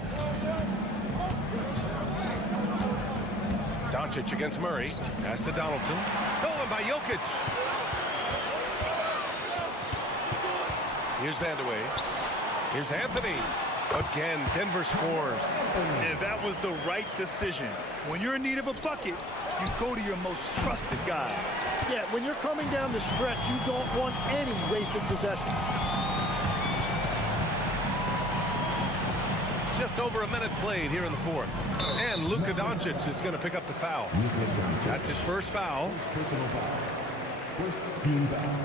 Doncic against Murray. Pass to Donaldson. Stolen by Jokic. Here's Vandeweghe. Here's Anthony. Again, Denver scores. And that was the right decision. When you're in need of a bucket, you go to your most trusted guys. Yeah, when you're coming down the stretch, you don't want any wasted possession. Just over a minute played here in the fourth. And Luka Doncic is going to pick up the foul. That's his first foul. First team foul.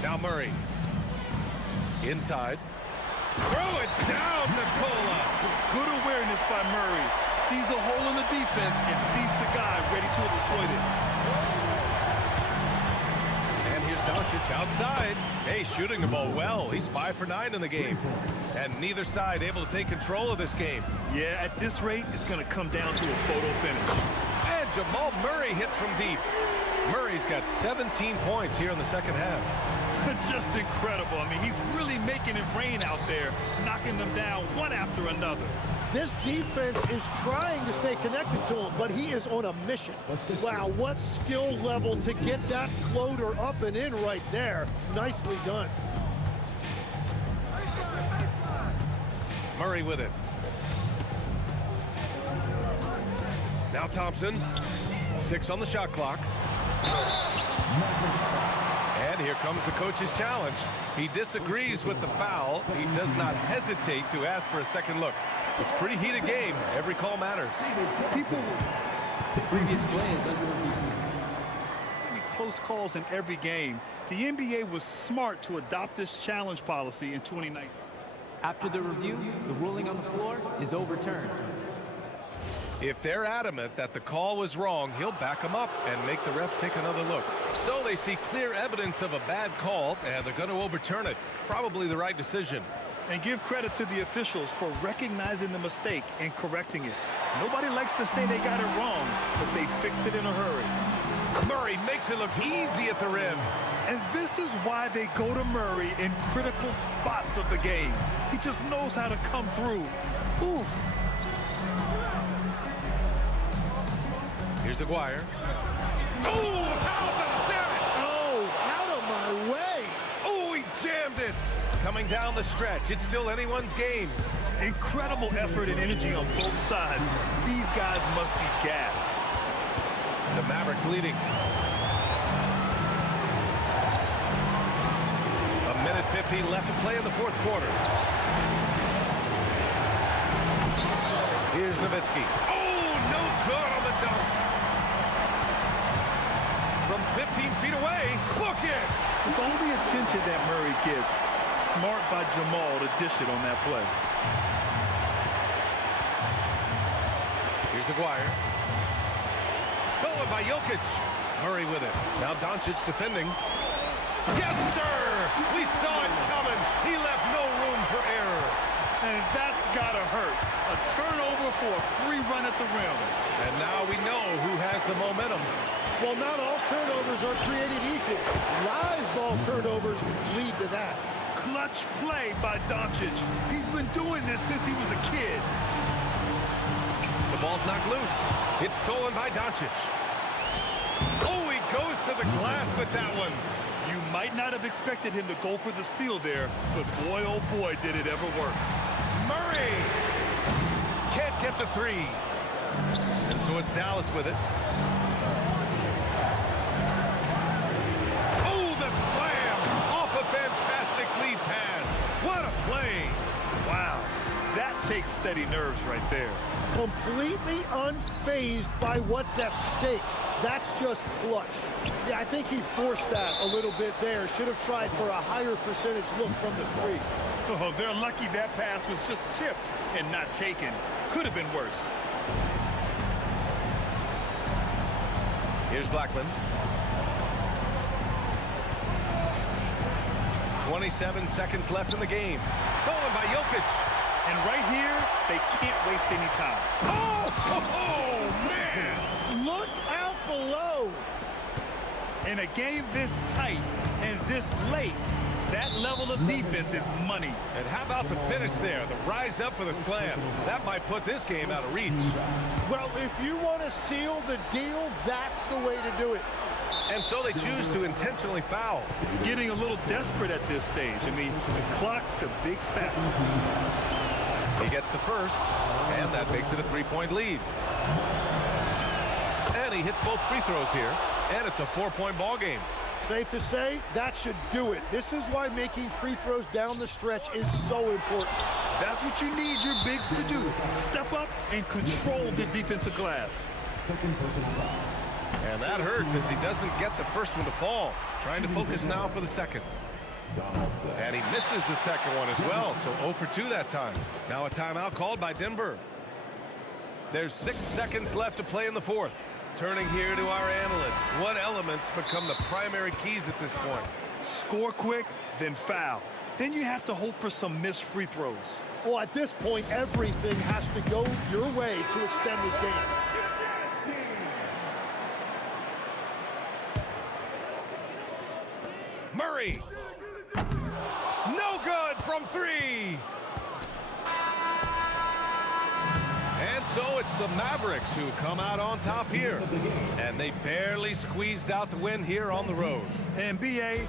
Now Murray. Inside. Throw it down, Nikola. Good awareness by Murray. Sees a hole in the defense and feeds the guy ready to exploit it. And here's Doncic outside. Hey, shooting the ball well. He's 5 for 9 in the game. And neither side able to take control of this game. Yeah, at this rate, it's going to come down to a photo finish. And Jamal Murray hits from deep. Murray's got 17 points here in the second half. Just incredible. I mean, he's really making it rain out there, knocking them down one after another. This defense is trying to stay connected to him, but he is on a mission. Wow, what skill level to get that floater up and in right there. Nicely done. Murray with it. Now Thompson. 6 on the shot clock. And here comes the coach's challenge. He disagrees with the foul. He does not hesitate to ask for a second look. It's a pretty heated game. Every call matters. People The previous play is under close calls in every game. The NBA was smart to adopt this challenge policy in 2019. After the review, the ruling on the floor is overturned. If they're adamant that the call was wrong, he'll back them up and make the refs take another look. So they see clear evidence of a bad call, and they're going to overturn it. Probably the right decision. And give credit to the officials for recognizing the mistake and correcting it. Nobody likes to say they got it wrong, but they fixed it in a hurry. Murray makes it look easy at the rim. And this is why they go to Murray in critical spots of the game. He just knows how to come through. Ooh. Here's Aguirre. Oh, how about that? Oh, out of my way. Oh, he jammed it. Coming down the stretch, it's still anyone's game. Incredible effort and energy on both sides. These guys must be gassed. The Mavericks leading. A minute 15 left to play in the fourth quarter. Here's Nowitzki. Oh, no good on the dunk. From 15 feet away, book it! With all the attention that Murray gets, smart by Jamal to dish it on that play. Here's Aguirre. Stolen by Jokic. Murray with it. Now Doncic defending. Yes, sir! We saw it coming. He left no room for error. And that's gotta hurt. A turnover for a free run at the rim. And now we know who has the momentum. Well, not all turnovers are created equal. Live ball turnovers lead to that. Clutch play by Doncic. He's been doing this since he was a kid. The ball's knocked loose. It's stolen by Doncic. Oh, he goes to the glass with that one. You might not have expected him to go for the steal there, but boy, oh boy, did it ever work. Murray can't get the three. And so it's Dallas with it. Oh, the slam off a fantastic lead pass. What a play. Wow, that takes steady nerves right there. Completely unfazed by what's at stake. That's just clutch. Yeah, I think he forced that a little bit there. Should have tried for a higher percentage look from the three. Oh, they're lucky that pass was just tipped and not taken. Could have been worse. Here's Blackman. 27 seconds left in the game. Stolen by Jokic. And right here, they can't waste any time. Oh, man! Look out below. In a game this tight and this late, that level of defense is money. And how about the finish there? The rise up for the slam. That might put this game out of reach. Well, if you want to seal the deal, that's the way to do it. And so they choose to intentionally foul. Getting a little desperate at this stage. I mean, the clock's the big factor. He gets the first, and that makes it a three-point lead. And he hits both free throws here, and it's a four-point ball game. Safe to say, that should do it. This is why making free throws down the stretch is so important. That's what you need your bigs to do. Step up and control the defensive glass. And that hurts as he doesn't get the first one to fall. Trying to focus now for the second. And he misses the second one as well, so 0 for 2 that time. Now a timeout called by Denver. There's 6 seconds left to play in the fourth. Turning here to our analysts. What elements become the primary keys at this point? Score quick, then foul. Then you have to hope for some missed free throws. Well, at this point, everything has to go your way to extend this game. Murray. No good from three. And so it's the Mavericks who come out on top here. And they barely squeezed out the win here on the road. And B.A.,